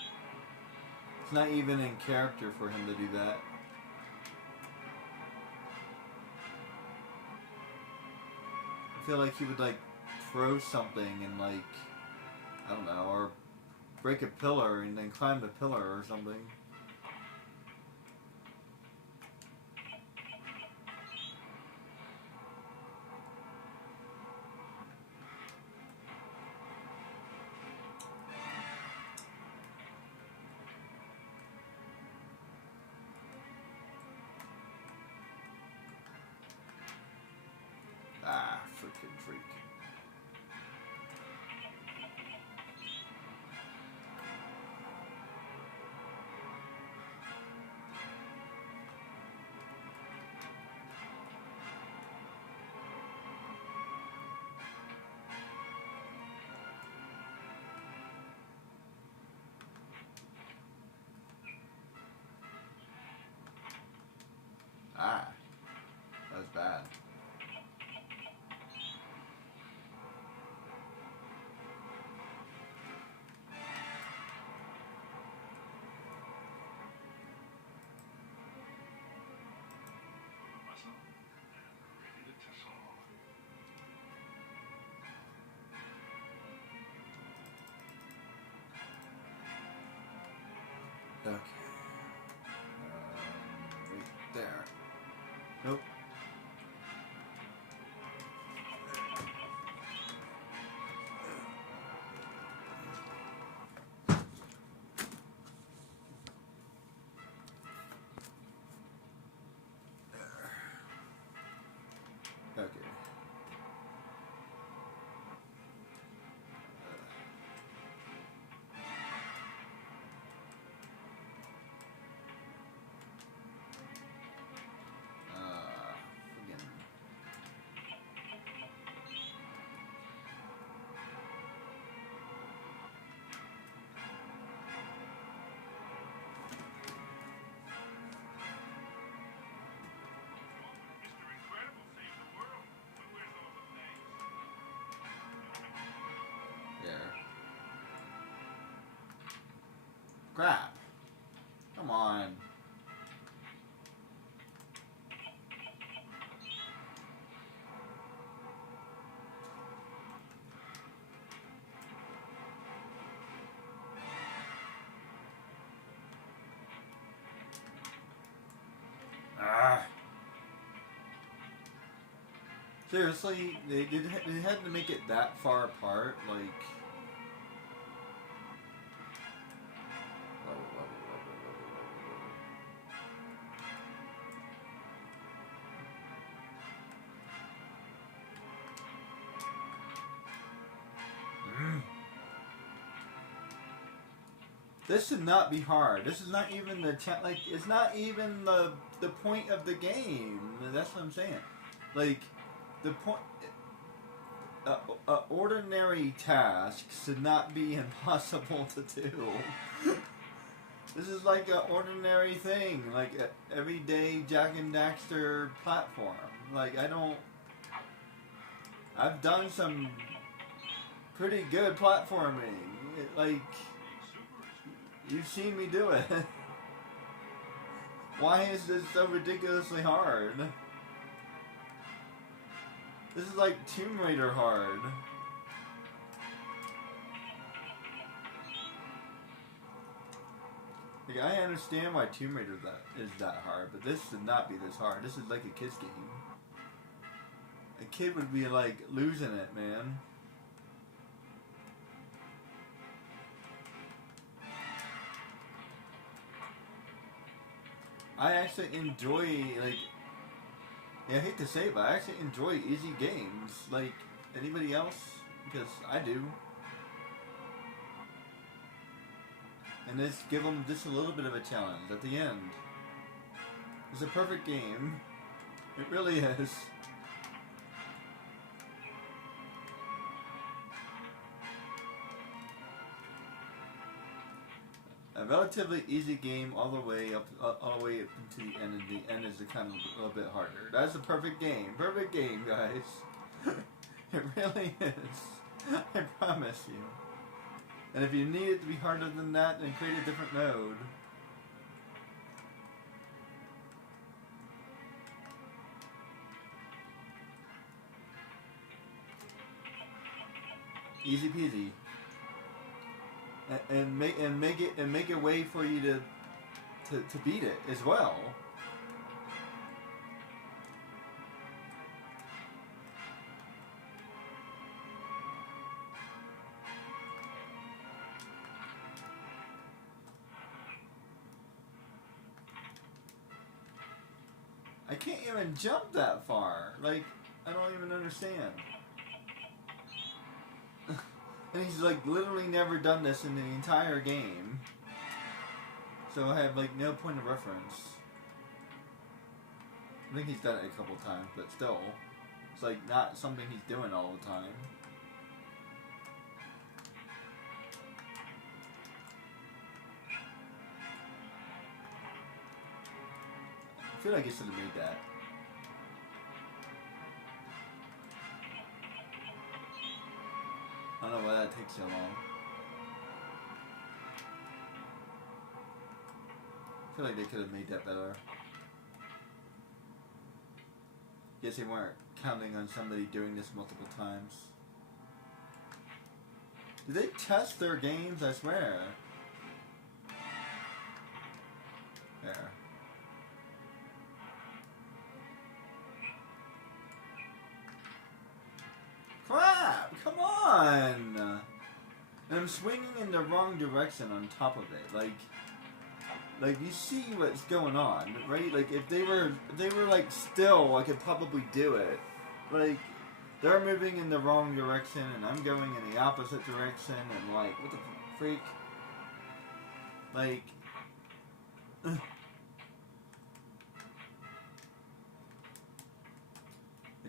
It's not even in character for him to do that. I feel like he would like throw something and like, I don't know, or break a pillar and then climb the pillar or something. Ah, freaking freak. Okay. Right there. Nope. Okay. Again. Mr. Incredible saved the world. But where's all the thanks? There. Crap. Come on. Ah. Seriously, they had to make it that far apart, like. This should not be hard. This is not even the like. It's not even the point of the game. That's what I'm saying. Like, the point. Ordinary task should not be impossible to do. This is like an ordinary thing, like a everyday Jack and Daxter platform. Like, I've done some pretty good platforming. Like, you've seen me do it. Why is this so ridiculously hard? This is like Tomb Raider hard. Like, I understand why Tomb Raider is that hard, but this should not be this hard. This is like a kid's game. A kid would be like losing it, man. I actually enjoy, like, yeah, I hate to say it, but I actually enjoy easy games. Like, anybody else? Because I do. And let's give them just a little bit of a challenge at the end. It's a perfect game. It really is. A relatively easy game all the way up into the end, and the end is kind of a little bit harder. That's a perfect game. Perfect game, guys. It really is. I promise you. And if you need it to be harder than that, then create a different mode. Easy peasy. And make a way for you to beat it as well. I can't even jump that far. Like, I don't even understand. And he's like literally never done this in the entire game. So I have like no point of reference. I think he's done it a couple times, but still. It's like not something he's doing all the time. I feel like he should have made that. I don't know why that takes so long. I feel like they could have made that better. Guess they weren't counting on somebody doing this multiple times. Do they test their games? I swear. I'm swinging in the wrong direction on top of it. Like you see what's going on, right? Like if they were like still, I could probably do it. Like they're moving in the wrong direction, and I'm going in the opposite direction, and like what the freak? Like.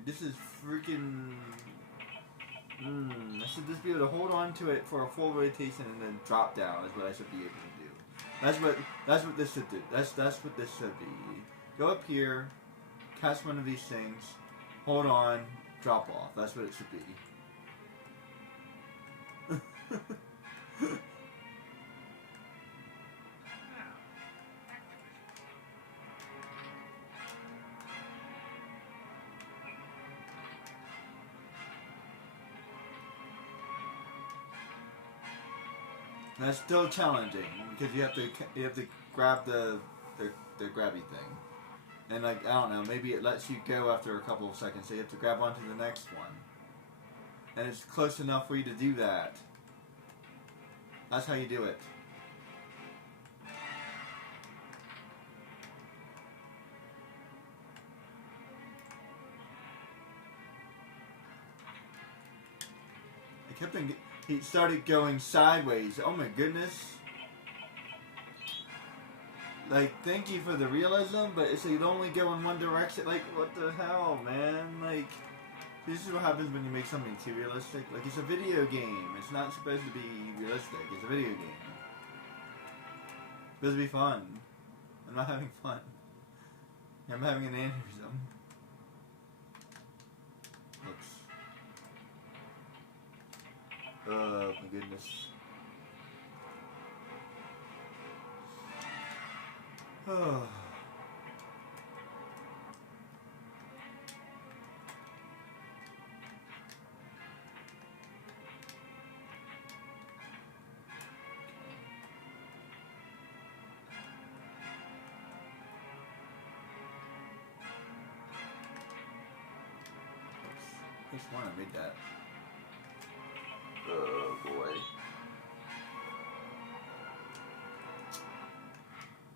This is freaking. I should just be able to hold on to it for a full rotation and then drop down. Is what I should be able to do. That's what this should do. That's what this should be. Go up here, catch one of these things, hold on, drop off. That's what it should be. That's still challenging because you have to grab the grabby thing, and like I don't know, maybe it lets you go after a couple of seconds, so you have to grab onto the next one, and it's close enough for you to do that. That's how you do it. I kept on. He started going sideways. Oh my goodness. Like, thank you for the realism, but it's you'd only go in one direction. Like, what the hell, man? Like, this is what happens when you make something too realistic. Like, it's a video game. It's not supposed to be realistic. It's a video game. It's supposed to be fun. I'm not having fun. I'm having an aneurysm. Oops. Oh my goodness. Oh. Which one I made that? Oh boy.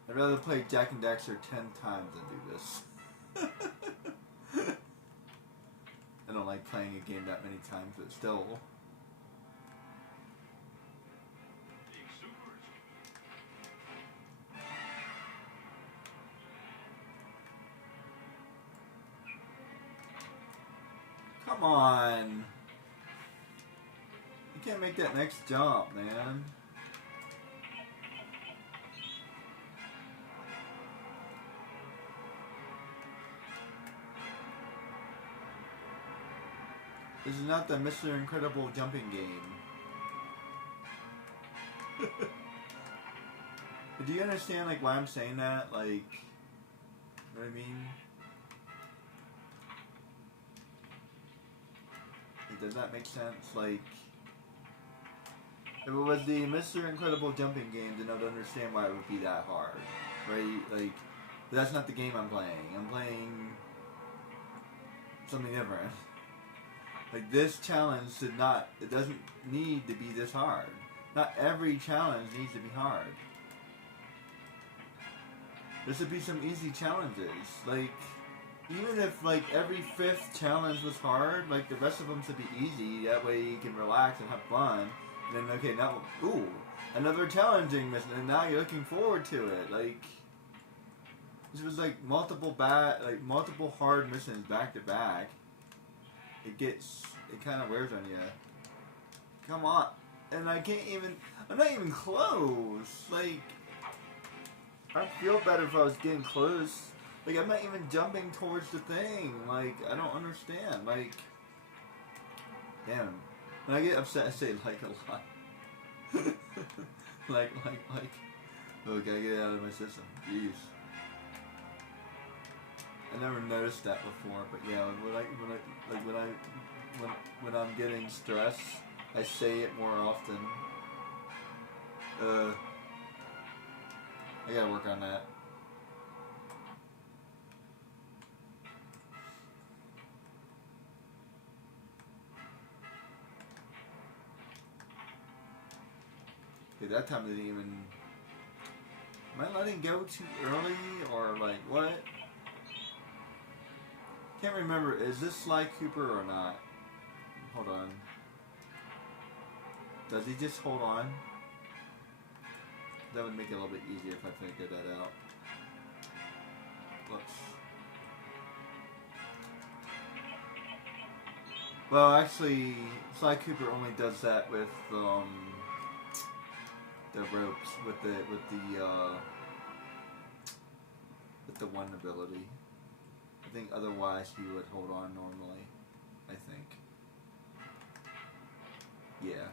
I'd rather play Jack and Daxter 10 times than do this. I don't like playing a game that many times, but still. Come on. You can't make that next jump, man. This is not the Mr. Incredible jumping game. But do you understand like why I'm saying that? Like, you know what I mean? Does that make sense? Like, if it was the Mr. Incredible jumping game, then I would understand why it would be that hard, right? Like, but that's not the game I'm playing. I'm playing something different. Like, this challenge should not, it doesn't need to be this hard. Not every challenge needs to be hard. There should be some easy challenges. Like, even if, like, every 5th challenge was hard, like, the rest of them should be easy. That way you can relax and have fun. And then, okay, now, ooh, another challenging mission, and now you're looking forward to it. Like, this was, like, multiple hard missions back to back. It kind of wears on you. Come on. And I'm not even close. Like, I'd feel better if I was getting close. Like, I'm not even jumping towards the thing. Like, I don't understand. Like, damn. When I get upset, I say like a lot. like, oh, gotta get it out of my system. Jeez. I never noticed that before, but yeah, when I'm getting stressed, I say it more often. I gotta work on that. Okay, that time didn't even... Am I letting go too early, or like, what? Can't remember, is this Sly Cooper or not? Hold on. Does he just hold on? That would make it a little bit easier if I figured that out. Whoops. Well, actually, Sly Cooper only does that with the ropes, with the one ability. I think otherwise he would hold on normally. I think. Yeah.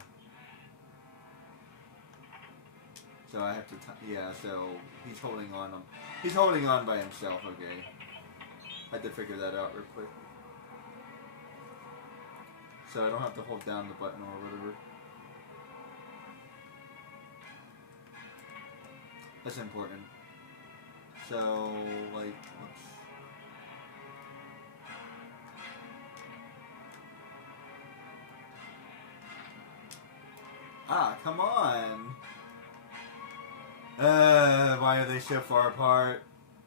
So I have to. Yeah. So he's holding on. He's holding on by himself. Okay. I had to figure that out real quick. So I don't have to hold down the button or whatever. That's important. So, like, whoops. Ah, come on! Why are they so far apart?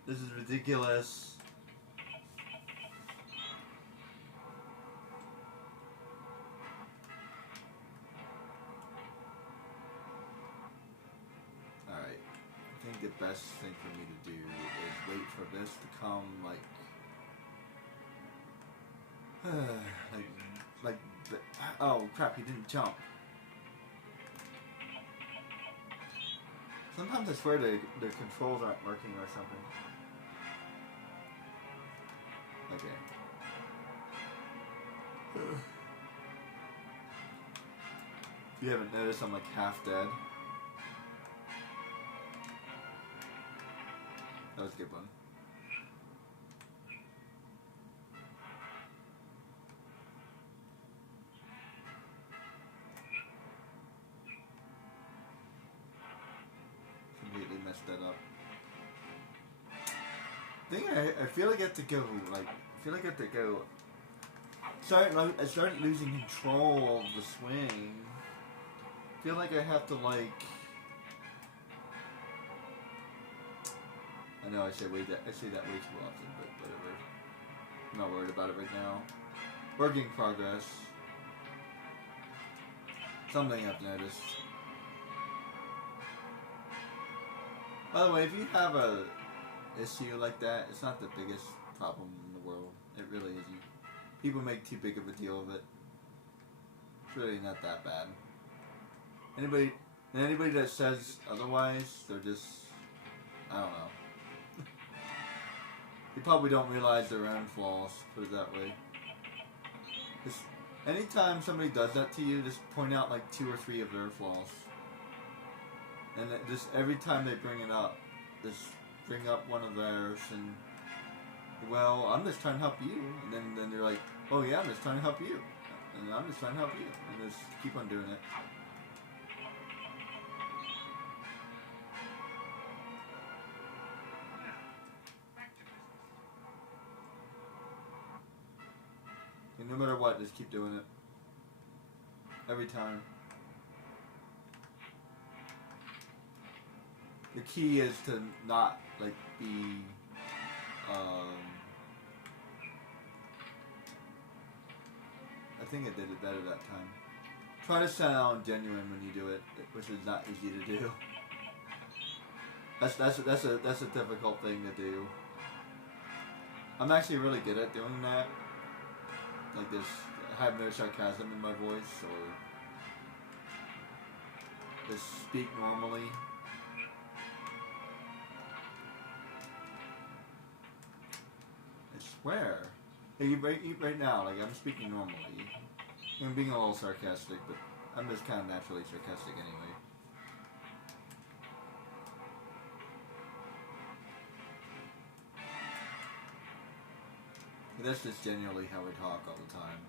This is ridiculous. The best thing for me to do is wait for this to come, oh crap, he didn't jump. Sometimes I swear the controls aren't working or something. Okay. If you haven't noticed, I'm like half dead. That was a good one. Completely messed that up. I feel like I have to go, I started losing control of the swing. I feel like I have to, I know I say that way too often, but whatever. I'm not worried about it right now. Work in progress. Something I've noticed. By the way, if you have a issue like that, it's not the biggest problem in the world. It really isn't. People make too big of a deal of it. It's really not that bad. Anybody that says otherwise, they're just, I don't know. They probably don't realize their own flaws, put it that way. Just, anytime somebody does that to you, just point out like 2 or 3 of their flaws. And just every time they bring it up, just bring up one of theirs and, well, I'm just trying to help you. And then they're like, oh yeah, I'm just trying to help you. And I'm just trying to help you. And just keep on doing it. And no matter what, just keep doing it. Every time. The key is to not, be, I think I did it better that time. Try to sound genuine when you do it, which is not easy to do. That's a difficult thing to do. I'm actually really good at doing that. Like this, I have no sarcasm in my voice, or just speak normally. I swear. Right now, I'm speaking normally. I'm being a little sarcastic, but I'm just kind of naturally sarcastic anyway. But that's just generally how I talk all the time.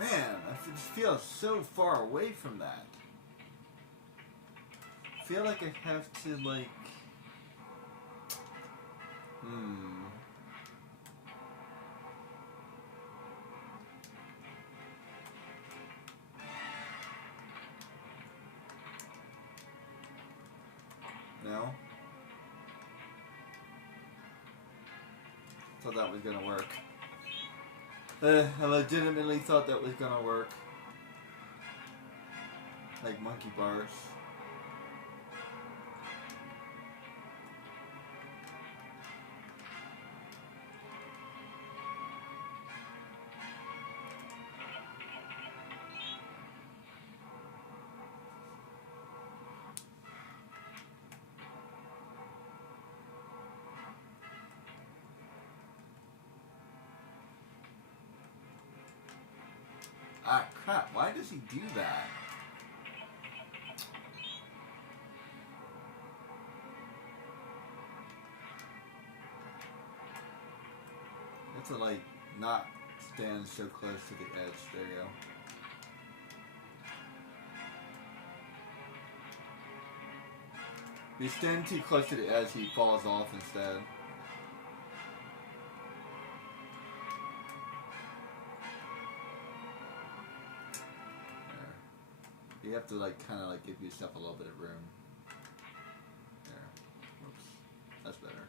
Man, I just feel so far away from that. I feel like I have to, like... No? Thought that was gonna work. I legitimately thought that was gonna work. Like monkey bars. Ah, crap. Why does he do that? You have to, like, not stand so close to the edge. There you go. If you stand too close to the edge, he falls off instead. You have to, like, kind of, like, give yourself a little bit of room. There. Whoops. That's better.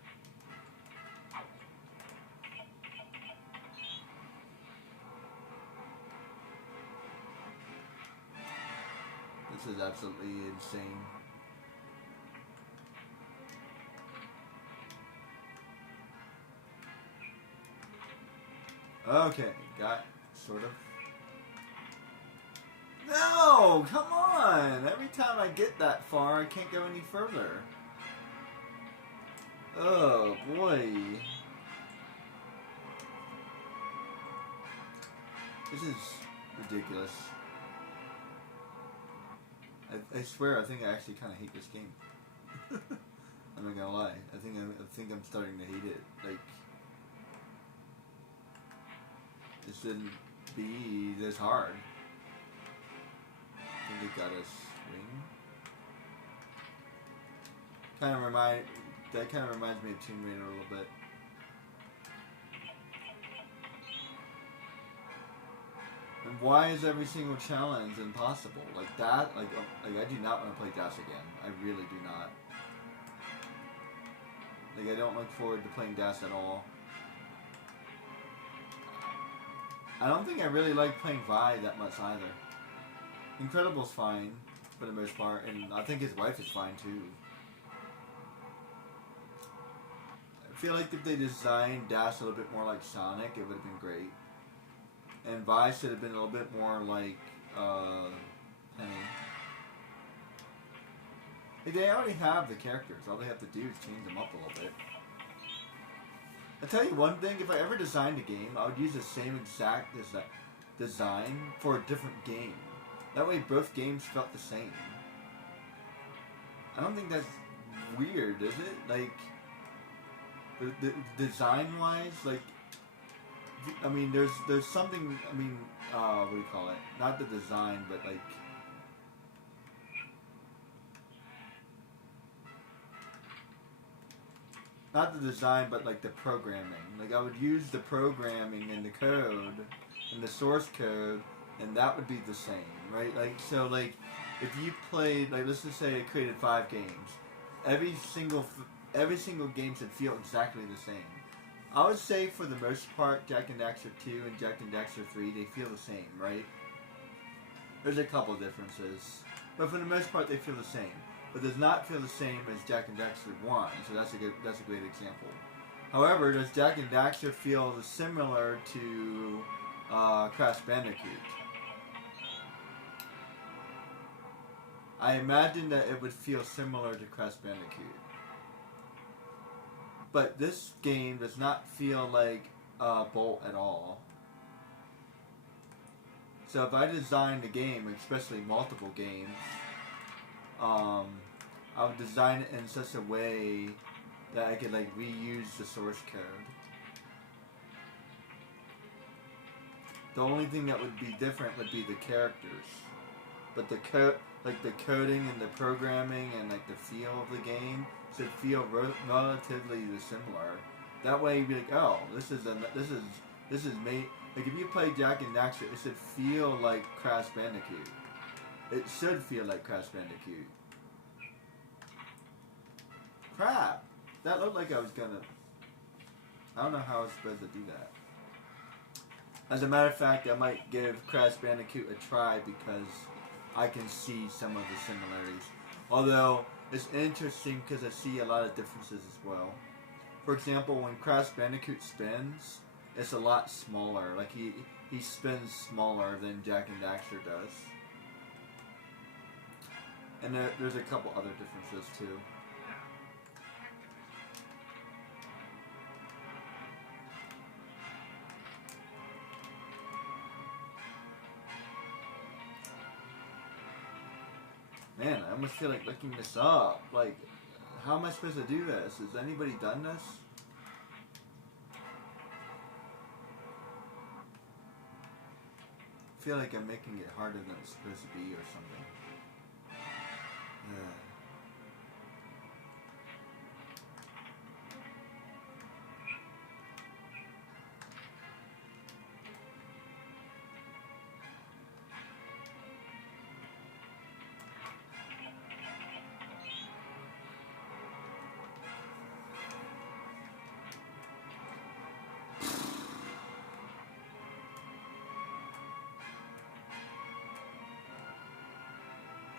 This is absolutely insane. Okay, got sort of. No, come on! Every time I get that far, I can't go any further. Oh boy. This is ridiculous. I swear, I think I actually kind of hate this game. I'm not gonna lie. I think I'm starting to hate it. Like, this shouldn't be this hard. I think it got a swing. That kind of reminds me of Tomb Raider a little bit. And why is every single challenge impossible? Like that, like I do not want to play Dash again. I really do not. Like, I don't look forward to playing Dash at all. I don't think I really like playing Vi that much either. Incredible's fine, for the most part, and I think his wife is fine too. I feel like if they designed Dash a little bit more like Sonic, it would have been great. And Vi should have been a little bit more like Penny. Like, they already have the characters. All they have to do is change them up a little bit. I'll tell you one thing. If I ever designed a game, I would use the same exact design for a different game. That way both games felt the same. I don't think that's weird, is it? Like, the design-wise, like, I mean, there's something, I mean, what do you call it? Not the design, but like, not the design, but like the programming. Like, I would use the programming and the code, and the source code, and that would be the same, right? Like, so like, if you played, like, let's just say I created 5 games, every single game should feel exactly the same. I would say for the most part, Jak and Daxter 2 and Jak and Daxter 3, they feel the same, right? There's a couple differences, but for the most part, they feel the same. But does not feel the same as Jak and Daxter 1, so that's a great example. However, does Jak and Daxter feel similar to Crash Bandicoot? I imagine that it would feel similar to Crash Bandicoot. But this game does not feel like Bolt at all. So if I designed a game, especially multiple games, I would design it in such a way that I could, like, reuse the source code. The only thing that would be different would be the characters. But the coding and the programming and like the feel of the game should feel relatively similar. That way you'd be like, oh, this is made like if you play Jack and Daxter, it should feel like Crash Bandicoot. It should feel like Crash Bandicoot. Crap! That looked like I was gonna. I don't know how I was supposed to do that. As a matter of fact, I might give Crash Bandicoot a try because I can see some of the similarities. Although, it's interesting because I see a lot of differences as well. For example, when Crash Bandicoot spins, it's a lot smaller. Like, he spins smaller than Jack and Daxter does. And there's a couple other differences, too. Man, I almost feel like looking this up. Like, how am I supposed to do this? Has anybody done this? I feel like I'm making it harder than it's supposed to be or something. Yeah.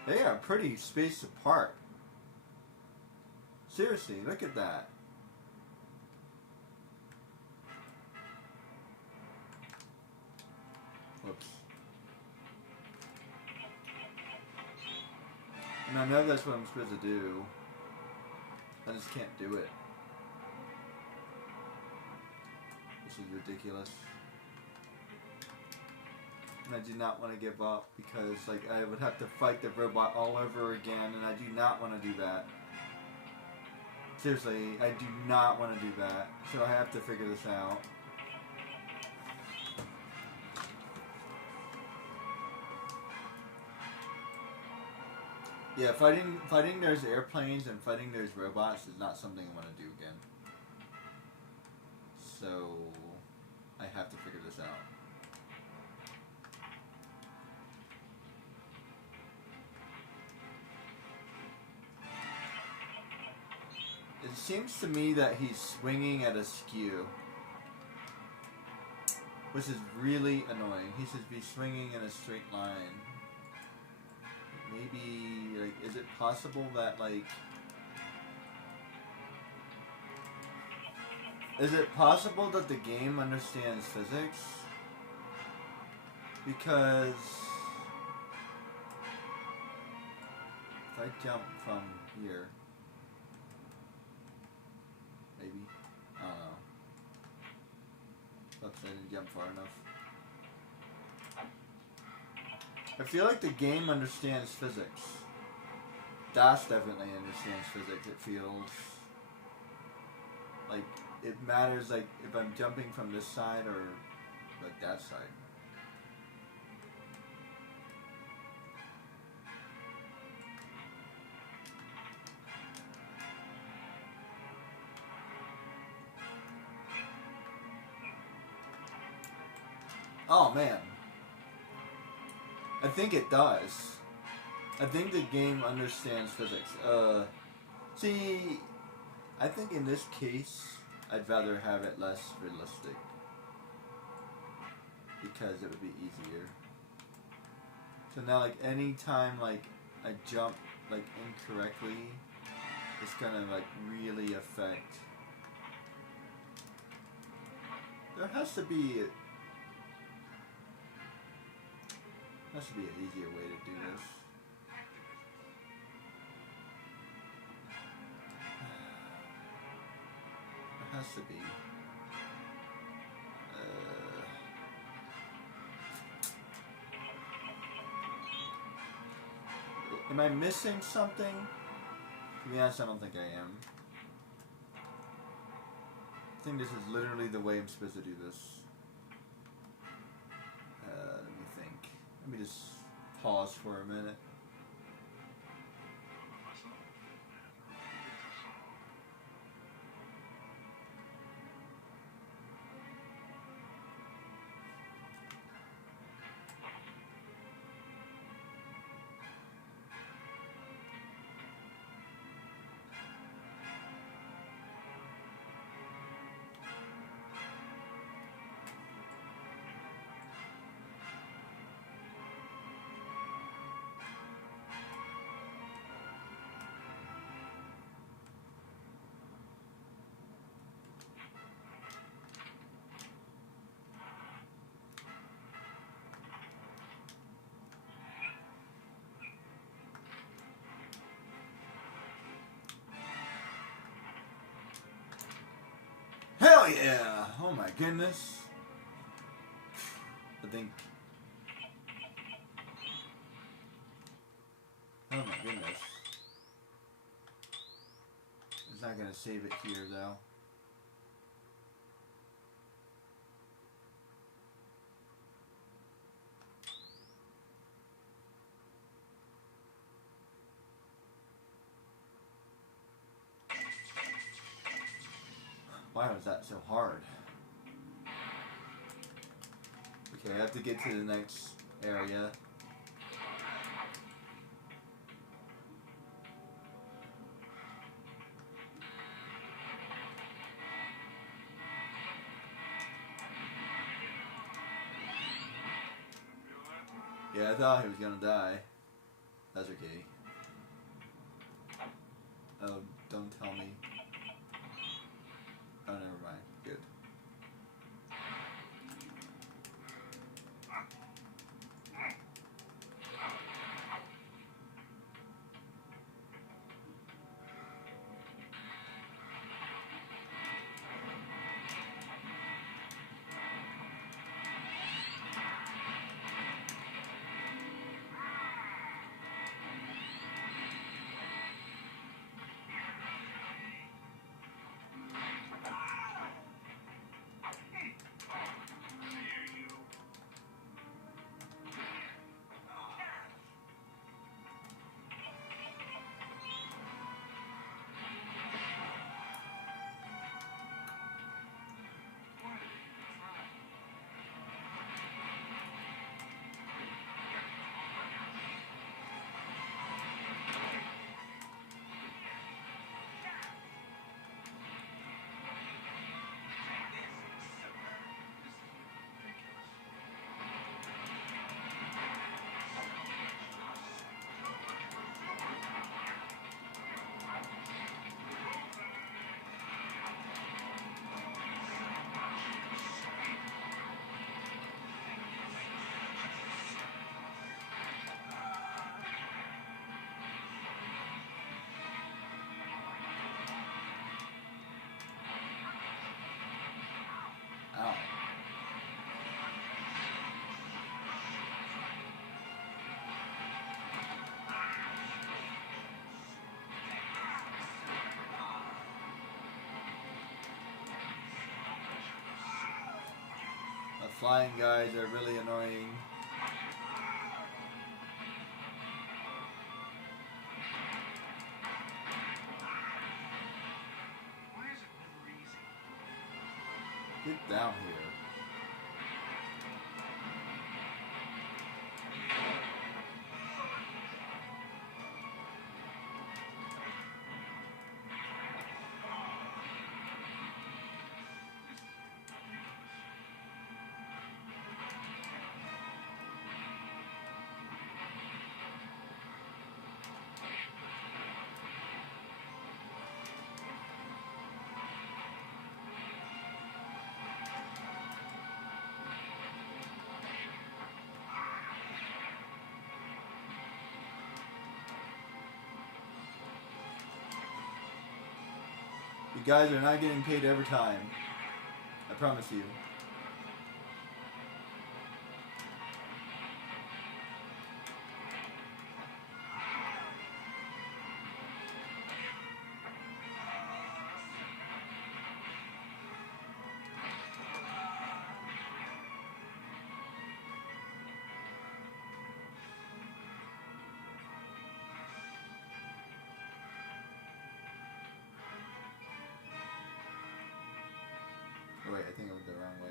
They are pretty spaced apart. Seriously, look at that. Whoops. And I know that's what I'm supposed to do. I just can't do it. This is ridiculous. And I do not want to give up because like I would have to fight the robot all over again, and I do not want to do that. Seriously, I do not want to do that. So I have to figure this out. Yeah, fighting those airplanes and fighting those robots is not something I want to do again. So I have to figure this out. It seems to me that he's swinging at a skew, which is really annoying. He should be swinging in a straight line. Maybe, like, is it possible that, like... Is it possible that the game understands physics? Because... if I jump from here... Maybe. I don't know. Oops, I didn't jump far enough. I feel like the game understands physics. Dash definitely understands physics. It feels like it matters, like if I'm jumping from this side or like that side. Oh man. I think it does. I think the game understands physics. See, I think in this case, I'd rather have it less realistic. Because it would be easier. So now, like, anytime, like, I jump, like, incorrectly, it's gonna, like, really affect... There has to be an easier way to do this. There has to be. Am I missing something? To be honest, I don't think I am. I think this is literally the way I'm supposed to do this. me just pause for a minute. Hell yeah! Oh my goodness. I think. Oh my goodness. It's not gonna save it here though. Why was that so hard? Okay, I have to get to the next area. Yeah, I thought he was gonna die. That's okay. Oh, don't tell me. Oh, never mind. Good. Ow. The flying guys are really annoying. Why is it never easy? Get down here. You guys are not getting paid every time. I promise you. I think I went the wrong way.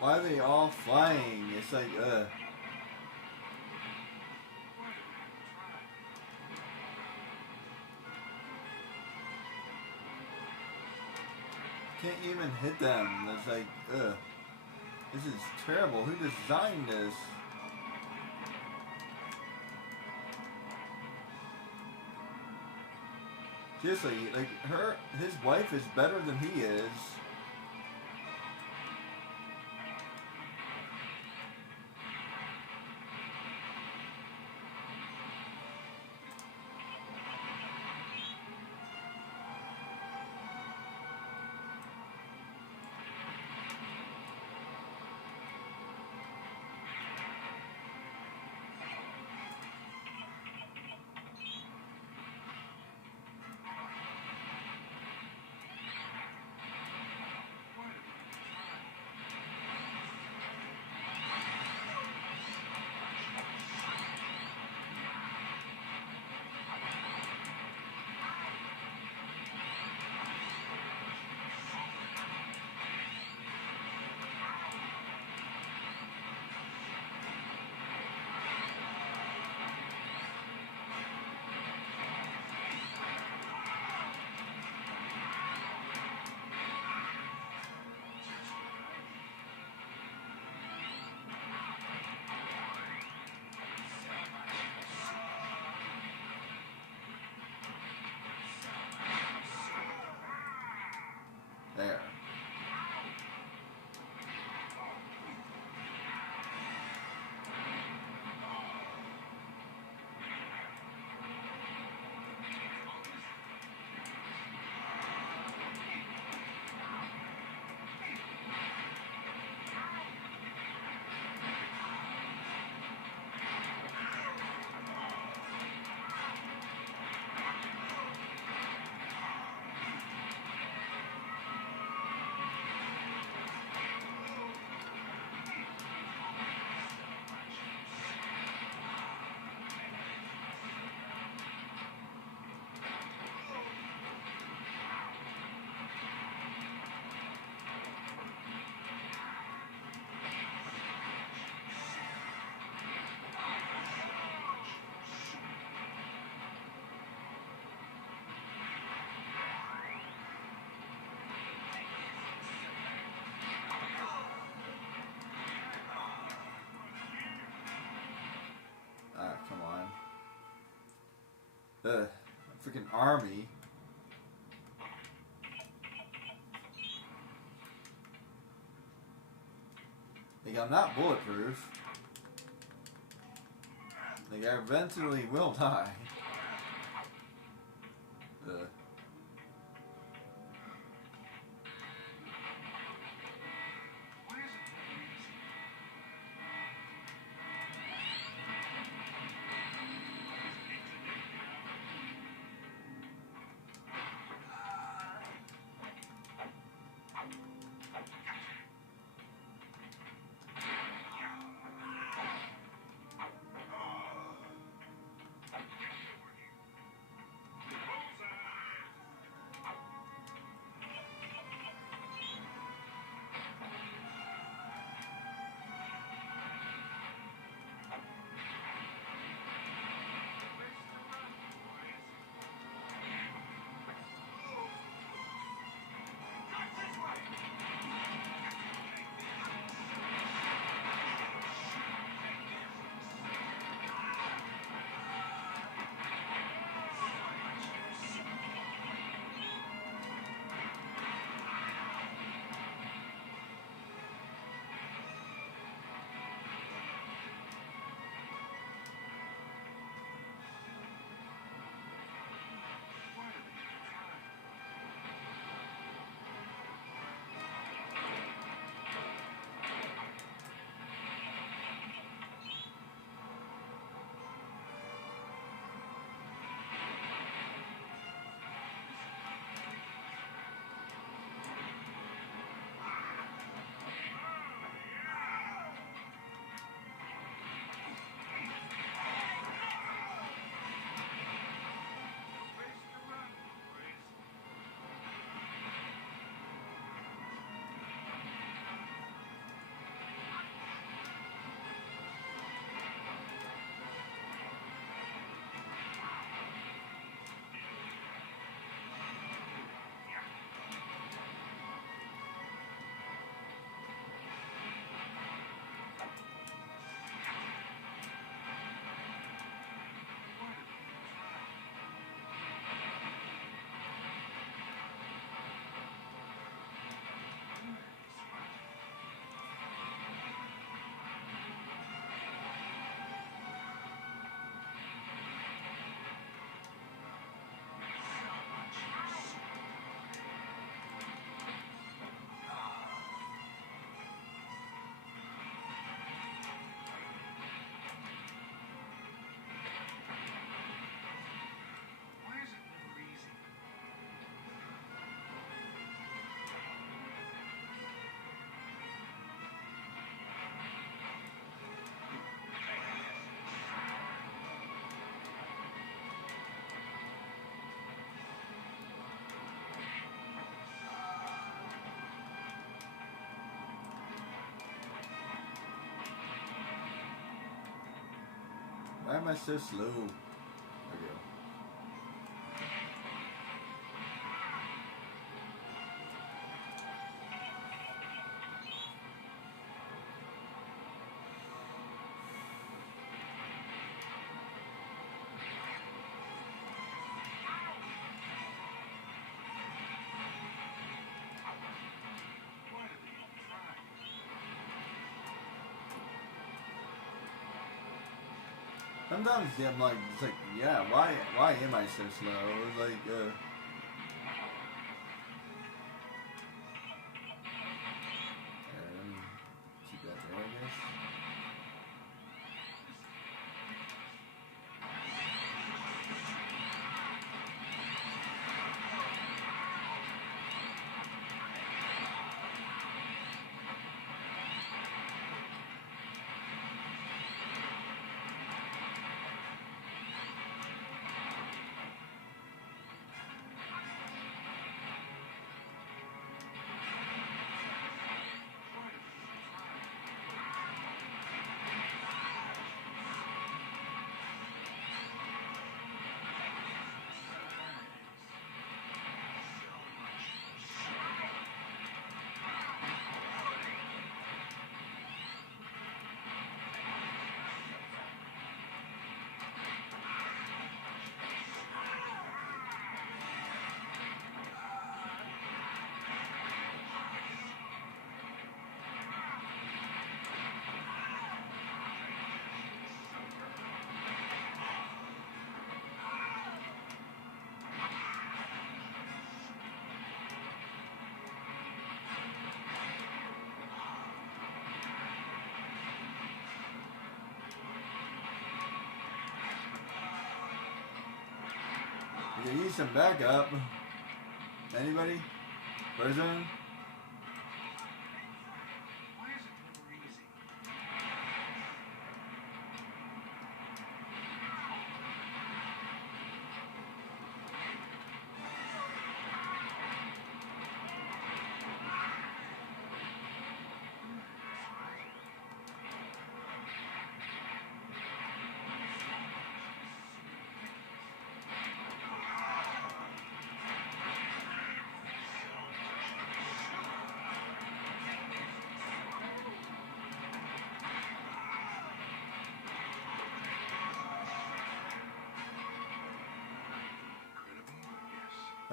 Why are they all flying? It's like, can't even hit them. It's like, this is terrible. Who designed this? Seriously, like, his wife is better than he is. There. freaking army. Like, I'm not bulletproof. Like, I eventually will die. Why am I so slow? There we go. Sometimes I'm like, it's like, yeah, why am I so slow? It's like, keep that there, I guess. could use some backup. Anybody? Prison? Why is it never easy?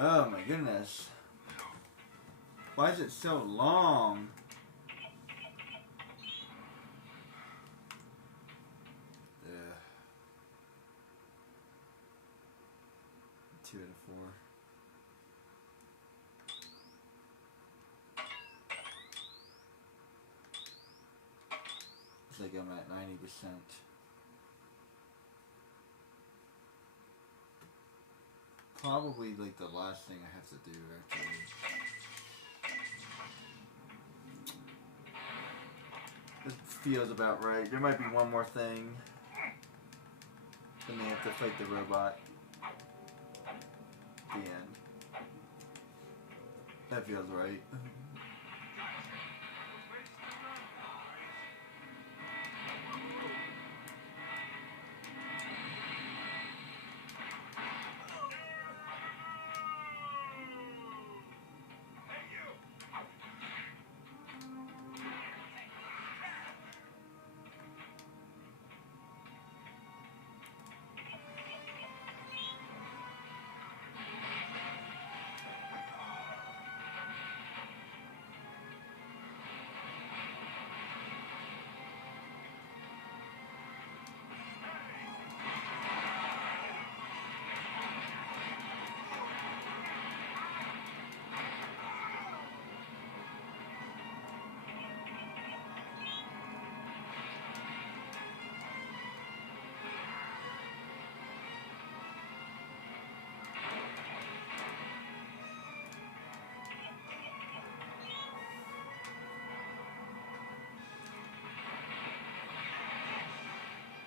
Oh my goodness. Why is it so long? Yeah. 2 out of 4. It's like I'm at 90%. Probably like the last thing I have to do actually. This feels about right. There might be one more thing. Then they have to fight the robot. The end. That feels right.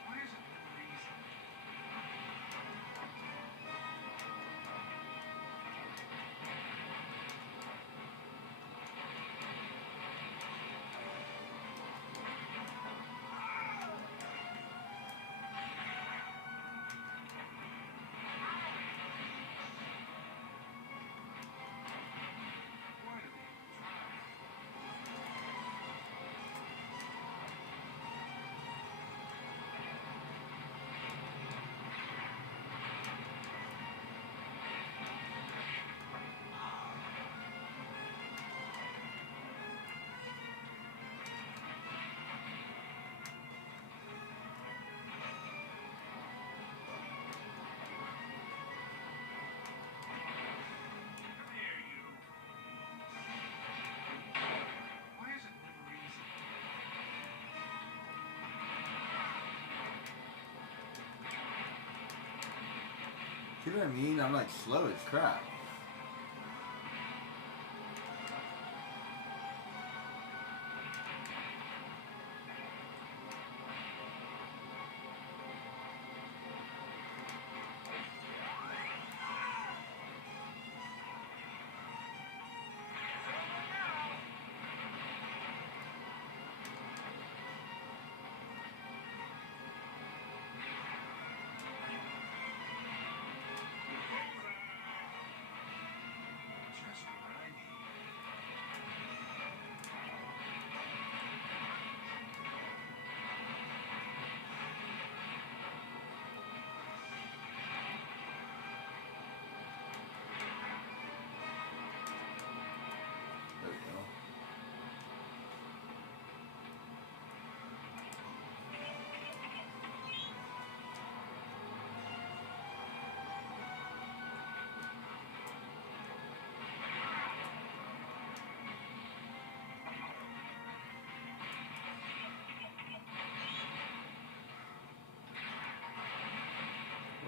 Why is it never easy? Why do they try? Come here, you. Why is it never easy? See what I mean? I'm like slow as crap.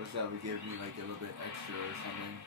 combos that would give me like a little bit extra or something.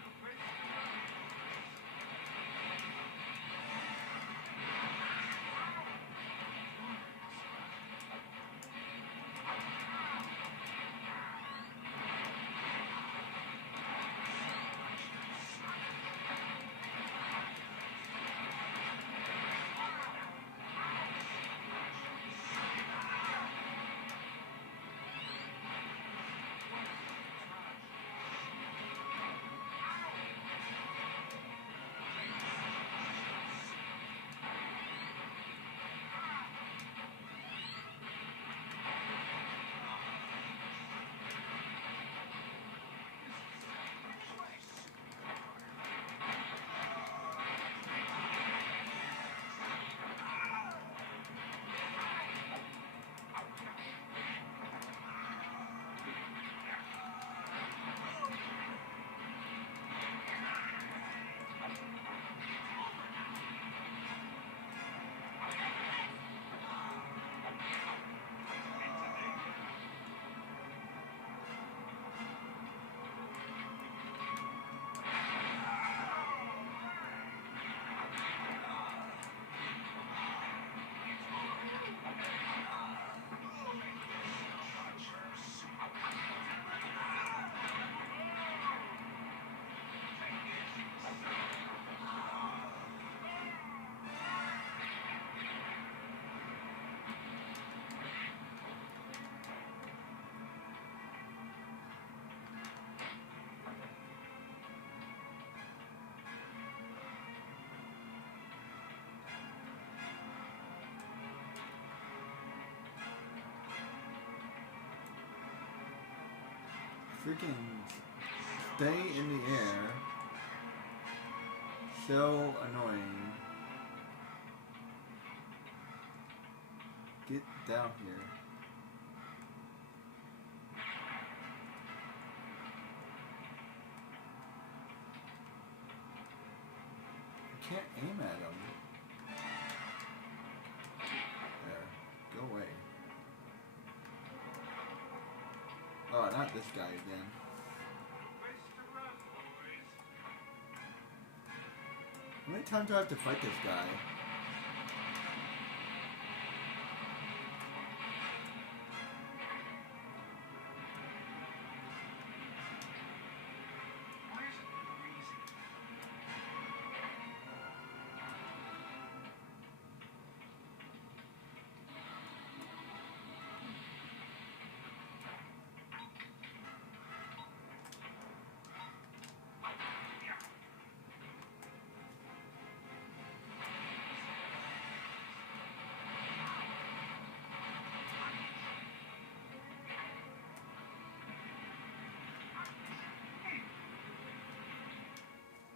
Freaking stay in the air. So annoying. Get down here. I can't aim at him. There. Go away. Oh, not this guy again. How many times do I have to fight this guy?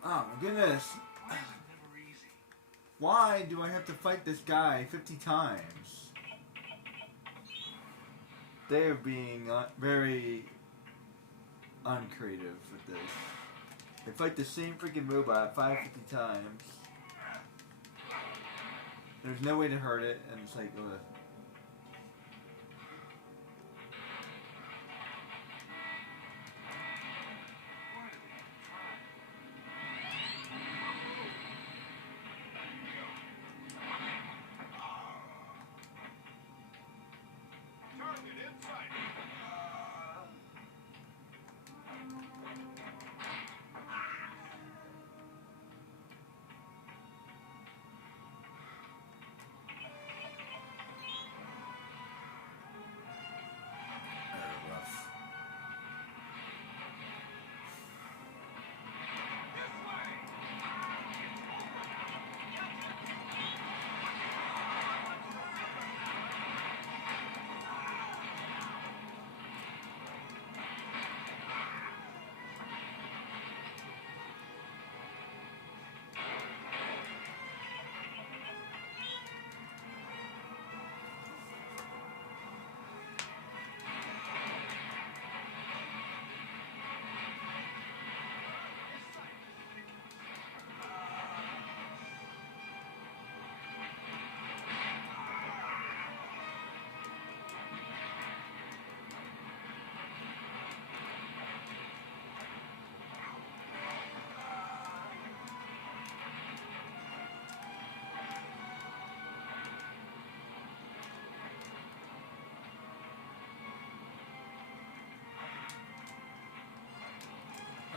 Oh my goodness. Why do I have to fight this guy 50 times? They're being very uncreative with this. They fight the same freaking robot 550 times. There's no way to hurt it, and it's like, ugh.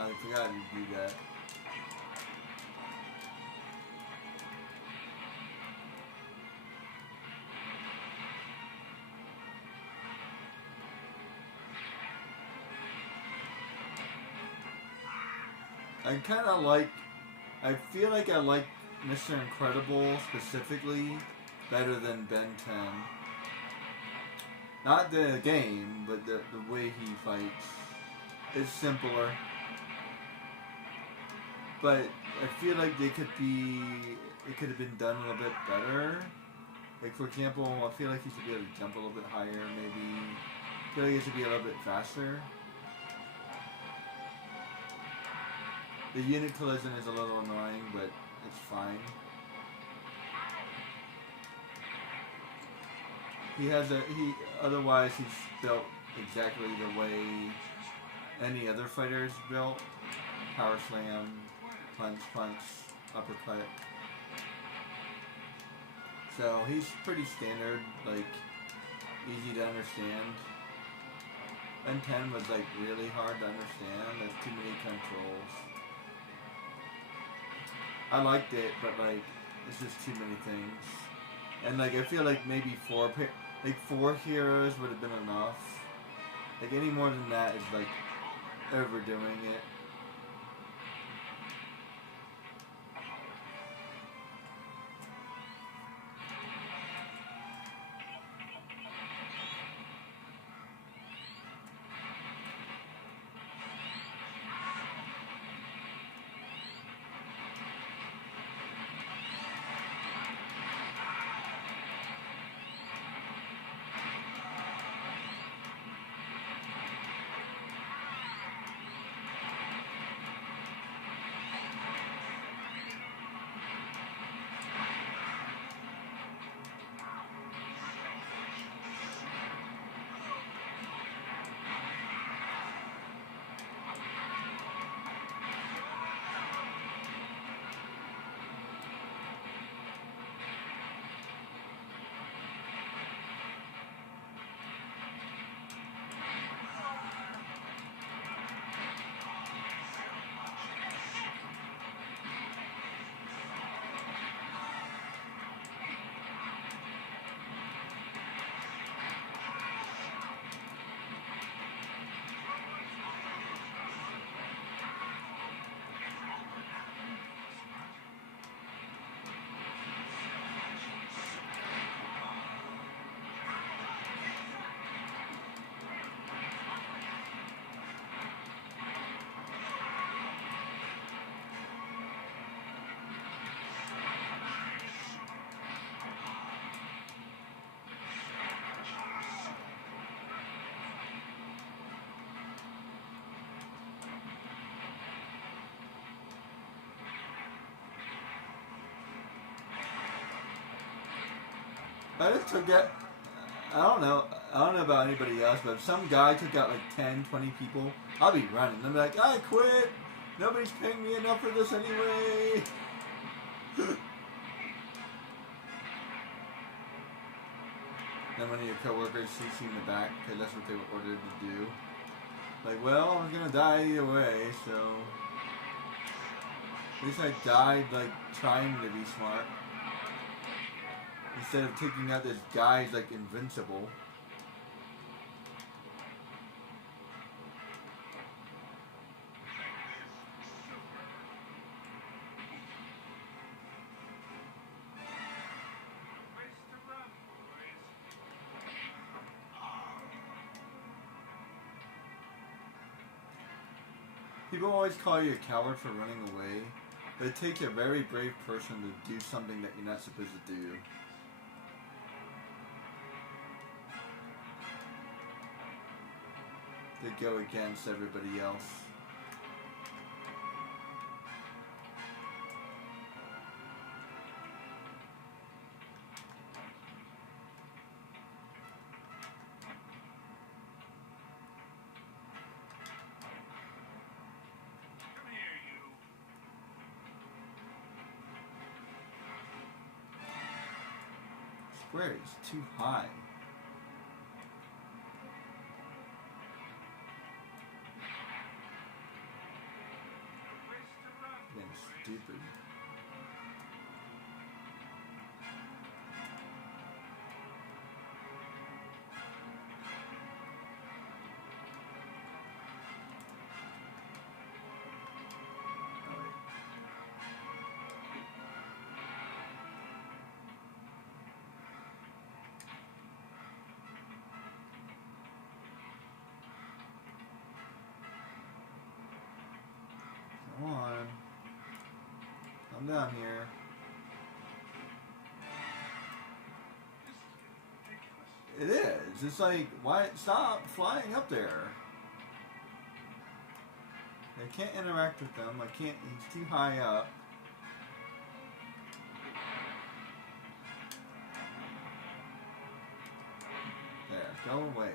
I forgot to do that. I kind of like. I feel like I like Mr. Incredible specifically better than Ben 10. Not the game, but the way he fights. It's simpler. But I feel like it could have been done a little bit better. Like, for example, I feel like he should be able to jump a little bit higher, maybe. I feel like it should be a little bit faster. The unit collision is a little annoying, but it's fine. Otherwise he's built exactly the way any other fighter is built. Power slam, punch, uppercut. So he's pretty standard, like, easy to understand. Ben 10 was like really hard to understand. There's too many controls. I liked it, but like, it's just too many things. And like, I feel like maybe four heroes would have been enough. Like, any more than that is like overdoing it. I just took that. I don't know about anybody else, but if some guy took out like 10, 20 people, I'll be running. I'll be like, I quit. Nobody's paying me enough for this anyway. Then one of your coworkers sees you in the back because that's what they were ordered to do. Like, well, I'm gonna die either way, so at least I died like trying to be smart. Instead of taking out this guy's like invincible. People always call you a coward for running away, but it takes a very brave person to do something that you're not supposed to do. To go against everybody else. Come here, you. Square is too high. I'm down here. It is. It's like, why stop flying up there? I can't interact with them. I can't. He's too high up. There, go away.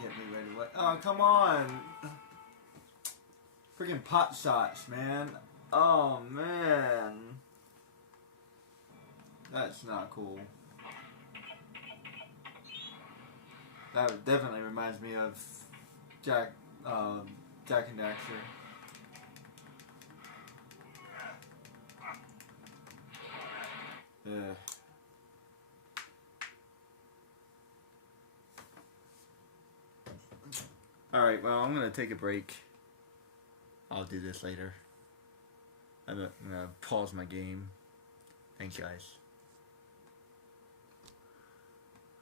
Get me ready. What? Oh, come on! Freaking pot shots, man. Oh, man. That's not cool. That definitely reminds me of Jack and Daxter. Yeah. Alright, well, I'm going to take a break. I'll do this later. I'm going to pause my game. Thanks, guys.